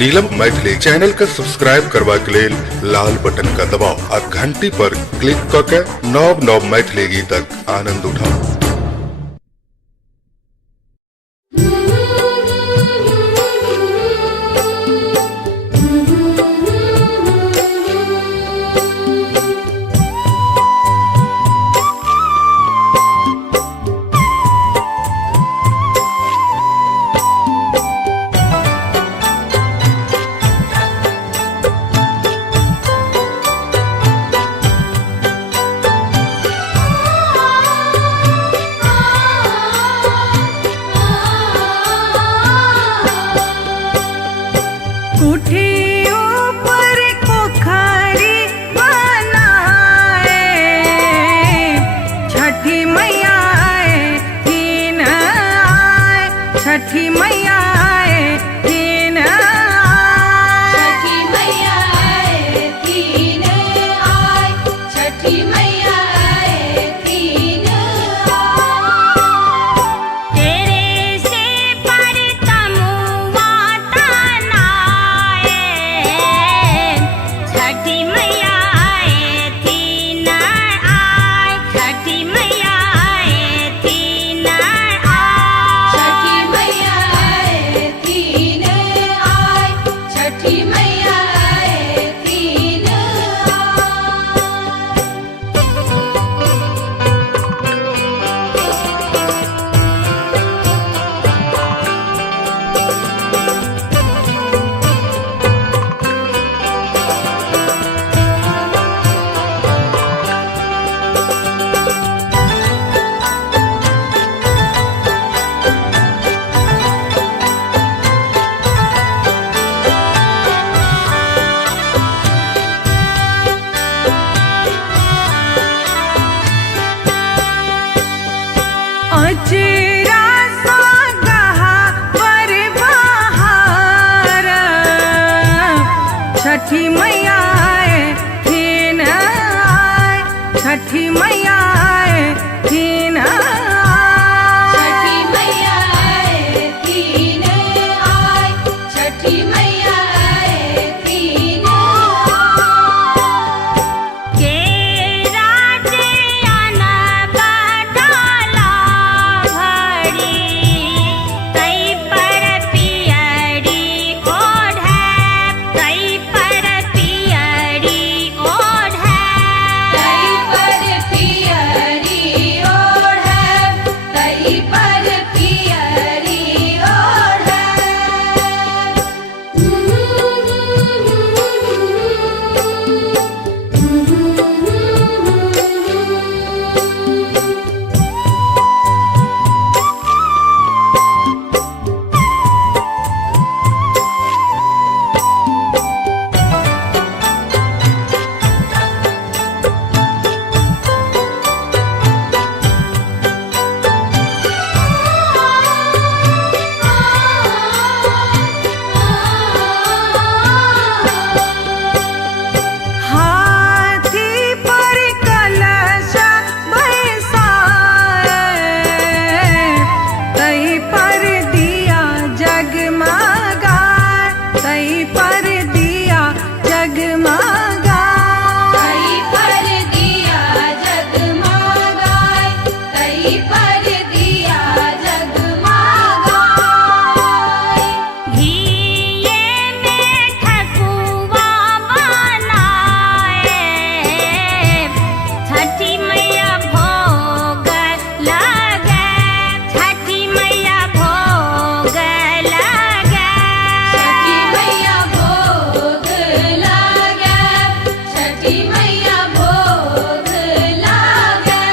नीलम मैथिली चैनल के सब्सक्राइब करबा के लेल लाल बटन का दबाव आ घंटी पर क्लिक क के नव नव मैथिली गीतक आनंद उठाउ। छठी मैया थीन आए, छठी मैया थीन छठी मैया थीन आए, छठी मैया थीन के राजे आना बटाला भरी कई पर पियरी ओढ़े, कई पर पियरी ओढ़े, कई पर पियरी ओढ़े, कई पर पियरी हाथी पर कलश बैसाए, कहीं पर दिया जगमगाए, कहीं पर दिया जगमगाए, कई पर दिया जगमगाए, कई पर दिया जगमगाए। घिये में ठकुआ बनाए, छठी मैया भोग लगे, छठी मैया भोग लगे, छठी मैया भोग लगे, छठी मैया भोग लगे।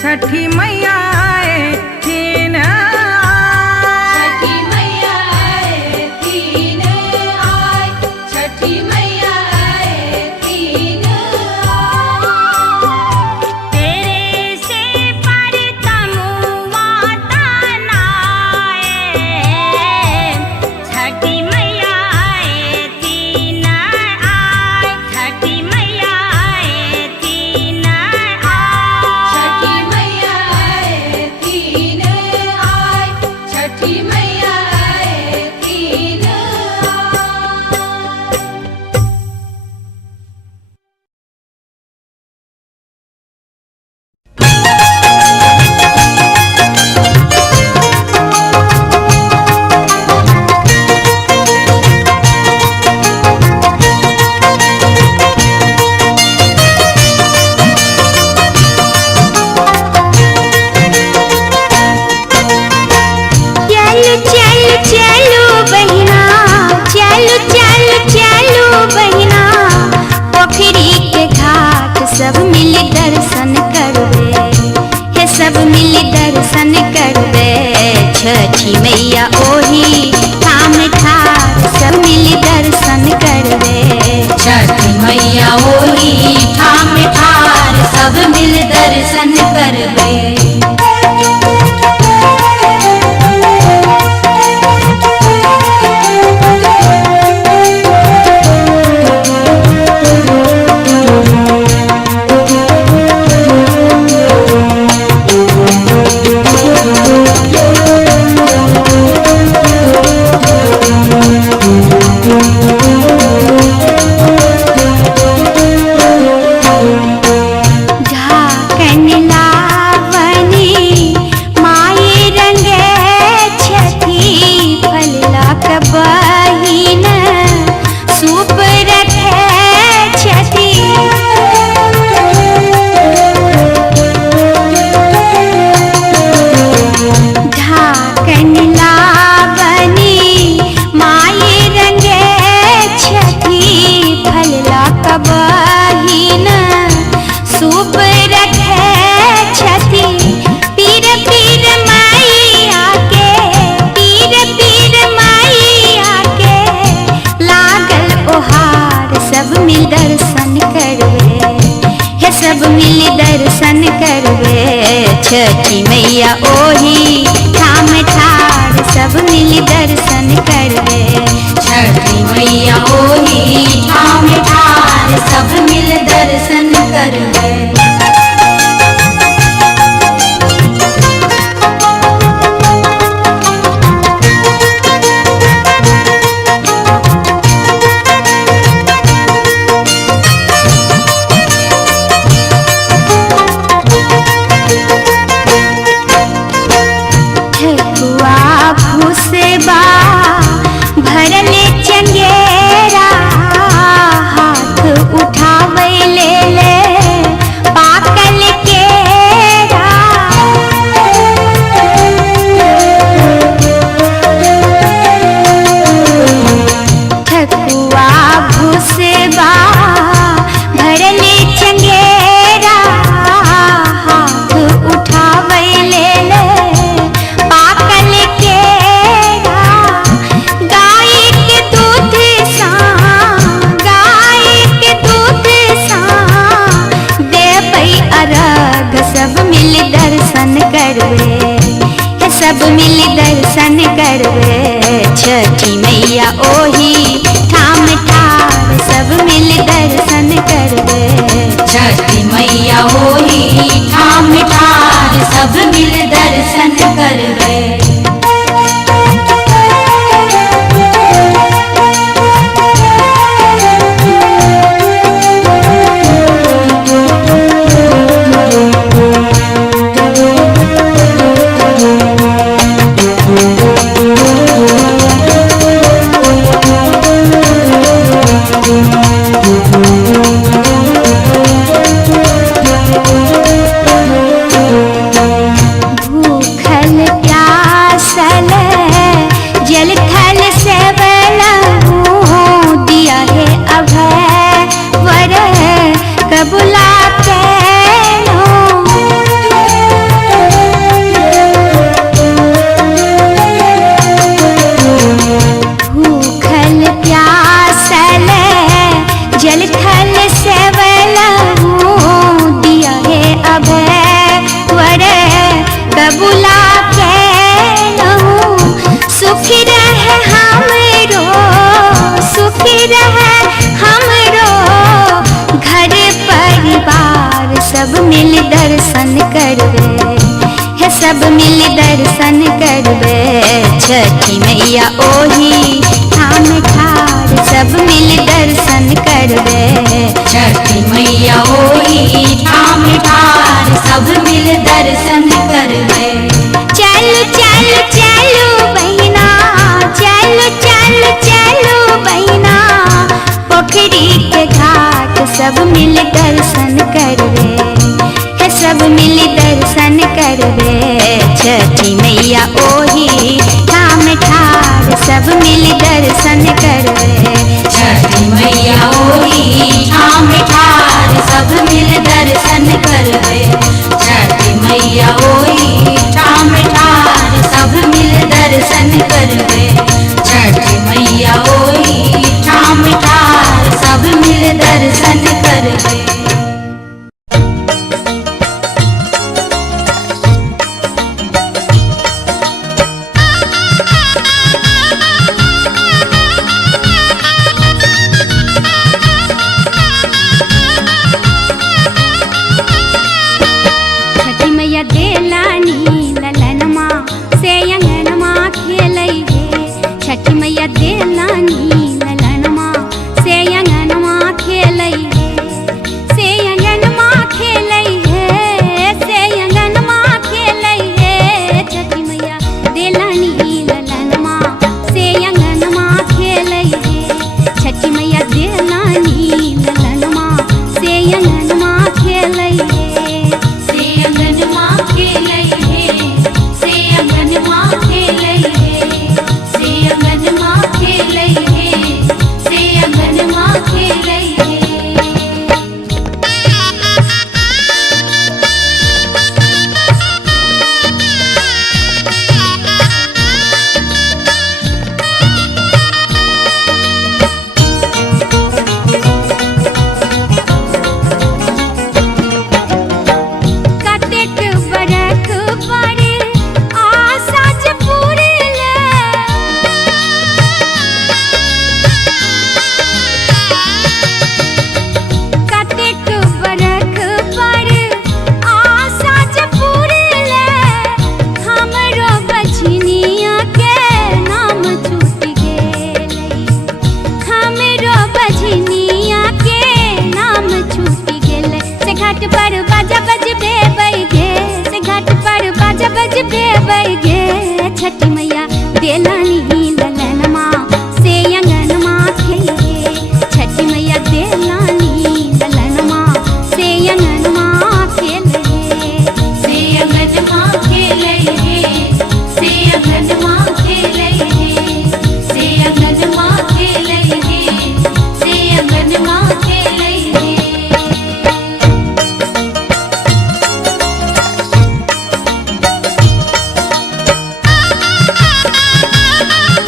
छठी मैया आए थीन छठी मैया आए तीन आए छठी मैया आए तीन तेरे से पर तमुआ तनाए छठी मैया आए तीन आए छठी मैया आए तीन आए छठी मैया आए तीन आए छठी मैया आए तीन आए चलो चलो चलो बहिना चलो चलो चलो बहिना पोखरी के घाट सब मिल दर्शन करवे हे सब मिल दर्शन करवे छठी मैया ओही ठाम ठार सब मिल दर्शन करवे छठी मैया ओही ठाम ठार सब मिल दर्शन करवे झाकन लावनी माई रंगे छठी फलला के बहिन सूप रखे छठी झाकन लावनी माई रंगे छठी फलला के बहिन सूप रखे छठी पीर पीर मैया के पीर पीर मैया के लागल ओहार सब मिल दर्शन करवे हे सब मिल दर्शन करवे छठी मैया ओही ठाम ठार सब मिल दर्शन करवे छठी मैया ओही ठाम ठार सब मिल दर्शन करवे ठकुआ भूसेबा भरले चंगेरा हाथ उठावे ले पाकल केरा ठकुआ भूसेबा भरले चंगेरा हाथ उठावे ले पाकल केरा गाय के दूध सा गाय के दूध सा देबै अरग सब मिल दर्शन करवे हे सब मिल दर्शन करवे छठी मैया ओही ठाम ठार सब मिल दर्शन करवे छठी मैया ओही ठाम ठार सब मिल दर्शन करवे सब मिल दर्शन करबे छठी मैया ओही थाम ठार सब मिल दर्शन करबे छठी मैया ओही ठाम ठार सब मिल दर्शन करबे चलो चलो चलो बहिना चलो चलो चलो बहिना पोखरी के घाट सब मिल दर्शन करबे हे सब मिल दर्शन करबे छठी मैया ओही ठाम ठार सब मिल दर्शन करबे छठी मैया ओही ठाम ठार सब मिल दर्शन करबे छठी मैया ओही ठाम ठार सब मिल दर्शन करबे छठी मैया ओही ठाम ठार सब मिल दर्शन करबे छठी मैया देलानी ललनमा से अंगनमा खेलई हे छठी मैया देलानी ललनमा से अंगनमा खेलई हे से अंगनमा खेलई हे से अंगनमा खेलई हे छठी मैया देलानी ललनमा से अंगनमा खेलई हे छठी मैया देलानी ललनमा से अंगनमा खेलई हे से अंगनमा खेलई हे से अंगनमा खेलई हे से अंगनमा खेलई हे से अंगनमा खेलई हे कतेक बरख पर आशा जे पूरेले कतेक बरख पर आशा जे पूरेले हमरो बछनिया के नाम छूट गेलै हमरो बछनिया के नाम छूट गेलै से घाट पर बाजा बजबे बैगे से घाट पर बाजा बजबे बैगे छठी मैया देलानी ललनमा से अंगनमा खेले छठी मैया देलानी ललनमा से अंगनमा खेले से अंगनमा खेलई हे से अंगनमा खेलई हे से अंगनमा खेलई हे से अंगनमा खेलई हे छठी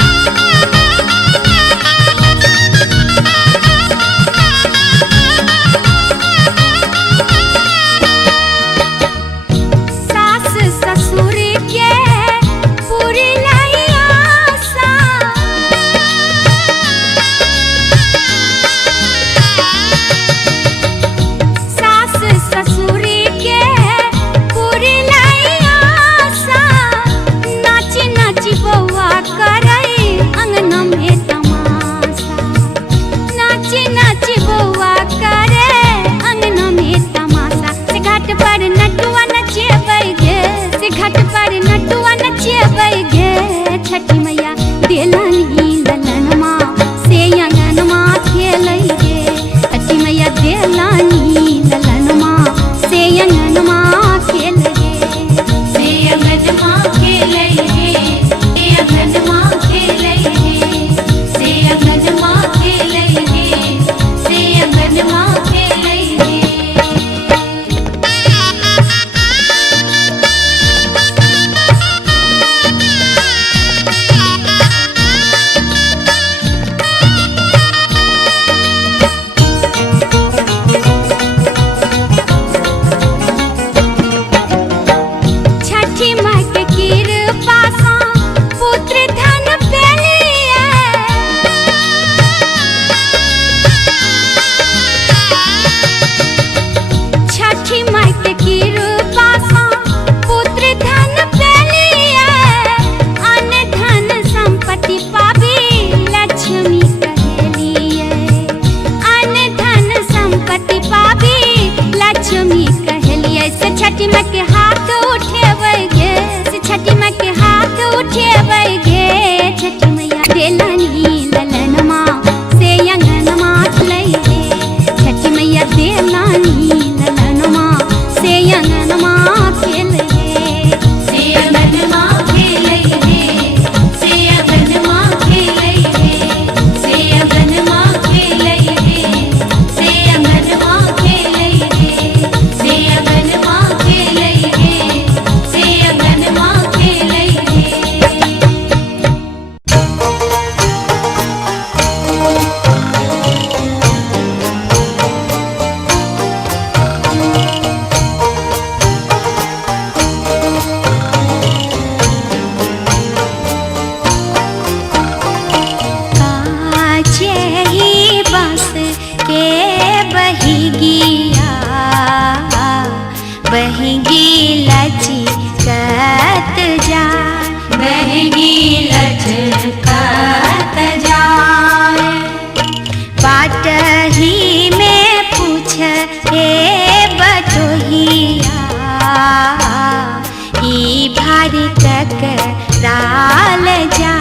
भार कराल जा,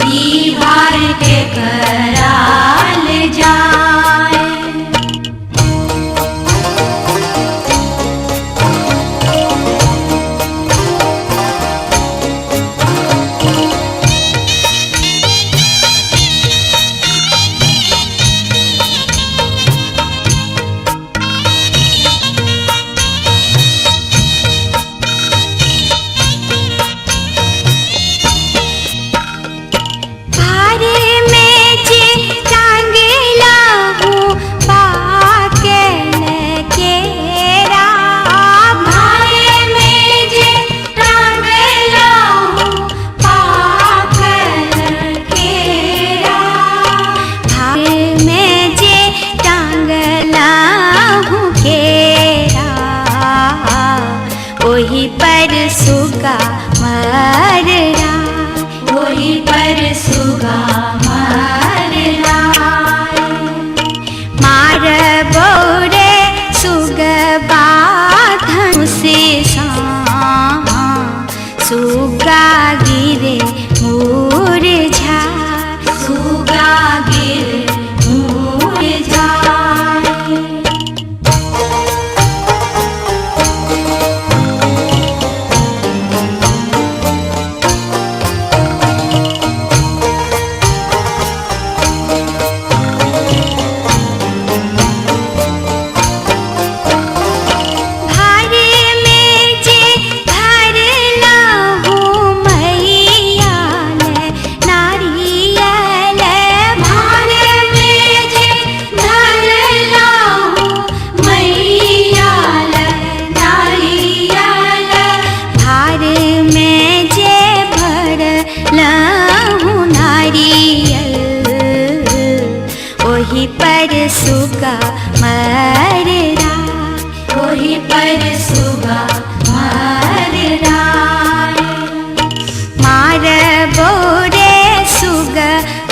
दीवार के कराल जाए। वही पर सुगा मररा, वही पर सुगा मररा। मार बोरे सुग बाधन से सुगा गिरे मुरझा, सुगा गिरे मुरझा। वही पर सुगा मररा, वही पर सुगा मररा। मार बोरे सुग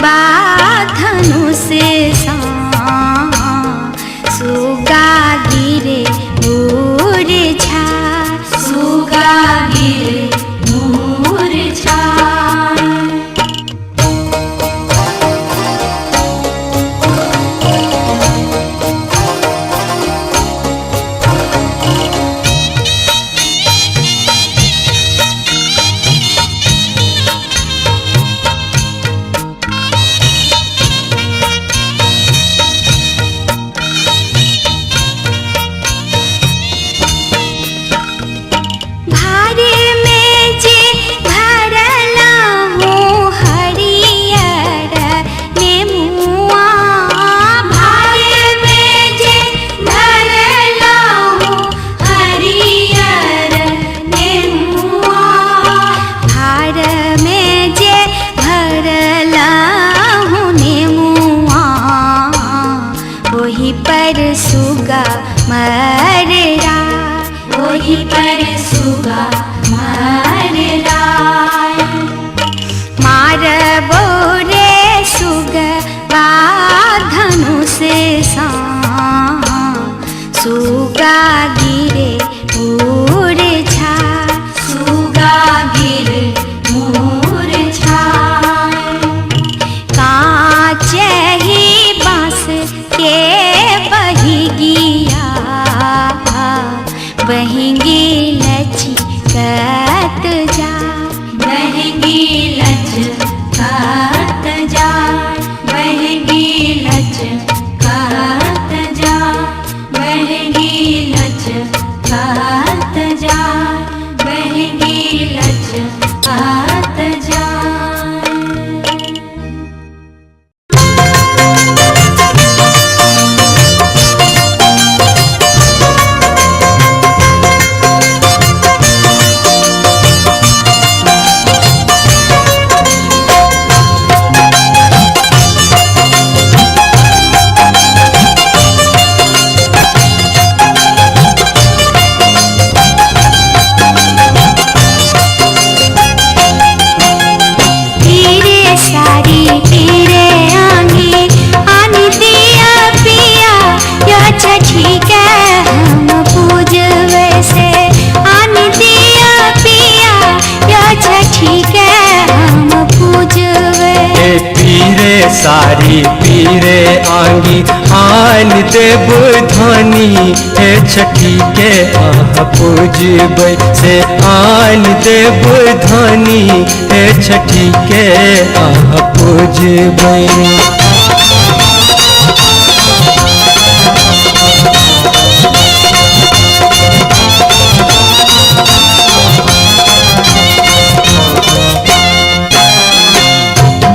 बाधनु से सुगा गिरे मुरझा, सुगा गिरे मुरझा। पर सुगा मररा, वही पर सुगा मररा। मार बोरे सुग बाधनु से सुगा गिरे मुरझा, सुगा गिरे मुरझा। कांच ही बांस के बहिगिया, बहिंगी लचकत जा, बहंगी लचकत जा, बहंगी लचकत जा, बहंगी लचकत जा, बहंगी लचकत जा। सारी पीरे आंगी आन देव धनी हे छठी के आह पूजबै से आन देव धनी हे छठी के आह पूजबै।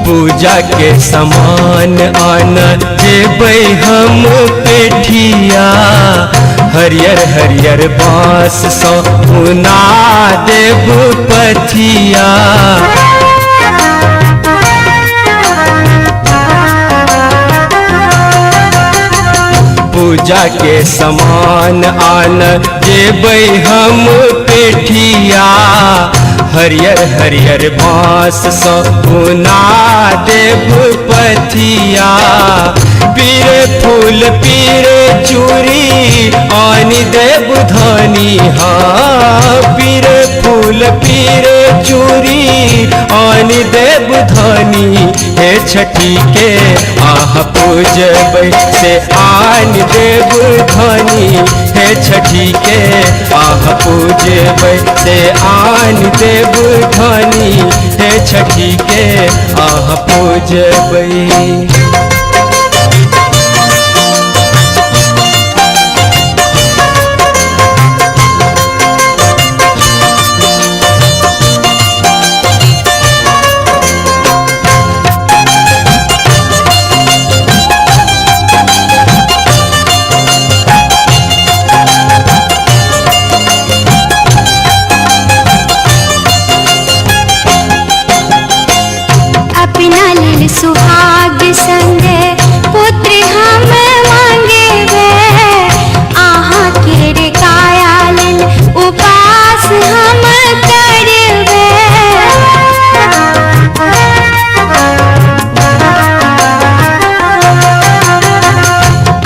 पूजा के समान आना जेबै हम पेठिया हरियर हरियर बाँस सौ उना देव पथिया। पूजा के समान आन जेबै हम पेठिया हरियर हरियर बाँस सौ उना देव पथिया। पीरे फूल पीरे चूड़ी आनी देव धनी हाँ पीरे फूल पीरे चूड़ी आनी देव धनी हे छठी के आह पूजबै से आन देव धनी हे छठी के आह पूजबै से आन देव धनी हे छठी के आह पूजबै। सुहाग संग पुत्र हम मांगेबे आहा के कायालन उपास हम करबे।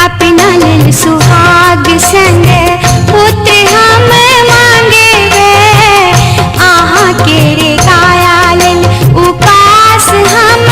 अपना लेल सुहाग संग पुत्र हम मांगेबे आहा के कायालन उपास हम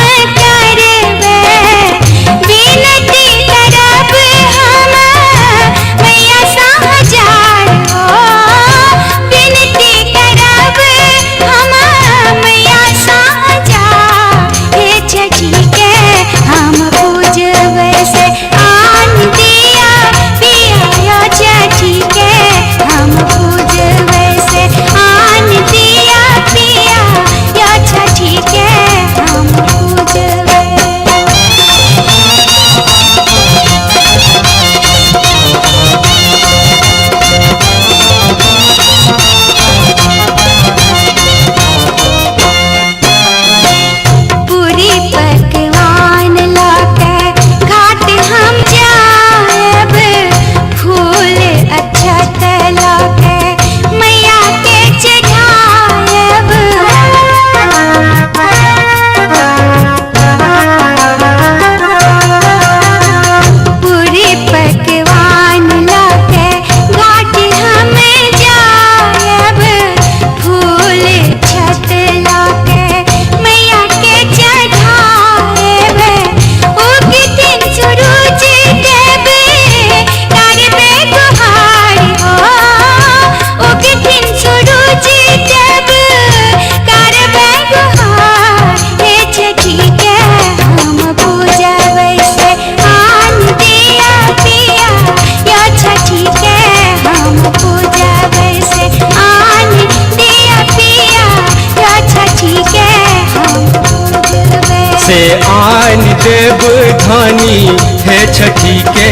आन देव धनी हे छठी के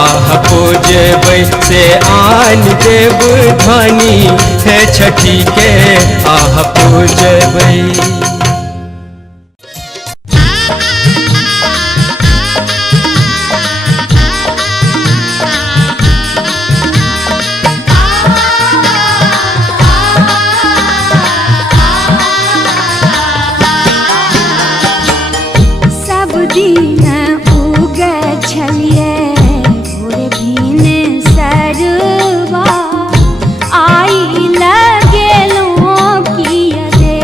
आह पूजबै से आन देव धनी हे छठी के आह पूजबै। आई लगेलो किया दे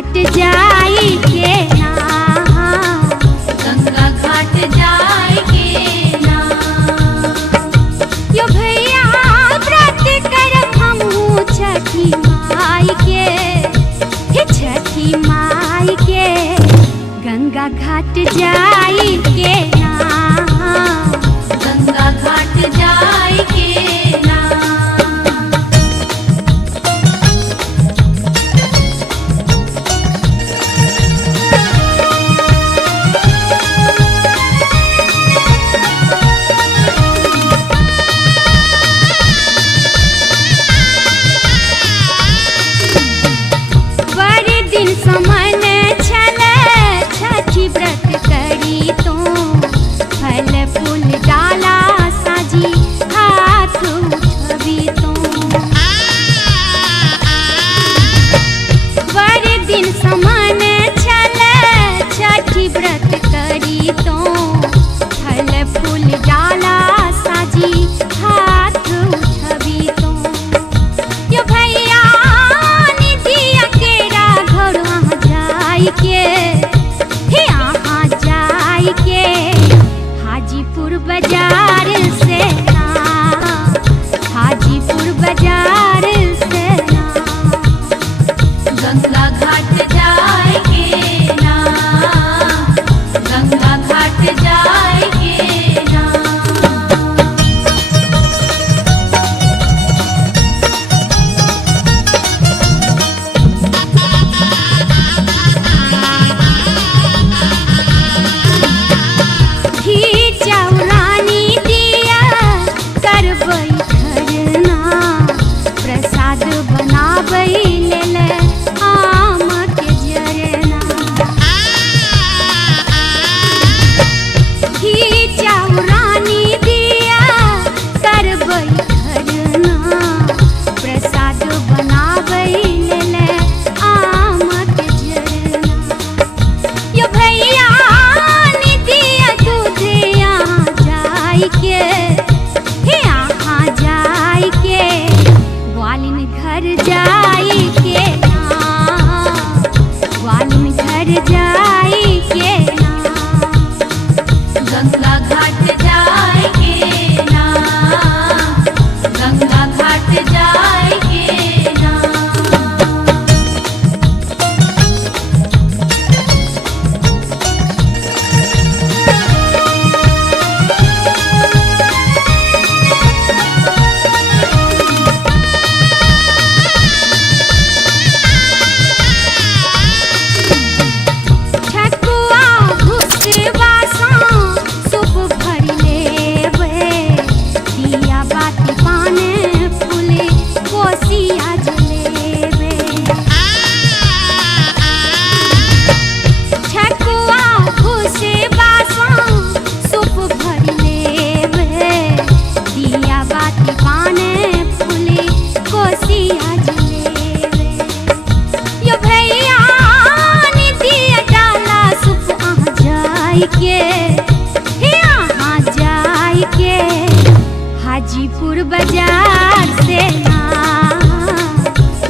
घाट जाई के ना, गंगा घाट जाए के ना। यो भैया व्रत करब हमहू छठी माई के, हे छठी माई के, गंगा घाट जाई के ना, गंगा घाट जाए के ना। बड़े दिन समन छले छठी व्रत करी तो, फल फूल डाला साजी हाथ उठबी तो। बड़े दिन समन छले छठी व्रत करी तो, फल फूल डाला साजी हाथ उठबी तो। यो भैया निधिया केरा घर वहाँ जाई के, हे यहाँ जाई के, हाजीपुर बाजार से ना, हाजीपुर बाजार से ना। गंगा घाट जाए के ना, गंगा घाट जाए के ना। घी चौरानी दिया करबै खरना, प्रसाद बनाबै लेल आम के जरना। घी चौरानी दिया करबै खरना, प्रसाद बनाबै लेल आम के जरना। यो भैया निधिया दूध यहाँ जाई के, हे यहाँ जाई के, ग्वालिन घर जाई के ना, ग्वालिन घर जाई के ना। गंगा घाट जाए के ना, गंगा घाट जाए के ना। ठकुआ घुसवा सा सूप भर लेबै, दिया बाती पान फूल कोसिया जलेबै। ठकुआ घुसवा सा सूप भर लेबै, दिया बाती पान फूल कोसिया जलेबै। यो भैया निधिया डाला सूप अहाँ जाई के, हे यहाँ जाई के, हाजीपुर बाजार से ना,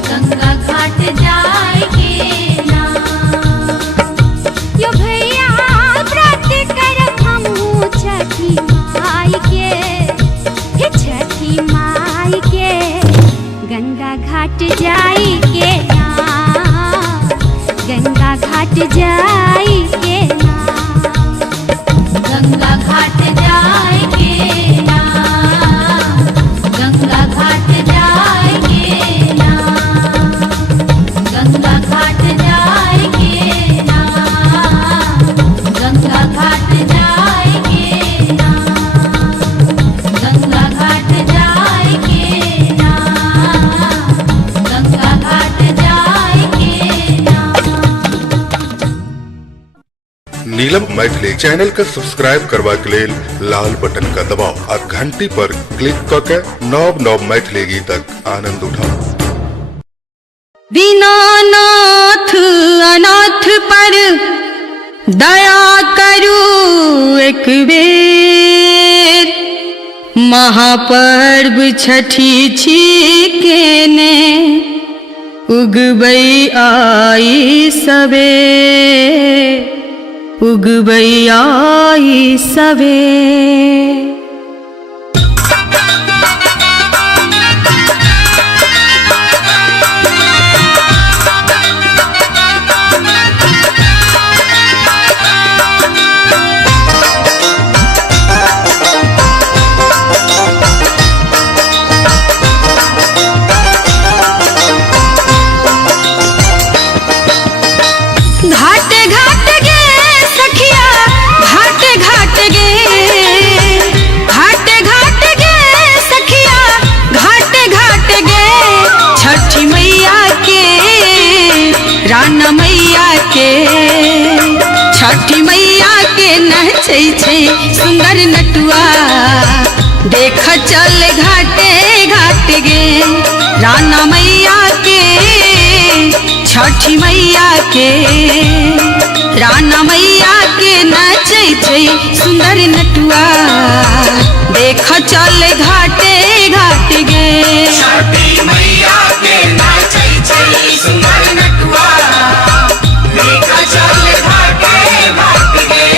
गंगा घाट जाए के ना। यो भैया व्रत करब हमहू छठी माई के, हे छठी माई के, गंगा घाट जाई के ना, गंगा घाट जाई के ना। गंगा घाट जाए के ना, गंगा घाट जाए के ना, गंगा घाट जाए के ना, गंगा घाट जाए के ना, गंगा घाट जाए के ना, गंगा घाट जाए के ना। नीलम मैथिली चैनल के सब्सक्राइब करबा के लेल लाल बटन का दबाव आ घंटी पर क्लिक क के नव नव मैथिली गीतक आनंद उठाउ। दीनानाथ अनाथ पर दया करू एक बेर, महापर्व छठी छी केने उगबै आई सबे उगबै आई सबे छठी मैया के नचै छै सुंदर नटुआ देख चल घाटे घाट गे राना मैया के छठी मैया के राना मैया के नचै छै सुंदर नटुआ देख चल घाटे घाट गे छठी मैया के नचै छै सुंदर नटुआ देख चल घाटे घाट गे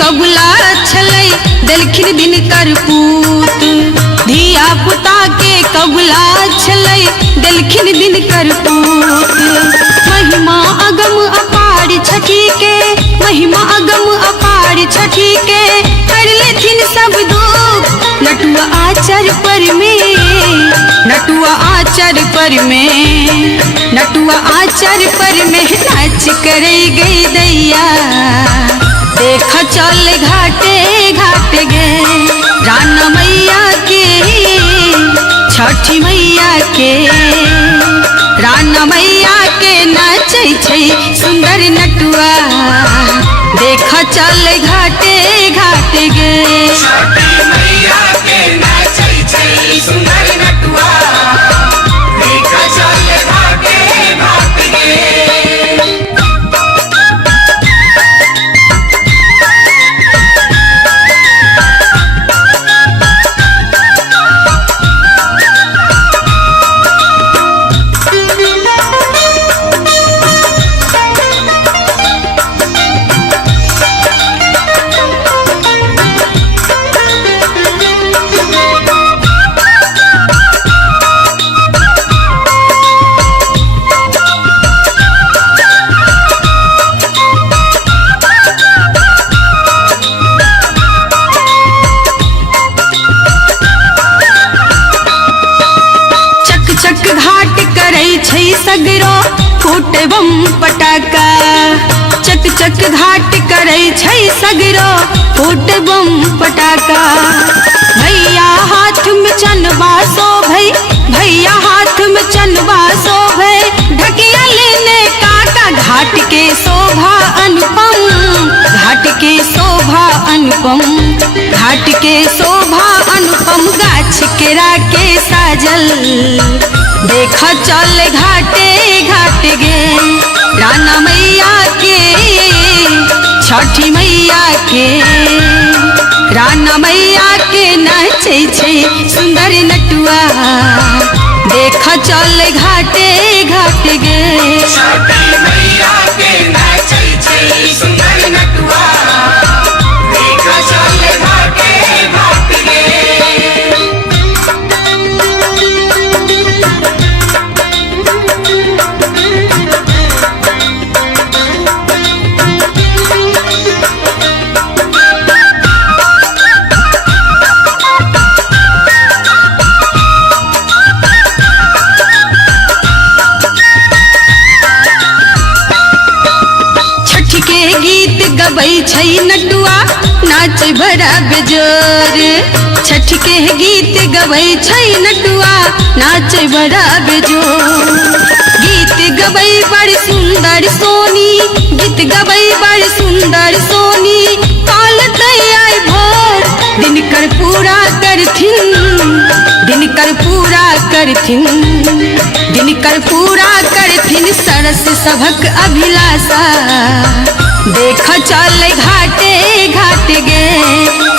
कबुला छलै देलखिन दिन कर पूत धिया पुता के कबुला छलै देलखिन दिन कर पूत महिमा अगम अपार छठी के महिमा अगम अपार छठी के कर लेथिन सब दुख नटुआ आचर पर में नटुआ आचर पर में नटुआ आचर पर में नाच करे गई दैया देख चल घाटे घाट गे राना मैया के छठी मैया के राना मैया के नचै छै सुंदर नटुआ देख चल घाटे घाट गे छठी मैया के नचै छै सुंदर नटुआ देख चल घाटे घाट गे सगरो फूटे बम पटाका चक चक घाट करे छै सगरो फूटे बम पटाका भैया हाथ में चनबा शोभै भैया हाथ में चनबा शोभै ढकिया लेने काका घाट के शोभा अनुपम घाट के शोभा अनुपम घाट के शोभा अनुपम गाछ केरा के साजल देख चल घाटे घाट गे राना मैया के छठी मैया के राना मैया के नचै छै सुंदर नटुआ देख चल घाटे घाट गे छठी मैया के नचै छै सुंदर नटुआ देख चल घाटे घाट गे गबै छै नटुआ नाच बड़ा बेजोर। छठ के गीत गबै छै नटुआ नाच बड़ा बेजोर। गीत गबै बड़ सुंदर सोनी, गीत गबै बड़ सुंदर सोनी। काल तैयार भोर दिनकर पूरा करथिन, दिनकर पूरा करथिन, दिनकर पूरा करथिन सरस सभक अभिलाषा। देख चल घाटे घाट गे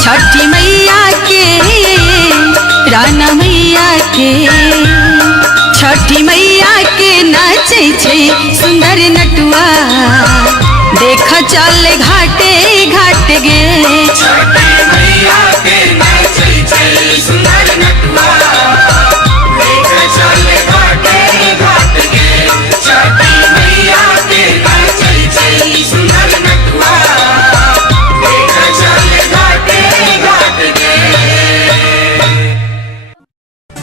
छठी मैया के, राना मैया के। छठी मैया के नाचे छै सुंदर नटुआ। देख चल घाटे घाट गे छठी मैया के नाचै छै सुंदर नटुआ। देख चल घाटे घाट गे छठी मैया के नाचै छै सुंदर नटुआ। देख चल घाटे घाट गे।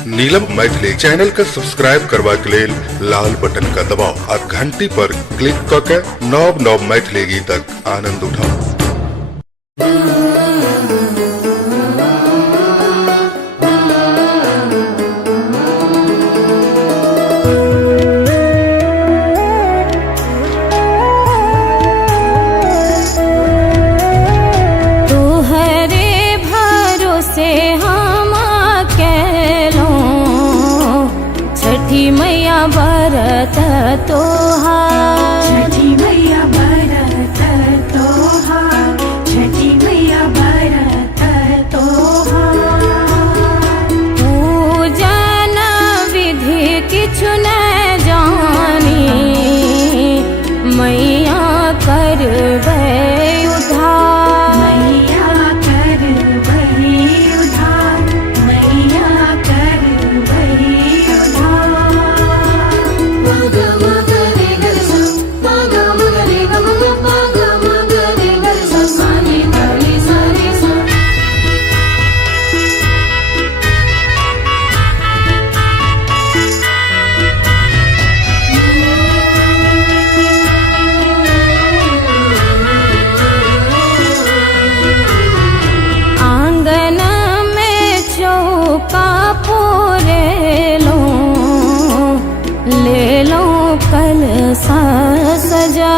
नीलम मैथिली चैनल के सब्सक्राइब करबा के लेल लाल बटन का दबाव आ घंटी पर क्लिक करके नव नव मैथिली गीतक आनंद उठाओ। तोहरे भरोसे हम केलो छठी मैया बरत तोहार। छठी मैया बरत तोहार, छठी मैया बरत तोहार। पूजन विधि किछु न जानी, मैया करबै उद्धार। मैया करबै उद्धार, मैया करबै उद्धार। मग मग रे गर सा, मग मग रे गम मग मग रे गर सा, सा नी धा नी सा रे सा। आंगन में चौका फोरेलो, ले लो कलसा सजा।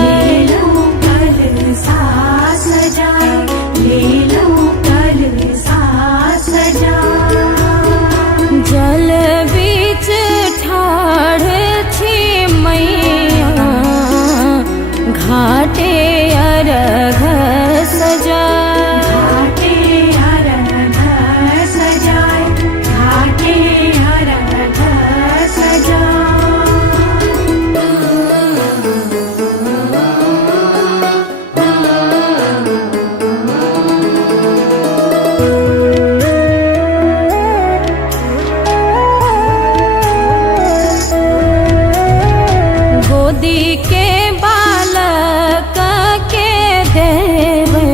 ले लो कलसा सजाए, ले लो कलसा सजाए। जल बीच ठाढ़ छी मैया, घाटे अरघ सजा। घाटे अरघ सजाए, घाटे अरघ सजाए। गोदी के बालक के देवे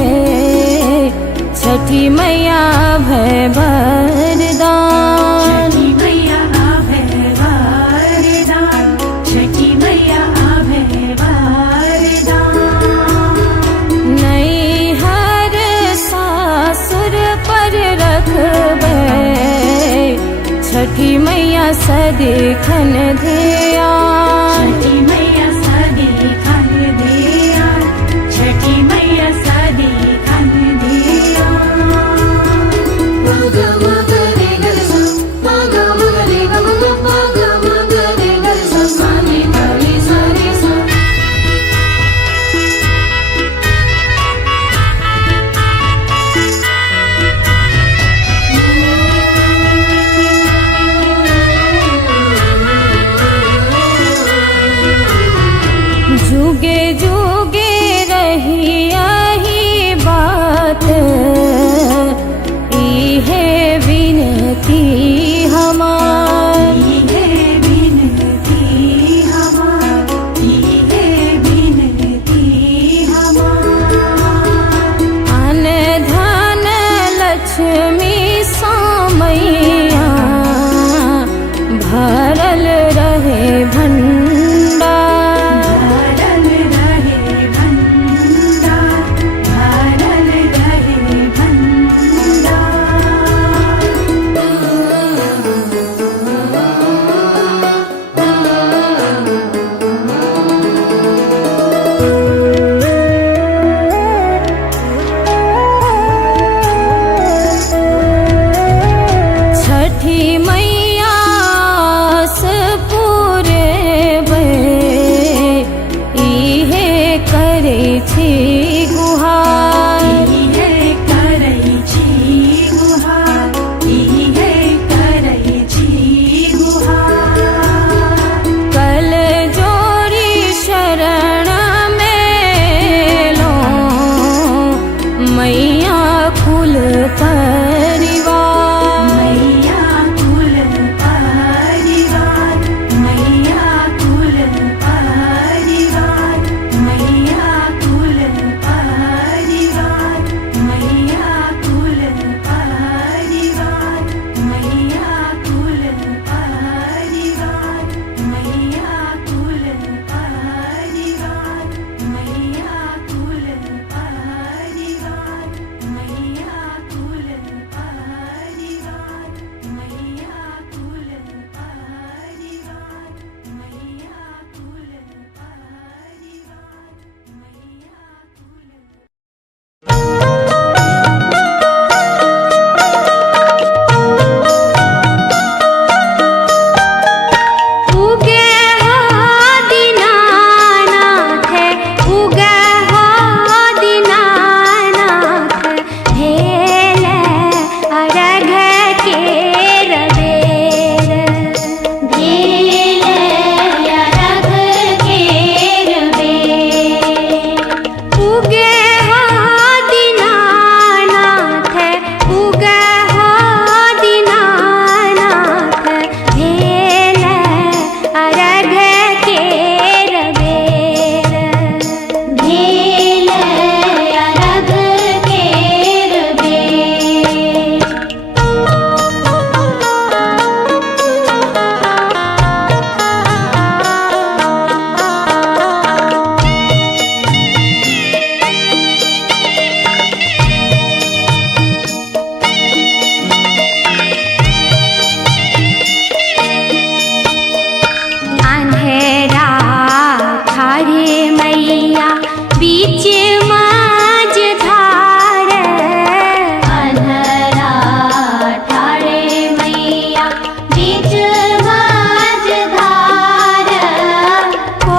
छठी मैया भय वरदान। छठी मैया आभे वरदान, छठी मैया आभे वरदान। नैहर सासुर पर रखबै छठी मैया सदिखन ध्यान। छठी मैया सदिखन ध्यान, छठी मैया सदिखन ध्यान। मग मग रे गर सा, मग मग रे गम मग मग रे गर सा, सा नी धा नी सा रे सा। जुगे जुगे रही यही बात, इहे विनती हमार। इहे विनती हमार, इहे विनती हमार। अन धन लक्ष्मी सामैया, भरल रहे भंडार। भरल रहे भंडार,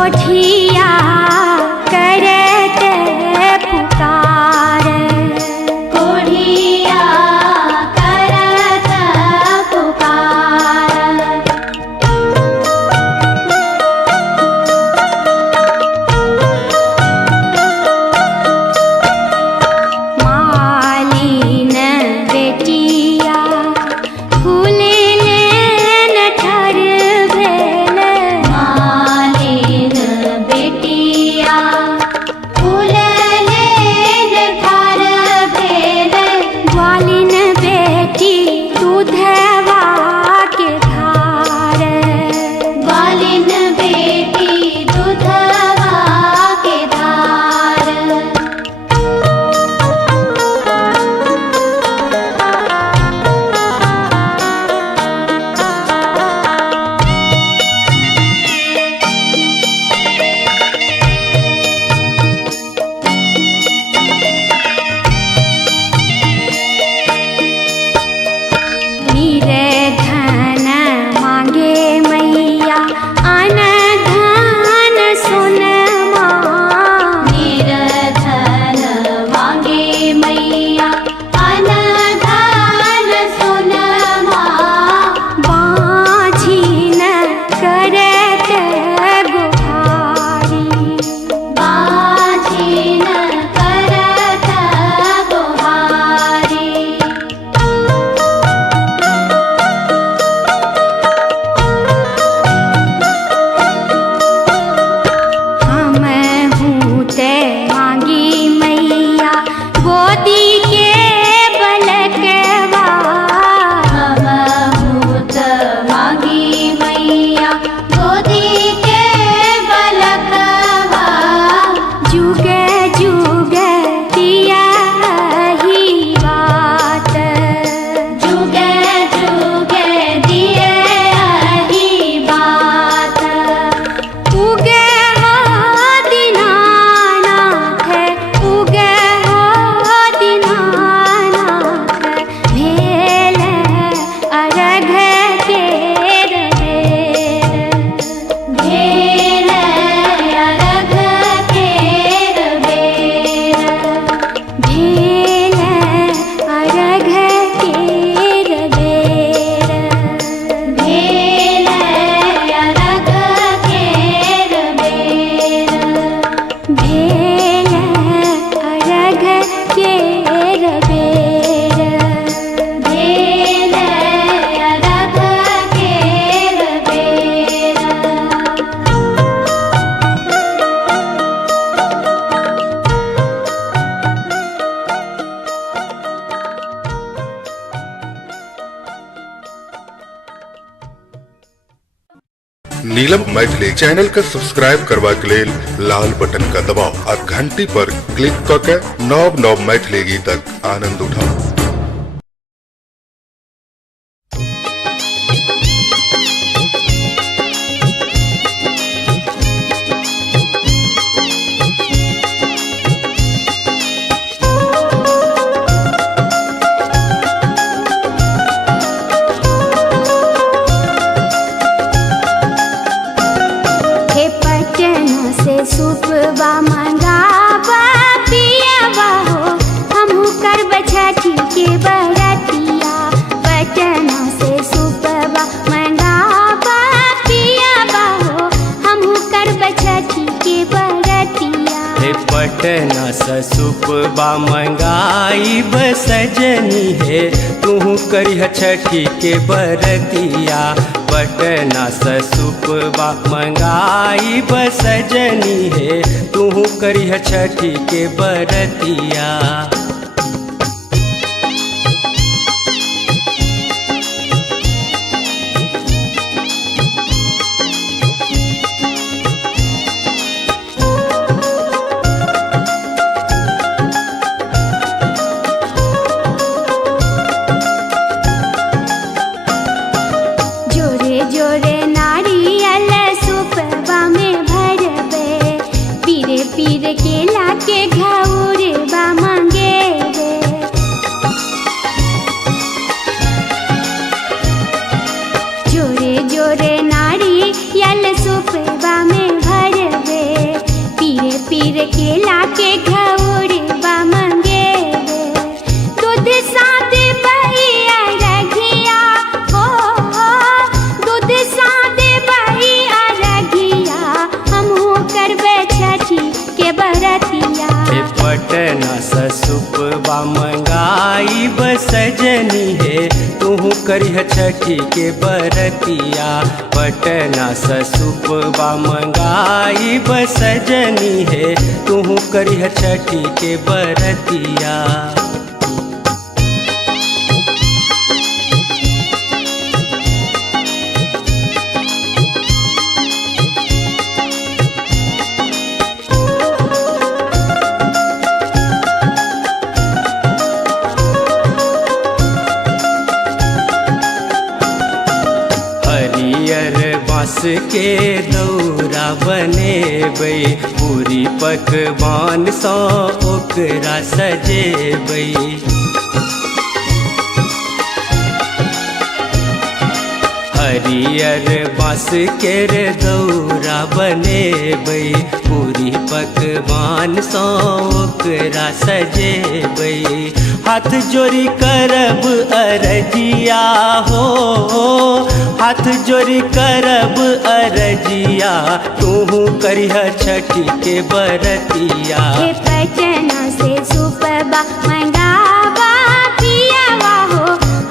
कोठिया करत पुकार कोठिया करत पुकार मालिन बेटिया फूले लेन ठर भेल मालिन बेटिया फूले लेन ठर भेल ग्वालिन बेटी दूधवा के धार ग्वालिन बेटी दूधवा के धार निर्धन मांगे मैया अन धन सोनमा निर्धन मांगे मैया अन धन सोनमा बाझिन करत गुहारी बाझिन करत गुहारी हम हूँ ते मांगी मैया गोदी के बलकवा हम हूँ ते मांगी मैया गोदी के बलकवा जुग जुग दिया ही बात जुग जुग दिया ही बात उगे हो दीनानाथ उगे हो दीनानाथ भेल अरघ केर बेर भेल अरघ केर बेर भेल अरघ केर बेर भेल अरघ केर बेर भेल अरघ केर बेर भेल अरघ केर बेर नीलम मैथिली चैनल के सब्सक्राइब करबा के लेल लाल बटन का दबाव आ घंटी पर क्लिक क के नव नव मैथिली गीतक आनंद उठाउ। हे पटना से सुपवा मंगावा पियावा हो हमहू करब छठी के बरतिया पटना से सुपवा मंगावा पियावा हो हमहू करब छठी के बरतिया हे पटना ससुपबा मंगाई बसजनी है तू करिह छठी के बरतिया पटना ससुपबा मंगाई बसजनी है तू करिह छठी के बरतिया। जोरे जोरे नारियल सुपवा में भरबे पीरे पीरे केला के घौरबा मांगे पटना ससुपबा मंगाई बसजनी है तू करिह छठी के बरतिया। पटना ससुपबा मंगाई बसजनी है तू करिह छठी के बरतिया। बांस के दौरा बनेबै पूरी पकवान सँ ओकरा सजेबै। हरियर बांस केर दौरा बनेबै पूरी पकवान सँ ओकरा सजेबै। हाथ जोड़ी करब अरजिया हो, हाथ जोड़ी करब अरजिया तू करिह छठी के बरतिया। पटना से सुपबा मंगावा पियावा हो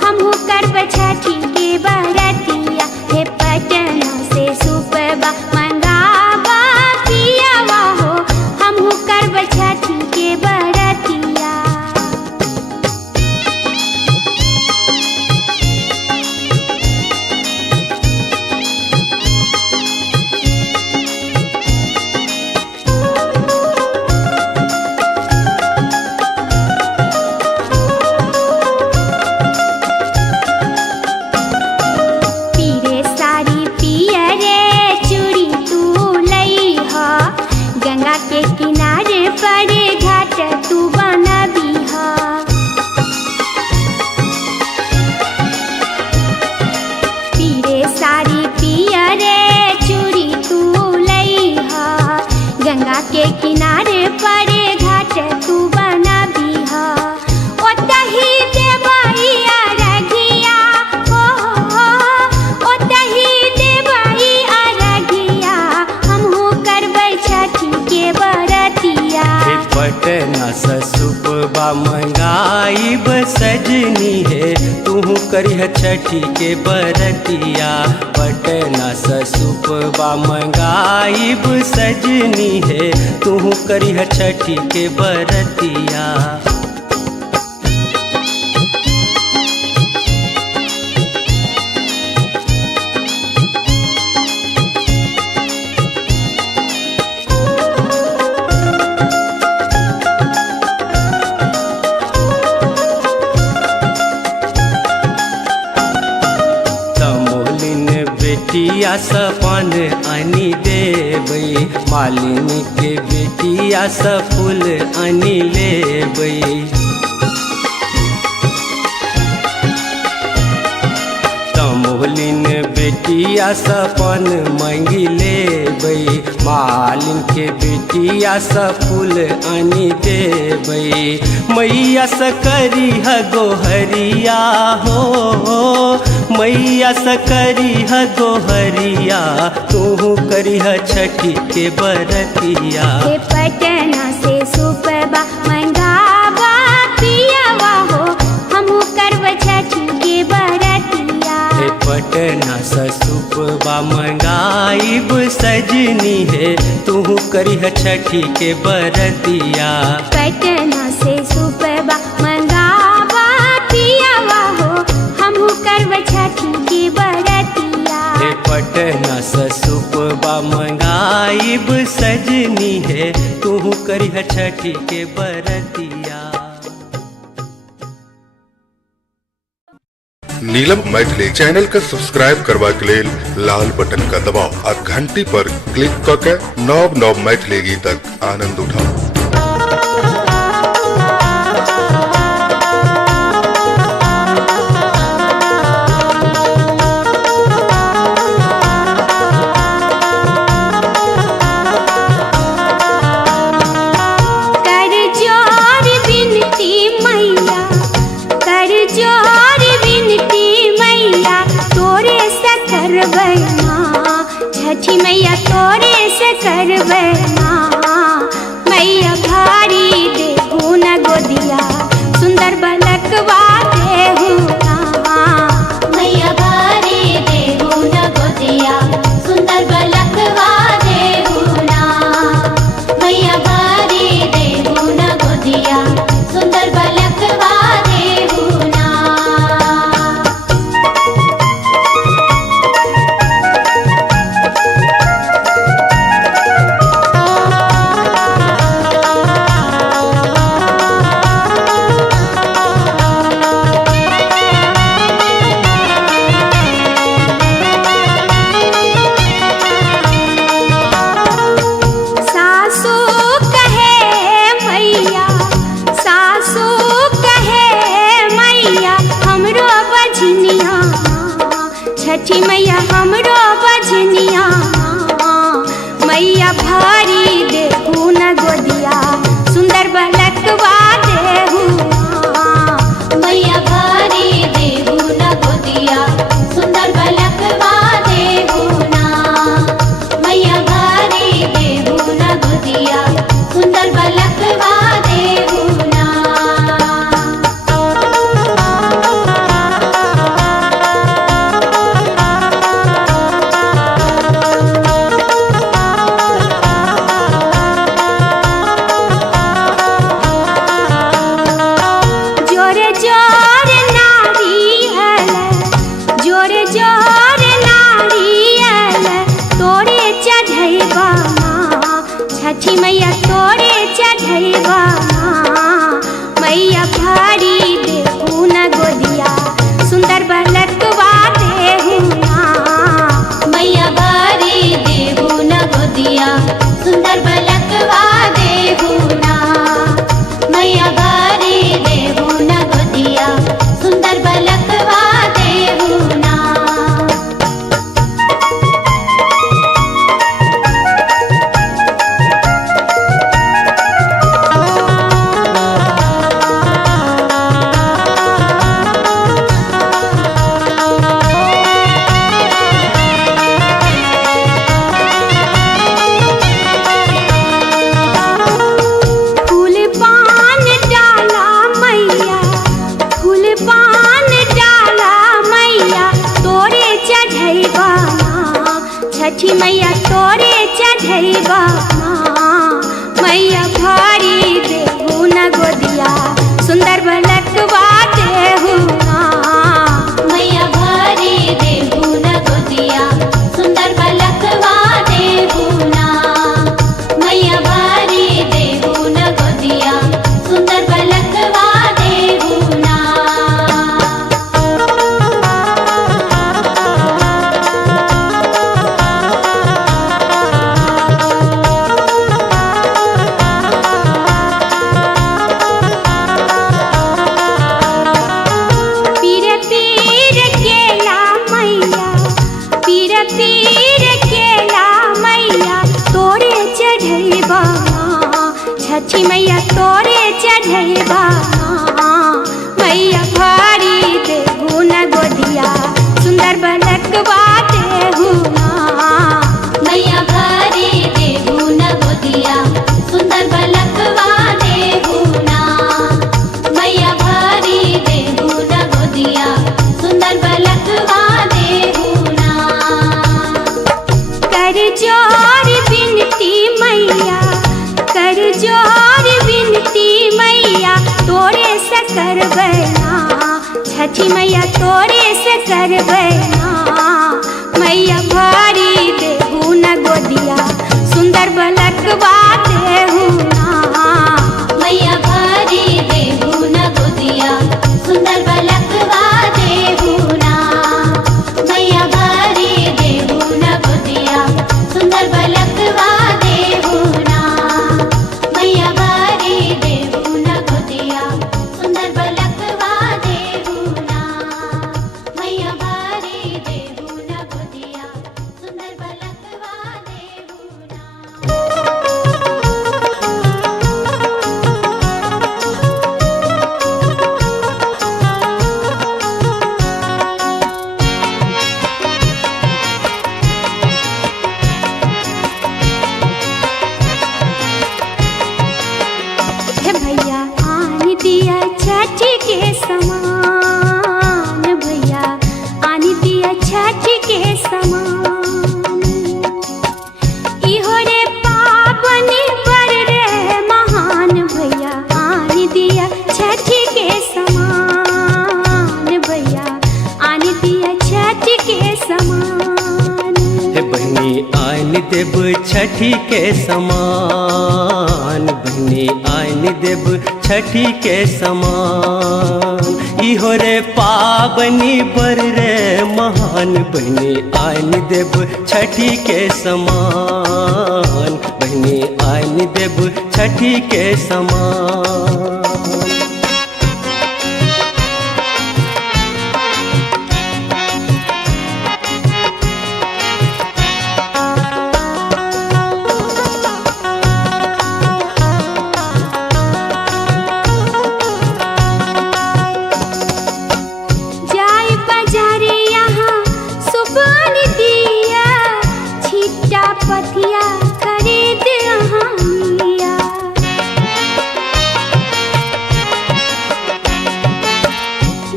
हमहू करब छठी के बरतिया। हे पटना से सुपबा मंगावा पियावा हो हमहू करब छठी के बरतिया। के किनारे परे घाट तू बनबिहा। ओतही देवई अरघिया हो, ओतही देवई अरघिया हमहू करबै छठी के बरतिया। पटना ससुपबा मंगाई बसजनी है तू करिह छठी के बरतिया। पटना ससुपबा मंगाई बसजनी है तू करिह छठी के बरतिया। बेटिया सपन अनि देबै मालिनी के बेटिया स फूल अनि लेबै। तमोलिन बेटिया सपन मंगी लेबै मालिन के बेटिया स फूल अनि देबै। मैया स करिह गोहरिया हो, मैया स करिह गोहरिया तू करिह छठी के बरतिया। पटना से सुपबा मंगावा पियावा हो हमहू करब छठी के बरतिया। पटना ससुपबा मंगाई सजनी है तू करिह छठी के बरतिया। पटना से सुपबा मंगावा पियावा हो हमहू करब छठी के बरतिया। पटना ससुपबा मंगाई सजनी है तू करिह छठी के बरतिया। नीलम मैथिली चैनल के सब्सक्राइब करबा के लेल लाल बटन का दबाव और घंटी पर क्लिक करके नव नव मैथिली गीतक आनंद उठाओ। छठी मैया तोरे से करबै ना मैया भारी दे छठी मैया तोरे चढ़ैबा मैया भारी देहू न गोदिया सुंदर बलकवा देहू मैया भारी देहू न गोदिया सुंदर बलकवा देहू मैया भारी देहू न गोदिया सुंदर बलकवा देहू छठी मैया तोरे चढ़ैबा मैया भारी देहू न गोदिया सुंदर बलकवा देहू मैया भारी देहू न गोदिया सुंदर बलकवा देहू मैया भारी देहू न गोदिया सुंदर बलकवा देहू छठी मैया तोरे चढ़ैबा मैया भारी देहू न गोदिया सुंदर बलकवा देहू मैया भारी देहू न गोदिया सुंदर बलकवा देहू मैया भारी देहू न गोदिया सुंदर बलकवा देहू कर जोर बिनती मैया कर जोर बिनती मैया तोरे से करबैना छठी मैया तोरे से करबैना मैया भारी देहू न गोदिया सुंदर बलकवा देहू मैया भारी देहू न गोदिया सुंदर बलकवा देहू मैया भारी देहू न गोदिया सुंदर बलकवा देहू मैया भारी देहू न गोदिया सुंदर बलकवा देहू मैया भारी देहू न गोदिया सुंदर बलकवा देहू भैया आन दिया छठी के समान भैया आन दिया छठी के समान इहो रे पावनी पर रे महान भैया आन दिया छठी के समान भैया आन दिया छठी के समान हे बहनी आन देव छठी के समान बहनी आन देव छठी के समान इहो रे पावनी बर रे महान बहनी आन देव छठी के समान बहनी आन देव छठी के समान पथिया खरीद लिया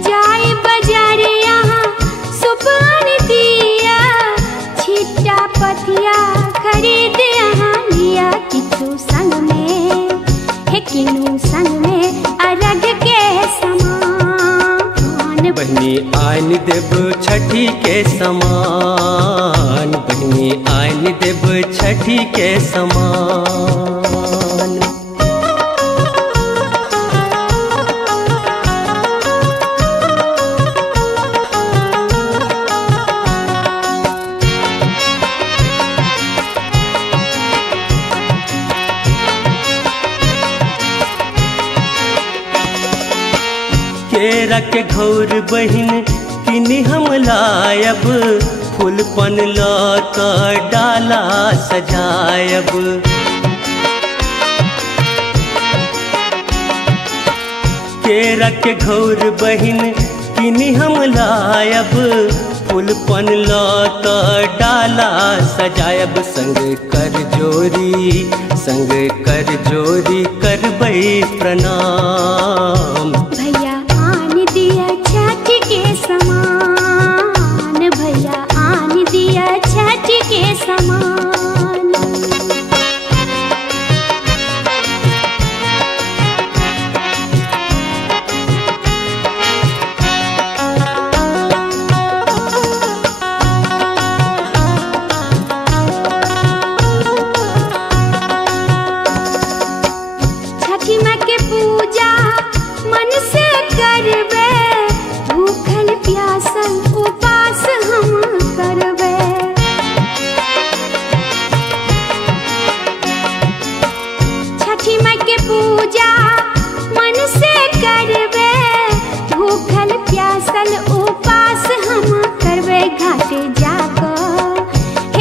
जाए बाजारे यहाँ सुपान दिया छिट्टा पथिया खरीद यहाँ लिया किचू संग में है किनू संग में अरग के समान बहनी आन देव छठी के समान बहनी आन देव छठी के समान केरा के घौर बहिन किनी हम लायब, फूल पन लौका डाला सजायब। केरा के घौर बहिन किनी हम लायब, फूल पन लौका डाला सजायब। संग कर जोरी करबै प्रणाम। भैया आन दिया छठ के समान, भैया आन दिया छठ के समान। छठी माँ के पूजा मन से करबे, भूखल प्यासल उपास हम करबे। छठी माँ के पूजा मन से करबे, भूखल प्यासल उपास हम करबे।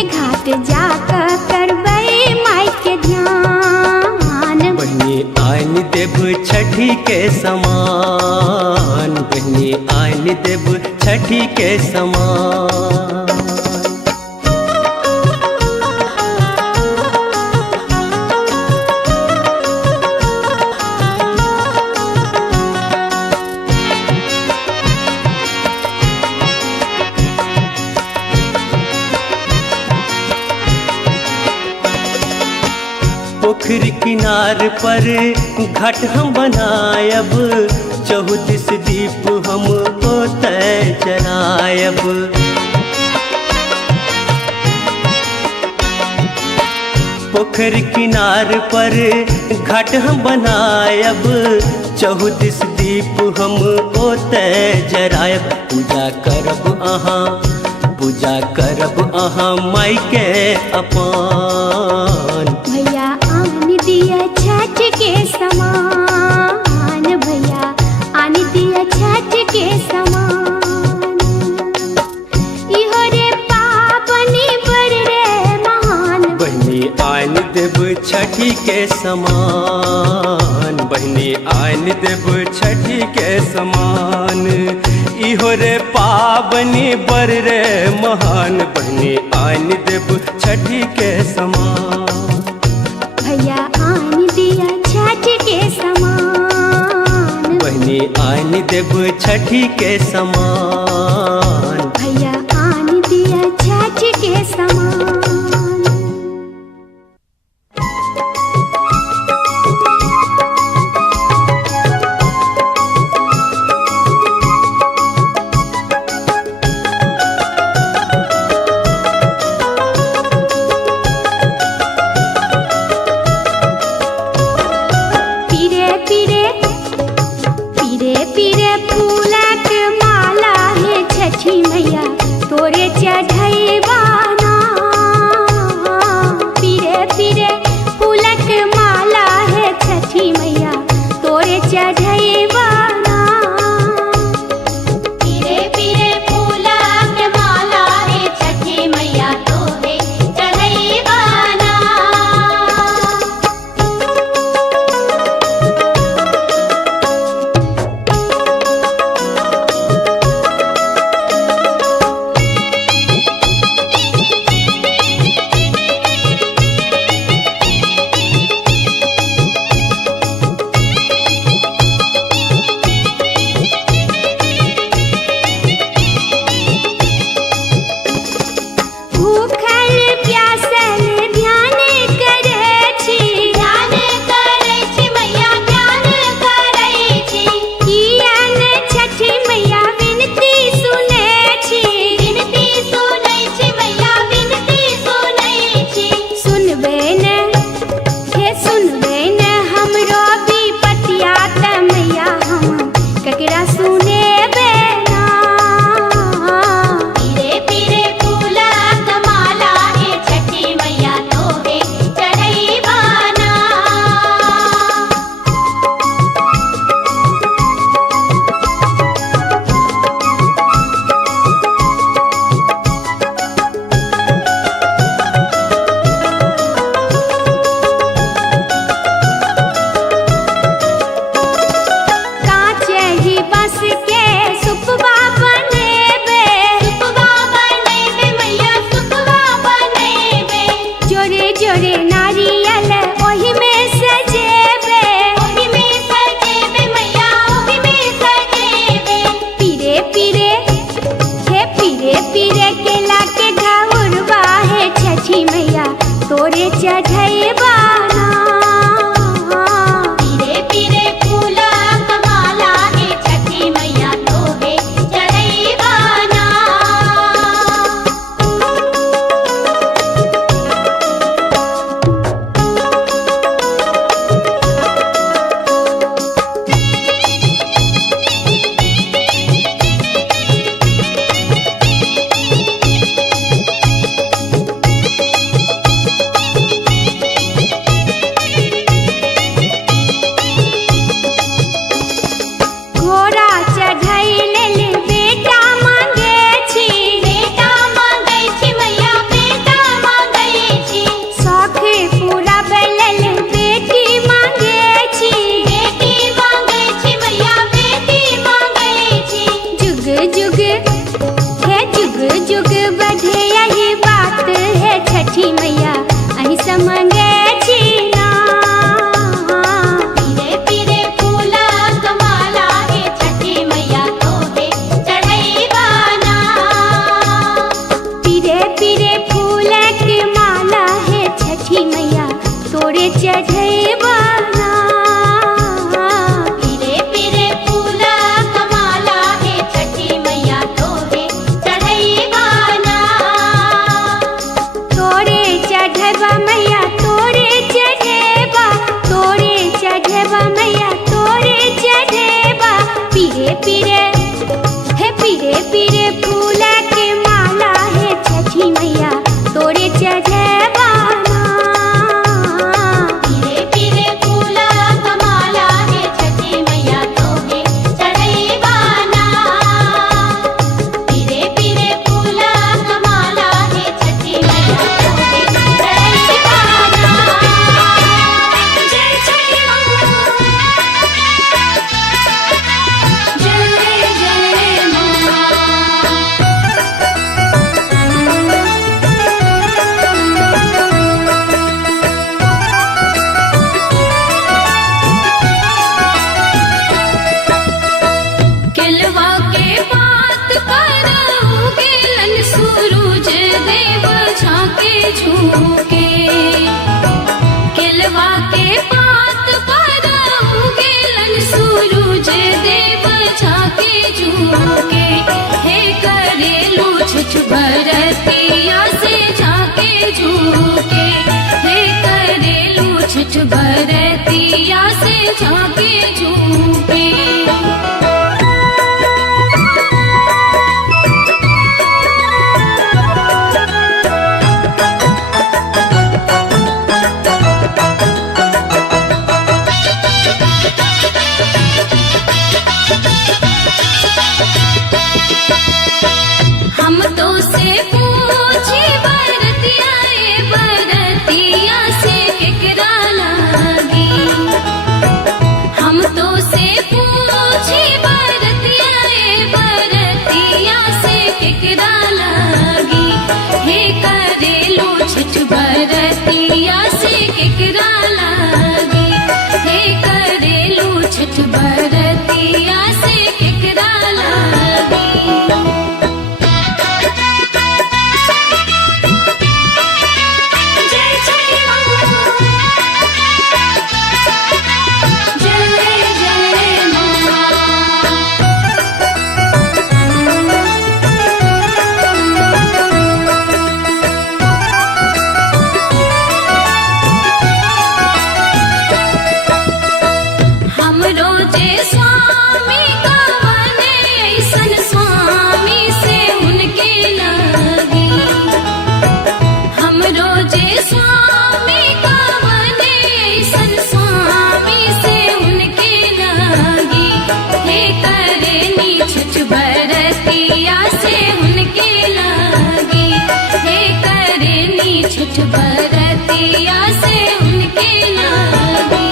घाट जाकर करबे माई के ध्यान। बहनी आन देव छठी के समान, बहनी आन देव छठी के समान। पोखरी किनार पर घाट हम बनायब, 34 दीप हम ओतय जलायब। पोखरी किनार पर घाट हम बनायब, 34 दीप हम ओतय जरायब। पूजा करब अहाँ माई के अपान। भैया आन दिया छठ के समान, भैया आन दिया छठ के समान। इहो रे पापनी बर रे महान, बहनी आन देव छठी के समान, बहनी आन देव छठी के समान। इहो रे पाबनी बर रे महान, बहनी आन देव छठी के समान। भैया आन दिया छठ के समान, बहनी आन देव छठी के समान। भैया आन दिया छठ के समान। पीरे पीरे फूलक माला चढ़ेबाना पीरे पीरे फूला कमाला है छठी मैया तोरे चढ़ैबाना तोरे चढ़ेबा मैया तोरे चढ़ेबा तोरे चढ़ेबा मैया तोरे चढ़ेबा पीरे पीरे हे पीरे पीरे फूला के माला है छठी मैया तोरे चढ़ेबाना पीरे पीरे फूला कमाला है छठी मैया तोरे चढ़ैबाना पीरे पीरे फूला कमाला है छठी मैया तोरे चढ़ैबाना जय छठी माँ जय जय माँ केलवा के पात पर उगेलन सूरज देव झांके झूके केलवा के पात पर उगेलन सूरज देव झांके झूके हे करेलू छठ भरतिया से झांके झूके हे करेलू छठ भरतिया से झांके झूके हम तो से पूछी बरतिया ए बरतिया से केकरा लागी हम तो से पूछी बरतिया ए बरतिया से केकरा लागी हे करेलू छठ बरतिया से केकरा लागी हे करेलू छठ बरतिया से केकरा लागी जय छठी माँ जय जय माँ हम रोजे स्वामी का बने ऐसन स्वामी से उनके लागी हम रोजे स्वामी का बने ऐसन स्वामी से उनके लागी हे करेनी छठ भरतिया से उनके लागी हे करेनी छठ भरतिया से उनके लागी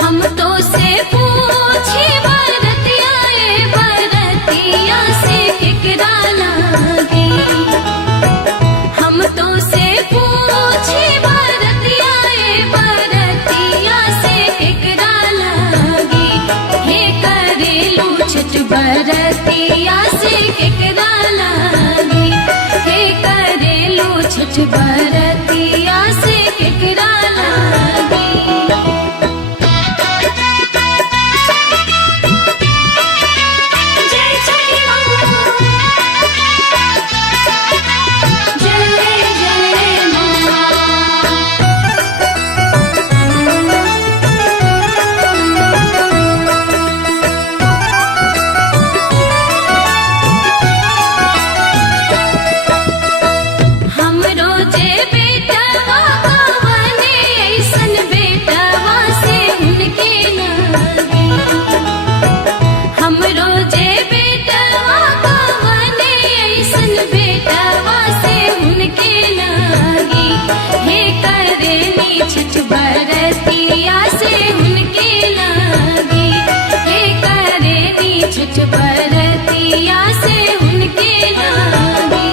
हम तो से पूछी बरतिया ए बरतिया से केकरा लागी हम तो से पूछी बरतिया ए बरतिया से केकरा लागी हे करेलू छठ बरतिया से केकरा लागी हे करेलू छठ बरतिया से केकरा लागी जय छठी माँ जय जय माँ हम रोजे बेटवा का बने ऐसन बेटवा से उनके लागी हम रोजे बेटवा का बने ऐसन बेटवा से उनके लागी हे करेनी छठ भरतिया से उनके लागी हे करेनी छठ भरतिया से उनके लागी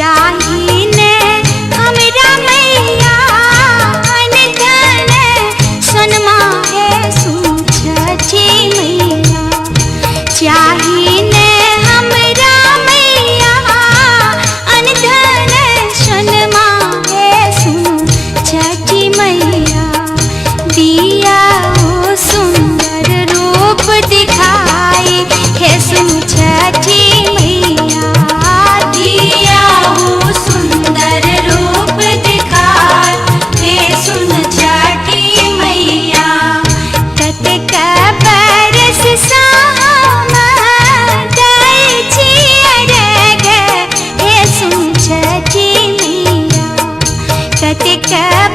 चाहिने हमरा मैया अन धन सोनमा है छठी मैया चाहिने हमरा मैया अन धन सोनमा है छठी मैया दिया ओ सुंदर रूप दिखाई है छठी मैया दिया ओ सुंदर रूप दिखाई है छठी मैया कतक बरस सामा दै छियरग हे छठी मैया कतक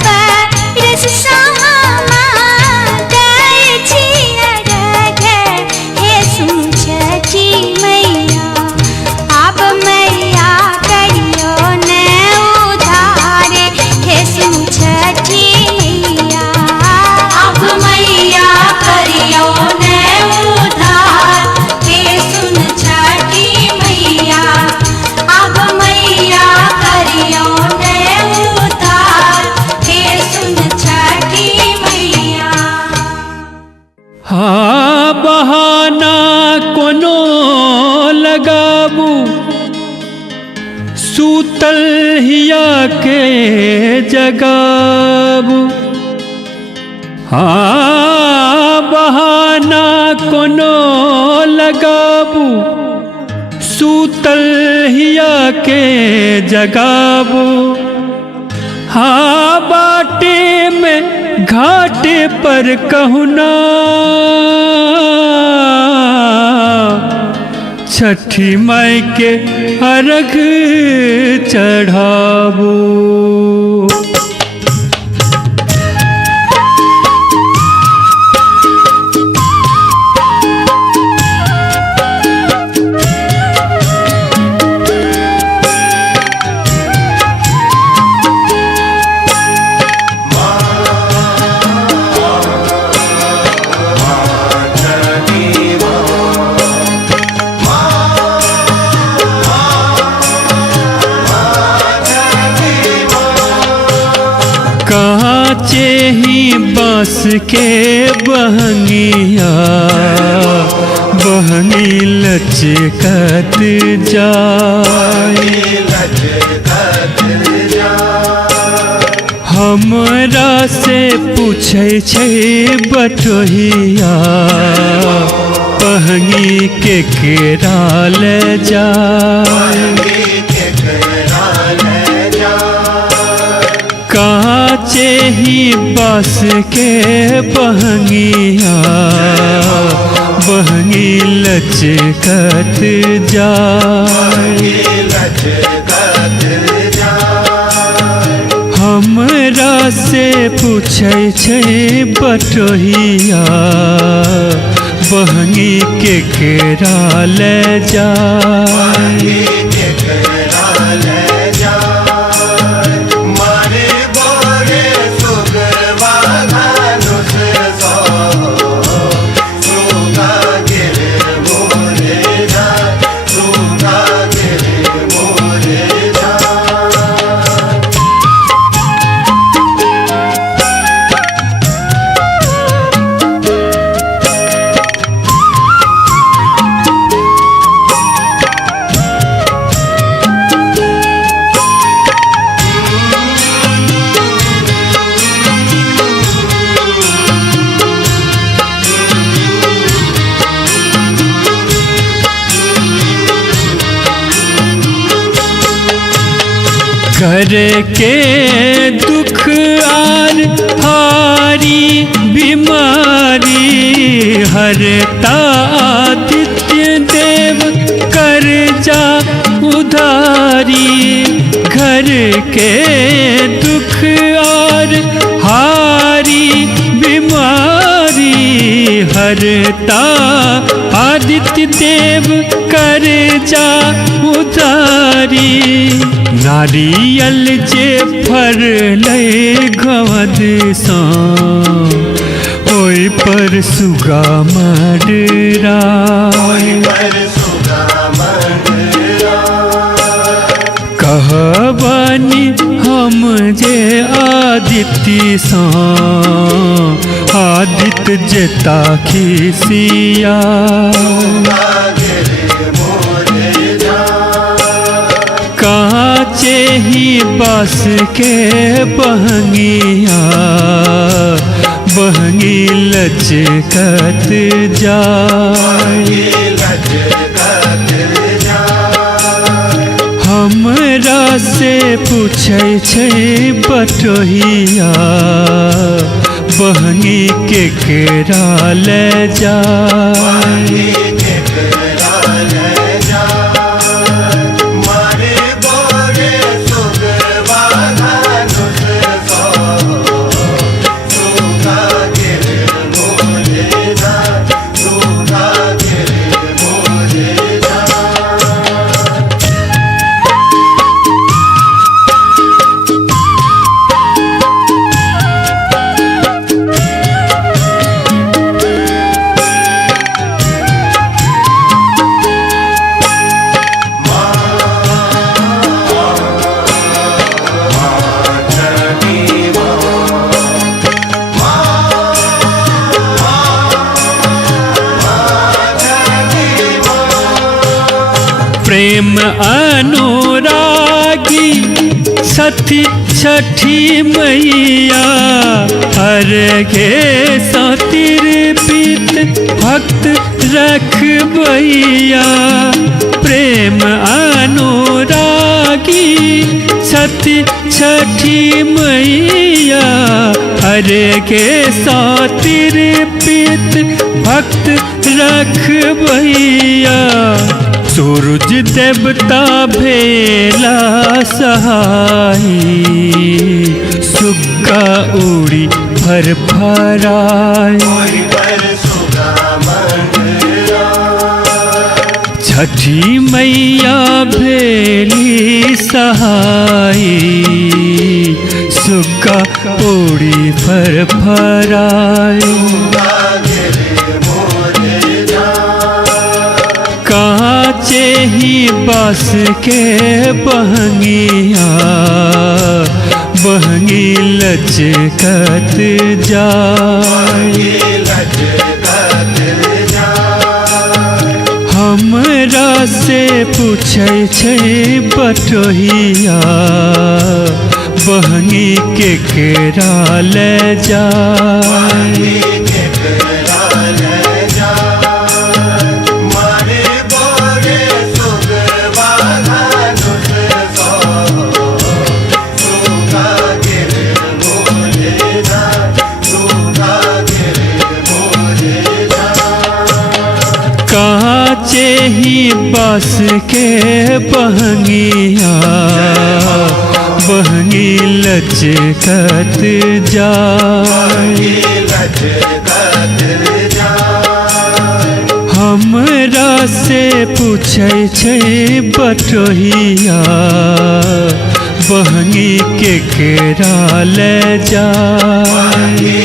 बरस सामा दै छियरग हे छठी मैया अब मैया करियो न उधार हे छठी मैया अब मैया करियो न उधार हे छठी मैया अब मैया करियो न उधार हे छठी मैया। हाँ बहाना कोनो लगाबू सूतल हिया के जगाबू हाँ बहाना कोनो लगाबू सूतल हिया के जगाबू हाँ बाटे में घाटे पर कहुना छठी माई के अर्घ चढ़ाबू काचे ही बांस के बहंगिया बहंगी लचकत जाए हमरा से पूछे छे बटोहिया बहंगी के केरा ले जाए काचे ही बांस के बहंगिया बहंगी लचकत जाए हमरा से पूछे छे बटोहिया बहंगी के केरा ले जाए घर के दुख आर हारी बीमारी हरता आदित्य देव कर जा उधारी घर के दुख और हारी बीमारी हरता आदित्य देव कर जा उधारी नारियल जे फर ले घवद सा ओई पर सुगा मडरा कह बानी हम जे आदित्य सा आदित्य जेता खिसिया काचे ही बस के बहंगिया बहंगी लचकत जाए हमरा से पूछे छे बटोहिया बहंगी के केरा ले जाए प्रेम अनुरागी सती छठी मैया अर्घे सतिर पीत भक्त रखबैया प्रेम अनुरागी सती छठी मैया अर्घे सतिर पीत भक्त रखबैया सूरज देवता भेला सहाई सुग्गा उड़ी फर फराए छठी मैया भेली सहाई सुग्गा उड़ी फर फराए काचे ही बस के बहंगिया बहंगी लचकत जाए हमरा से पूछे छे बटोहिया बहंगी के केरा ले जाए काचे ही बस के बहंगिया बहंगी लचकत जाए हमरा से पूछे छे बटोहिया बहंगी के केरा ले जाए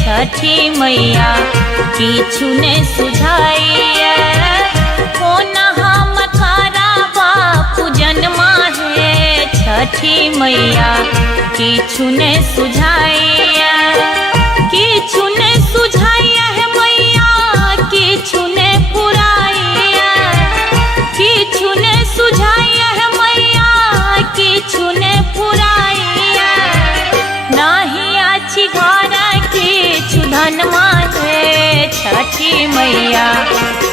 छठी मैया किछु ने सुझाइए हो नहा मथारा बापू जन्मा है छठी मैया किछु ने सुझाइए किछु ने सुझाइए है मैया किछु ने पुराइए किछु ने सुझाइए है मैया किछु ने पुराइए नाही आछि घर किछु धन माथे छठी मैया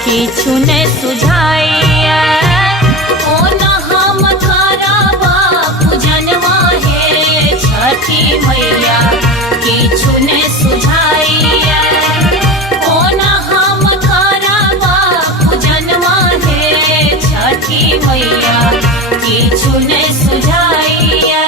किछु ने सुझाइया ओ न हम करबा पूजनवा हे छठी मैया किछु ने सुझाइया ओ न हम करबा पूजनवा हे छठी मैया किछु ने सुझाइया।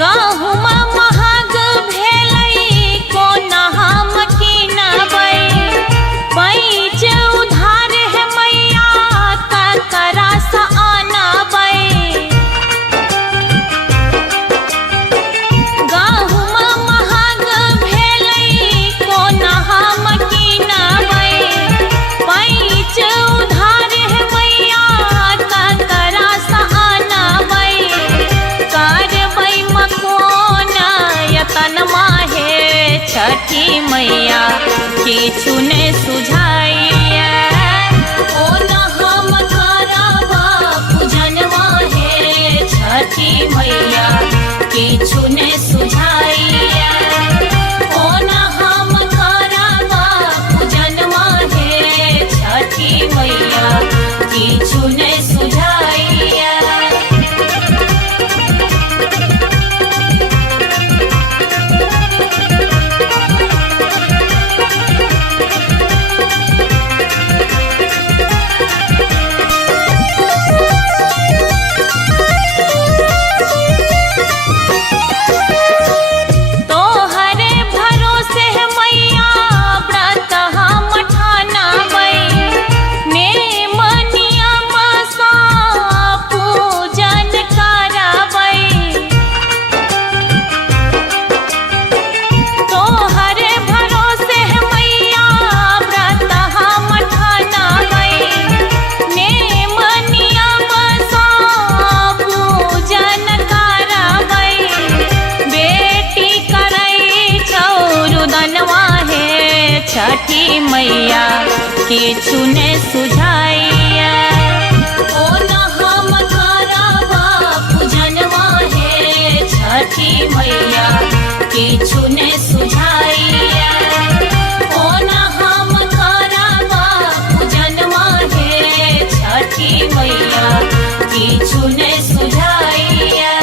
गहुमा महग भेलै कोना हम कीनबै पैंच उधार है मैया ककरा सँ आनबै गहुमा महग भेलै कोना हम कीनबै पैंच उधार है मैया ककरा सँ आनबै करबै कोना यतन माहे छठी मैया किछु ने सुझाइया ओ न हम करबा पूजनवा हे छठी मैया किछु ने सुझाइया ओ न हम करबा पूजनवा हे छठी मैया किछु ने सुझाइया। तोहरे भरोसे है मैया व्रत हम ठानबै नेम नियम सँ पूजन करबै तोहरे भरोसे है मैया व्रत हम ठानबै नेम नियम सँ पूजन करबै बेटी करै चौरुदनवा हे छठी मैया किछु ने सुझाइया ओ न हम करबा पूजनवा हे छठी मैया किछु ने सुझाइया ओ न हम करबा पूजनवा हे छठी मैया किछु ने सुझाइया।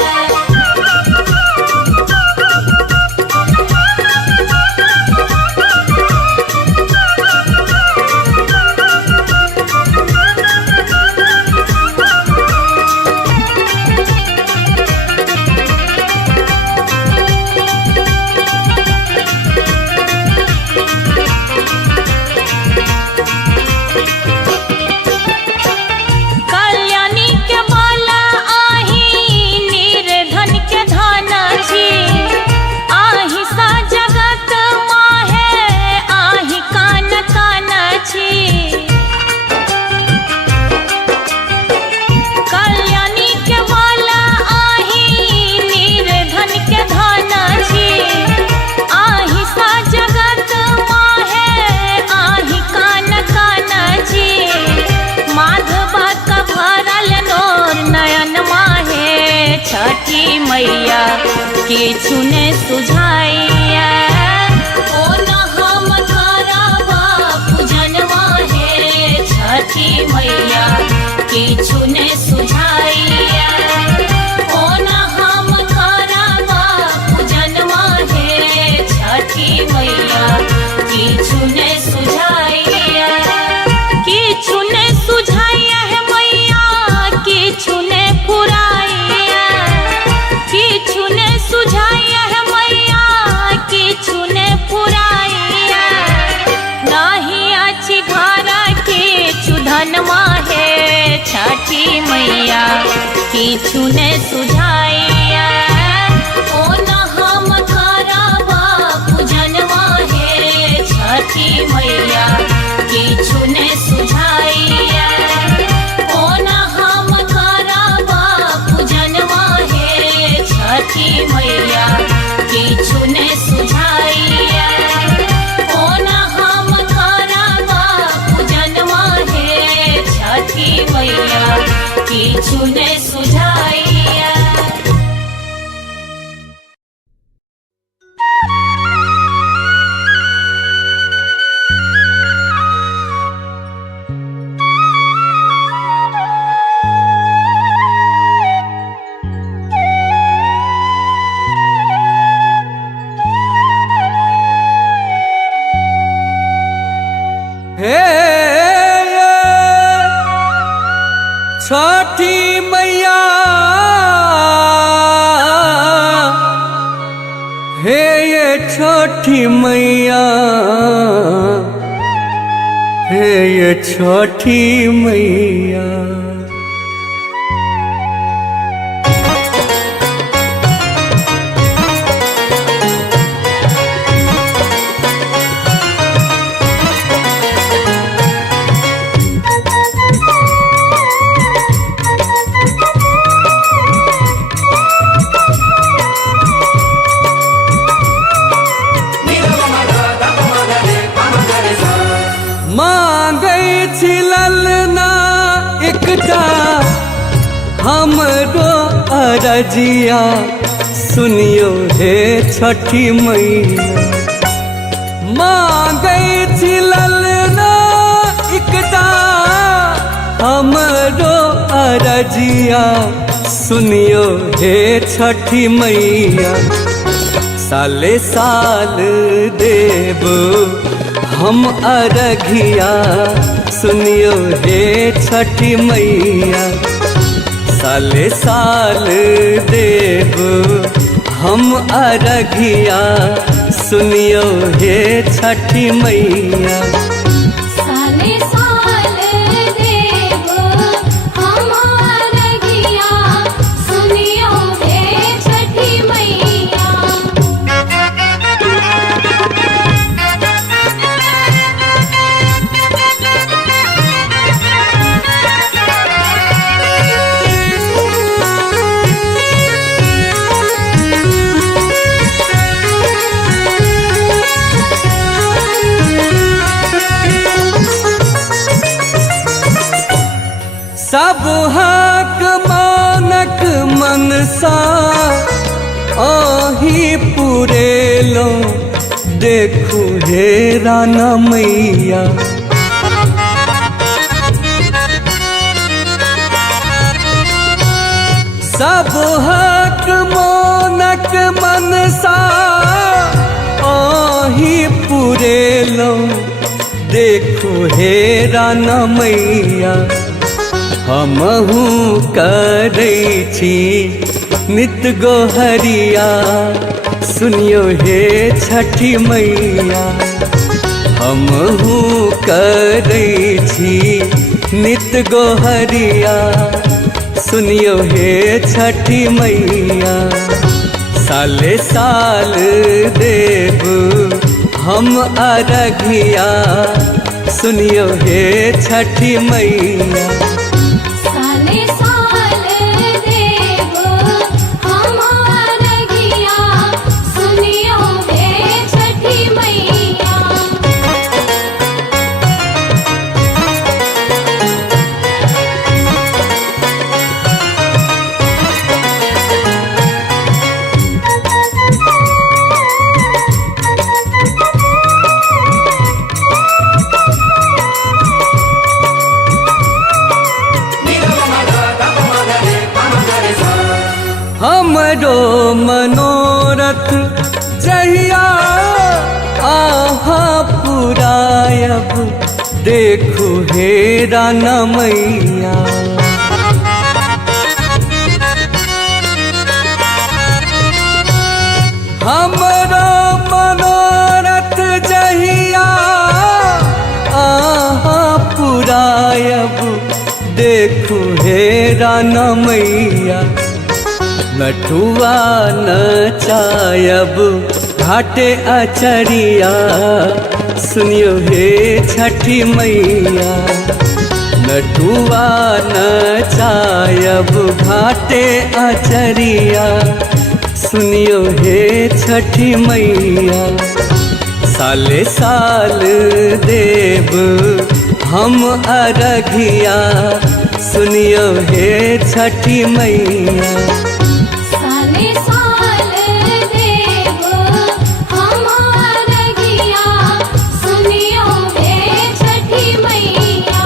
कल्याणी के बाला आही निर्धन के धन छी आही सा जगत माहे आही कान कान छी कल्याणी के बाला आही निर्धन के धन छी आही सा जगत माहे आही कान कान छी माधवा का भरल नोर नयन माहे छठी मैया किछु ने सुझाइया ओ न हम करबा पूजनवा हे छठी मैया किछु ने सुझाइया ओ न हम करबा पूजनवा हे छठी मैया किछु ने सुझाइया किछु ने सुझाइया है मैया किछु ने पुराइया किछु ने सुझाइया है मैया किछु ने पुराइया नहीं अछि घर किछु धनवा हे छठी मैया किछु ने सुझाइया ओ न हम करबा पूजनवा हे छठी मैया किछु ने सुझाइया ओ न सुझाइया। छठी मैया हे ये छठी मैया हे ये छठी मैया हमरो अरजिया सुनियो हे छठी मैया मांगै छी ललना एकटा हमरो अरजिया सुनियो हे छठी मैया साले साल देव हम अरघिया सुनियो हे छठी मैया साले साल देव हम अरघिया सुनियो हे छठी मैया साले साल देव हम अरघिया सुनियो हे छठी मैया। सब हक मानक मनसा आही पुरेलो देखू हे राना मैया सब हक मानक मनसा आही पुरेलो देखू हे राना मैया हमहू करै छी नित गोहरिया सुनियो हे छठी मैया हमहू करै छी नित गोहरिया सुनियो हे छठी मैया साले साल देव हम अरघिया सुनियो हे छठी मैया साले साल देव हम अरघिया सुनियो हे छठी मैया। हमरो मनोरथ जहिया आहा पुरायब देखू हे राना मैया हमरो मनोरथ जहिया आहा पुरायब देखू हे राना मैया नटुआ नचायब घाटे अचरिया सुनियो हे छठी मैया नटुआ नचायब घाटे अचरिया सुनियो हे छठी मैया साले साल देव हम अरघिया सुनियो हे छठी मैया। साले साल देव हमार गिया सुनियो हे छठी मैया।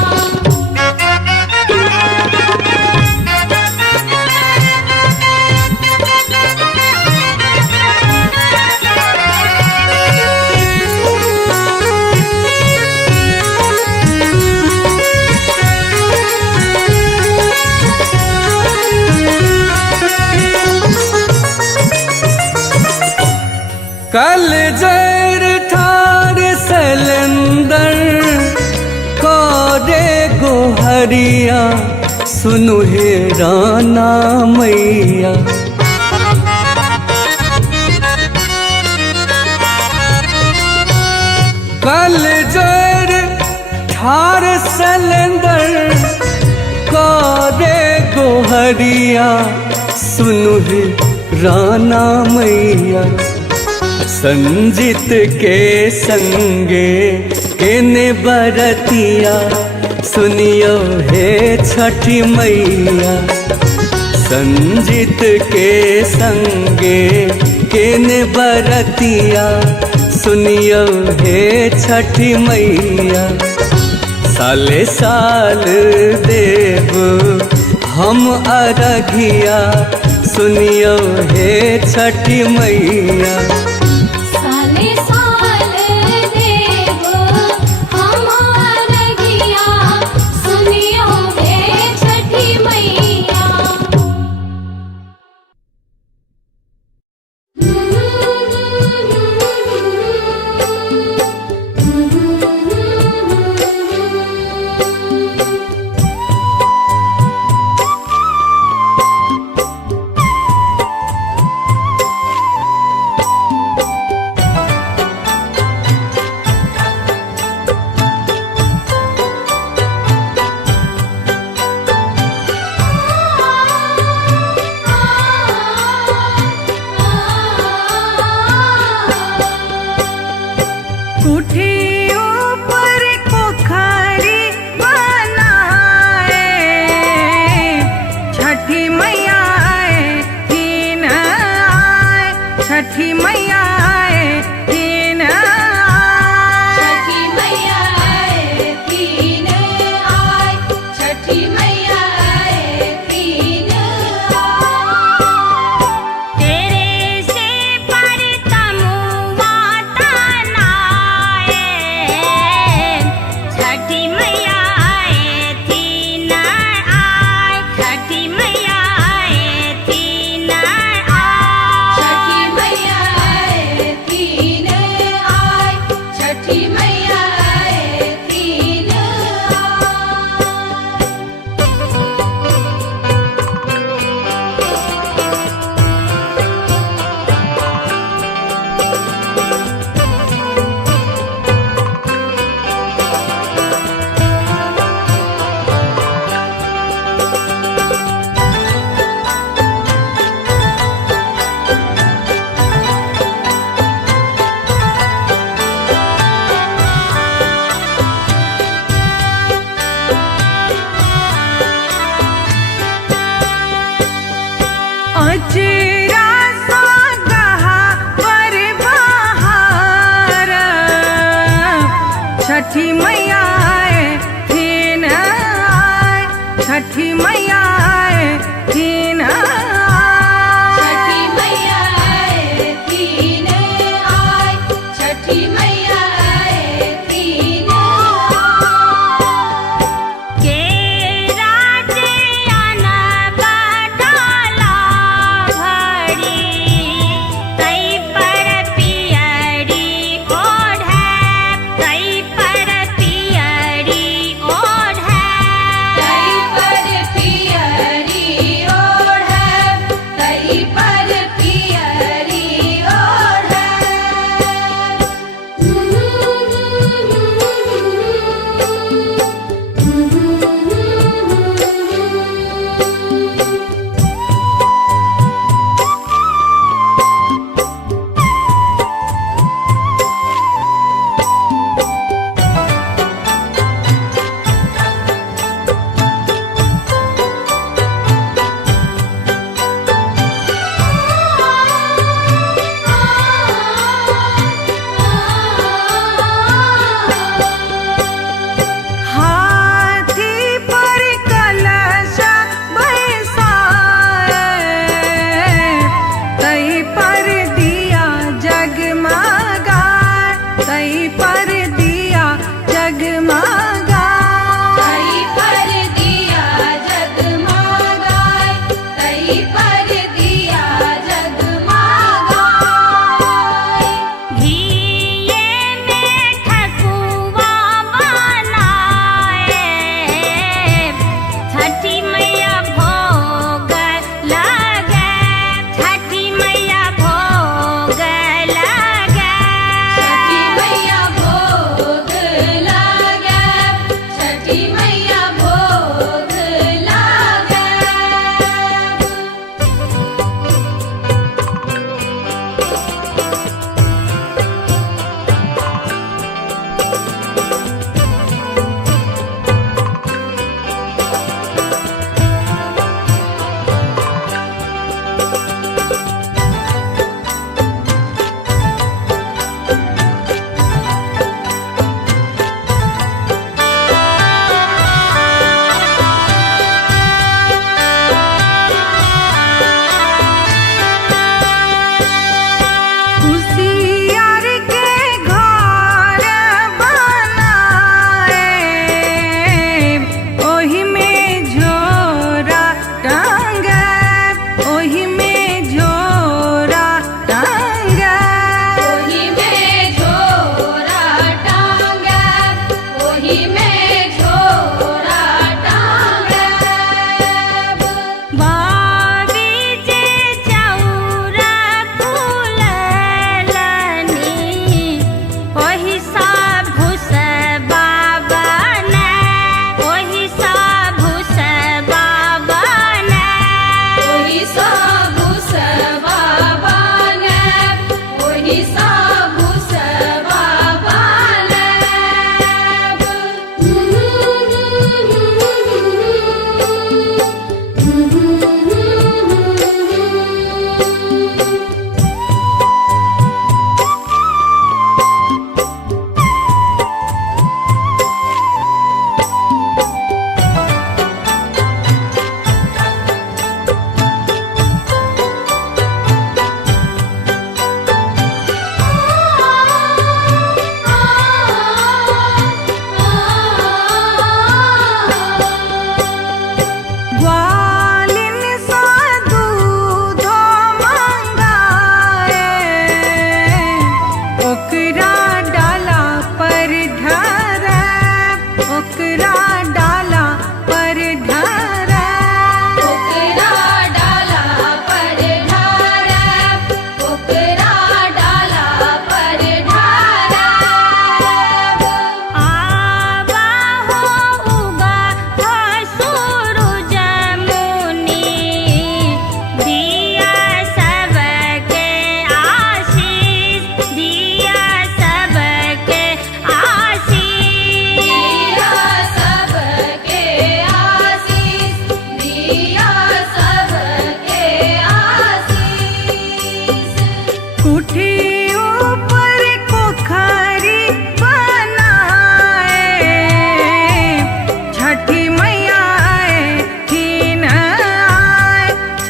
कल जर ठार सलंदर कोरे गोहरिया सुनु हे राना मैया। कल जर ठार सलंदर कोरे गोहरिया सुनु हे राना मैया। संजित के संगे केने बरतिया सुनियो हे छठी मैया। संजित के संगे केने बरतिया सुनियो हे छठी मैया। साले साल देव हम अरघिया सुनियो हे छठी मैया। साले साल देव हमार गिया सुनियो हे छठी मैया। छठी मैया थीन आए, छठी मैया थीन छठी मैया तीन आए, छठी मैया तीन के राजे अन बटाला भा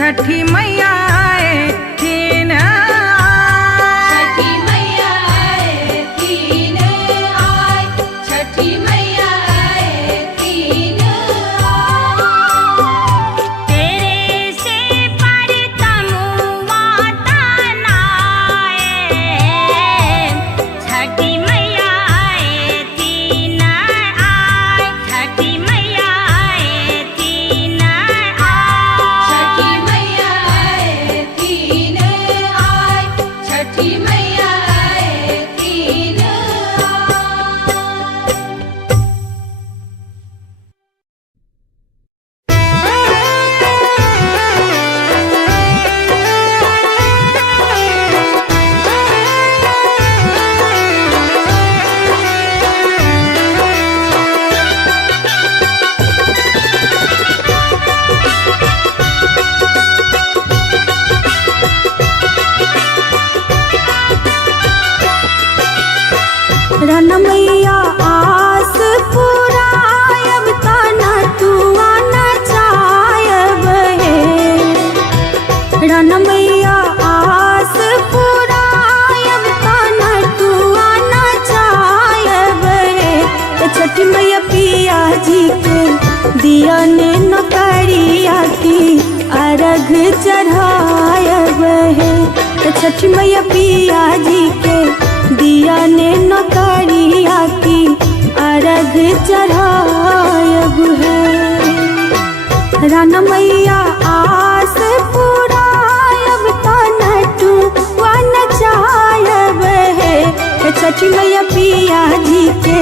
छठी मैया थीन छठी मैया तीन आए छठी मैया तीन तेरे से परतमुआ तनाए छठी मैया तीन आए छठी मैया तीन छठी मैया तीन आए छठी मैया तीन रन मैया आस पुरायब तना तुआ नचायब हे रन मैया आस पुरायब तना तुआ नचायब हे छठी मैया पिया जी के दिया ने नौकरिया की अर्घ चढ़ायब हे छठी मैया पिया जी के दिया ने नौकरिया की अर्घ चढ़ायब है रान मैया आस पुरायब तनटू वन चायब है छठी मैया पिया जी के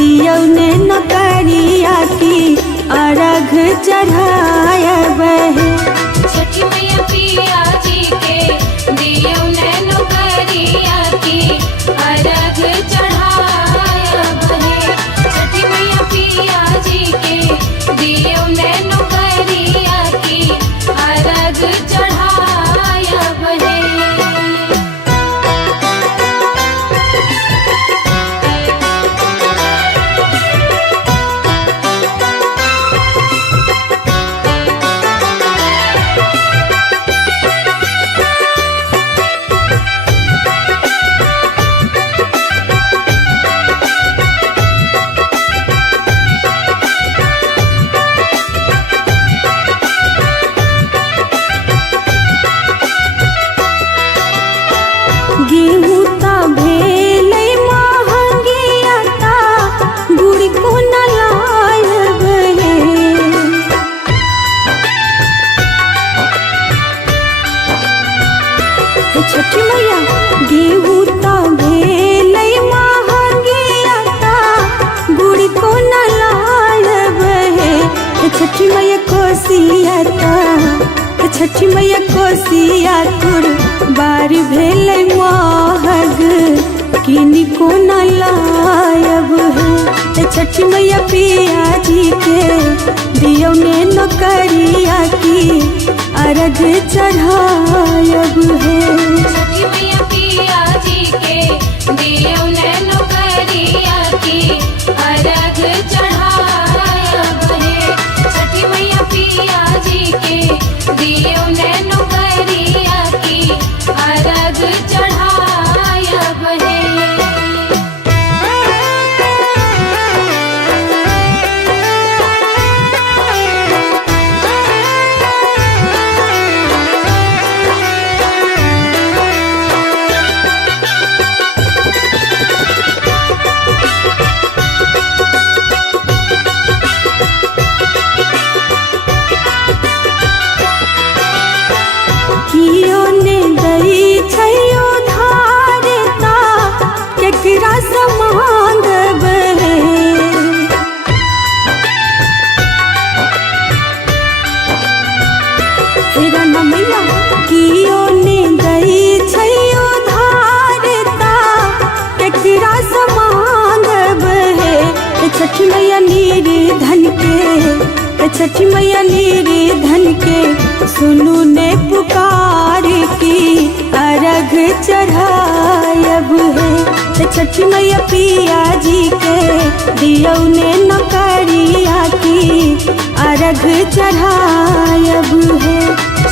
दिया ने नौकरिया की अर्घ चढ़ायब है छठी मैया पिया जी के दियो नैनो करिया की अर्घ चढ़ायब है छठी मैया पिया जी के दियो नैनो करिया की अर्घ चढ़ायब है गेहूँ ता भेलै महंगिया ता गुड़ को न लायब हे छठी मैया गेहूँ ता भेलै महंगिया ता गुड़ को न लायब हे छठी मैया कोसिया ता छठी मैया कोसिया कुड़ बार भेल महग किनी को न लायब है छठी मैया पिया जी के दियो ने नौकरिया की अर्घ चढ़ायब है छठी मैया पिया जी के दियो नैनो करिया की अर्घ चढ़ायब है छठी मैया पिया जी के दियो नैनो करिया की अर्घ चढ़ायब है कियो ने दई छैयो धारता केकरा से मांगब हे रान मैया कियो ने दई छैयो धारता केकरा से मांगब हे छठी मैया निर्धन के छठी मैया निर्धन के सुनु ने पुकार की अर्घ चढ़ायब है छठी मैया पिया जी के दियौने नौकरिया की अर्घ चढ़ायब है।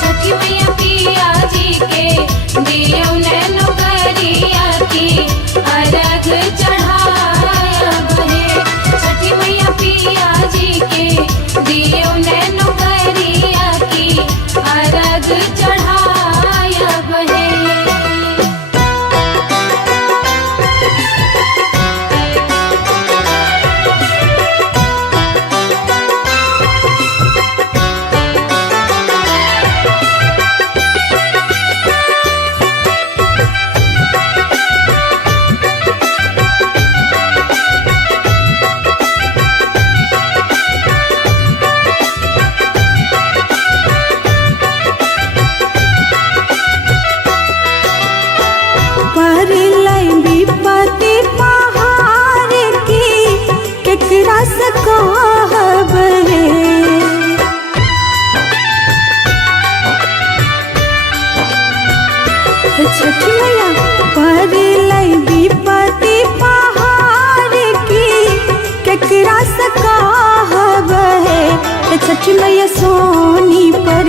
छठी मैया पिया जी के दियौने नौकरिया की अर्घ चढ़ायब है। छठी मैया पिया जी के दियौने नौकरिया की अर्घ चढ़ायब है। छठी मैया पर लई विपत्ति पहाड़ की केकरा से कहब है। छठी मैया सोनी पर,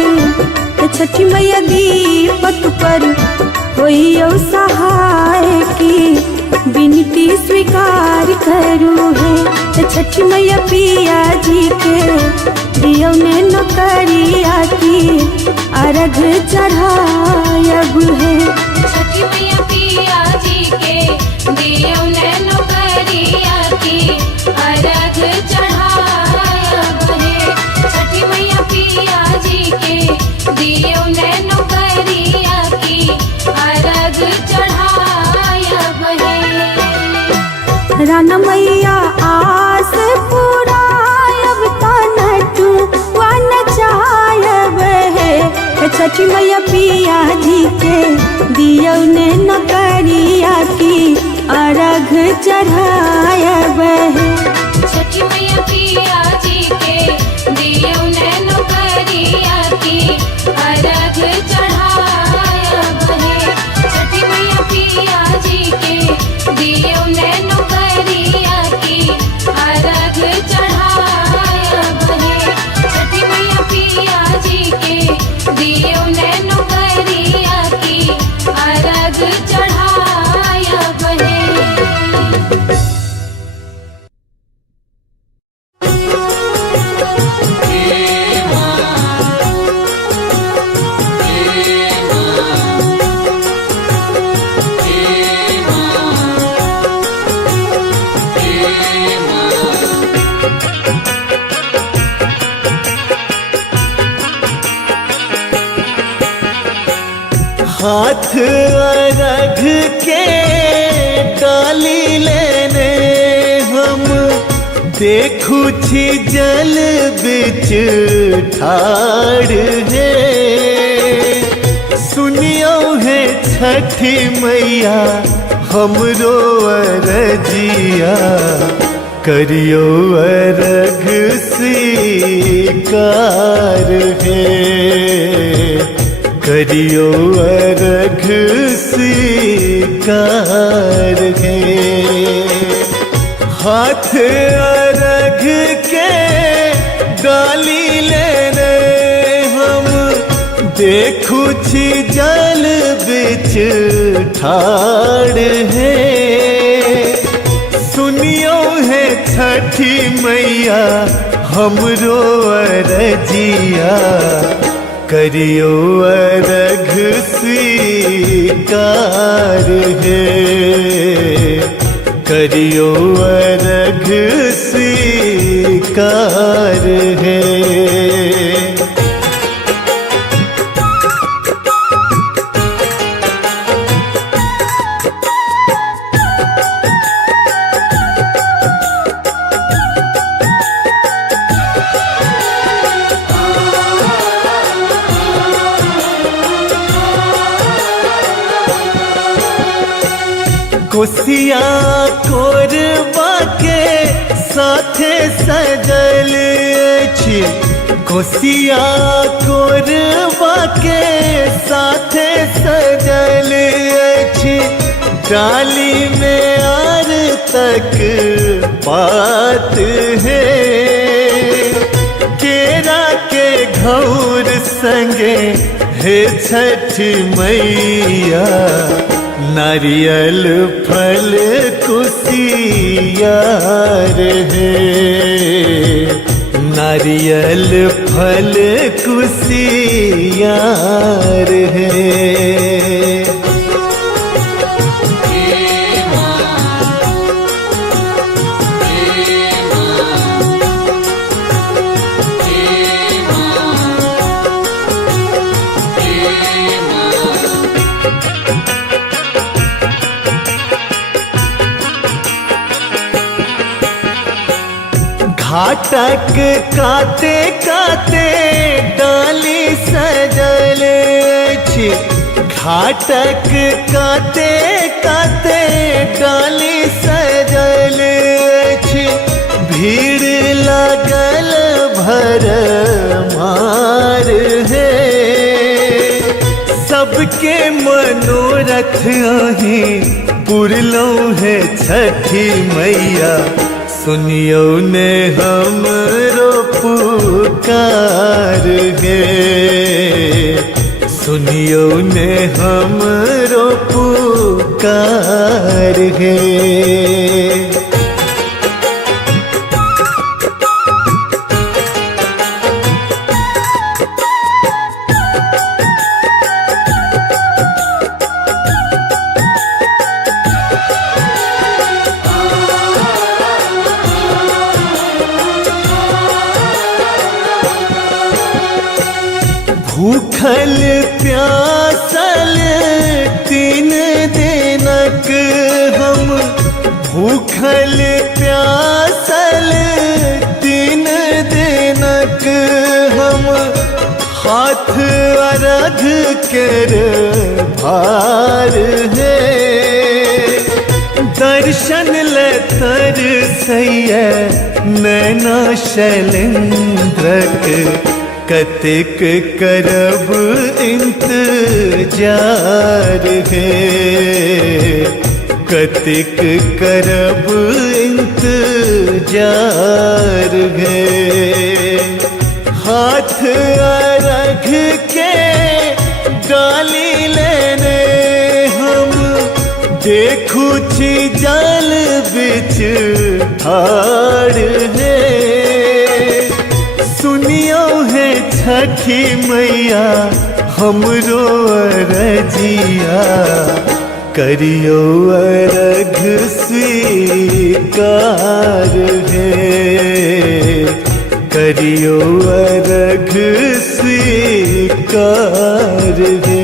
छठी मैया दीपक पर होइयो सहाय की विनती स्वीकार करू है। छठी मैया पिया जी के दियौने नौकरिया की अर्घ चढ़ायब है। छठी मैया पिया जी के दियौने नौकरिया की अर्घ चढ़ायब है। छठी मैया पिया जी के दियौने नौकरिया की अर्घ चढ़ायब है। राना मैया आस पुरायब तनटू वन चायब है। छठी मैया पिया जी के दियौने नौकरिया की अर्घ चढ़ायब है। छठी मैया पिया जी के दियौने नौकरिया की अर्घ चढ़ायब है। छठी मैया पिया जी के दियौने नौकरिया की अर्घ चढ़ायब है। छठी मैया पिया जी के दियौने नौकरिया की अर्घ चढ़ायब है। हाथ अर्घ के डाली लेने हम देखू छी जल बिच ठाड़ है। सुनियो है छठी मैया हमरो अरजिया करियो अर्घ स्वीकार है। करियो अर्घ स्वीकार है। हाथ अर्घ के डाली लेने हम देखू छी जल बिच ठाड़ है। सुनियो है छठी मैया हमरो अरजिया करियो अर्घ स्वीकार है। करियो अर्घ स्वीकार है। कोसिया कोरबा के साथे सजल अछि। कोसिया कोरबा के साथे सजल अछि। डाली में तक बात है, केरा के घौर संगे हे छठी मैया, नारियल फल कुसियार है, नारियल फल कुसियार है। घाटक काते काते डाली सजल छी, घाटक काते काते डाली सजल छी, भीड़ लगल भर मार है, सबके मनोरथ अही पुरलौ है छठी मैया, सुनियो ने हमरो पुकार गे, सुनियो ने हमरो पुकार गे। भूखल प्यासल 3 दिनक हम, भूखल प्यासल 3 दिनक हम, हाथ अर्घ कर भार है, दर्शन ले तरसैया नैना शैलेंद्रक, कतिक करब इंतजार है, कतिक करब इंतजार है, हाथ अर्घ के डाली लेने हम, देखू छी जल बिच ठाड़ है, सुनियो है छठी मैया हमरो अरजिया, करियो अर्घ स्वीकार है, करियो अर्घ स्वीकार है।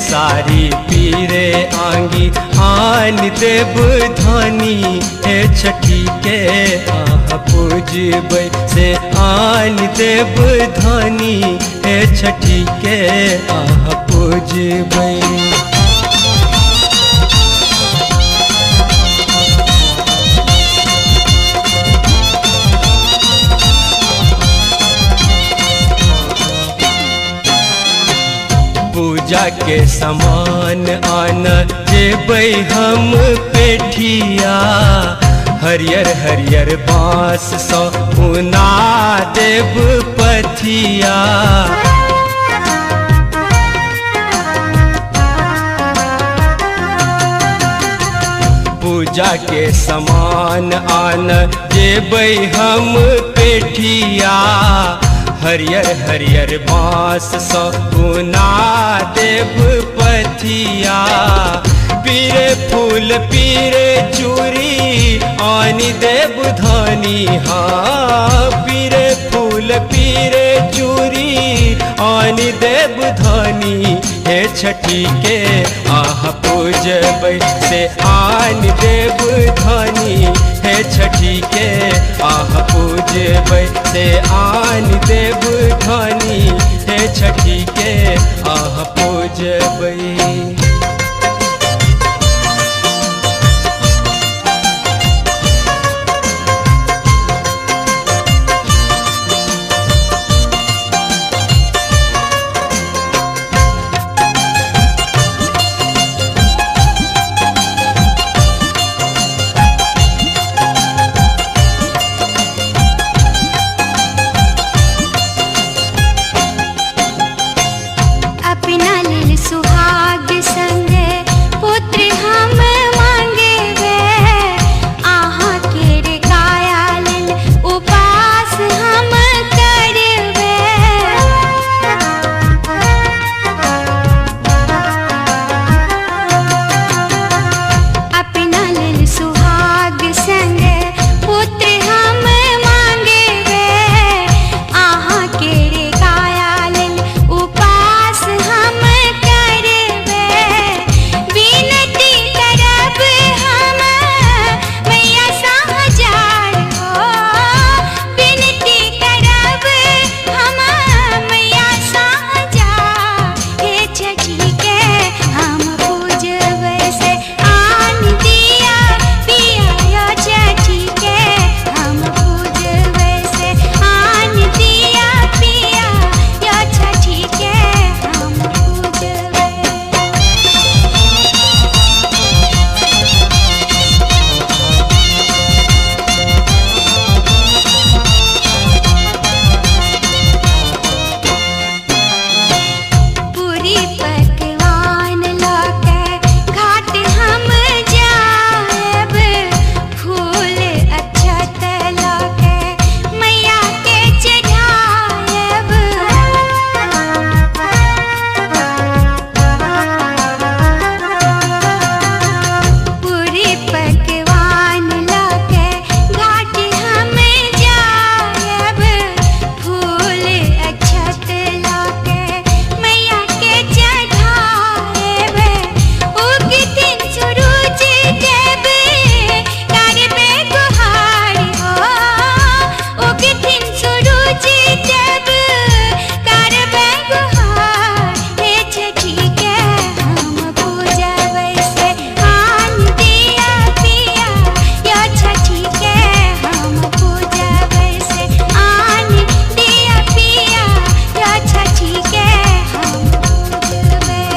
सारी पीरे आंगी आन देव धानी, हे छठी के आह पूजबै से आन देव धानी, हे छठी के आह पूजबै। पूजा के समान आन जेबै हम पेठिया, हरियर हरियर बाँस सौ पुना देव पथिया, पूजा के समान आन जेबै हम पेठिया, हरियर हरियर बाँस सो पुना देव पथिया पीरे फूल पीरे चूरी आनी देव धानी हाँ पीरे फूल पीरे चूरी आनी देव धानी हे छठी के आह पूजब से आन देव धानी हे छठी के आह पूजब से आन देव धानी हे छठी के आह पूजब।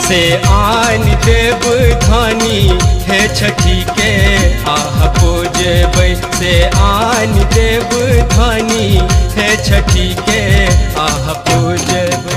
से आन देव धानी हे छठी के आह पूजब से आन देव धानी हे छठी के आह पूजब।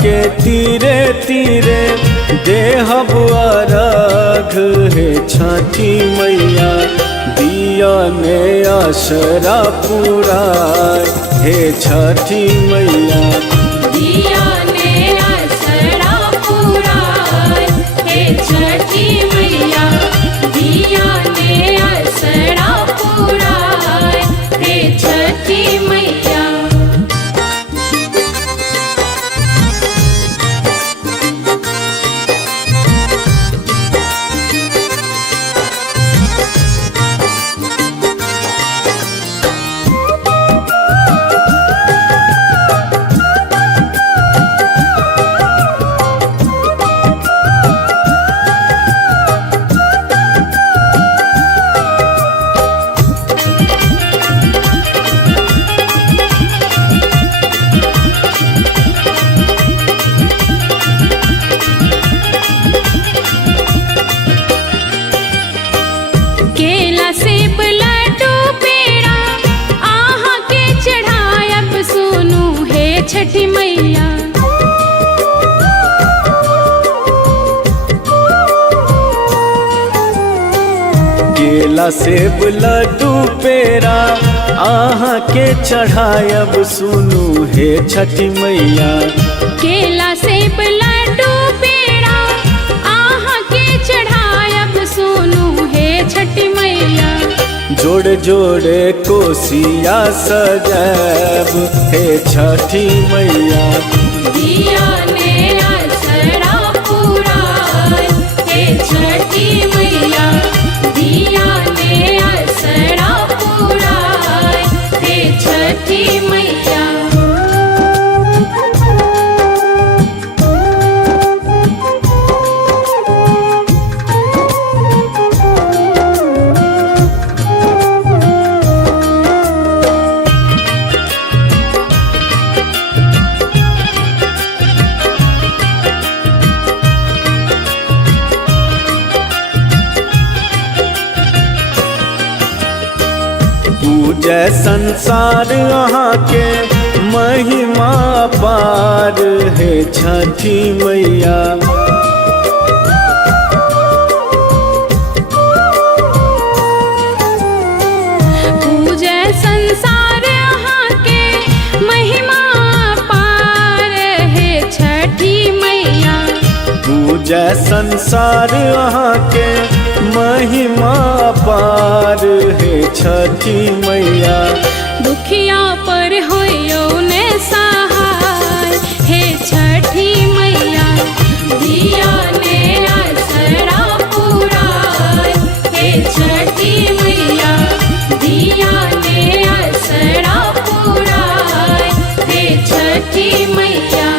के तीरे तीरे देहब अर्घ हे छठी मैया दिया ने आसरा पुराय हे छठी मैया दिया ने आसरा पुराय हे छठी मैया दिया ने आसरा पुराय हे छठी मैया। केला सेब लड्डू पेड़ा आहा के चढ़ायब सोनू हे छठी मैया। केला सेब लड्डू पेड़ा आहा के चढ़ायब सुनू हे छठी मैया केला सेब लड्डू पेड़ा आहा के चढ़ायब सोनू हे छठी मैया। जोड़े जोड़े कोसिया सजैब हे छठी मैया दिया ने आसरा पुराय हे छठी मैया दिया ने आसरा पुराय हे छठी मैया। पूजय संसार अहाँ के महिमा पार हे छठी मैया पूजय संसार अहाँ के महिमा पार हे छठी मैया। पूजय संसार अहाँ के महिमा पार हे छठी मैया दुखिया पर होयो ने सहाय हे छठी मैया दिया ने आसरा पुराय हे छठी मैया दिया ने आसरा पुराय हे छठी मैया।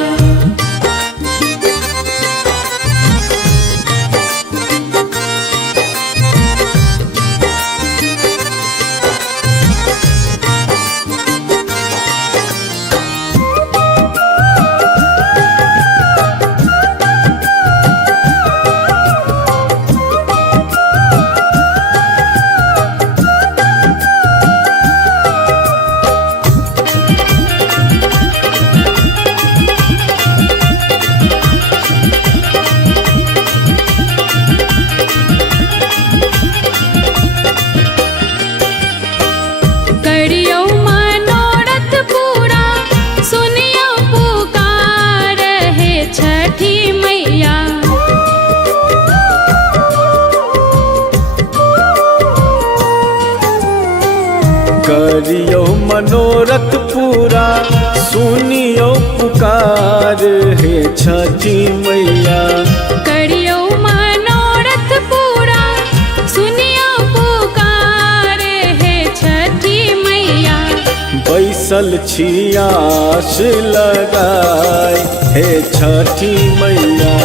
करियो मनोरथ पूरा सुनियो पुकार हे छठी मैया। करियो मनोरथ पूरा सुनियो पुकार हे छठी मैया करियो मनोरथ पूरा सुनियो पुकार हे छठी मैया। बैसल छियास लगाए हे छठी मैया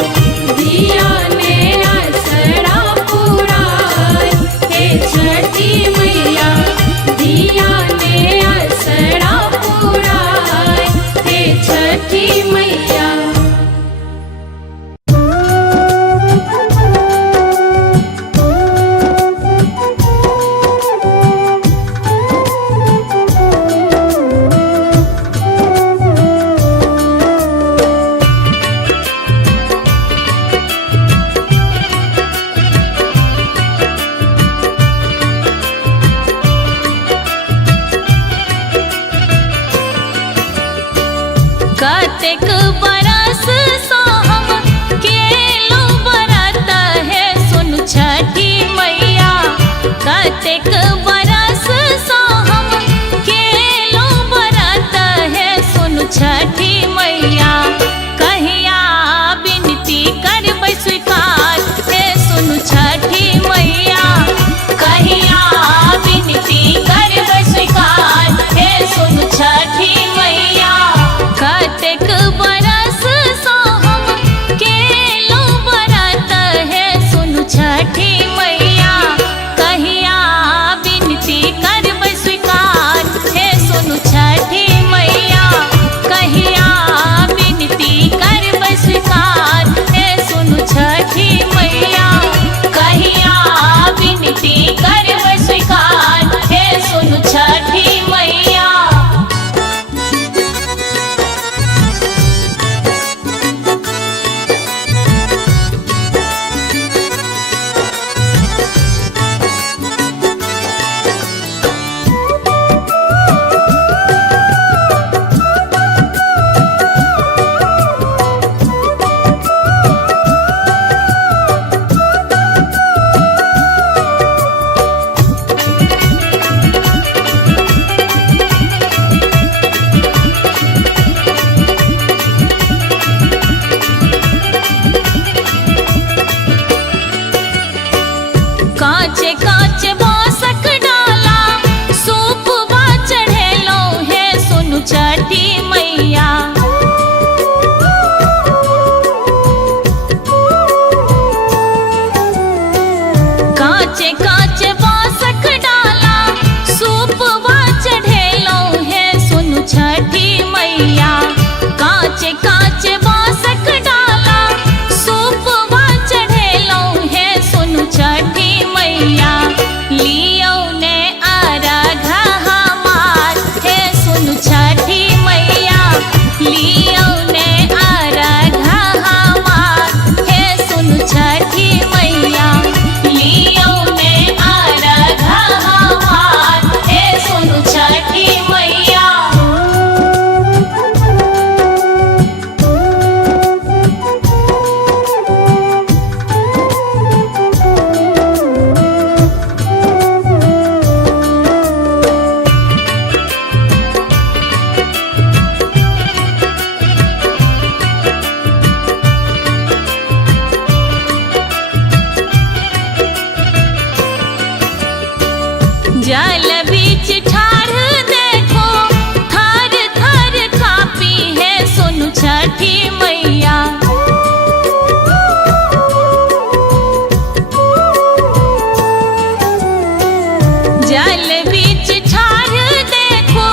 दिया ने आसरा पुराय हे छठी मैया दिया ने आसरा पुराय हे छठी मैया। कार्तिक बरस सो हम केलो बरत है सुन छठी मैया। कार्तिक बरस सो हम केलो बरत है सुन छठी मैया। कहिया बिनती करबै स्वीकार है सुन छठी मैया। कहिया बिनती करबै स्वीकार है सुन छठी मैया। कार्तिक बरस सो हम केलो बरत है सुन छठी मैया। कहिया बिनती करबै स्वीकार है सुन छठी मैया। कहिया बिनती करबै स्वीकार है सुन छठी मैया। कहिया बिनती करबै स्वीकार है सुन छठी मैया। कांचे कांचे बासक डाला सूपवा चढ़ेलो है सुन छठी मैया। कांचे कांचे बासक डाला सूपवा चढ़ेलो है सुन छठी मैया। कांचे कांचे बासक डाला सूपवा चढ़ेलो है सुन छठी मैया। लियो ने आराधा हमार है सुन छठी मैया। लियो ने आराधा हमार है सुन छठी मैया। लियो ने आराधा हमार है सुन छठी मैया। जल बीच ठाढ़ देखो थर थर कापी है सुन छठी मैया। जल बीच ठाढ़ देखो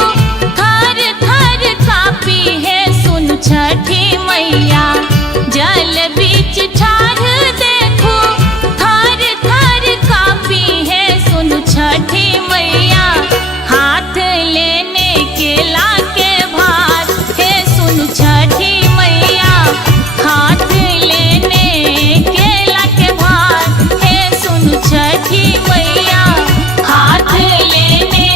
थर थर कापी है सुन छठी मैया। जल बीच ठाढ़ देखो थर थर कापी है सुन छठी मैया। हाथ लेने केला के भार है सुन छठी मैया। हाथ लेने केला के भार है सुन छठी मैया। हाथ लेने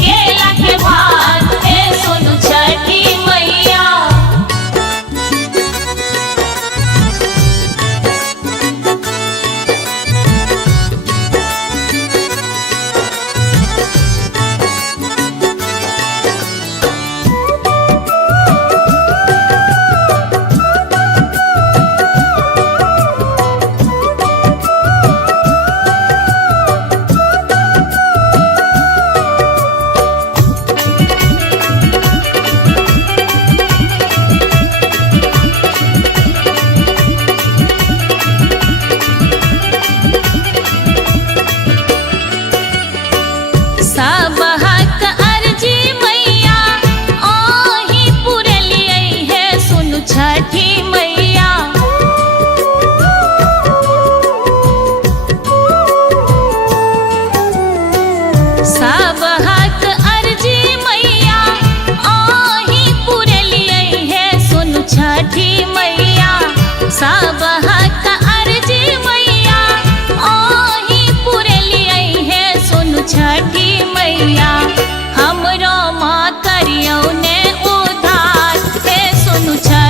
केला के भार है सुन छठी मैया। सब हक अर्जी मैया ओही पुरलियै है सुन छठी मैया हमरो माँ करियौ ने उधार हे सुन छठी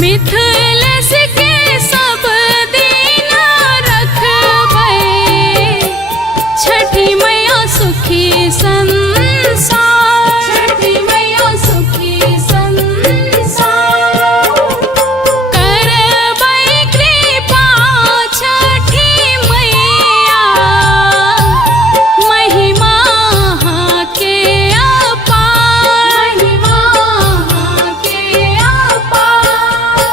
मिथिलेश के सब दिन रखबै छठी मैया सुखी संसार छठी मैया सुखी संसार करबै कृपा छठी मैया महिमा के अपार महिमा के अपार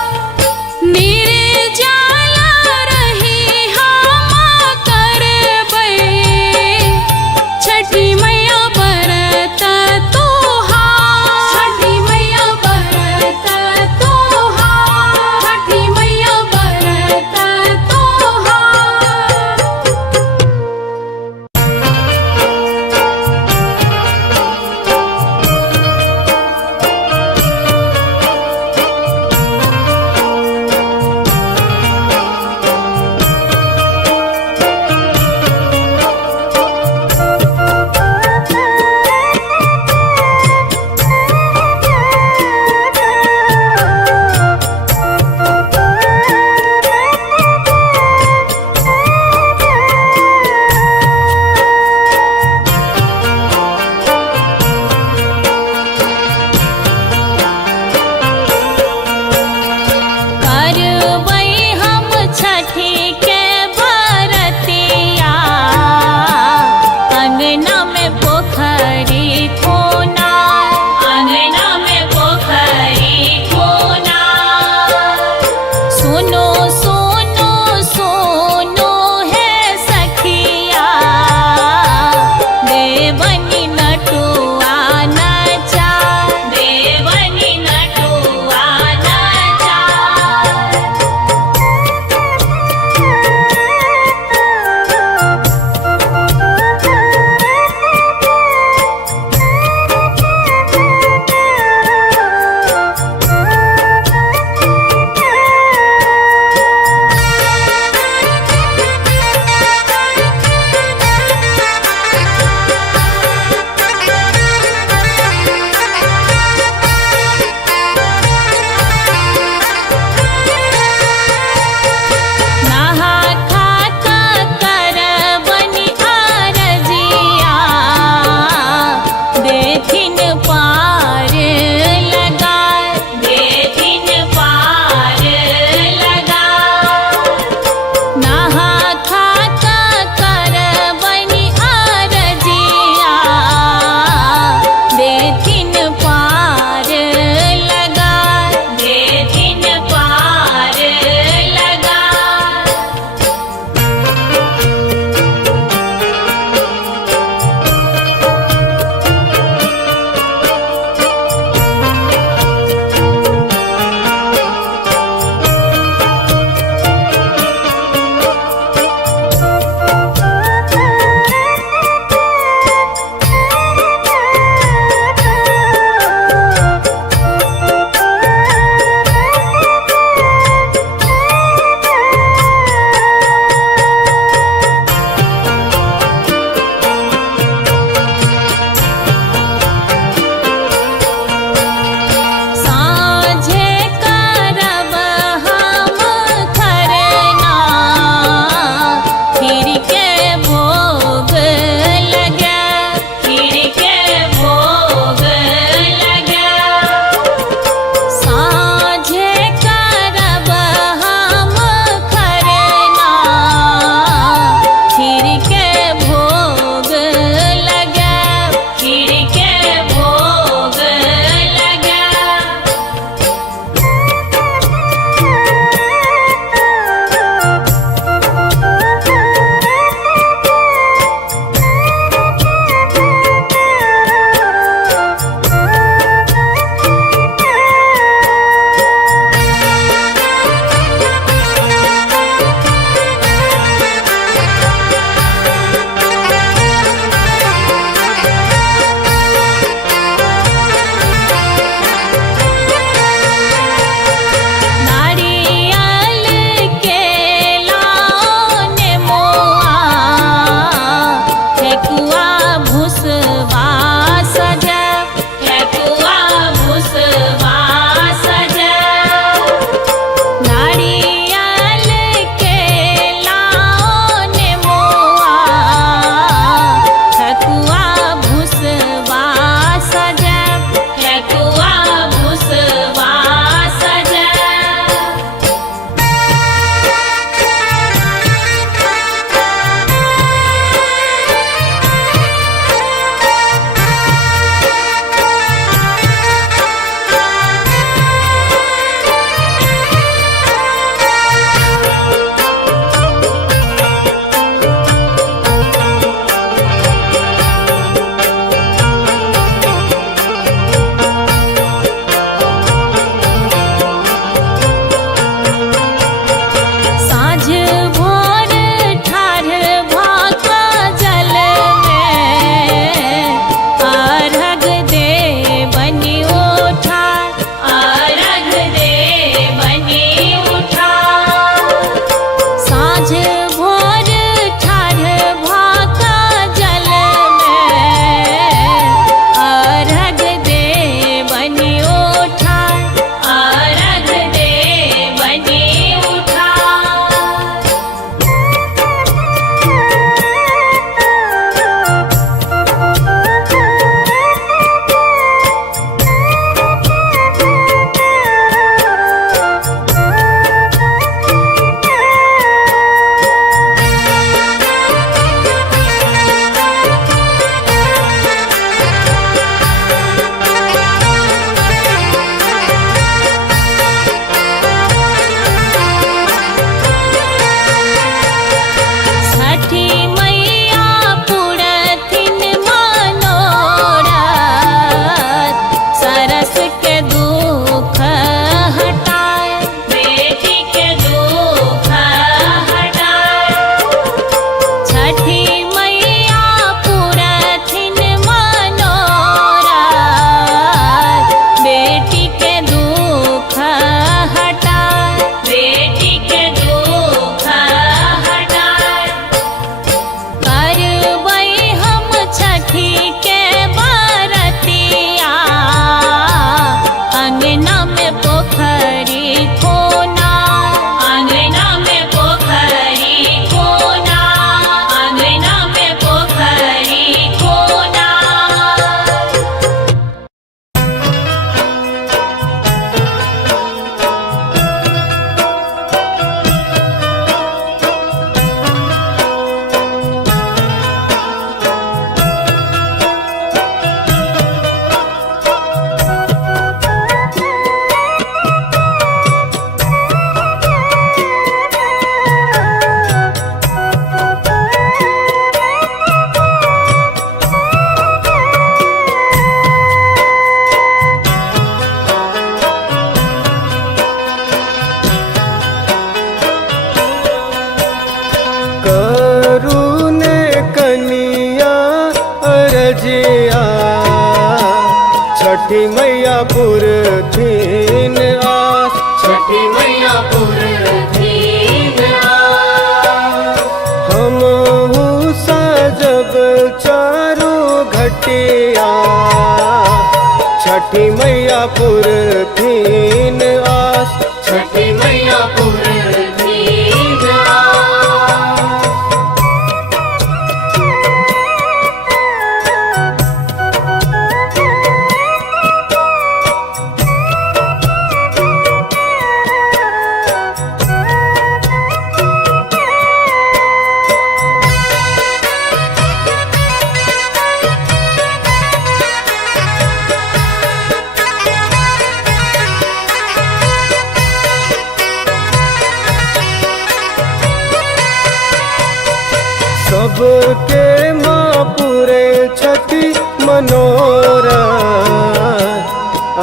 सबके माँ पूरे छठी मनोरथ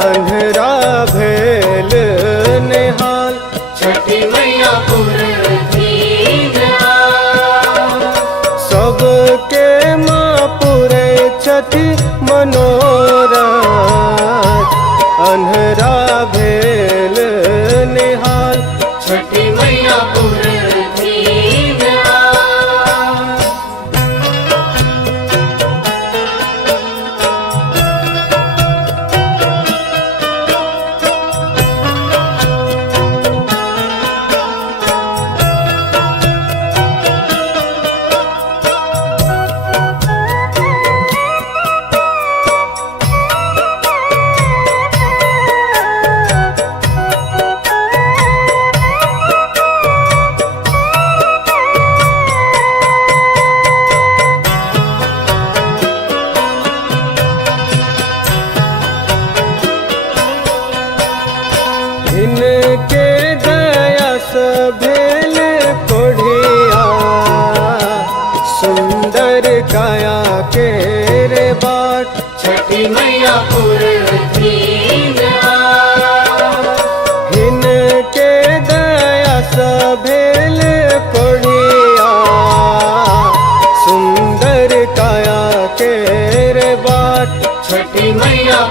अंधरा भेल निहाल छठी मैया सबके माँ पूरे छठी मनोरथ अंधरा भेल निहाल छठी मैया इनके दया से भेल कोढ़िया सुंदर काया के रे बाट छठी मैया इनके दया से भेल कोढ़िया सुंदर काया के रे बाट छठी मैया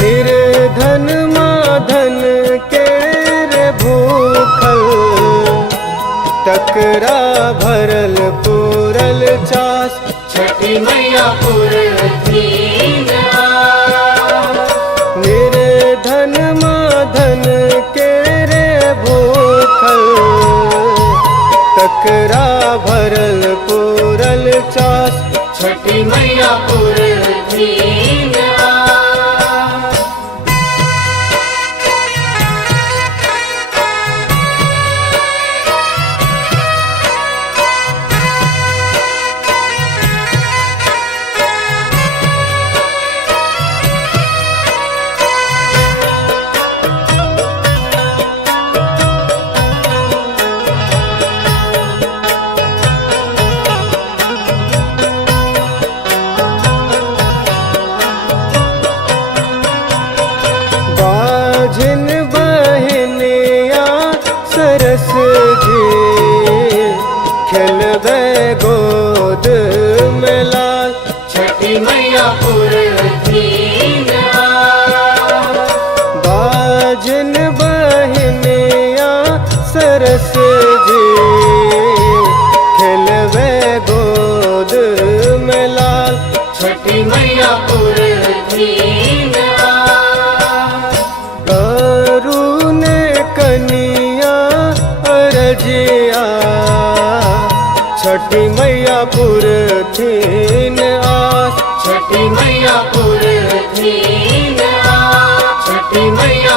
निर्धन माधन के रे भूखल तकरा भरल पूरल चास छठी मैया निर्धन माधन के रे भूखल तकरा भरल पूरल चास छठी मैया बाझिन बहनिया सरस जी खेलबे गोद में लाल छठी मैया बाझिन बहनिया सरस जी खेलबे गोद में लाल छठी मैया करुण कनिया अरजिया छठी मैया पुरखीन आस छठी मैया छठी मैया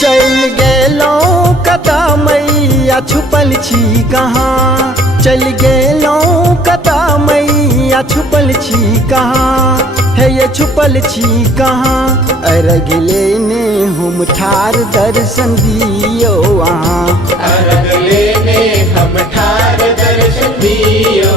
चल गेलौं कता मैया छुपल छी कहाँ चल गेलौं कता मैया छुपल छी कहाँ है ये छुपल छी कहाँ अर्घ लेने हम ठार दर्शन दियो वहाँ अर्घ लेने हम ठार दर्शन दियो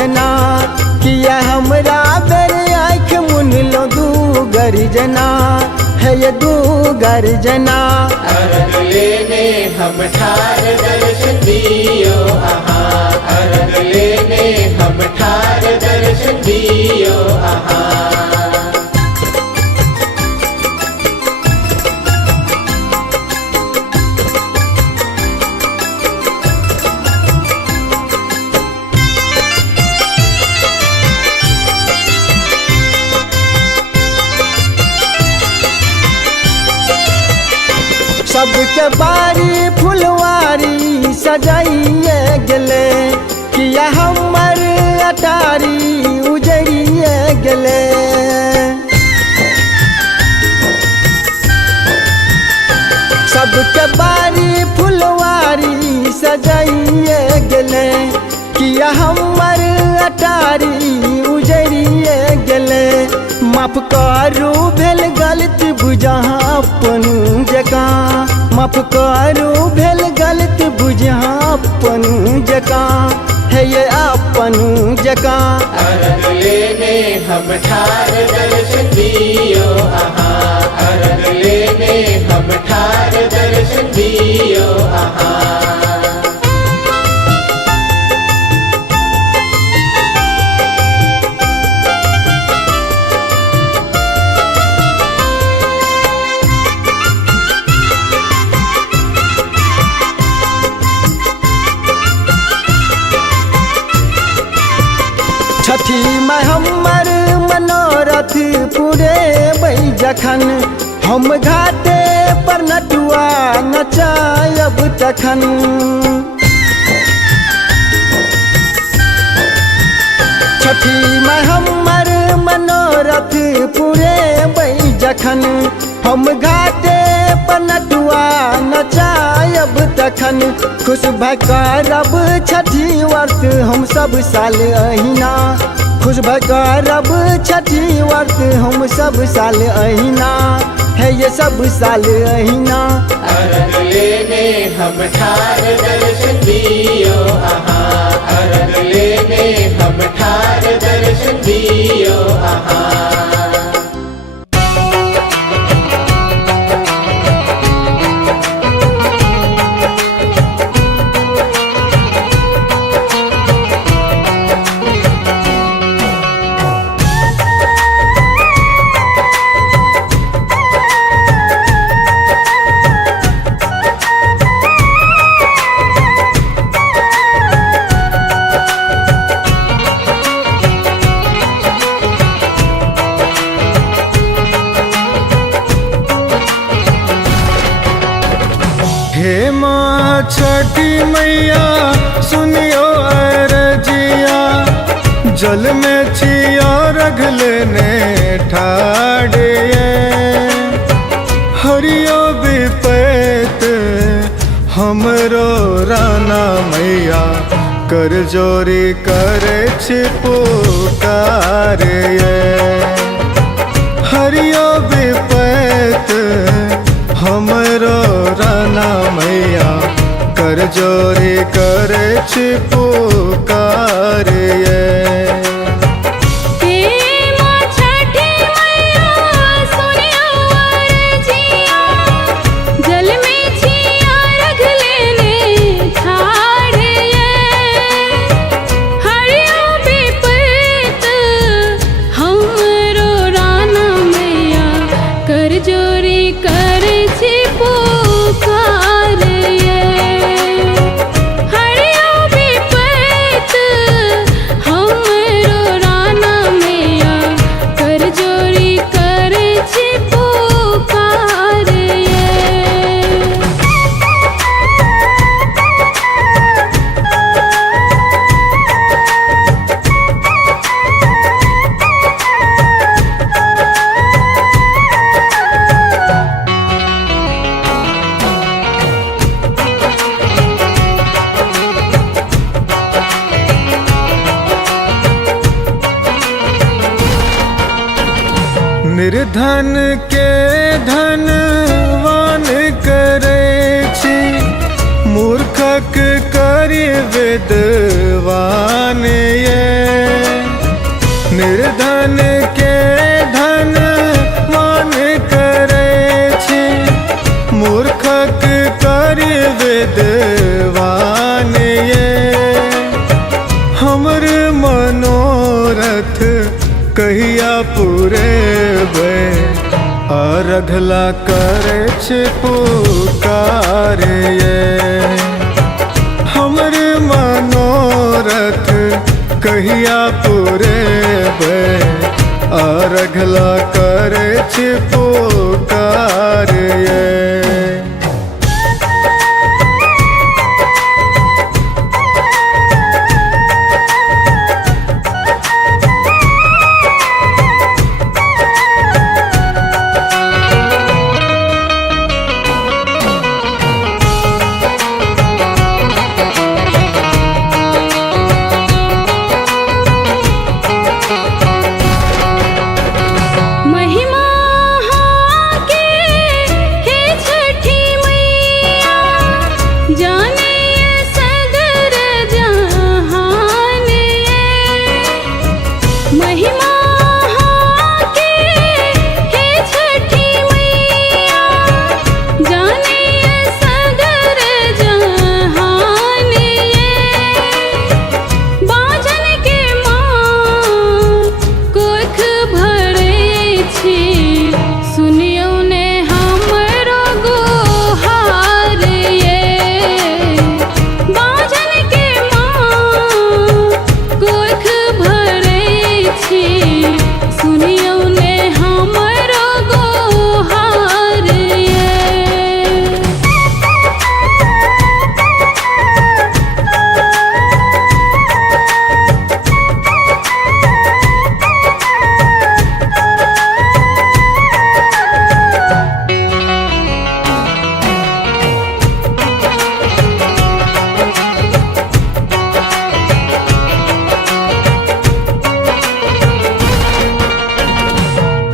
गर्जना किया हमरा बेरे आँख मुन लो दू गर्जना है ये दू गर्जना। अर्घ लेने हम ठार दर्शन दियो आहा, अर्घ लेने हम ठार दर्शन दियो आहा। सबके बारी फुलवारी सजाइए गेले किया हमर अटारी उजरिए गेले। सबके बारी फुलवारी सजाइए गेले किया हमर अटारी उजरिए गेले। माफ करू भेल गलती बुझा अपन जका, माफ करू भेल गलती बुझा अपन जका है ये अपन जका। अर्घ लेने हम ठार दर्शन दियो आहा, अर्घ लेने हम ठार दर्शन दियो आहा। छठी में हमर मनोरथ पूरे बई जखन हम घाटे पर नटुआ नचायब तखन। छठी में हमर मनोरथ पूरे बई जखन हम घाटे पर नटुआ नचायब तखन। खुश भय करब छठी व्रत हम सब साल अहिना, खुश भय करब छठी व्रत हम सब साल अहिना है ये सब साल अहिना। अर्घ लेने हम ठार दर्शन दियो आहा, अर्घ लेने हम ठार दर्शन दियो आहा। हे माँ छठी मैया सुनियो अरजिया, जल में छिया रख लेने ठाड़े हरियो विपैत हमरो राना मैया कर जोरी करे पुकार हरियो विपैत हमरो राना मैया कर जोरी करे पुकार निर्धन के धनवान करे छी, मूर्खक करी विद्वान ये अरघला करे छ पुकार ये हमर मनोरथ कहिया पूरे बे अरघला करे छ पुकार ये महिमा के हे छठी मैया जाने सदर जहान महिमा के हे छठी मैया जाने सदर जहान बाजन के माँ कोख भरे छी सुनियो ने हमरो गोहार ये बाजन के माँ कोख भरे छी सुनियो ने हमरो गोहार ये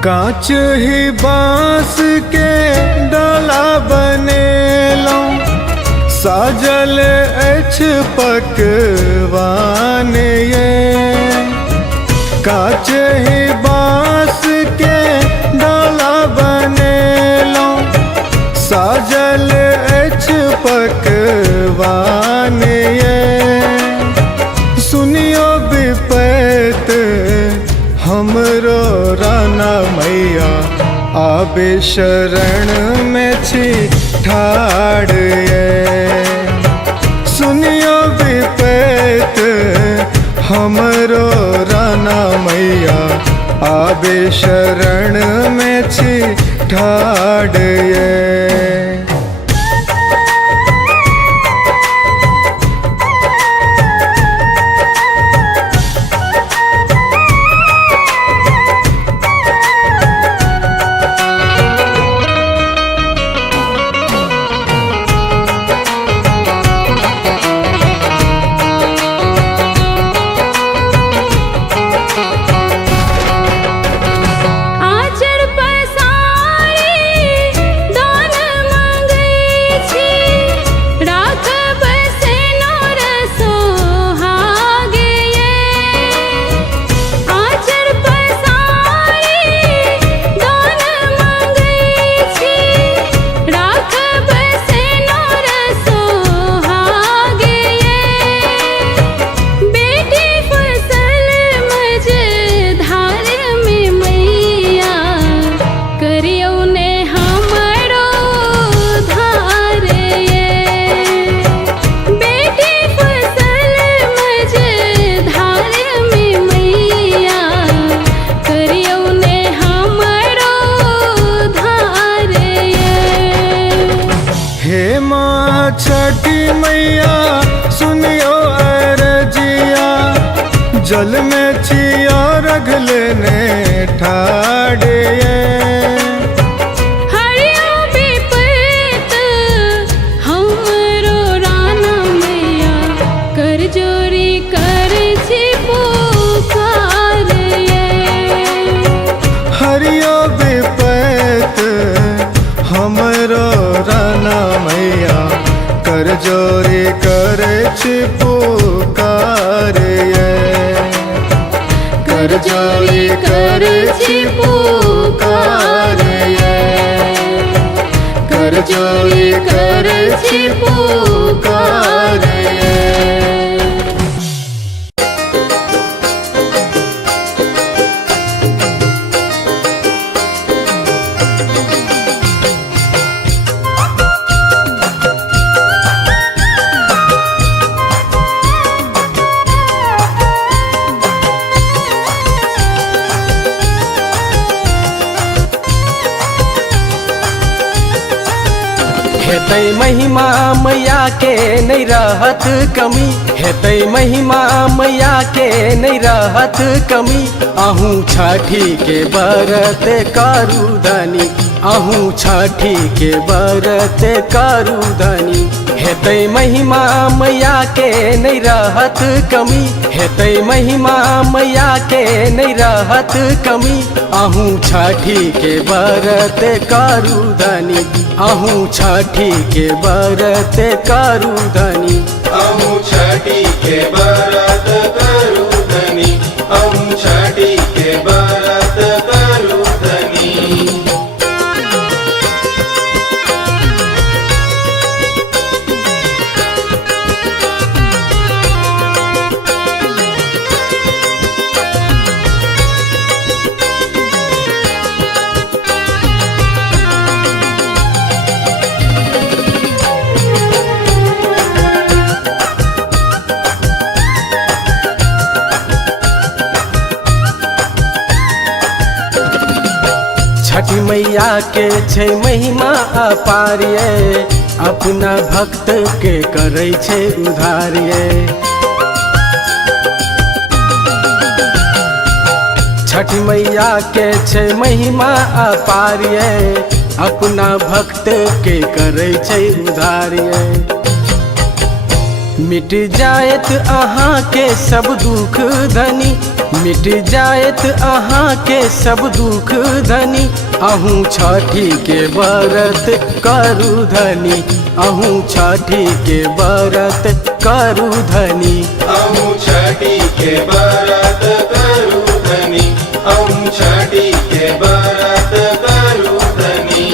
कांच ही बांस के डाला बनेलौं साजल अछ पकवान ये कांच ही बांस के डाला बनेलौं साजल अछ पकवान ये सुनियो विपैत हमरो राना मैया आबे शरण में छी ठाड़ ये सुनियो विपैत हमरो राना मैया आबे शरण में छी ठाड़ ये आचर पसारी दान मंगई छी राखब से नोर सोहागे आचर पसारी दान मंगई छी राखब से नोर सोहागे बेटी फसल मझ धार में मैया करियो ने हमरो धार ये बेटी फसल मझ धार में मैया करियो ने हमरो धार ये हे माँ छठी मैया सुनियो अरजिया जल में छिया रख लेने ठाड़े हरियो विपैत हमरो राना मैया कर जोरी कर छी पुकार ये हरियो विपैत हमरो राना मैया कर जोरी करे छी पुकार ये कर जोरी करे छी पुकार ये कर जोरी करे छी पुकार ये हेतै महिमा मैया के नहीं रहत कमी, हेतै महिमा मैया के नहीं रहत कमी। अहूँ छठी के व्रत करू धनी, अहूँ छठी के व्रत करू धनी। हेतै महिमा मैया के नहीं रहत कमी, हेतै महिमा मैया के नहीं रहत कमी। अहूँ छठी के व्रत करू धनी, अहूँ छठी के व्रत करू धनी। अहूँ छठी के व्रत करू धनी, अहूँ छठी के व्रत करू धनी। छठी मैया के छै महिमा अपार ये, अपना भक्त के करै छै उद्धार ये। छठी मैया के छै महिमा अपार ये, अपना भक्त के करै छै उद्धार ये। मिट जायत अहाँ के सब दुख धनी, मिट जायत अहाँ के सब दुख धनी। अहूँ छठी के व्रत करू धनी, अहूँ छठी के व्रत करू धनी। अहूँ छठी के व्रत करू धनी, अहूँ छठी के व्रत करू धनी।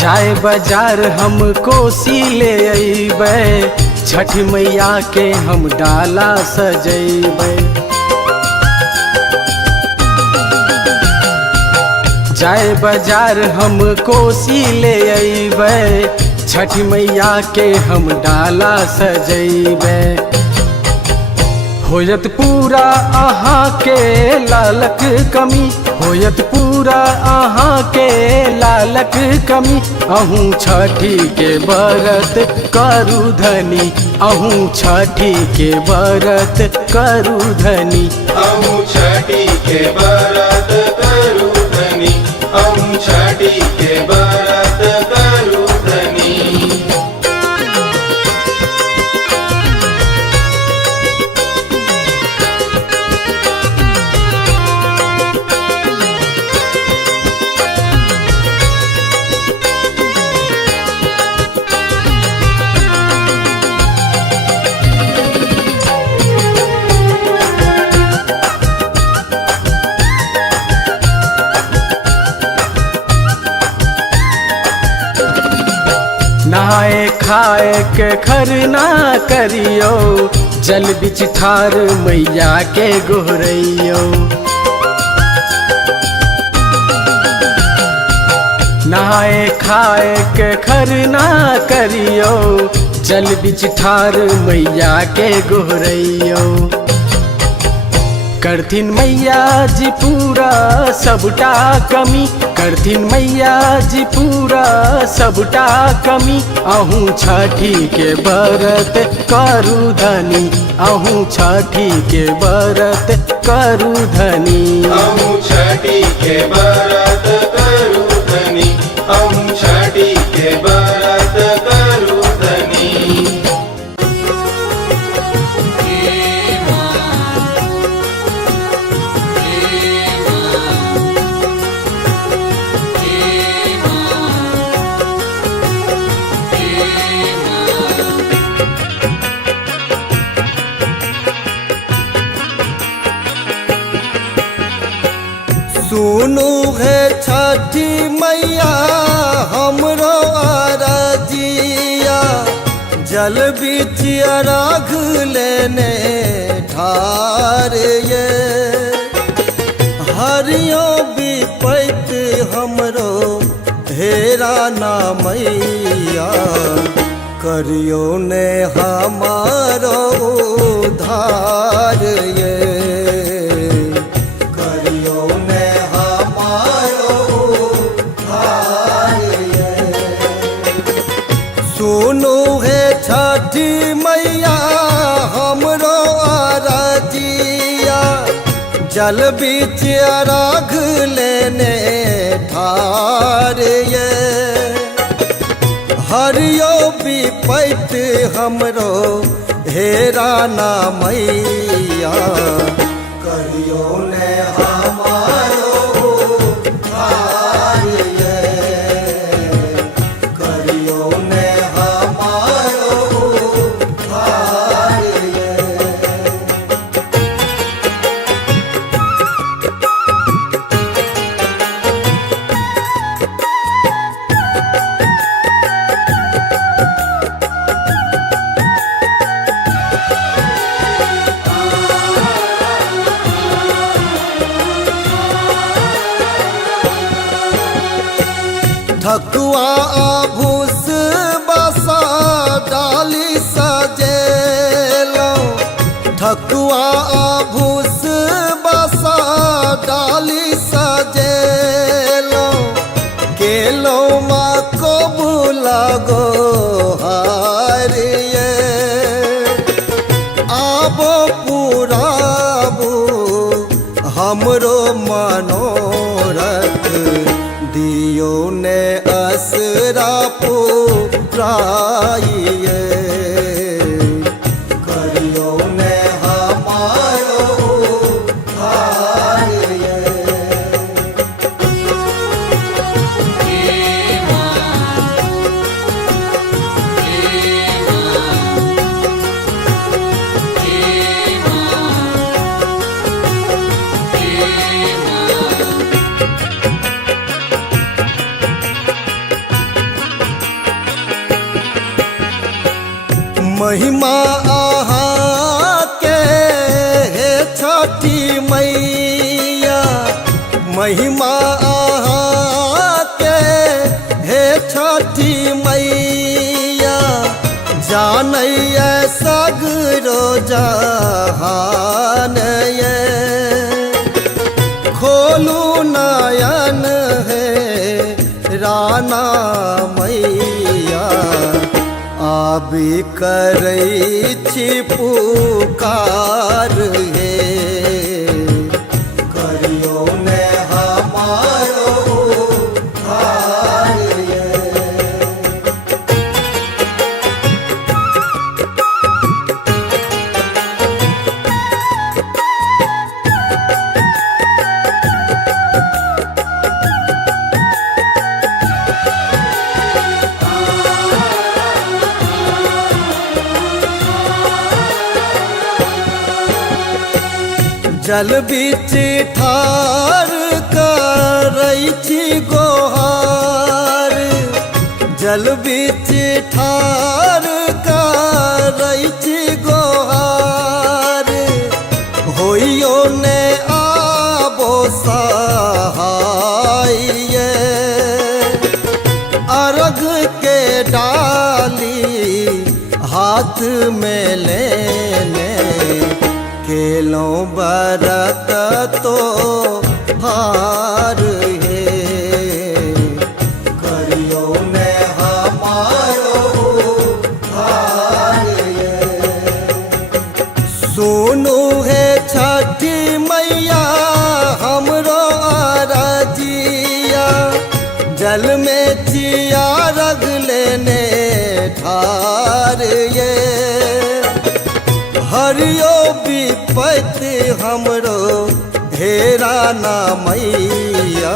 जाए बाजार हम कोसी ले अइबै, छठी मैया के हम डाला सजैबै। जाए बाजार हम कोसी ले अइबै, छठी मैया के हम डाला सजैबै। होयत पूरा अहाँ के लालक कमी, होयत पूरा अहाँ के लालक कमी। अहूँ छठी के व्रत करू धनी, अहूँ छठी के व्रत करू धनी। अहूँ छठी के व्रत करू धनी, अहूँ छठी के व्रत करू धनी। नहाए खाए के खरना करियो, जल बिच ठार मैया के गोहरैयो। नहाए खाए के खरना करियो, जल बिच ठार मैया के गोहरैयो। करथिन मैया जी पूरा सबटा कमी, करथिन मैया जी पूरा सबटा कमी। अहूँ छठी के व्रत करू धनी, अहूँ छठी के व्रत करू धनी। अहूँ छठी के व्रत करू धनी, अहूँ छठी के व्रत करू धनी। सुनू है छठी मैया हमरो अरजिया, जल बीच राघ लेने ठार ये। हरियो विपैत हमरो हेरा ना मैया करियो ने हमारो उद्धार ये करियो ने हमारो उद्धार ये सुनो है छठी मैया हमरो अरजिया जल बीच राग लेने ठार ये हरियो विपैत हमरो हेरा ना मैया करियो ने हमारो उद्धार ये करियो ने हमारो उद्धार ये ठकुआ आभूस बसा डाली सजेलो ठकुआ आभूस बसा डाली सजेलो केलो माँ को बुलागो हारिये आबो पुराबू हमरो मनोरथ दियो ने असरा पुराइए करियो ने हमारो उद्धार ये महिमा आहा के हे छठी मैया महिमा आहा के हे छठी मैया जानैया सगरो जहान ये खोलू नयन है राना मैया आबी करै छी पुकार हे करियो ने हमारो उद्धार ये जल बीच ठार करै छी गोहार जल बीच ठार करै छी गोहार होइयो ने आबो सहाय ये अर्घ के डाली हाथ में लेने केलो बरत तो हार हे करियो ने हमारो उद्धार ये सुनु है छठी मैया हमरो अरजिया जल में चिया रग लेने ठार ये हरियो विपत हमरो हेरा ना मैया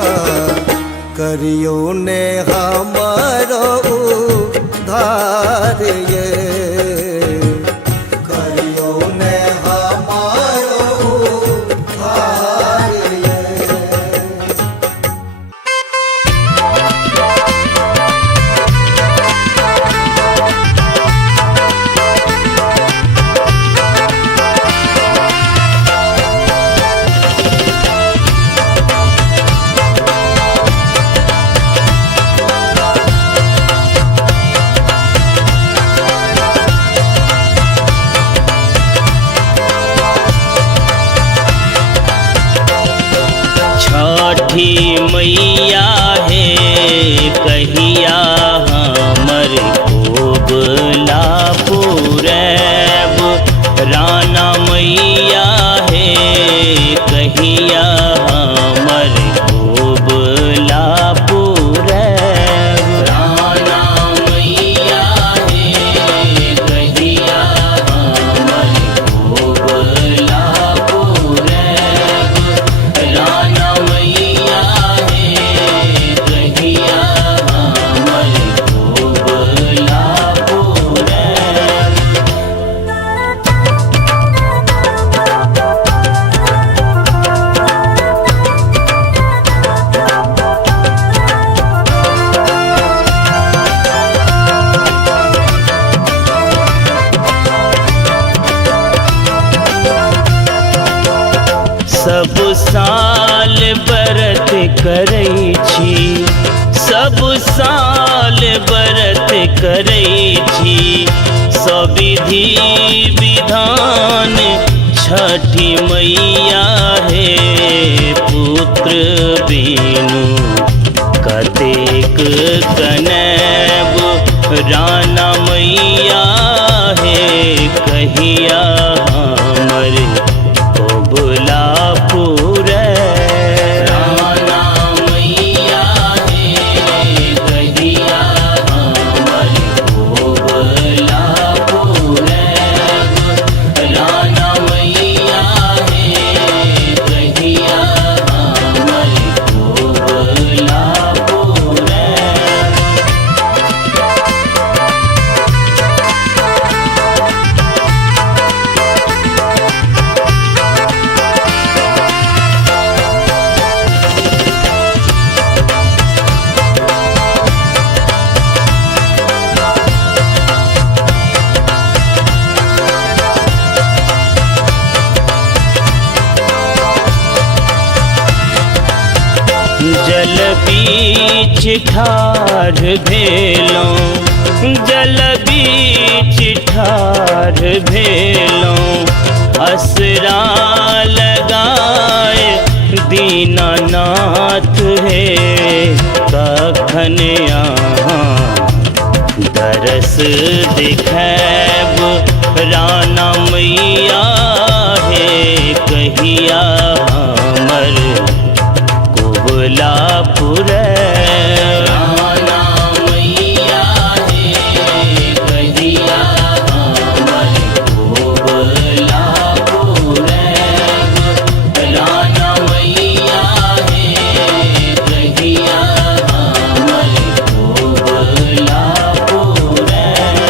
करियो ने हमारो उद्धार ये करियो ने हमारो उद्धार ये छठी मैया है कहिया हमर कोबला पूरब राना मैया है कहिया हमर कोबला पूरब राना मैया है कहिया हमर कोबला पूरब राना मैया है कहिया हमर कोबला पूरब। सब साल व्रत करै छी सब साल व्रत करै छी सब विधि विधान छठी मैया हे पुत्र बिनु कतेक कनेब राना मैया हे कहिया हमर कोबला पूरब राना मैया है कहिया हमर कोबला पूरब राना मैया है कहिया हमर कोबला पूरब। जल बीच ठाढ़ भेलौं जल बीच ठाढ़ भेलौं असरा लगाए दीनानाथ हे कखन अहाँ दरस दिखैब राना मैया हे कहिया हमर कोबला पूरब राना मैया है कहिया हमर कोबला पूरब राना मैया है कहिया हमर कोबला पूरब।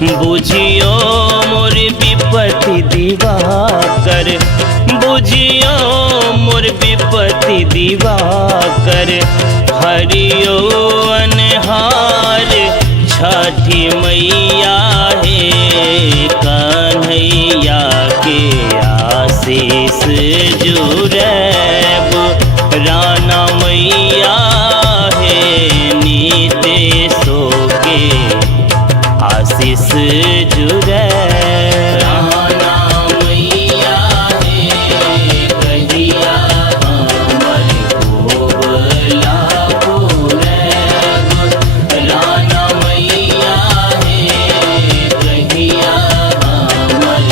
बुझियो मोर विपत्ति दिवाकर बुझियो मोर विपत्ति दिवाकर हरियो अनहार छठी मैया हे कन्हैया के आशीष जुड़ैब राना मैया हे नीतेशो के आशीष जुड़े राना मैया है कहिया हमर कोबला पूरब राना मैया है कहिया हमर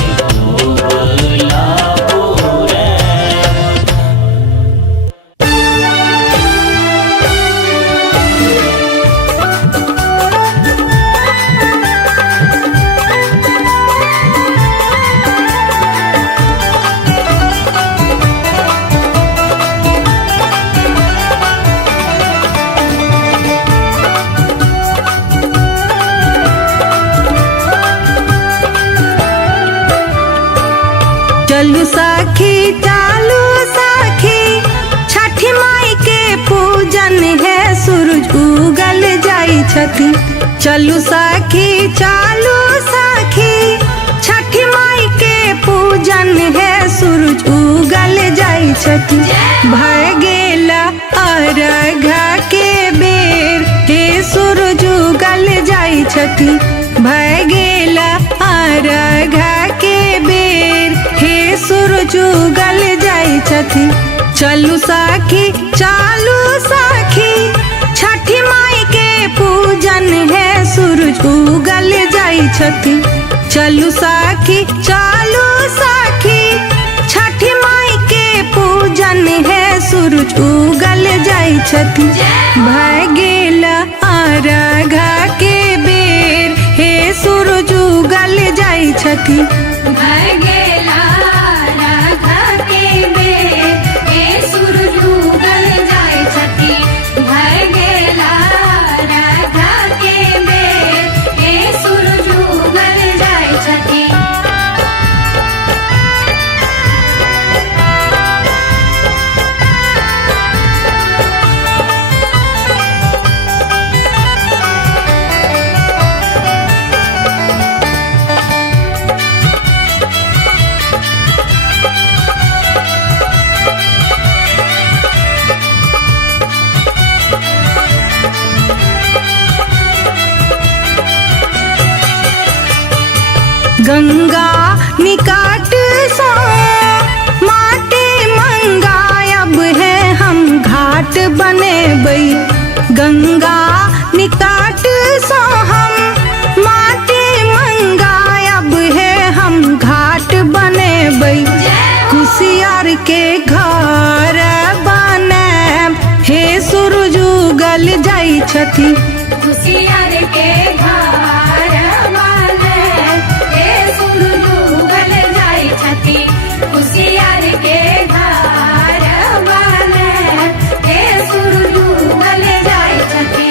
कोबला पूरब। चलू सखी चालू सखी छठी माई के पूजन है सूरज उगल जाई छठी। चलू सखी चालू सखी छठी माई के पूजन है सूरज उगल जाई छठी भय गेला अर्घा के बेर हे सूरज उगल जाई छठी भय गेला अर्घा के बेर हे सूरज उगल जाई छठी चलू साखी चालू साखी छठी माई के पूजन है सूरज उगल जाई छठी चलू साखी चालू साखी छठी माई के पूजन है सूरज उगल जाई छठी भय गेला अर्घा के बेर हे सूरज उगल जाई छठी भय गेला अर्घा के बेर हे सूरज उगल जाई छठी भय गेला अर्घा के बेर हे सूरज उगल जाई छठी गंगा निकाट सो माटी मंगायब है हम घाट बनेबै गंगा निकाट सो हम माटी मंगायब है हम घाट बनेबै कुसियार के घर बनाएब हे सूरज उगल जाई छठी कुसियार के घर बनाएब हे सूरज उगल जाई छठी कुसियार के घर बनाएब हे सूरज उगल जाई छठी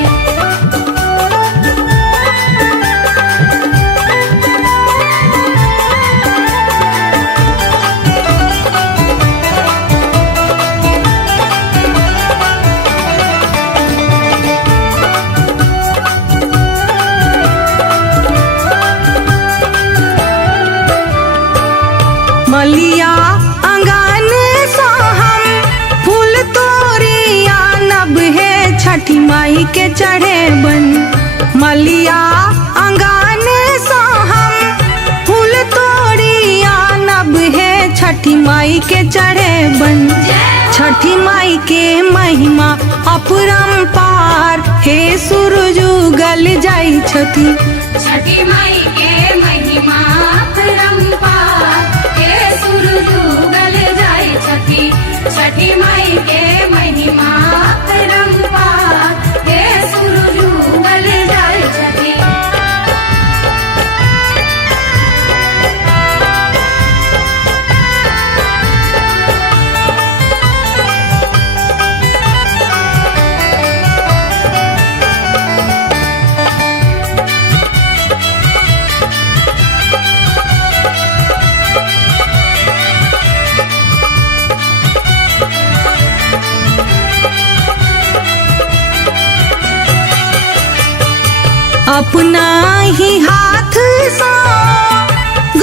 मलिया अंगन सो हम फूल तोरिया नब है छठी माई के चढ़े बन मलिया अंगन सो हम फूल तोरिया नब है छठी माई के चढ़े बन छठी माई के महिमा अपरंपार हे सूरज उगल जाई छठी छठी माई के महिमा अपरंपार हे सूरज उगल जाई छठी छठी माई के महिमा अपरंपार हे सूरज उगल जाई छठी अपना ही हाथ सा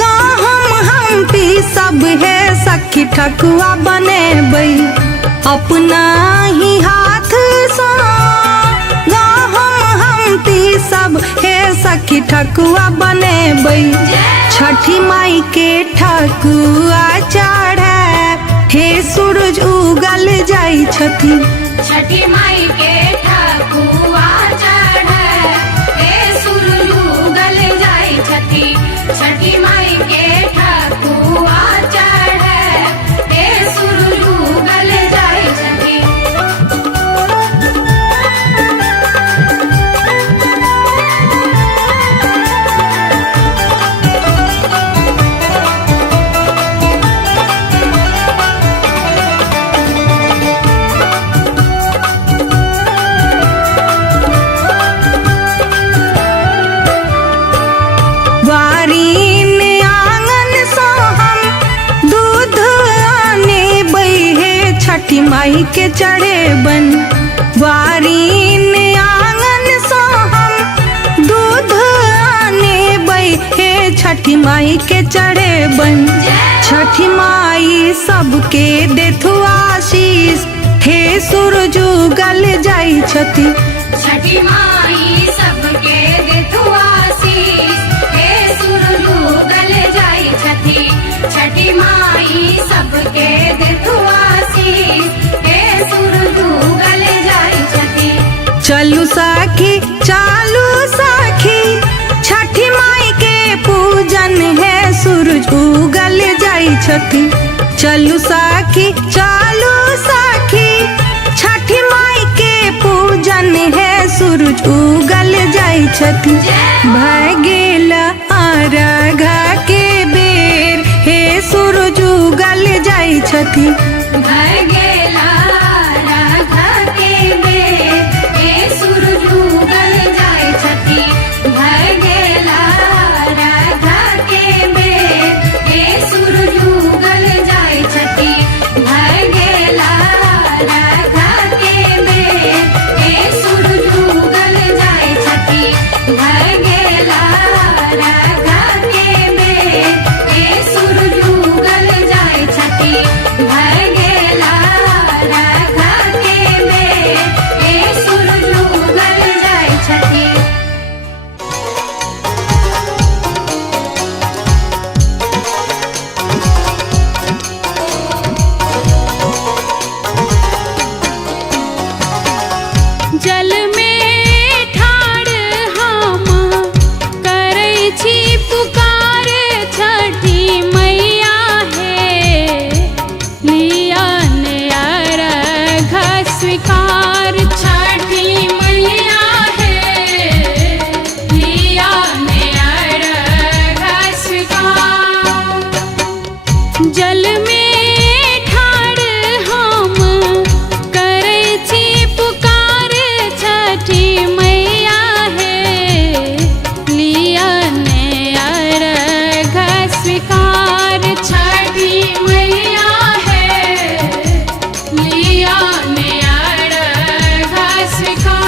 गहम हम पी सब है सखी ठकुआ बनेबै अपना ही हाथ सा गहम हम पी सब है सखी ठकुआ बनेबै छठी माई के ठकुआ चढ़े हे सूरज उगल जाई छठी छठी माई के ठकुआ चढ़े हे सूरज उगल जाई छठी छठी माई के ठकुआ चढ़े हे सूरज उगल जाई छठी छठी माई के चढ़े बन वारीन आंगन सो हम दूध आने बै हे छठी छठी माई के चढ़े बन छठी माई सबके देथु आशीष हे सूरज उगल जाई छठी छठी माई सबके देथु आशीष हे सूरज उगल जाई छठी छठी माई सबके देथु आशीष हे सूरज उगल जाई छठी। चलू साखी चालू साखी छठी माई के पूजन है सूरज उगल जाई छठी चलू साखी चालू साखी छठी माई के पूजन है सूरज उगल जाई छठी भय गेल आराघा के बेर हे सूरज उगल जाई छठी भय गेला राधा के बेर हे सूरज उगल जाई छठी भय गेला राधा के बेर हे सूरज उगल जाई छठी भय गेला राधा के बेर हे सूरज उगल जाई छठी भय गेला राधा के बेर हे सूरज उगल जाई छठी भय गेला राधा के बेर हे सूरज उगल जाई छठी। जल में ठाड़ हम करै छी पुकार छठी मैया हे लिया नया घ स्वीकार छठी मैया हे लिया नया घ स्वीकार जल में ठाड़ हम करै छी पुकार छठी मैया हे लिया नया घ स्वीकार छठी मैया हे लिया नया घ स्वीकार।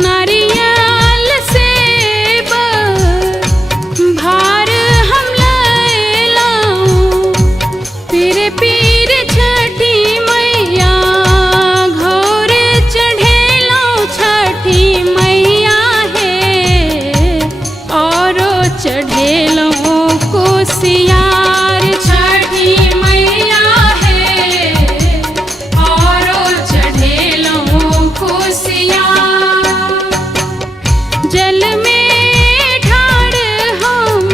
नारियल सेब भार हम लैलौं पीर पीर छठी मैया घोर चढ़ेलौं छठी मैया हे औरो चढ़ेलौं कोसियार छठी मैया हे औरो चढ़ेलौं कोसियार जल में ठाड़ हम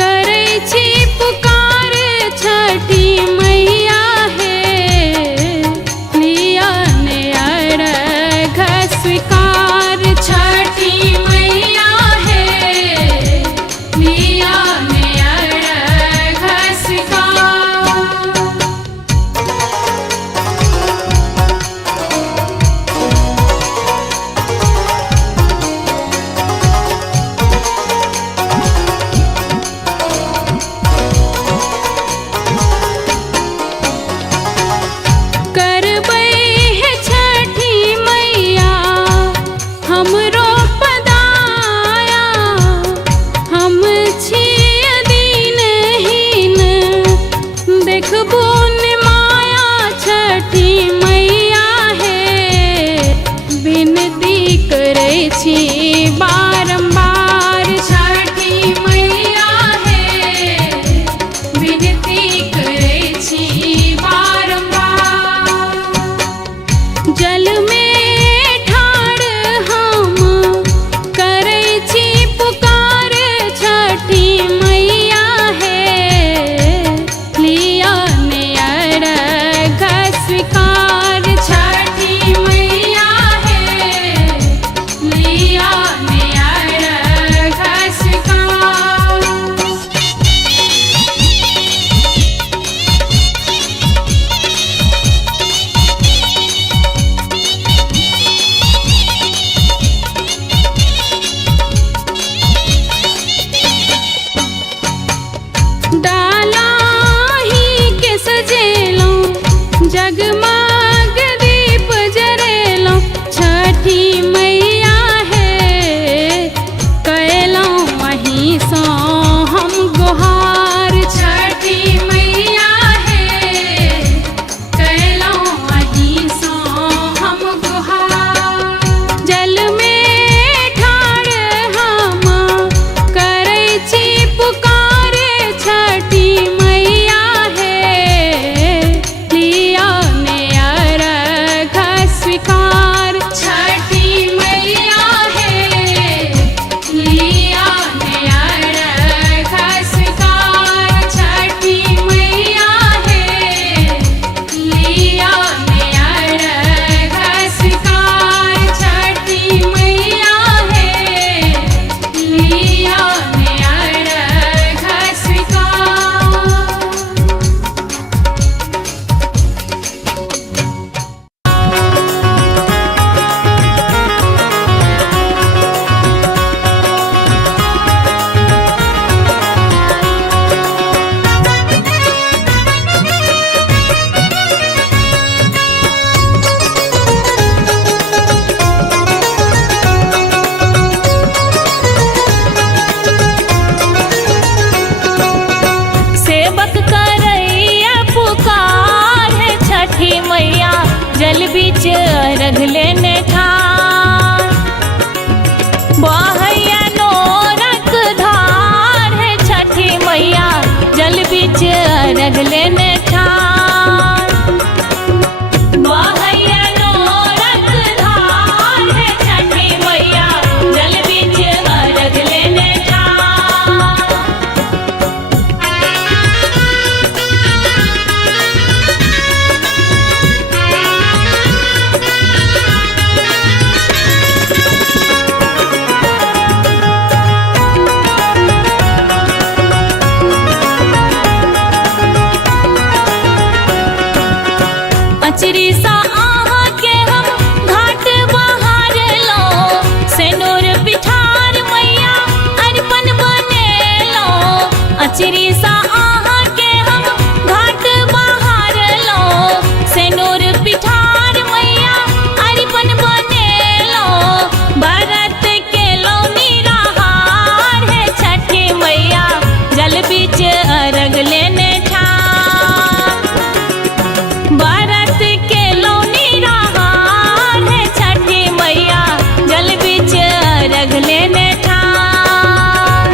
करै छी पुकार छठी मैया हे लिया नया घ स्वीकार छठी मैया हे लिया नया घ स्वीकार। करबै है छठी मैया हमरो पदाया हम छिय दीनहीन देखबो न माया छठी मैया हे विनती करै छी बारंबार छठी मैया हे विनती करै छी बारंबार जल में ठाड़ हम करै छी पुकार छठी मैया हे लिया नया जल बीच अर्घ लेने ठार बहैया नोरक धार है छठी मैया जल बीच अर्घ लेने ठार बहैया नोरक धार है छठी मैया जल बीच अर्घ लेने ठार अचरी सा आहा के हम घाट बहार लो सेनूर पिठार मैया अर्पण बने लो अचरी सा आहा के हम घाट बहार लो सेनूर पिठार मैया अर्पण बने लो भरत के लो निराहार है छठी मैया जल बीच अर्घ लेने ठार भारत के लोनी रहार है छठी मैया जल बीच अर्घ लेने ठार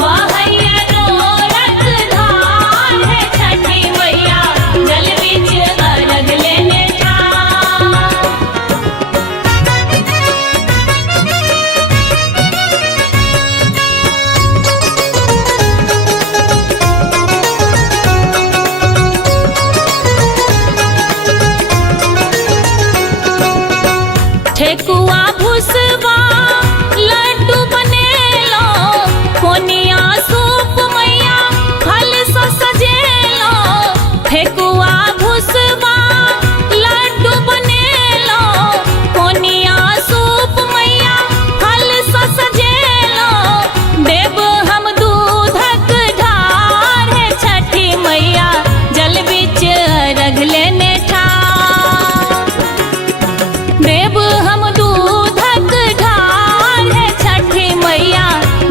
बहैया नोरक धार है छठी मैया जल बीच अर्घ लेने ठार ठेकुआ भुसवा लड्डू बनेलो कोनिया सूप मैया फल से सजेलो ठेकुआ भुसवा लड्डू बनेलो कोनिया सूप मैया फल से सजेलो देव हम दूधक ढार है छठी मैया जल बीच अर्घ लेने ठार देव हम दूधक ढार है छठी मैया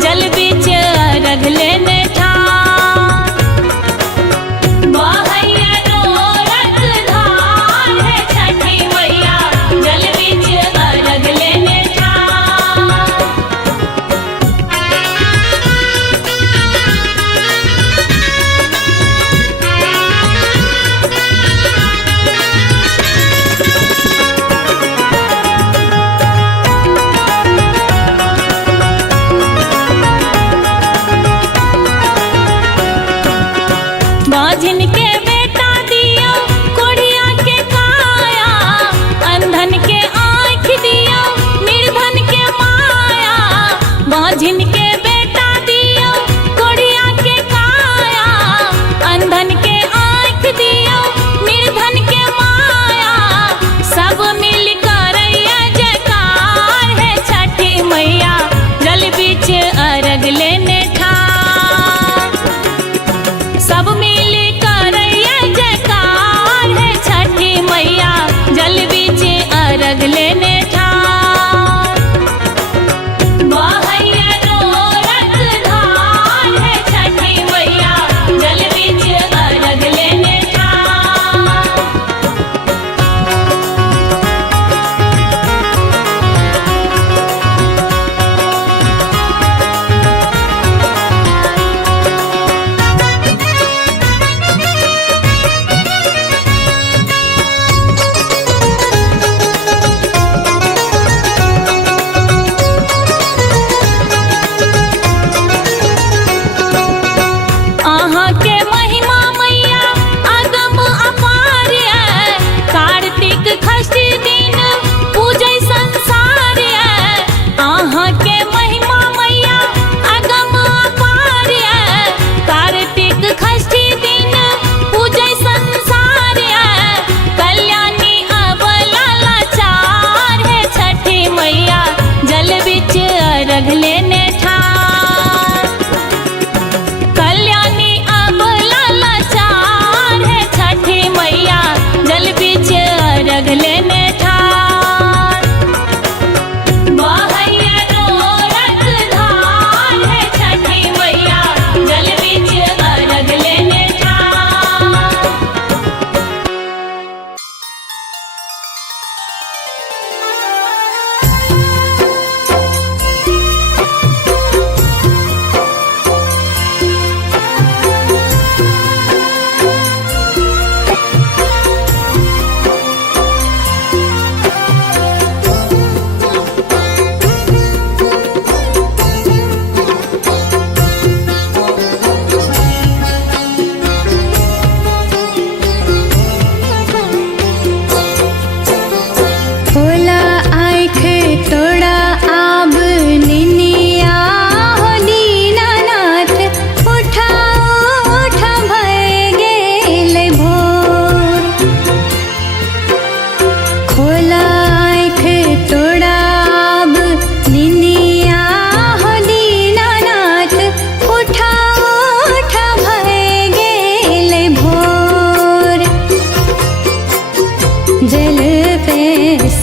जल बीच अर्घ लेने ठार बहैया नोरक धार है छठी मैया जल बीच अर्घ लेने ठार बाझिन के बेटा दियो कोढ़िया के काया अंधन के आँख दियो निर्धन के माया बाझिन के बेटा दियो कोढ़िया के काया अंधन के आँख दियो निर्धन के माया सब मिल कर जयकार है छठी मैया जल बीच अर्घ लेने ठार सब मिल कर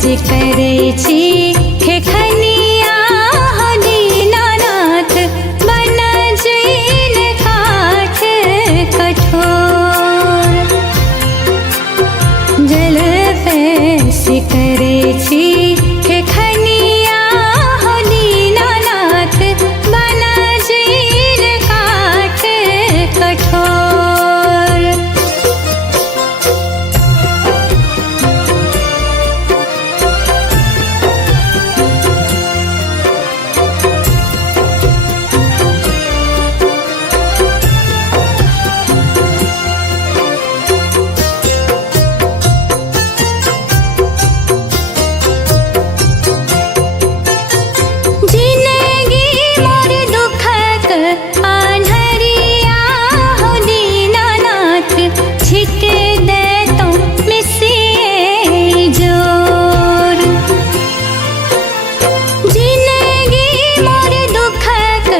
से करे छी खेखनिया हो दीनानाथ बन जीन काठ कठोर जल पे से करे छी खेखनिया हो दीनानाथ बन जीन काठ कठोर जिंदगी मोर दुखक आन्हरिया हो दीनानाथ छिट दे तो मिसिए जोर जिंदगी मोर दुखक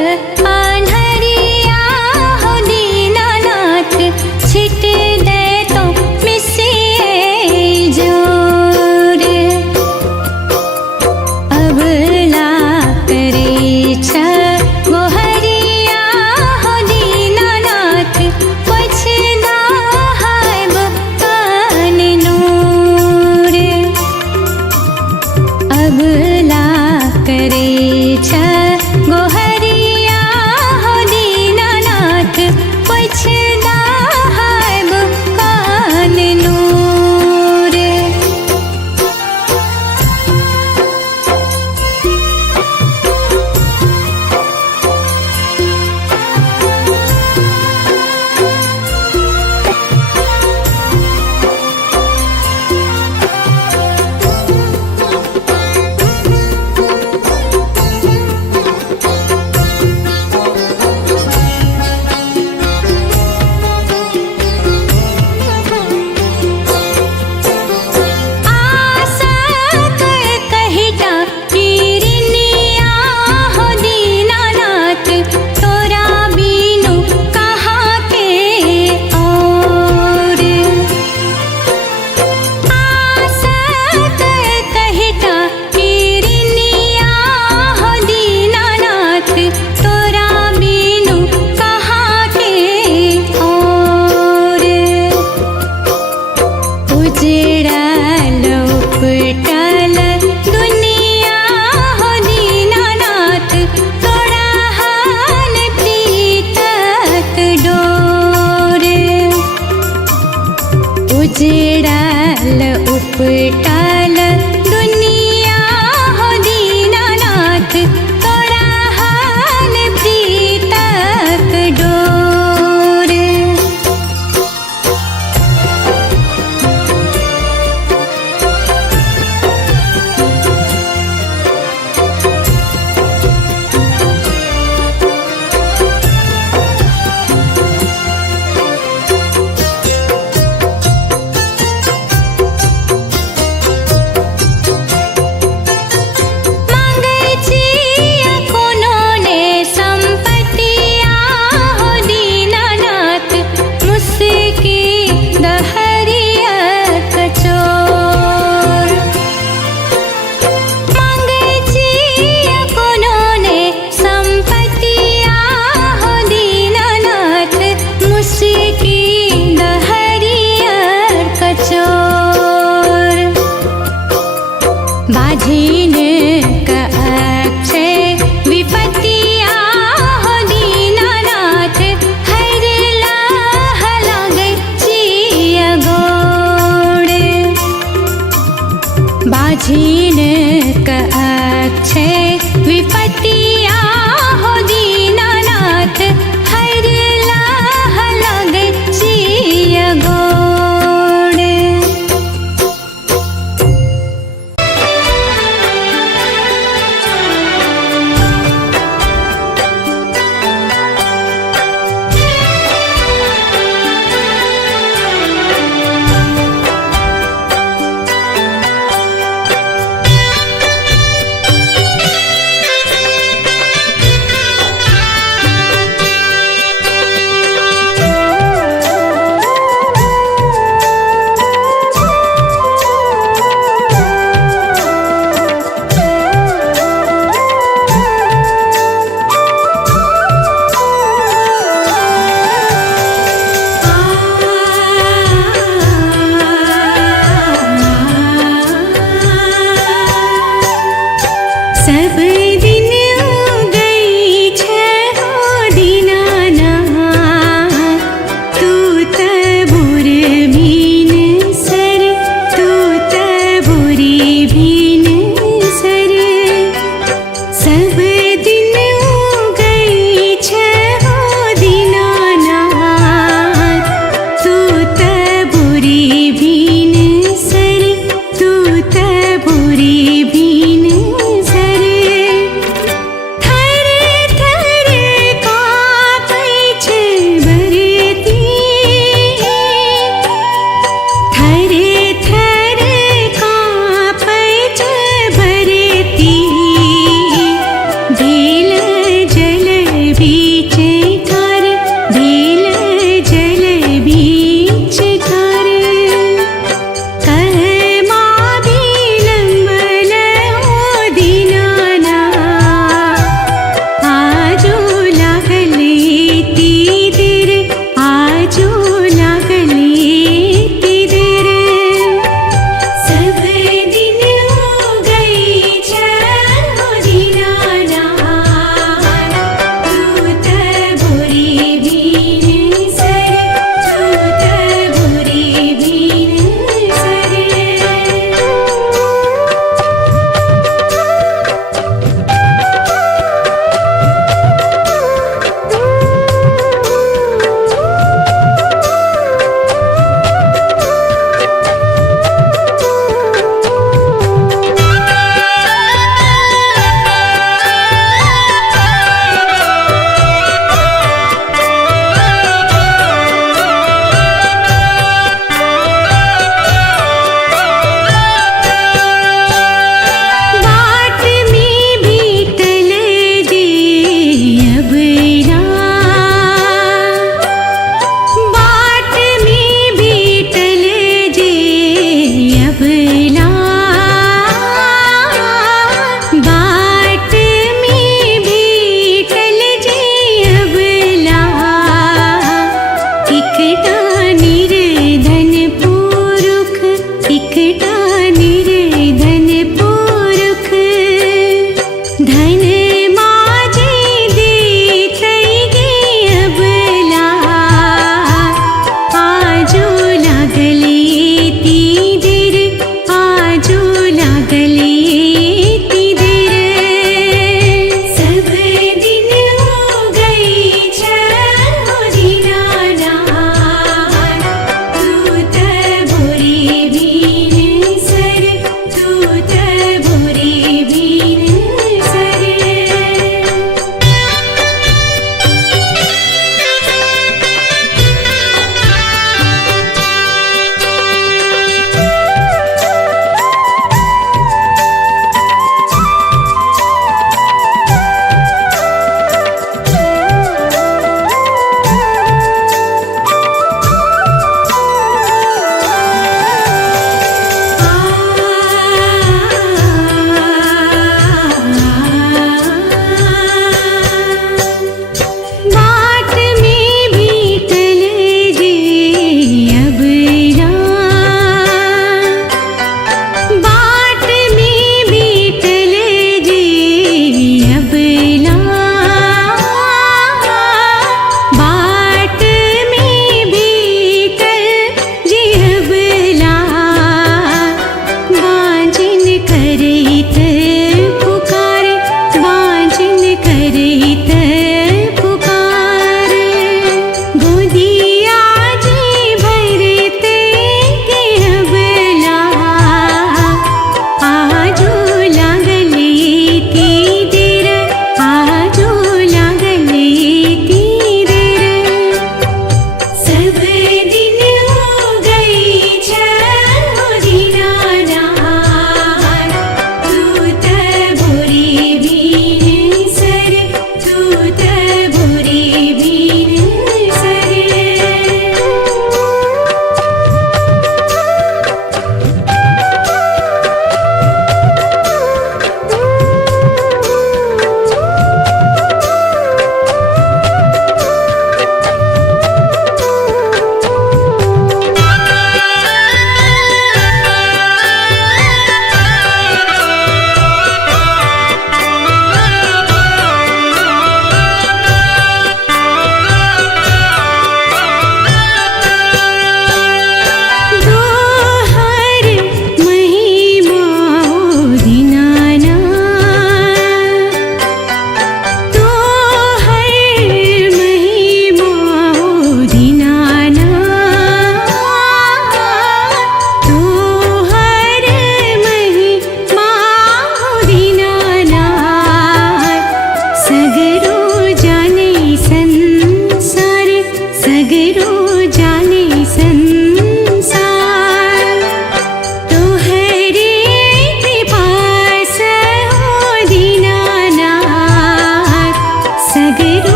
आन्हरिया हो दीनानाथ छिट दे तो मिसिए जोर अबला करे छ गोहरिया हो दीनानाथ पछदा हायब कान नूर अबला करे छ गोहरिया हो दीनानाथ पछदा हायब कान नूर आशा कहिटा किरनिया हो दीनानाथ तोरा बीनु कहाँ के और आशा कहिटा किरनिया हो दीनानाथ तोरा बीनु कहाँ के और उजड़ल उपटल दुनिया हो दीनानाथ तोरा हाल प्रीतक डोर उजड़ल उपटल दुनिया हो दीनानाथ तोरा हाल प्रीतक डोर मांगै छिया कोनो ने संपत्तिया हो दीनानाथ मुस्की दहरिया कचोर मांगै छिया कोनो ने संपत्तिया हो दीनानाथ मुस्की दहरिया कचोर बाझिन का अक्षय विपत्तिया हो दीनानाथ हरला लागै छिया गोड़ बाझिन का अक्षय विपत्तिया हो दीनानाथ हरला लागै छिया गोड़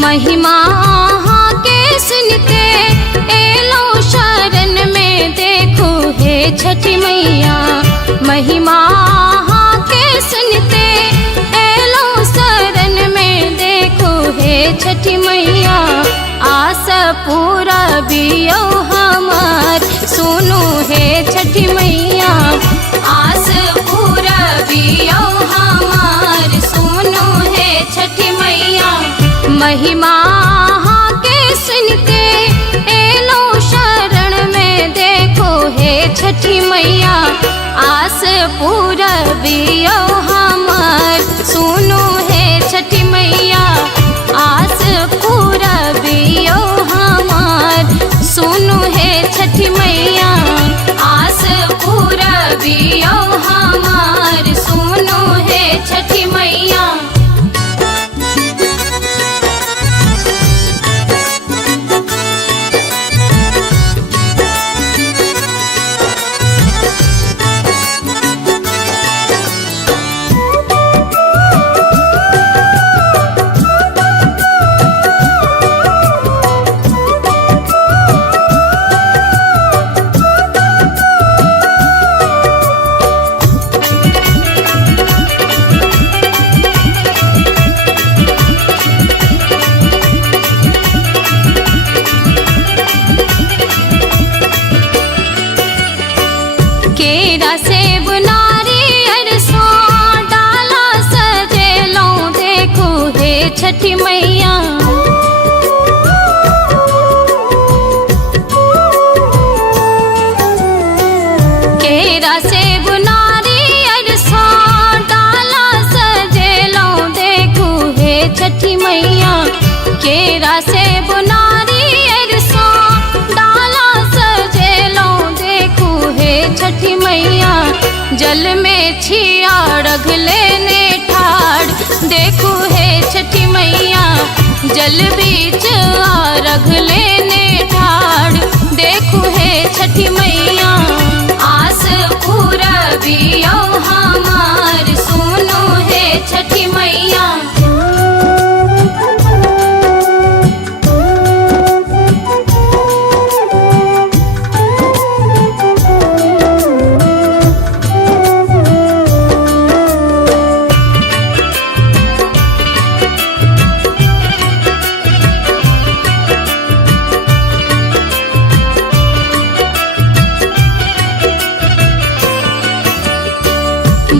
महिमा के सुनते एलो शरण में देखो हे छठी मैया। महिमा के सुनते एलो शरण में देखो हे छठी मैया। आस पूरा बियो हमार सुनो हे छठी मैया। आस पूरा बियो हमार सुनो हे छठी मैया। महिमा के सुनते एलो शरण में देखो हे छठी मैया। आस पूरा बियो हमार सुनो हे छठी मैया। आस पूरा बियो हमार सुनो हे छठी मैया। आस पूरा बियो हमार सुनो हे छठी मैया। केरा सेब नारियल सो डाला सजेलो देखो हे छठी मैया। केरा सेब नारियल सो डाला सजेलो देखो हे छठी मैया। केरा सेब नारियल सो डाला सजेलो देखो हे छठी मैया। जल में छिया रख लेने ठाड़ देखो हे छठी मैया। जल बीच रख लेने ठाड़ देखो हे छठी मैया। आस पूरा बियो हमार सुनो हे छठी मैया।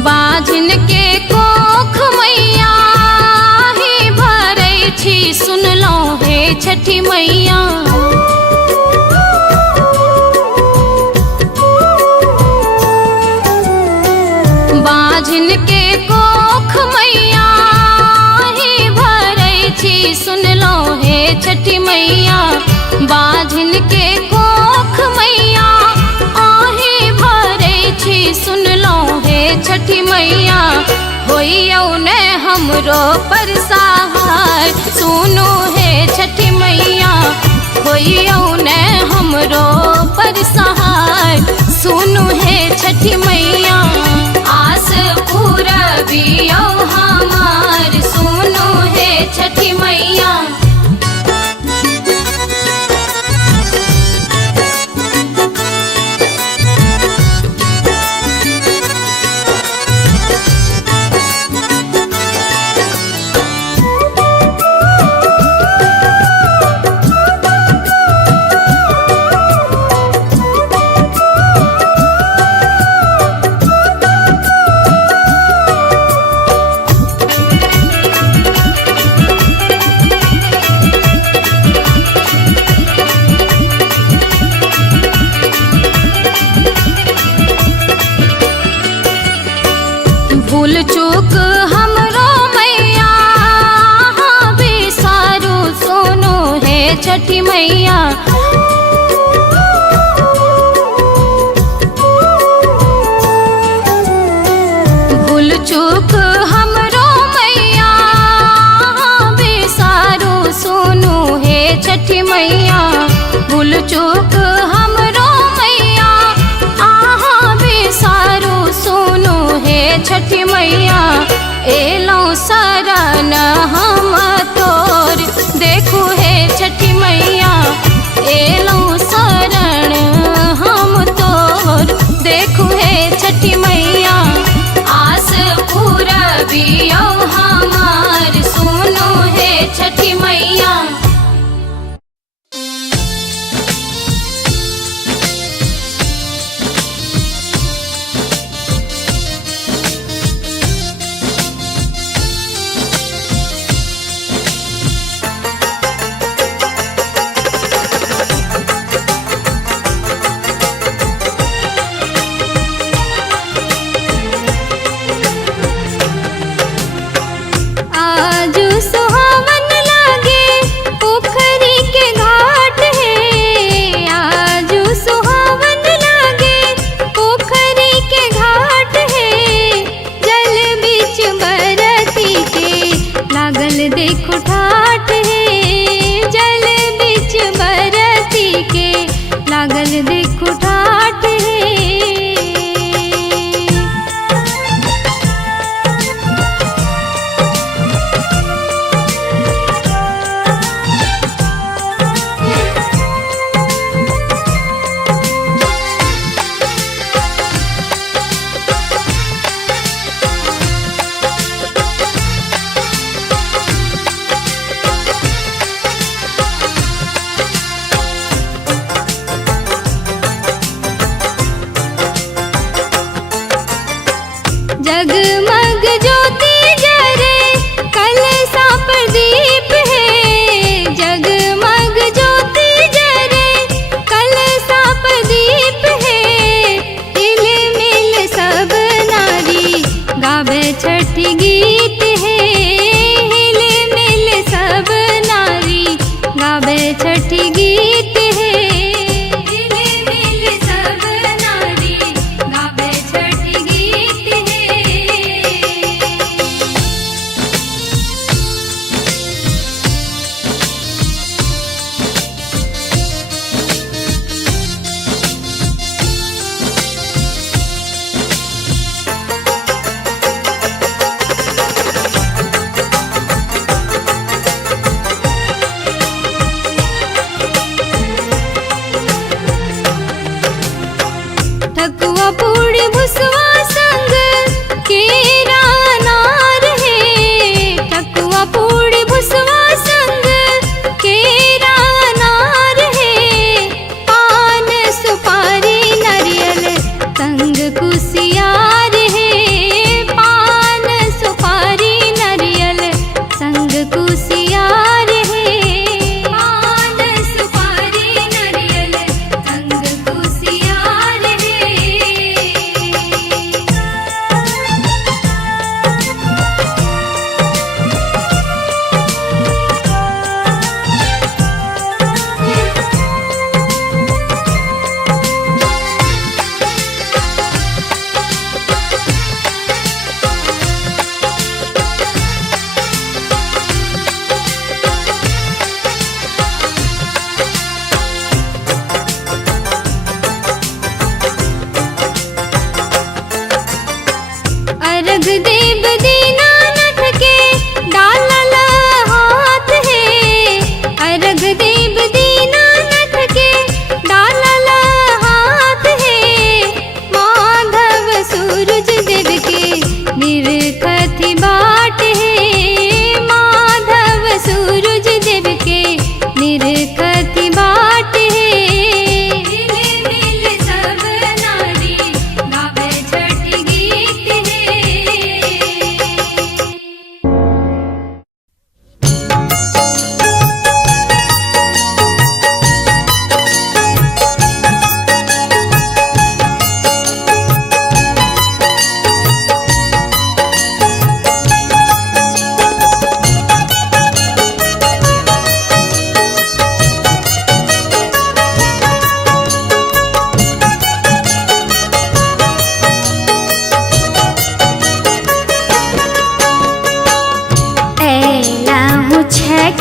बाझन के कोख मैया ही भरै छी सुनलो हे छठी मैया। बाझन के कोख मैया ही भरै छी सुनलो हे छठी मैया। बाझन के कोख मैया आही भरै छी सुनलो हे छठी मैया। होइयो ने हमरो पर सहाय सुनो हे छठी मैया। होइयो ने हमरो पर सहाय सुनो हे छठी मैया। आस पूरा बियो हमार सुनो हे छठी मैया।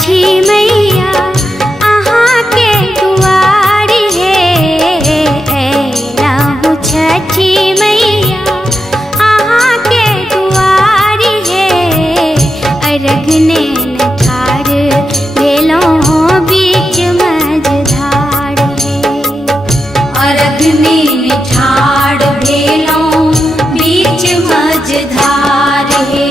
छठी मैया अहाँ के दुआरी है लाहू छठी मैया अहाँ के दुआरी है अरगने न ठार भेलों बीच मझधार है अरगने न ठार भेलों बीच मझधार है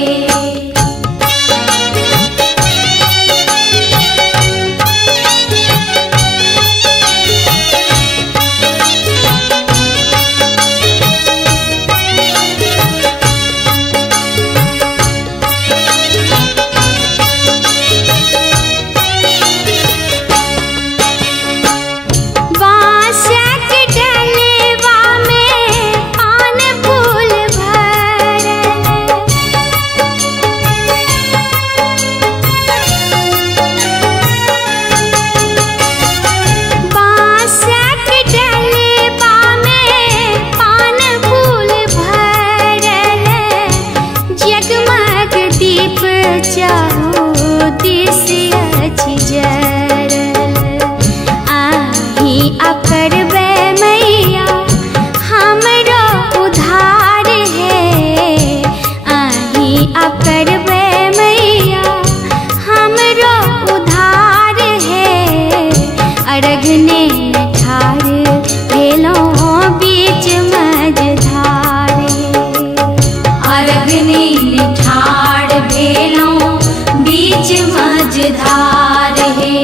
मझधार है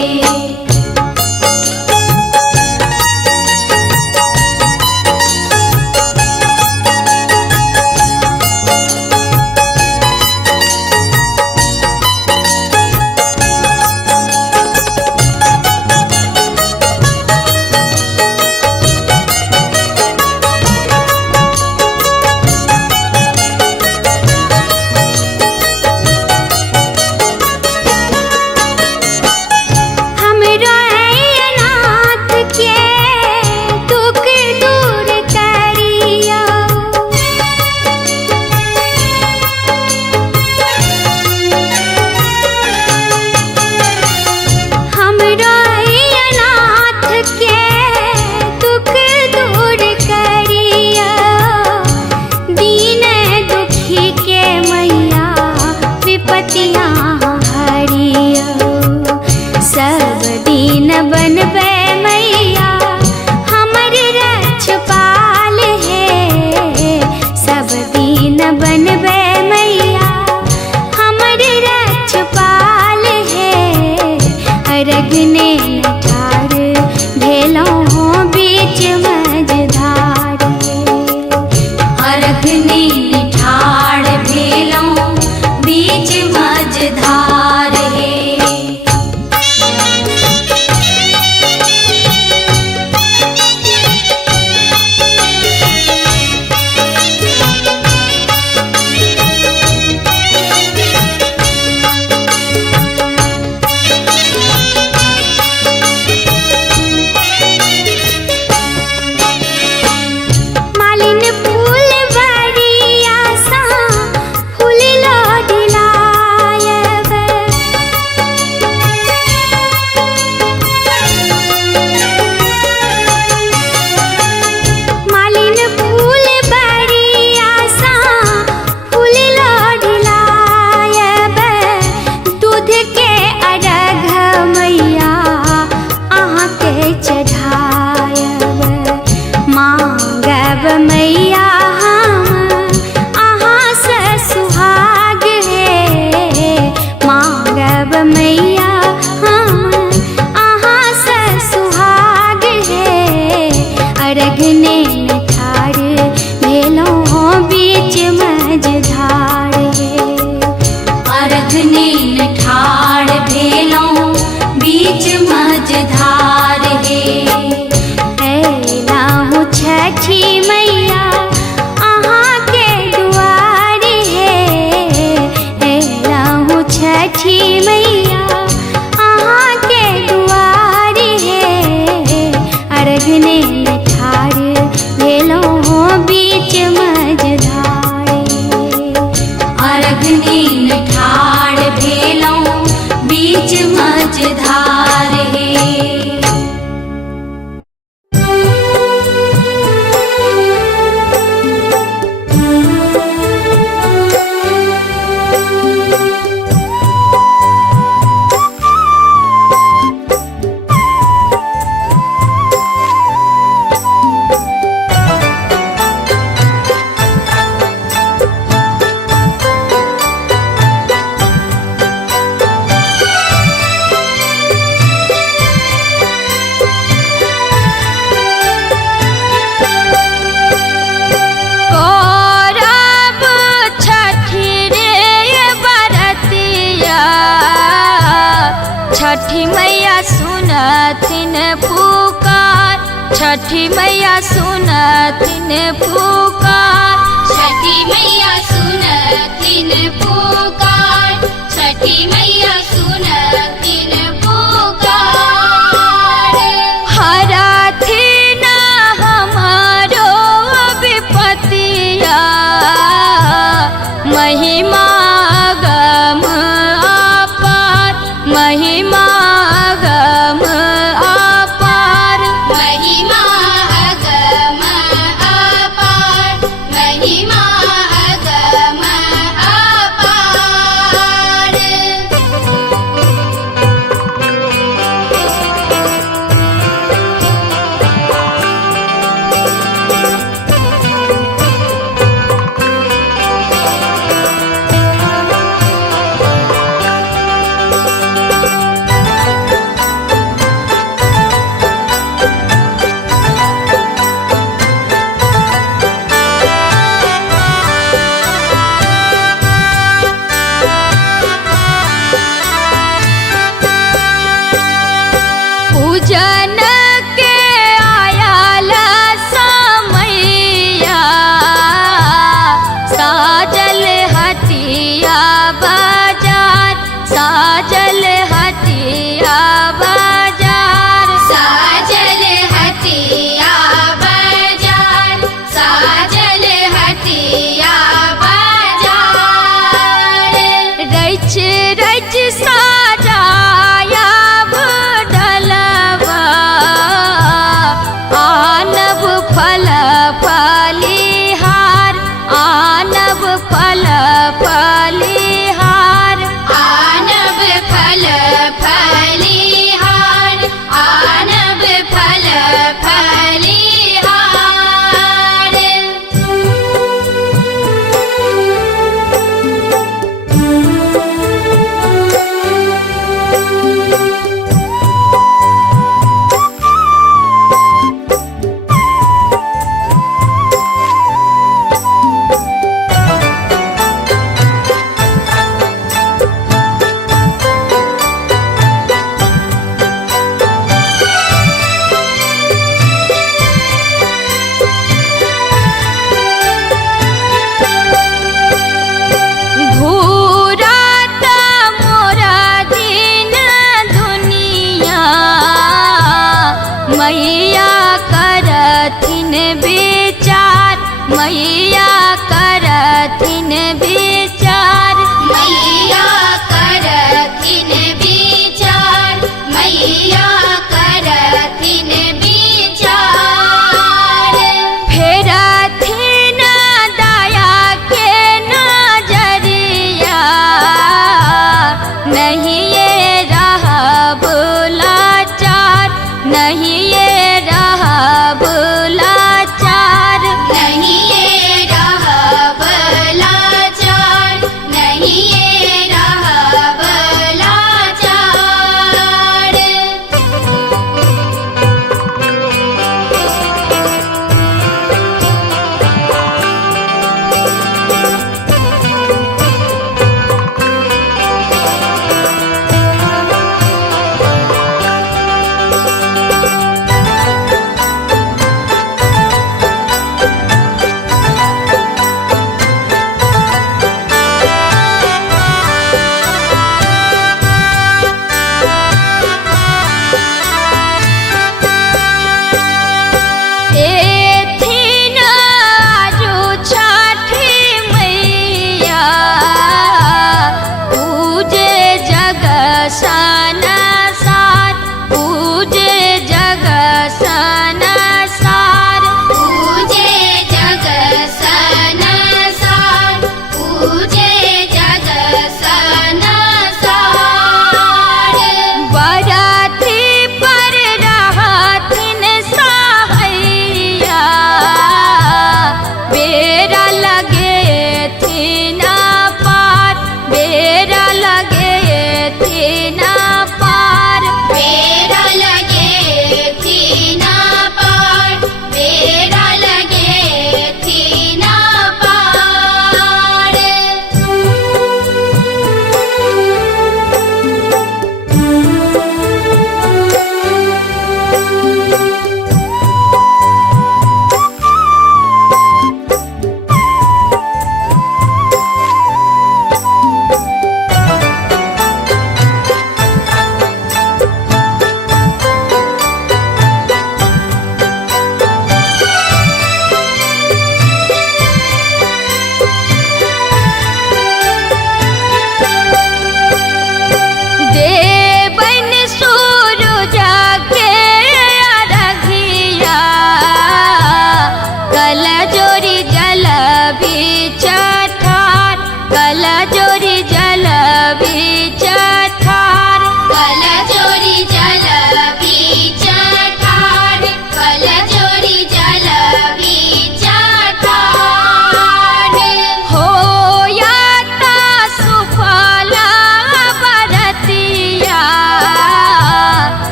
ठाड़ भेलों बीच मैया छठी मैया सुनथिन पुकार, छठी मैया सुनथिन पुकार, छठी मैया सुनथिन पुकार, छठी मैया सुनथिन पुकार। हरथिन हमारो विपतिया महिमा गम अपार, महिमा गम अपार, महिमा अगम अपार, महिमा अगम अपार। पूजन के आयल समैया साजल हटिया बाजार, साजल हटिया बाजार, साजल हटिया बाजार, साजल हटिया बाजार। रच रच साजाया ढलवा आनब फल फलिहार, आनब फल फलिहार, आनब फल फलिहार, आनब फल फलिहार।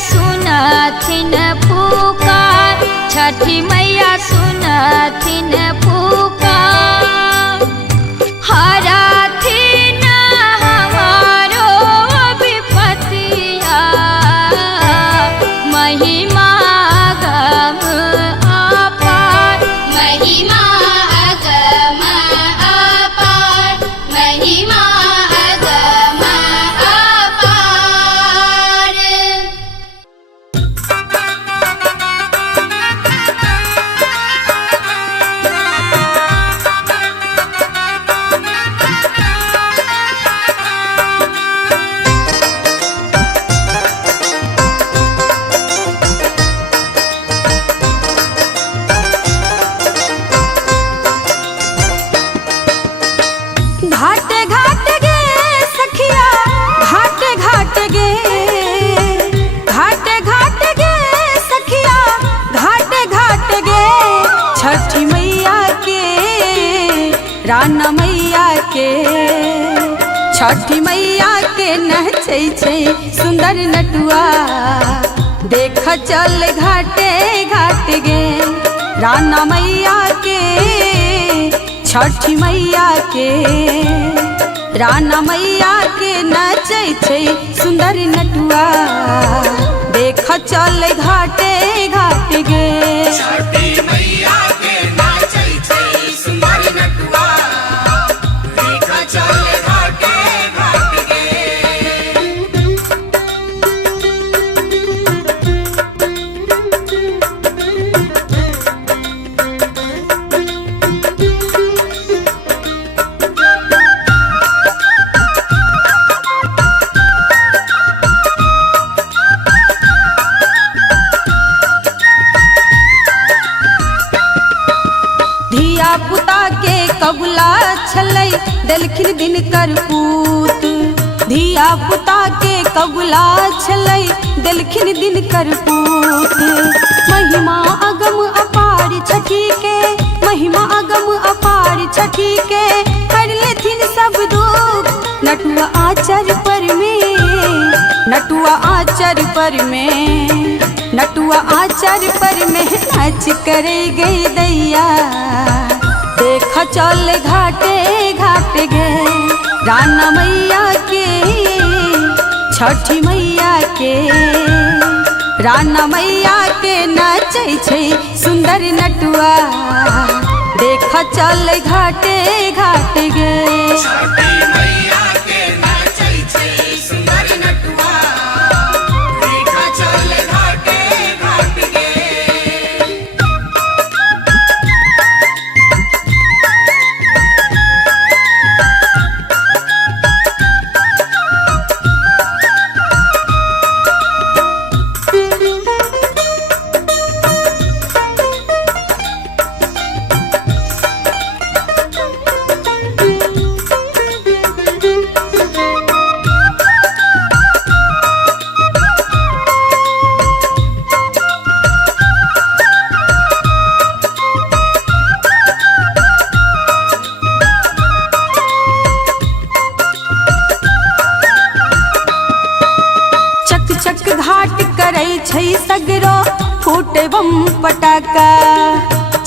सुनथिन पुकार, छठी मैया सुनथिन पुकार। हरथिन हमारो विपतिया, महिमा गम अपार, महिमा अगम अपार, महिमा अगम अपार। घाटे घाट गे सखिया, घाटे घाट गे, घाटे घाट गे सखिया, घाटे घाट गे। छठी मैया के, राना मैया के, छठी मैया के नचै छै सुंदर नटुआ। देख चल घाटे घाट गे, राना मैया के, छठी मैया के, राना मैया के नचै छै सुंदर नटुआ। देख चल घाटे घाट गे, छठी मैया के नचै छै सुंदर नटुआ। देख चल घाटे घाट गे। धिया पुता के कबुला छलै, देलखिन दिन कर पूत। धिया पुता के कबुला छलै, देलखिन दिन कर पूत। महिमा अगम अपार छठी के, महिमा अगम अपार छठी के, हर लेथिन सब दुख। नटुआ आचर पर में, नटुआ आचर पर में, नटुआ आचर पर में नाच करे गई दैया। देख चल घाटे घाट गे, राना मैया के, छठी मैया के, राना मैया के नचै छै सुंदर नटुआ। देख चल घाटे घाट गे, छठी मैया के नचै छै सुंदर नटुआ। देख चल घाटे घाट गे। चक घाट करै छै सगरो फूटे बम पटाका।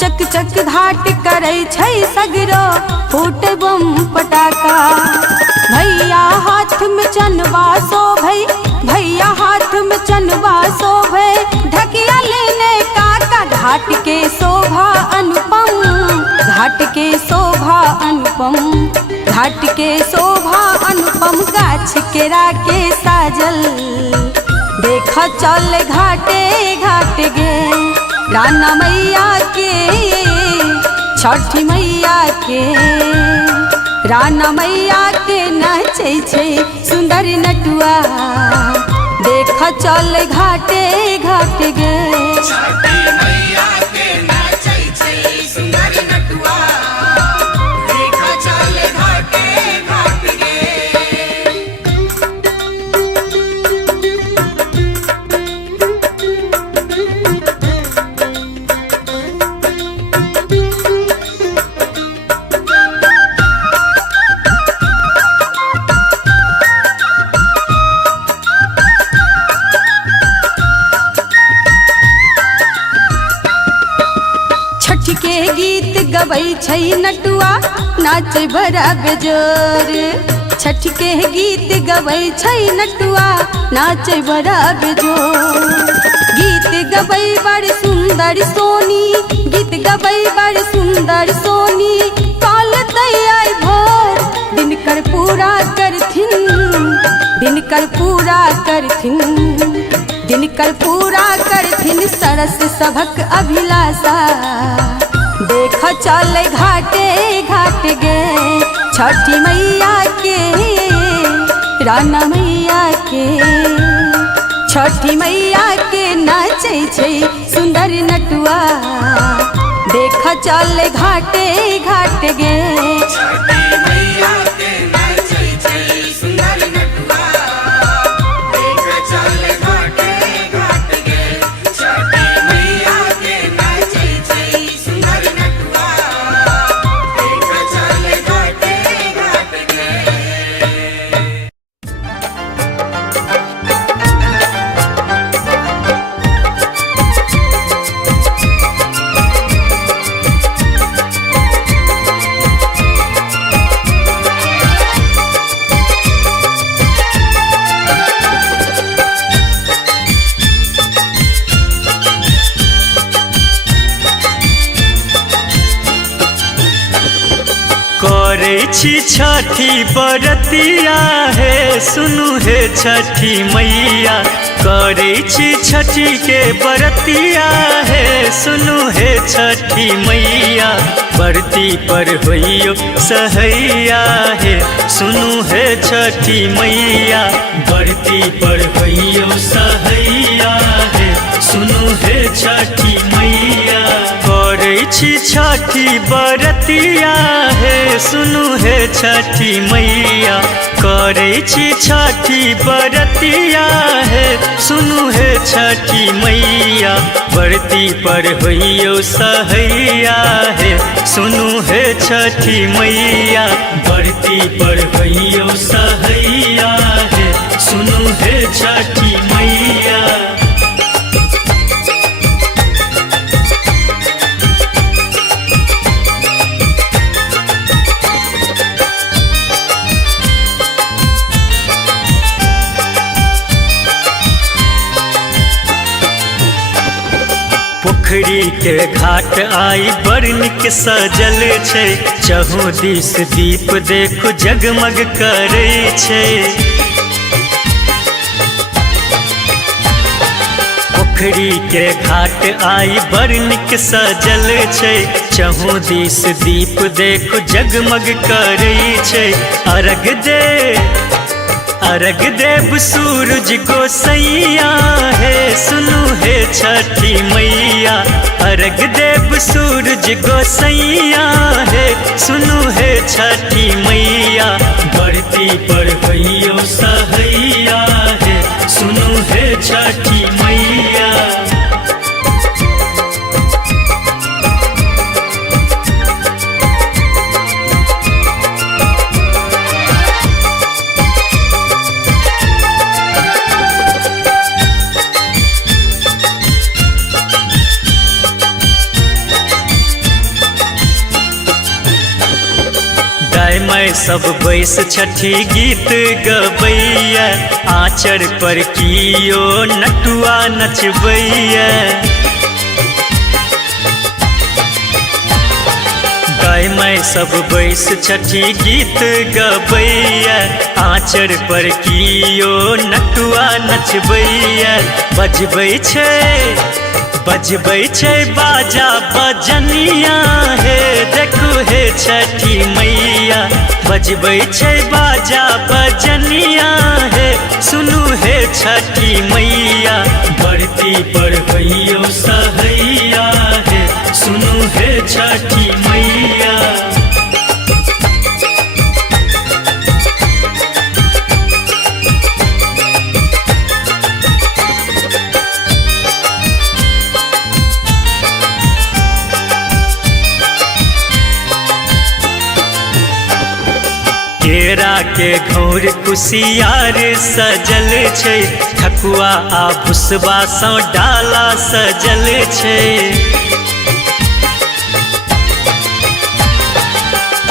चक चक घाट करै छै सगरो फूटे बम पटाका। भैया हाथ में चनवा शोभै, भैया हाथ में चनवा शोभै। ढकिया लेने काका, घाट के शोभा अनुपम, घाट के शोभा अनुपम, घाट के शोभा अनुपम। गाछ केरा के साजल, देख चल घाटे घाट गे, राना मैया के, छठी मैया के, राना मैया के नचै छै सुंदर नटुआ। देख चल घाटे घाट गे, छठी मैया के नचै छै सुंदर नटुआ। देख चल घाटे घाट गे। गबै छै नटुआ नाचे बड़ा बेजोर। छठ के गीत गबै छै नटुआ नाचे बड़ा बेजोर। गीत गबै बड़ सुंदर सोनी, गीत गबै बड़ सुंदर सोनी। काल तैयार भोर दिनकर पूरा करथिन, दिनकर पूरा करथिन, दिनकर पूरा करथिन सरस सभक अभिलाषा। देख चले घाटे घाट गे छठी मैया के, राना मैया के। छठी मैया के नाचे छै सुंदर नटुआ। देख चले घाटे घाट गे छठी मैया के नाचे छै सुंदर नटुआ। देख चले घाटे घाट गे छठी मैया के नाचे छै सुंदर नटुआ। देख चले घाटे घाट गे। करे छी छठी बरतिया हे सुनु हे छठी मैया। करे छी छठी के बरतिया हे सुनु हे छठी मैया। बरती पर होइयो सहैया हे सुनु हे छठी मैया। बरती पर होइयो सहैया हे सुनु हे छठी मैया। करे छी छठी बरतिया हे सुनु हे छठी मैया। करे छी छठी बरतिया हे सुनु हे छठी मैया। बरती पर होइयो सहैया हे सुनु हे छठी मैया। बरती पर होइयो सहैया हे सुनु हे छठी मैया। पोखरी के घाट आई बड़ नीक सजल छै। चहु दिस दीप देखु जगमग करे छै। पोखरी के घाट आई बड़ नीक सजल छै। चहु दिस दीप देखु जगमग करे छै। अर्घ दे अर्घ देव सूरज गोसैया हे सुनु हे छठी मैया। अर्घ देव सूरज गोसैया हे सुनु हे छठी मैया। बरती पर होइयो सहैया हे सुनु हे छठी मैया। मैं सब बैस छठी गीत गबैया। आँचर पर कियो नटुआ नचबैया। गाय मैं सब बैस छठी गीत गबैया। आँचर पर कियो नटुआ नचबैया। बजबै छै बाजा बजनिया हे देखू हे छठी मैया। बजबै छै बाजा बजनिया हे सुनु हे छठी मैया। बरती पर होइयो सहैया हे सुनु हे छठी मैया। केरा के घौर कुसियार सजल छै। ठकुआ आ भुसबा सँ डाला सजल छै।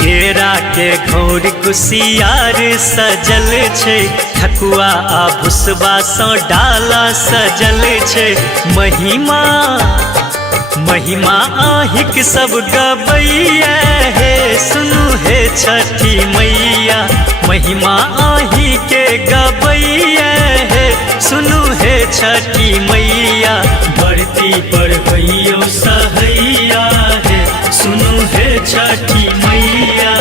केरा के घौर कुसियार सजल छै, ठकुआ आ भुसबा सँ डाला सजल छै। महिमा महिमा आहिक सब गबैया हे, सुनू हे छठी मैया। महिमा आही के गबैया हे, सुनू हे छठी मैया। बरती बढ़ैयो सहैया हे, सुनू हे छठी मैया।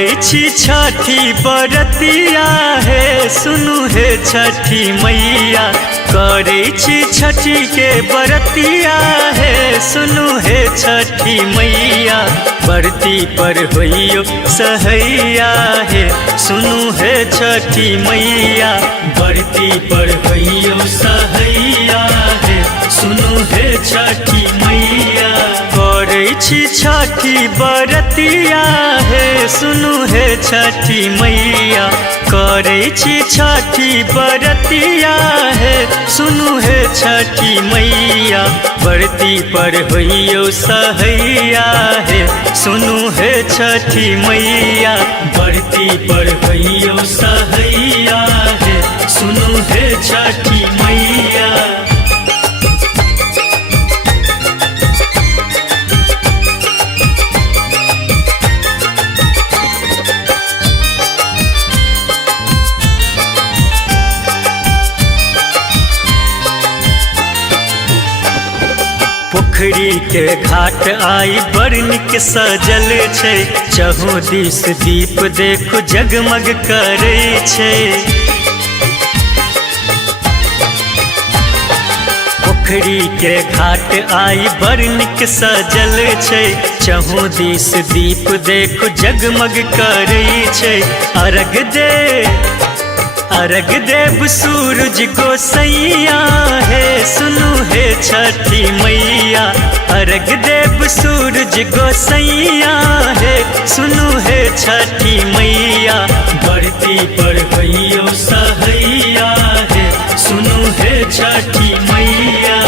करे छी छठी बरतिया हे सुनु हे छठी मैया करे छी छठी के बरतिया हे सुनु हे छठी मैया बरती पर होइयो सहैया हे सुनु हे छठी मैया बरती पर होइयो सहैया हे सुनु हे छठी मैया करे छी छठी बरतिया हे सुनु हे छठी मैया करे छी छठी बरतिया हे सुनु हे छठी मैया बरती पर होइयो सहैया हे सुनु हे छठी मैया बरती पर होइयो सहैया हे सुनु हे छठी मैया। पोखरी के घाट आई बड़ नीक सजल छै चहु दिस दीप देखो जगमग करे छै पोखरी के घाट आई बड़ नीक सजल छै चहु दिस दीप देखो जगमग करे छै अर्घ देव सूरज गोसैया हे सुनु हे छठी मैया अर्घ देव सूरज गोसैया हे सुनु हे छठी मैया बरती पर होइयो सहैया हे सुनु हे छठी मैया।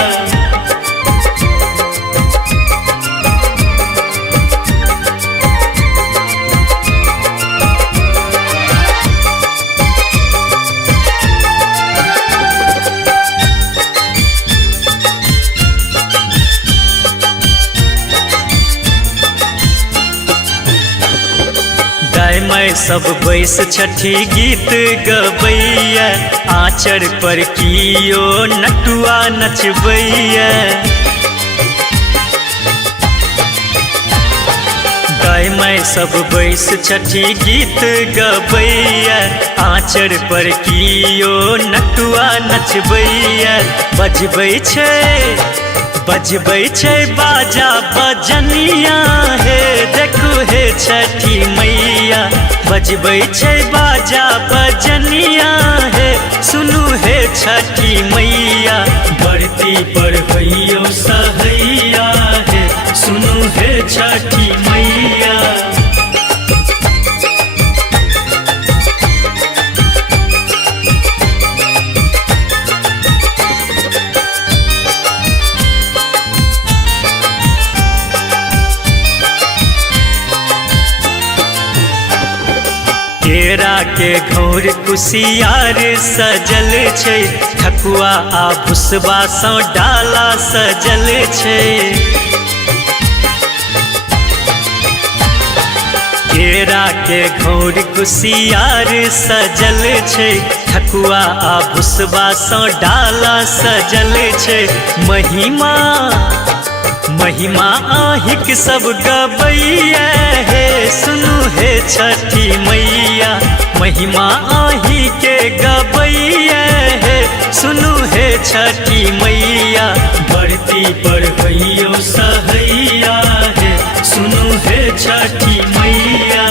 मैं सब बैस छठी गीत गबैया आचर पर कियो नटुआ नचबैया गाय मैं सब बैस छठी गीत गबैया आचर पर कियो नटुआ नचबैया बजबै छै बाजा बजनिया हे देखू हे छठी मैया बजबै छै बाजा बजनिया हे सुनु हे छठी मैया बरती पर होइयो सहैया हे सुनु हे छठी मैया। केरा के घौर कुसियार सजल छै ठकुआ आ भुसबा सँ डाला सजल छै केरा के घौर कुसियार सजल छै ठकुआ आ भुसबा सँ डाला सजल छै महिमा आहिक सब गबैया हे सुनु हे छठी मैया महिमा आही के गबैया हे सुनु हे छठी मैया बरती पर होइयो सहैया हे सुनु हे छठी मैया।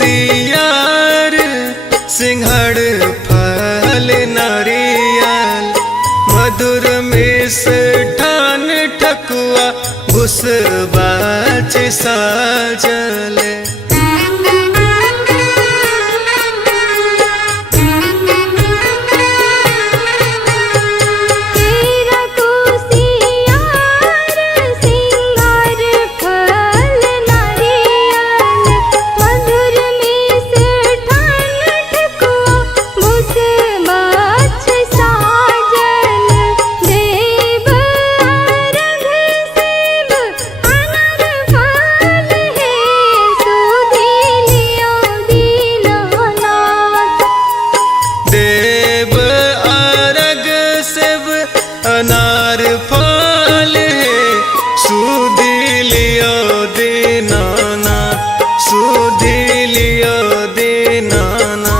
कुसियार सिंघड़ फल नारियल मधुर मिष्ठान ठकुआ भुसबाच साजल अनार फल है सुधी लियो दीनाना सुधी लियो दीनाना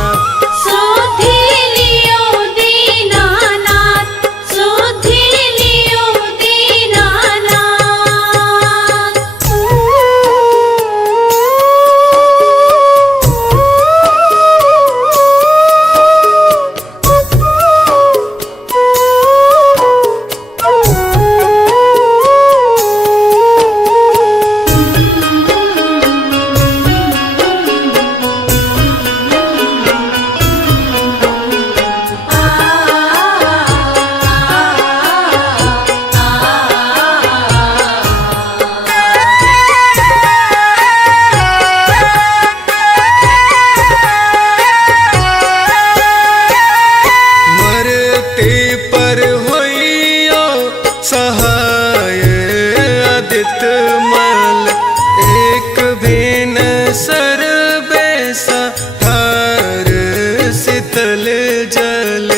सुधी लियो दीनानाथ सुधी लियो मरते पर होइयो सहाय आदित मल एक भिन सर्वेसा हार शीतल जल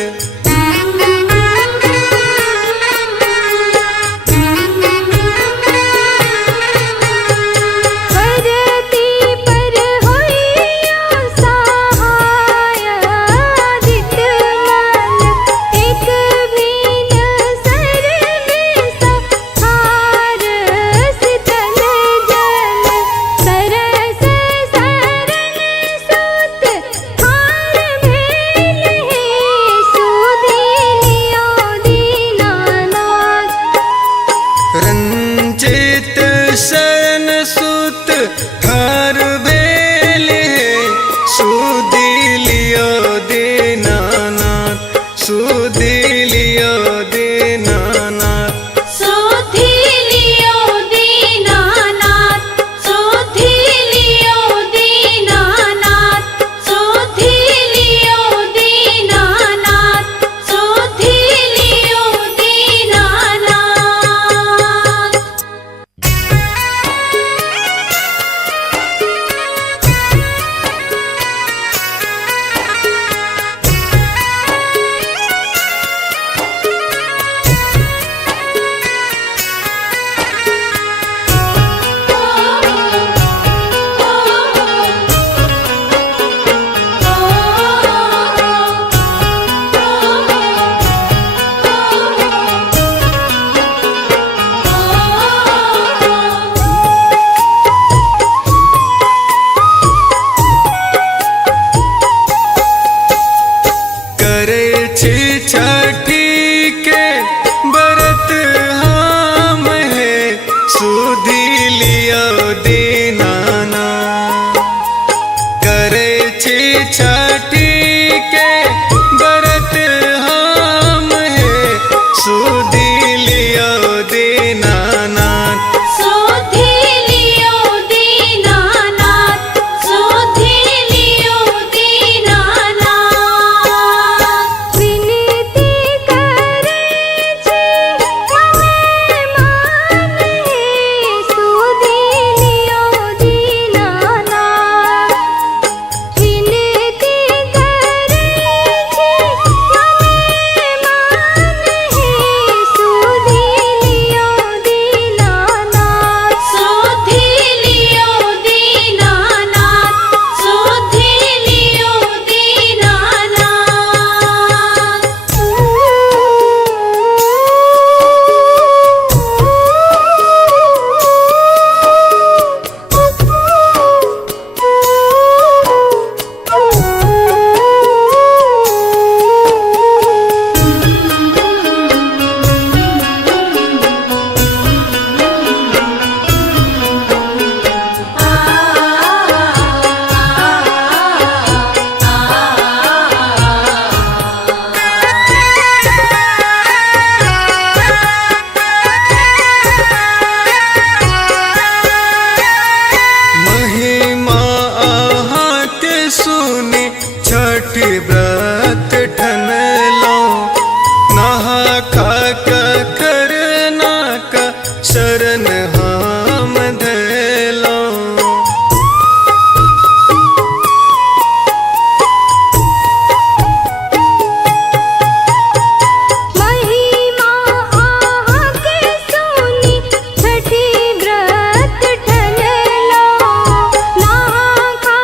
रंजित शरण सुत हर बेले सुधी लियो दीनानाथ सुधी लियो दीनानाथ सुधी लियो दीनानाथ सुधी लियो दीनानाथ सुधी लियो दीनानाथ सुधी लियो दीनानाथ करे छी छठी के व्रत हम है सुधी लियो दीनाना करे छी छठी के व्रत हम है सुधी लियो दीनानाथ सुधी लियो दीनानाथ सुधी लियो दीनानाथ विनती करे छी महे मान है सुधी लियो दीनानाथ विनती छठी व्रत ठन लो नहा खा करना का शरण हम धैलो। महिमा आहा के सोनी छठी व्रत ठन लो नहा खा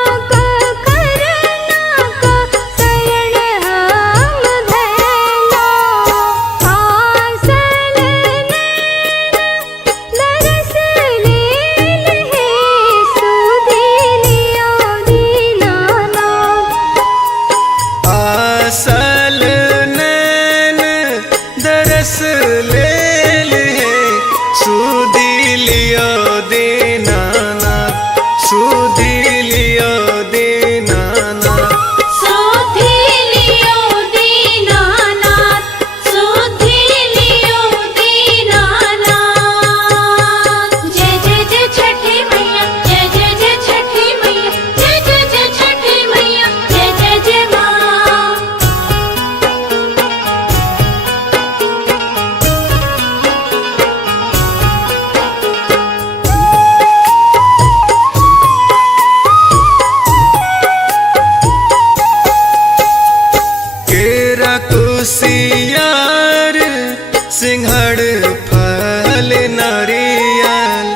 करना का शरण हम धैलो। आसल दरस लील है सुधीलियो दीनानाथ। आसल नैन दरस लेल है सुधी लियो दीनानाथ सुधी लियो दीनानाथ। सुधीलियो दीनानाथ सुधीलियो दीनानाथ। जय जय जय छठी मैया जय जय जय छठी मैया जय जय जय छठी मैया जय जय जय माँ। केरा कुसियार सिंघड़ फल नारियल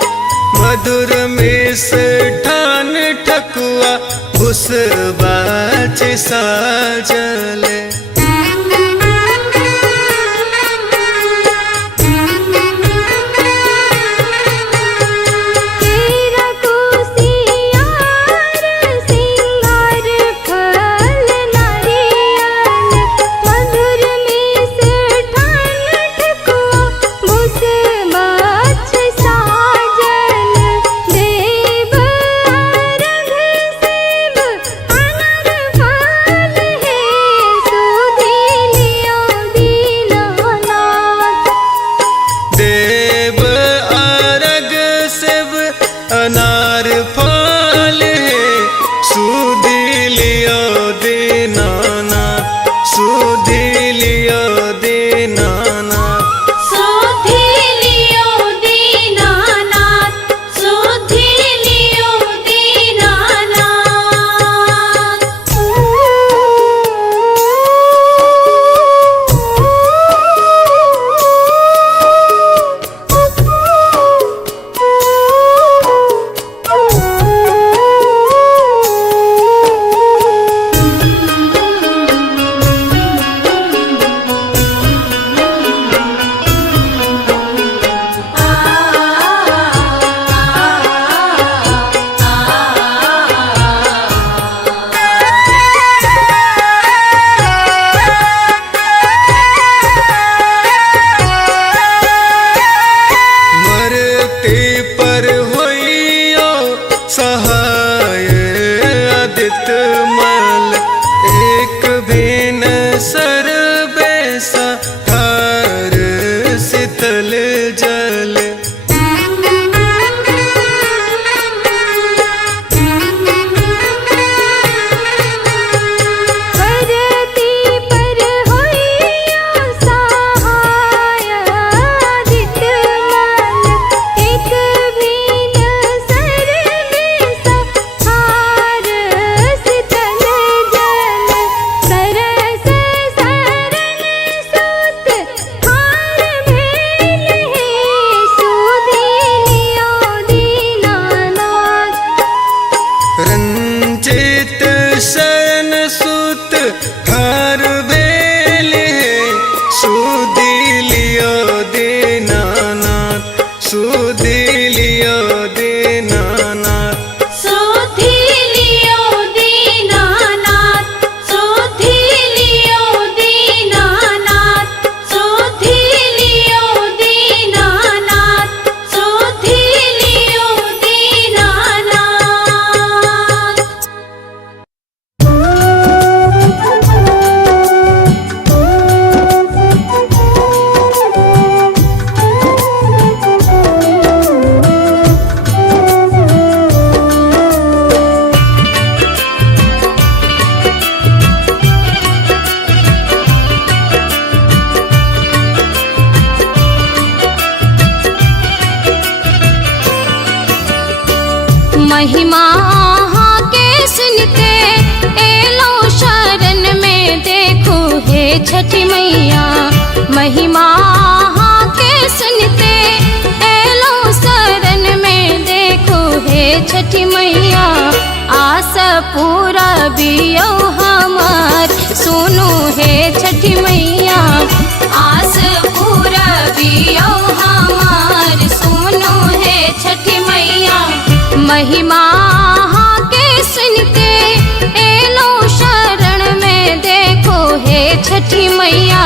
मधुर मिष्ठान ठकुआ भुसबाच साजल। तेरा कोसियार सिंगार फल नारियल मधुर मिष्ठान ठकुआ भुसबाच साजल। देव अर्घ सेब अनार फल है सुधीलियो दीनानाथ। देव आरग शिव अनार फल है सुधी लियो दीनानाथ सुधी लियो दीनानाथ। सुधीलियो दीनानाथ सुधीलियो मरते पर होइयो सहाय आदित्य मल एक बिन सर्वेसा ठार शीतल जल। धरती पर होइयो सहाय आदित्य मल एक बिन सर्वेसा ठार शीतल महिमा के सुनते एलो शरण में देखो हे छठी मैया। महिमा के सुनते एलो शरण में देखो हे छठी मैया। आस पूरा बियो हमार सुनो हे छठी मैया। आस पूरा बियो हमार सुनो हे छठी मैया। महिमा के सुनते एलो शरण में देखो हे छठी मैया।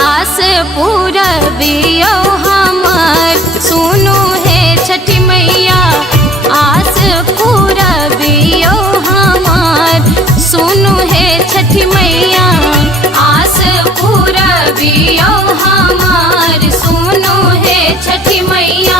आस पूरा बियो हमार सुनो हे छठी मैया। आस पूरा बियो हमार सुनो हे छठी मैया। आस पूरा बियो हमार सुनो हे छठी मैया।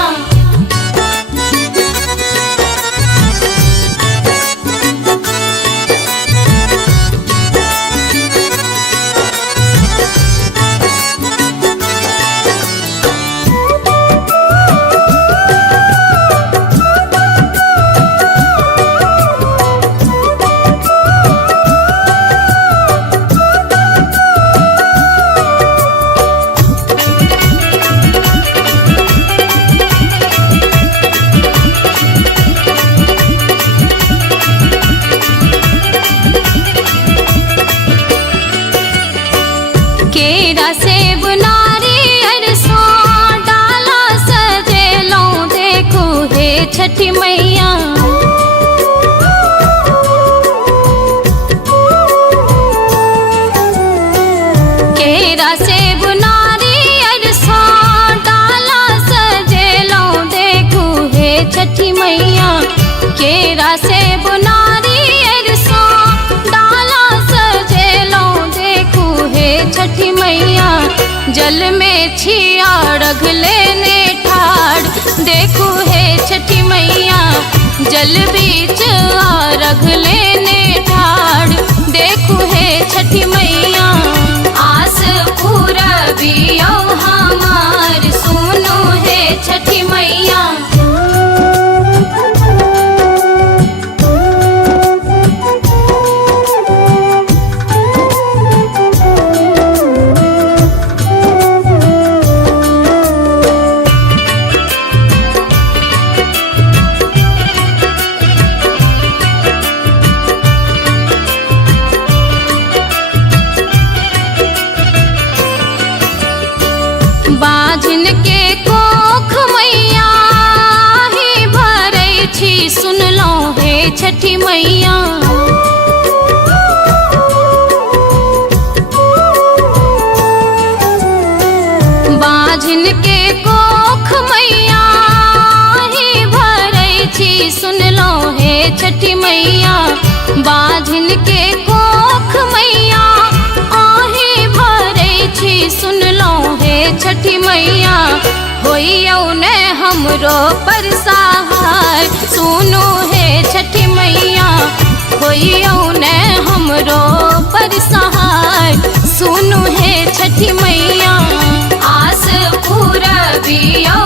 केरा सेब नारियल सो डाला सजेलो देखो हे छठी मैया। केरा सेब नारियल सो डाला सजेलो देखो हे छठी मैया। केरा सेब नारियल सो डाला सजेलो देखो हे छठी मैया। जल में छिया रख लेने ठाड़ देखो हे छठी मैया। जल बीच रख लेने ठाड़ देखो हे छठी मैया। आस पूरा बियो हमार सुनो हे छठी मैया। बाझिन के कोख मैया ही भरै छी सुनलो हे छठी मैया। बाझिन के कोख मैया ही भरै छी सुनलो हे छठी मैया। बाझिन के कोख मैया आही भरै छी सुनलो हे छठी मैया। होइयो ने हमरो पर सहाय सुनो हे छठी मैया। होइयो ने हमरो पर सहाय सुनो हे छठी मैया। आस पूरा बियो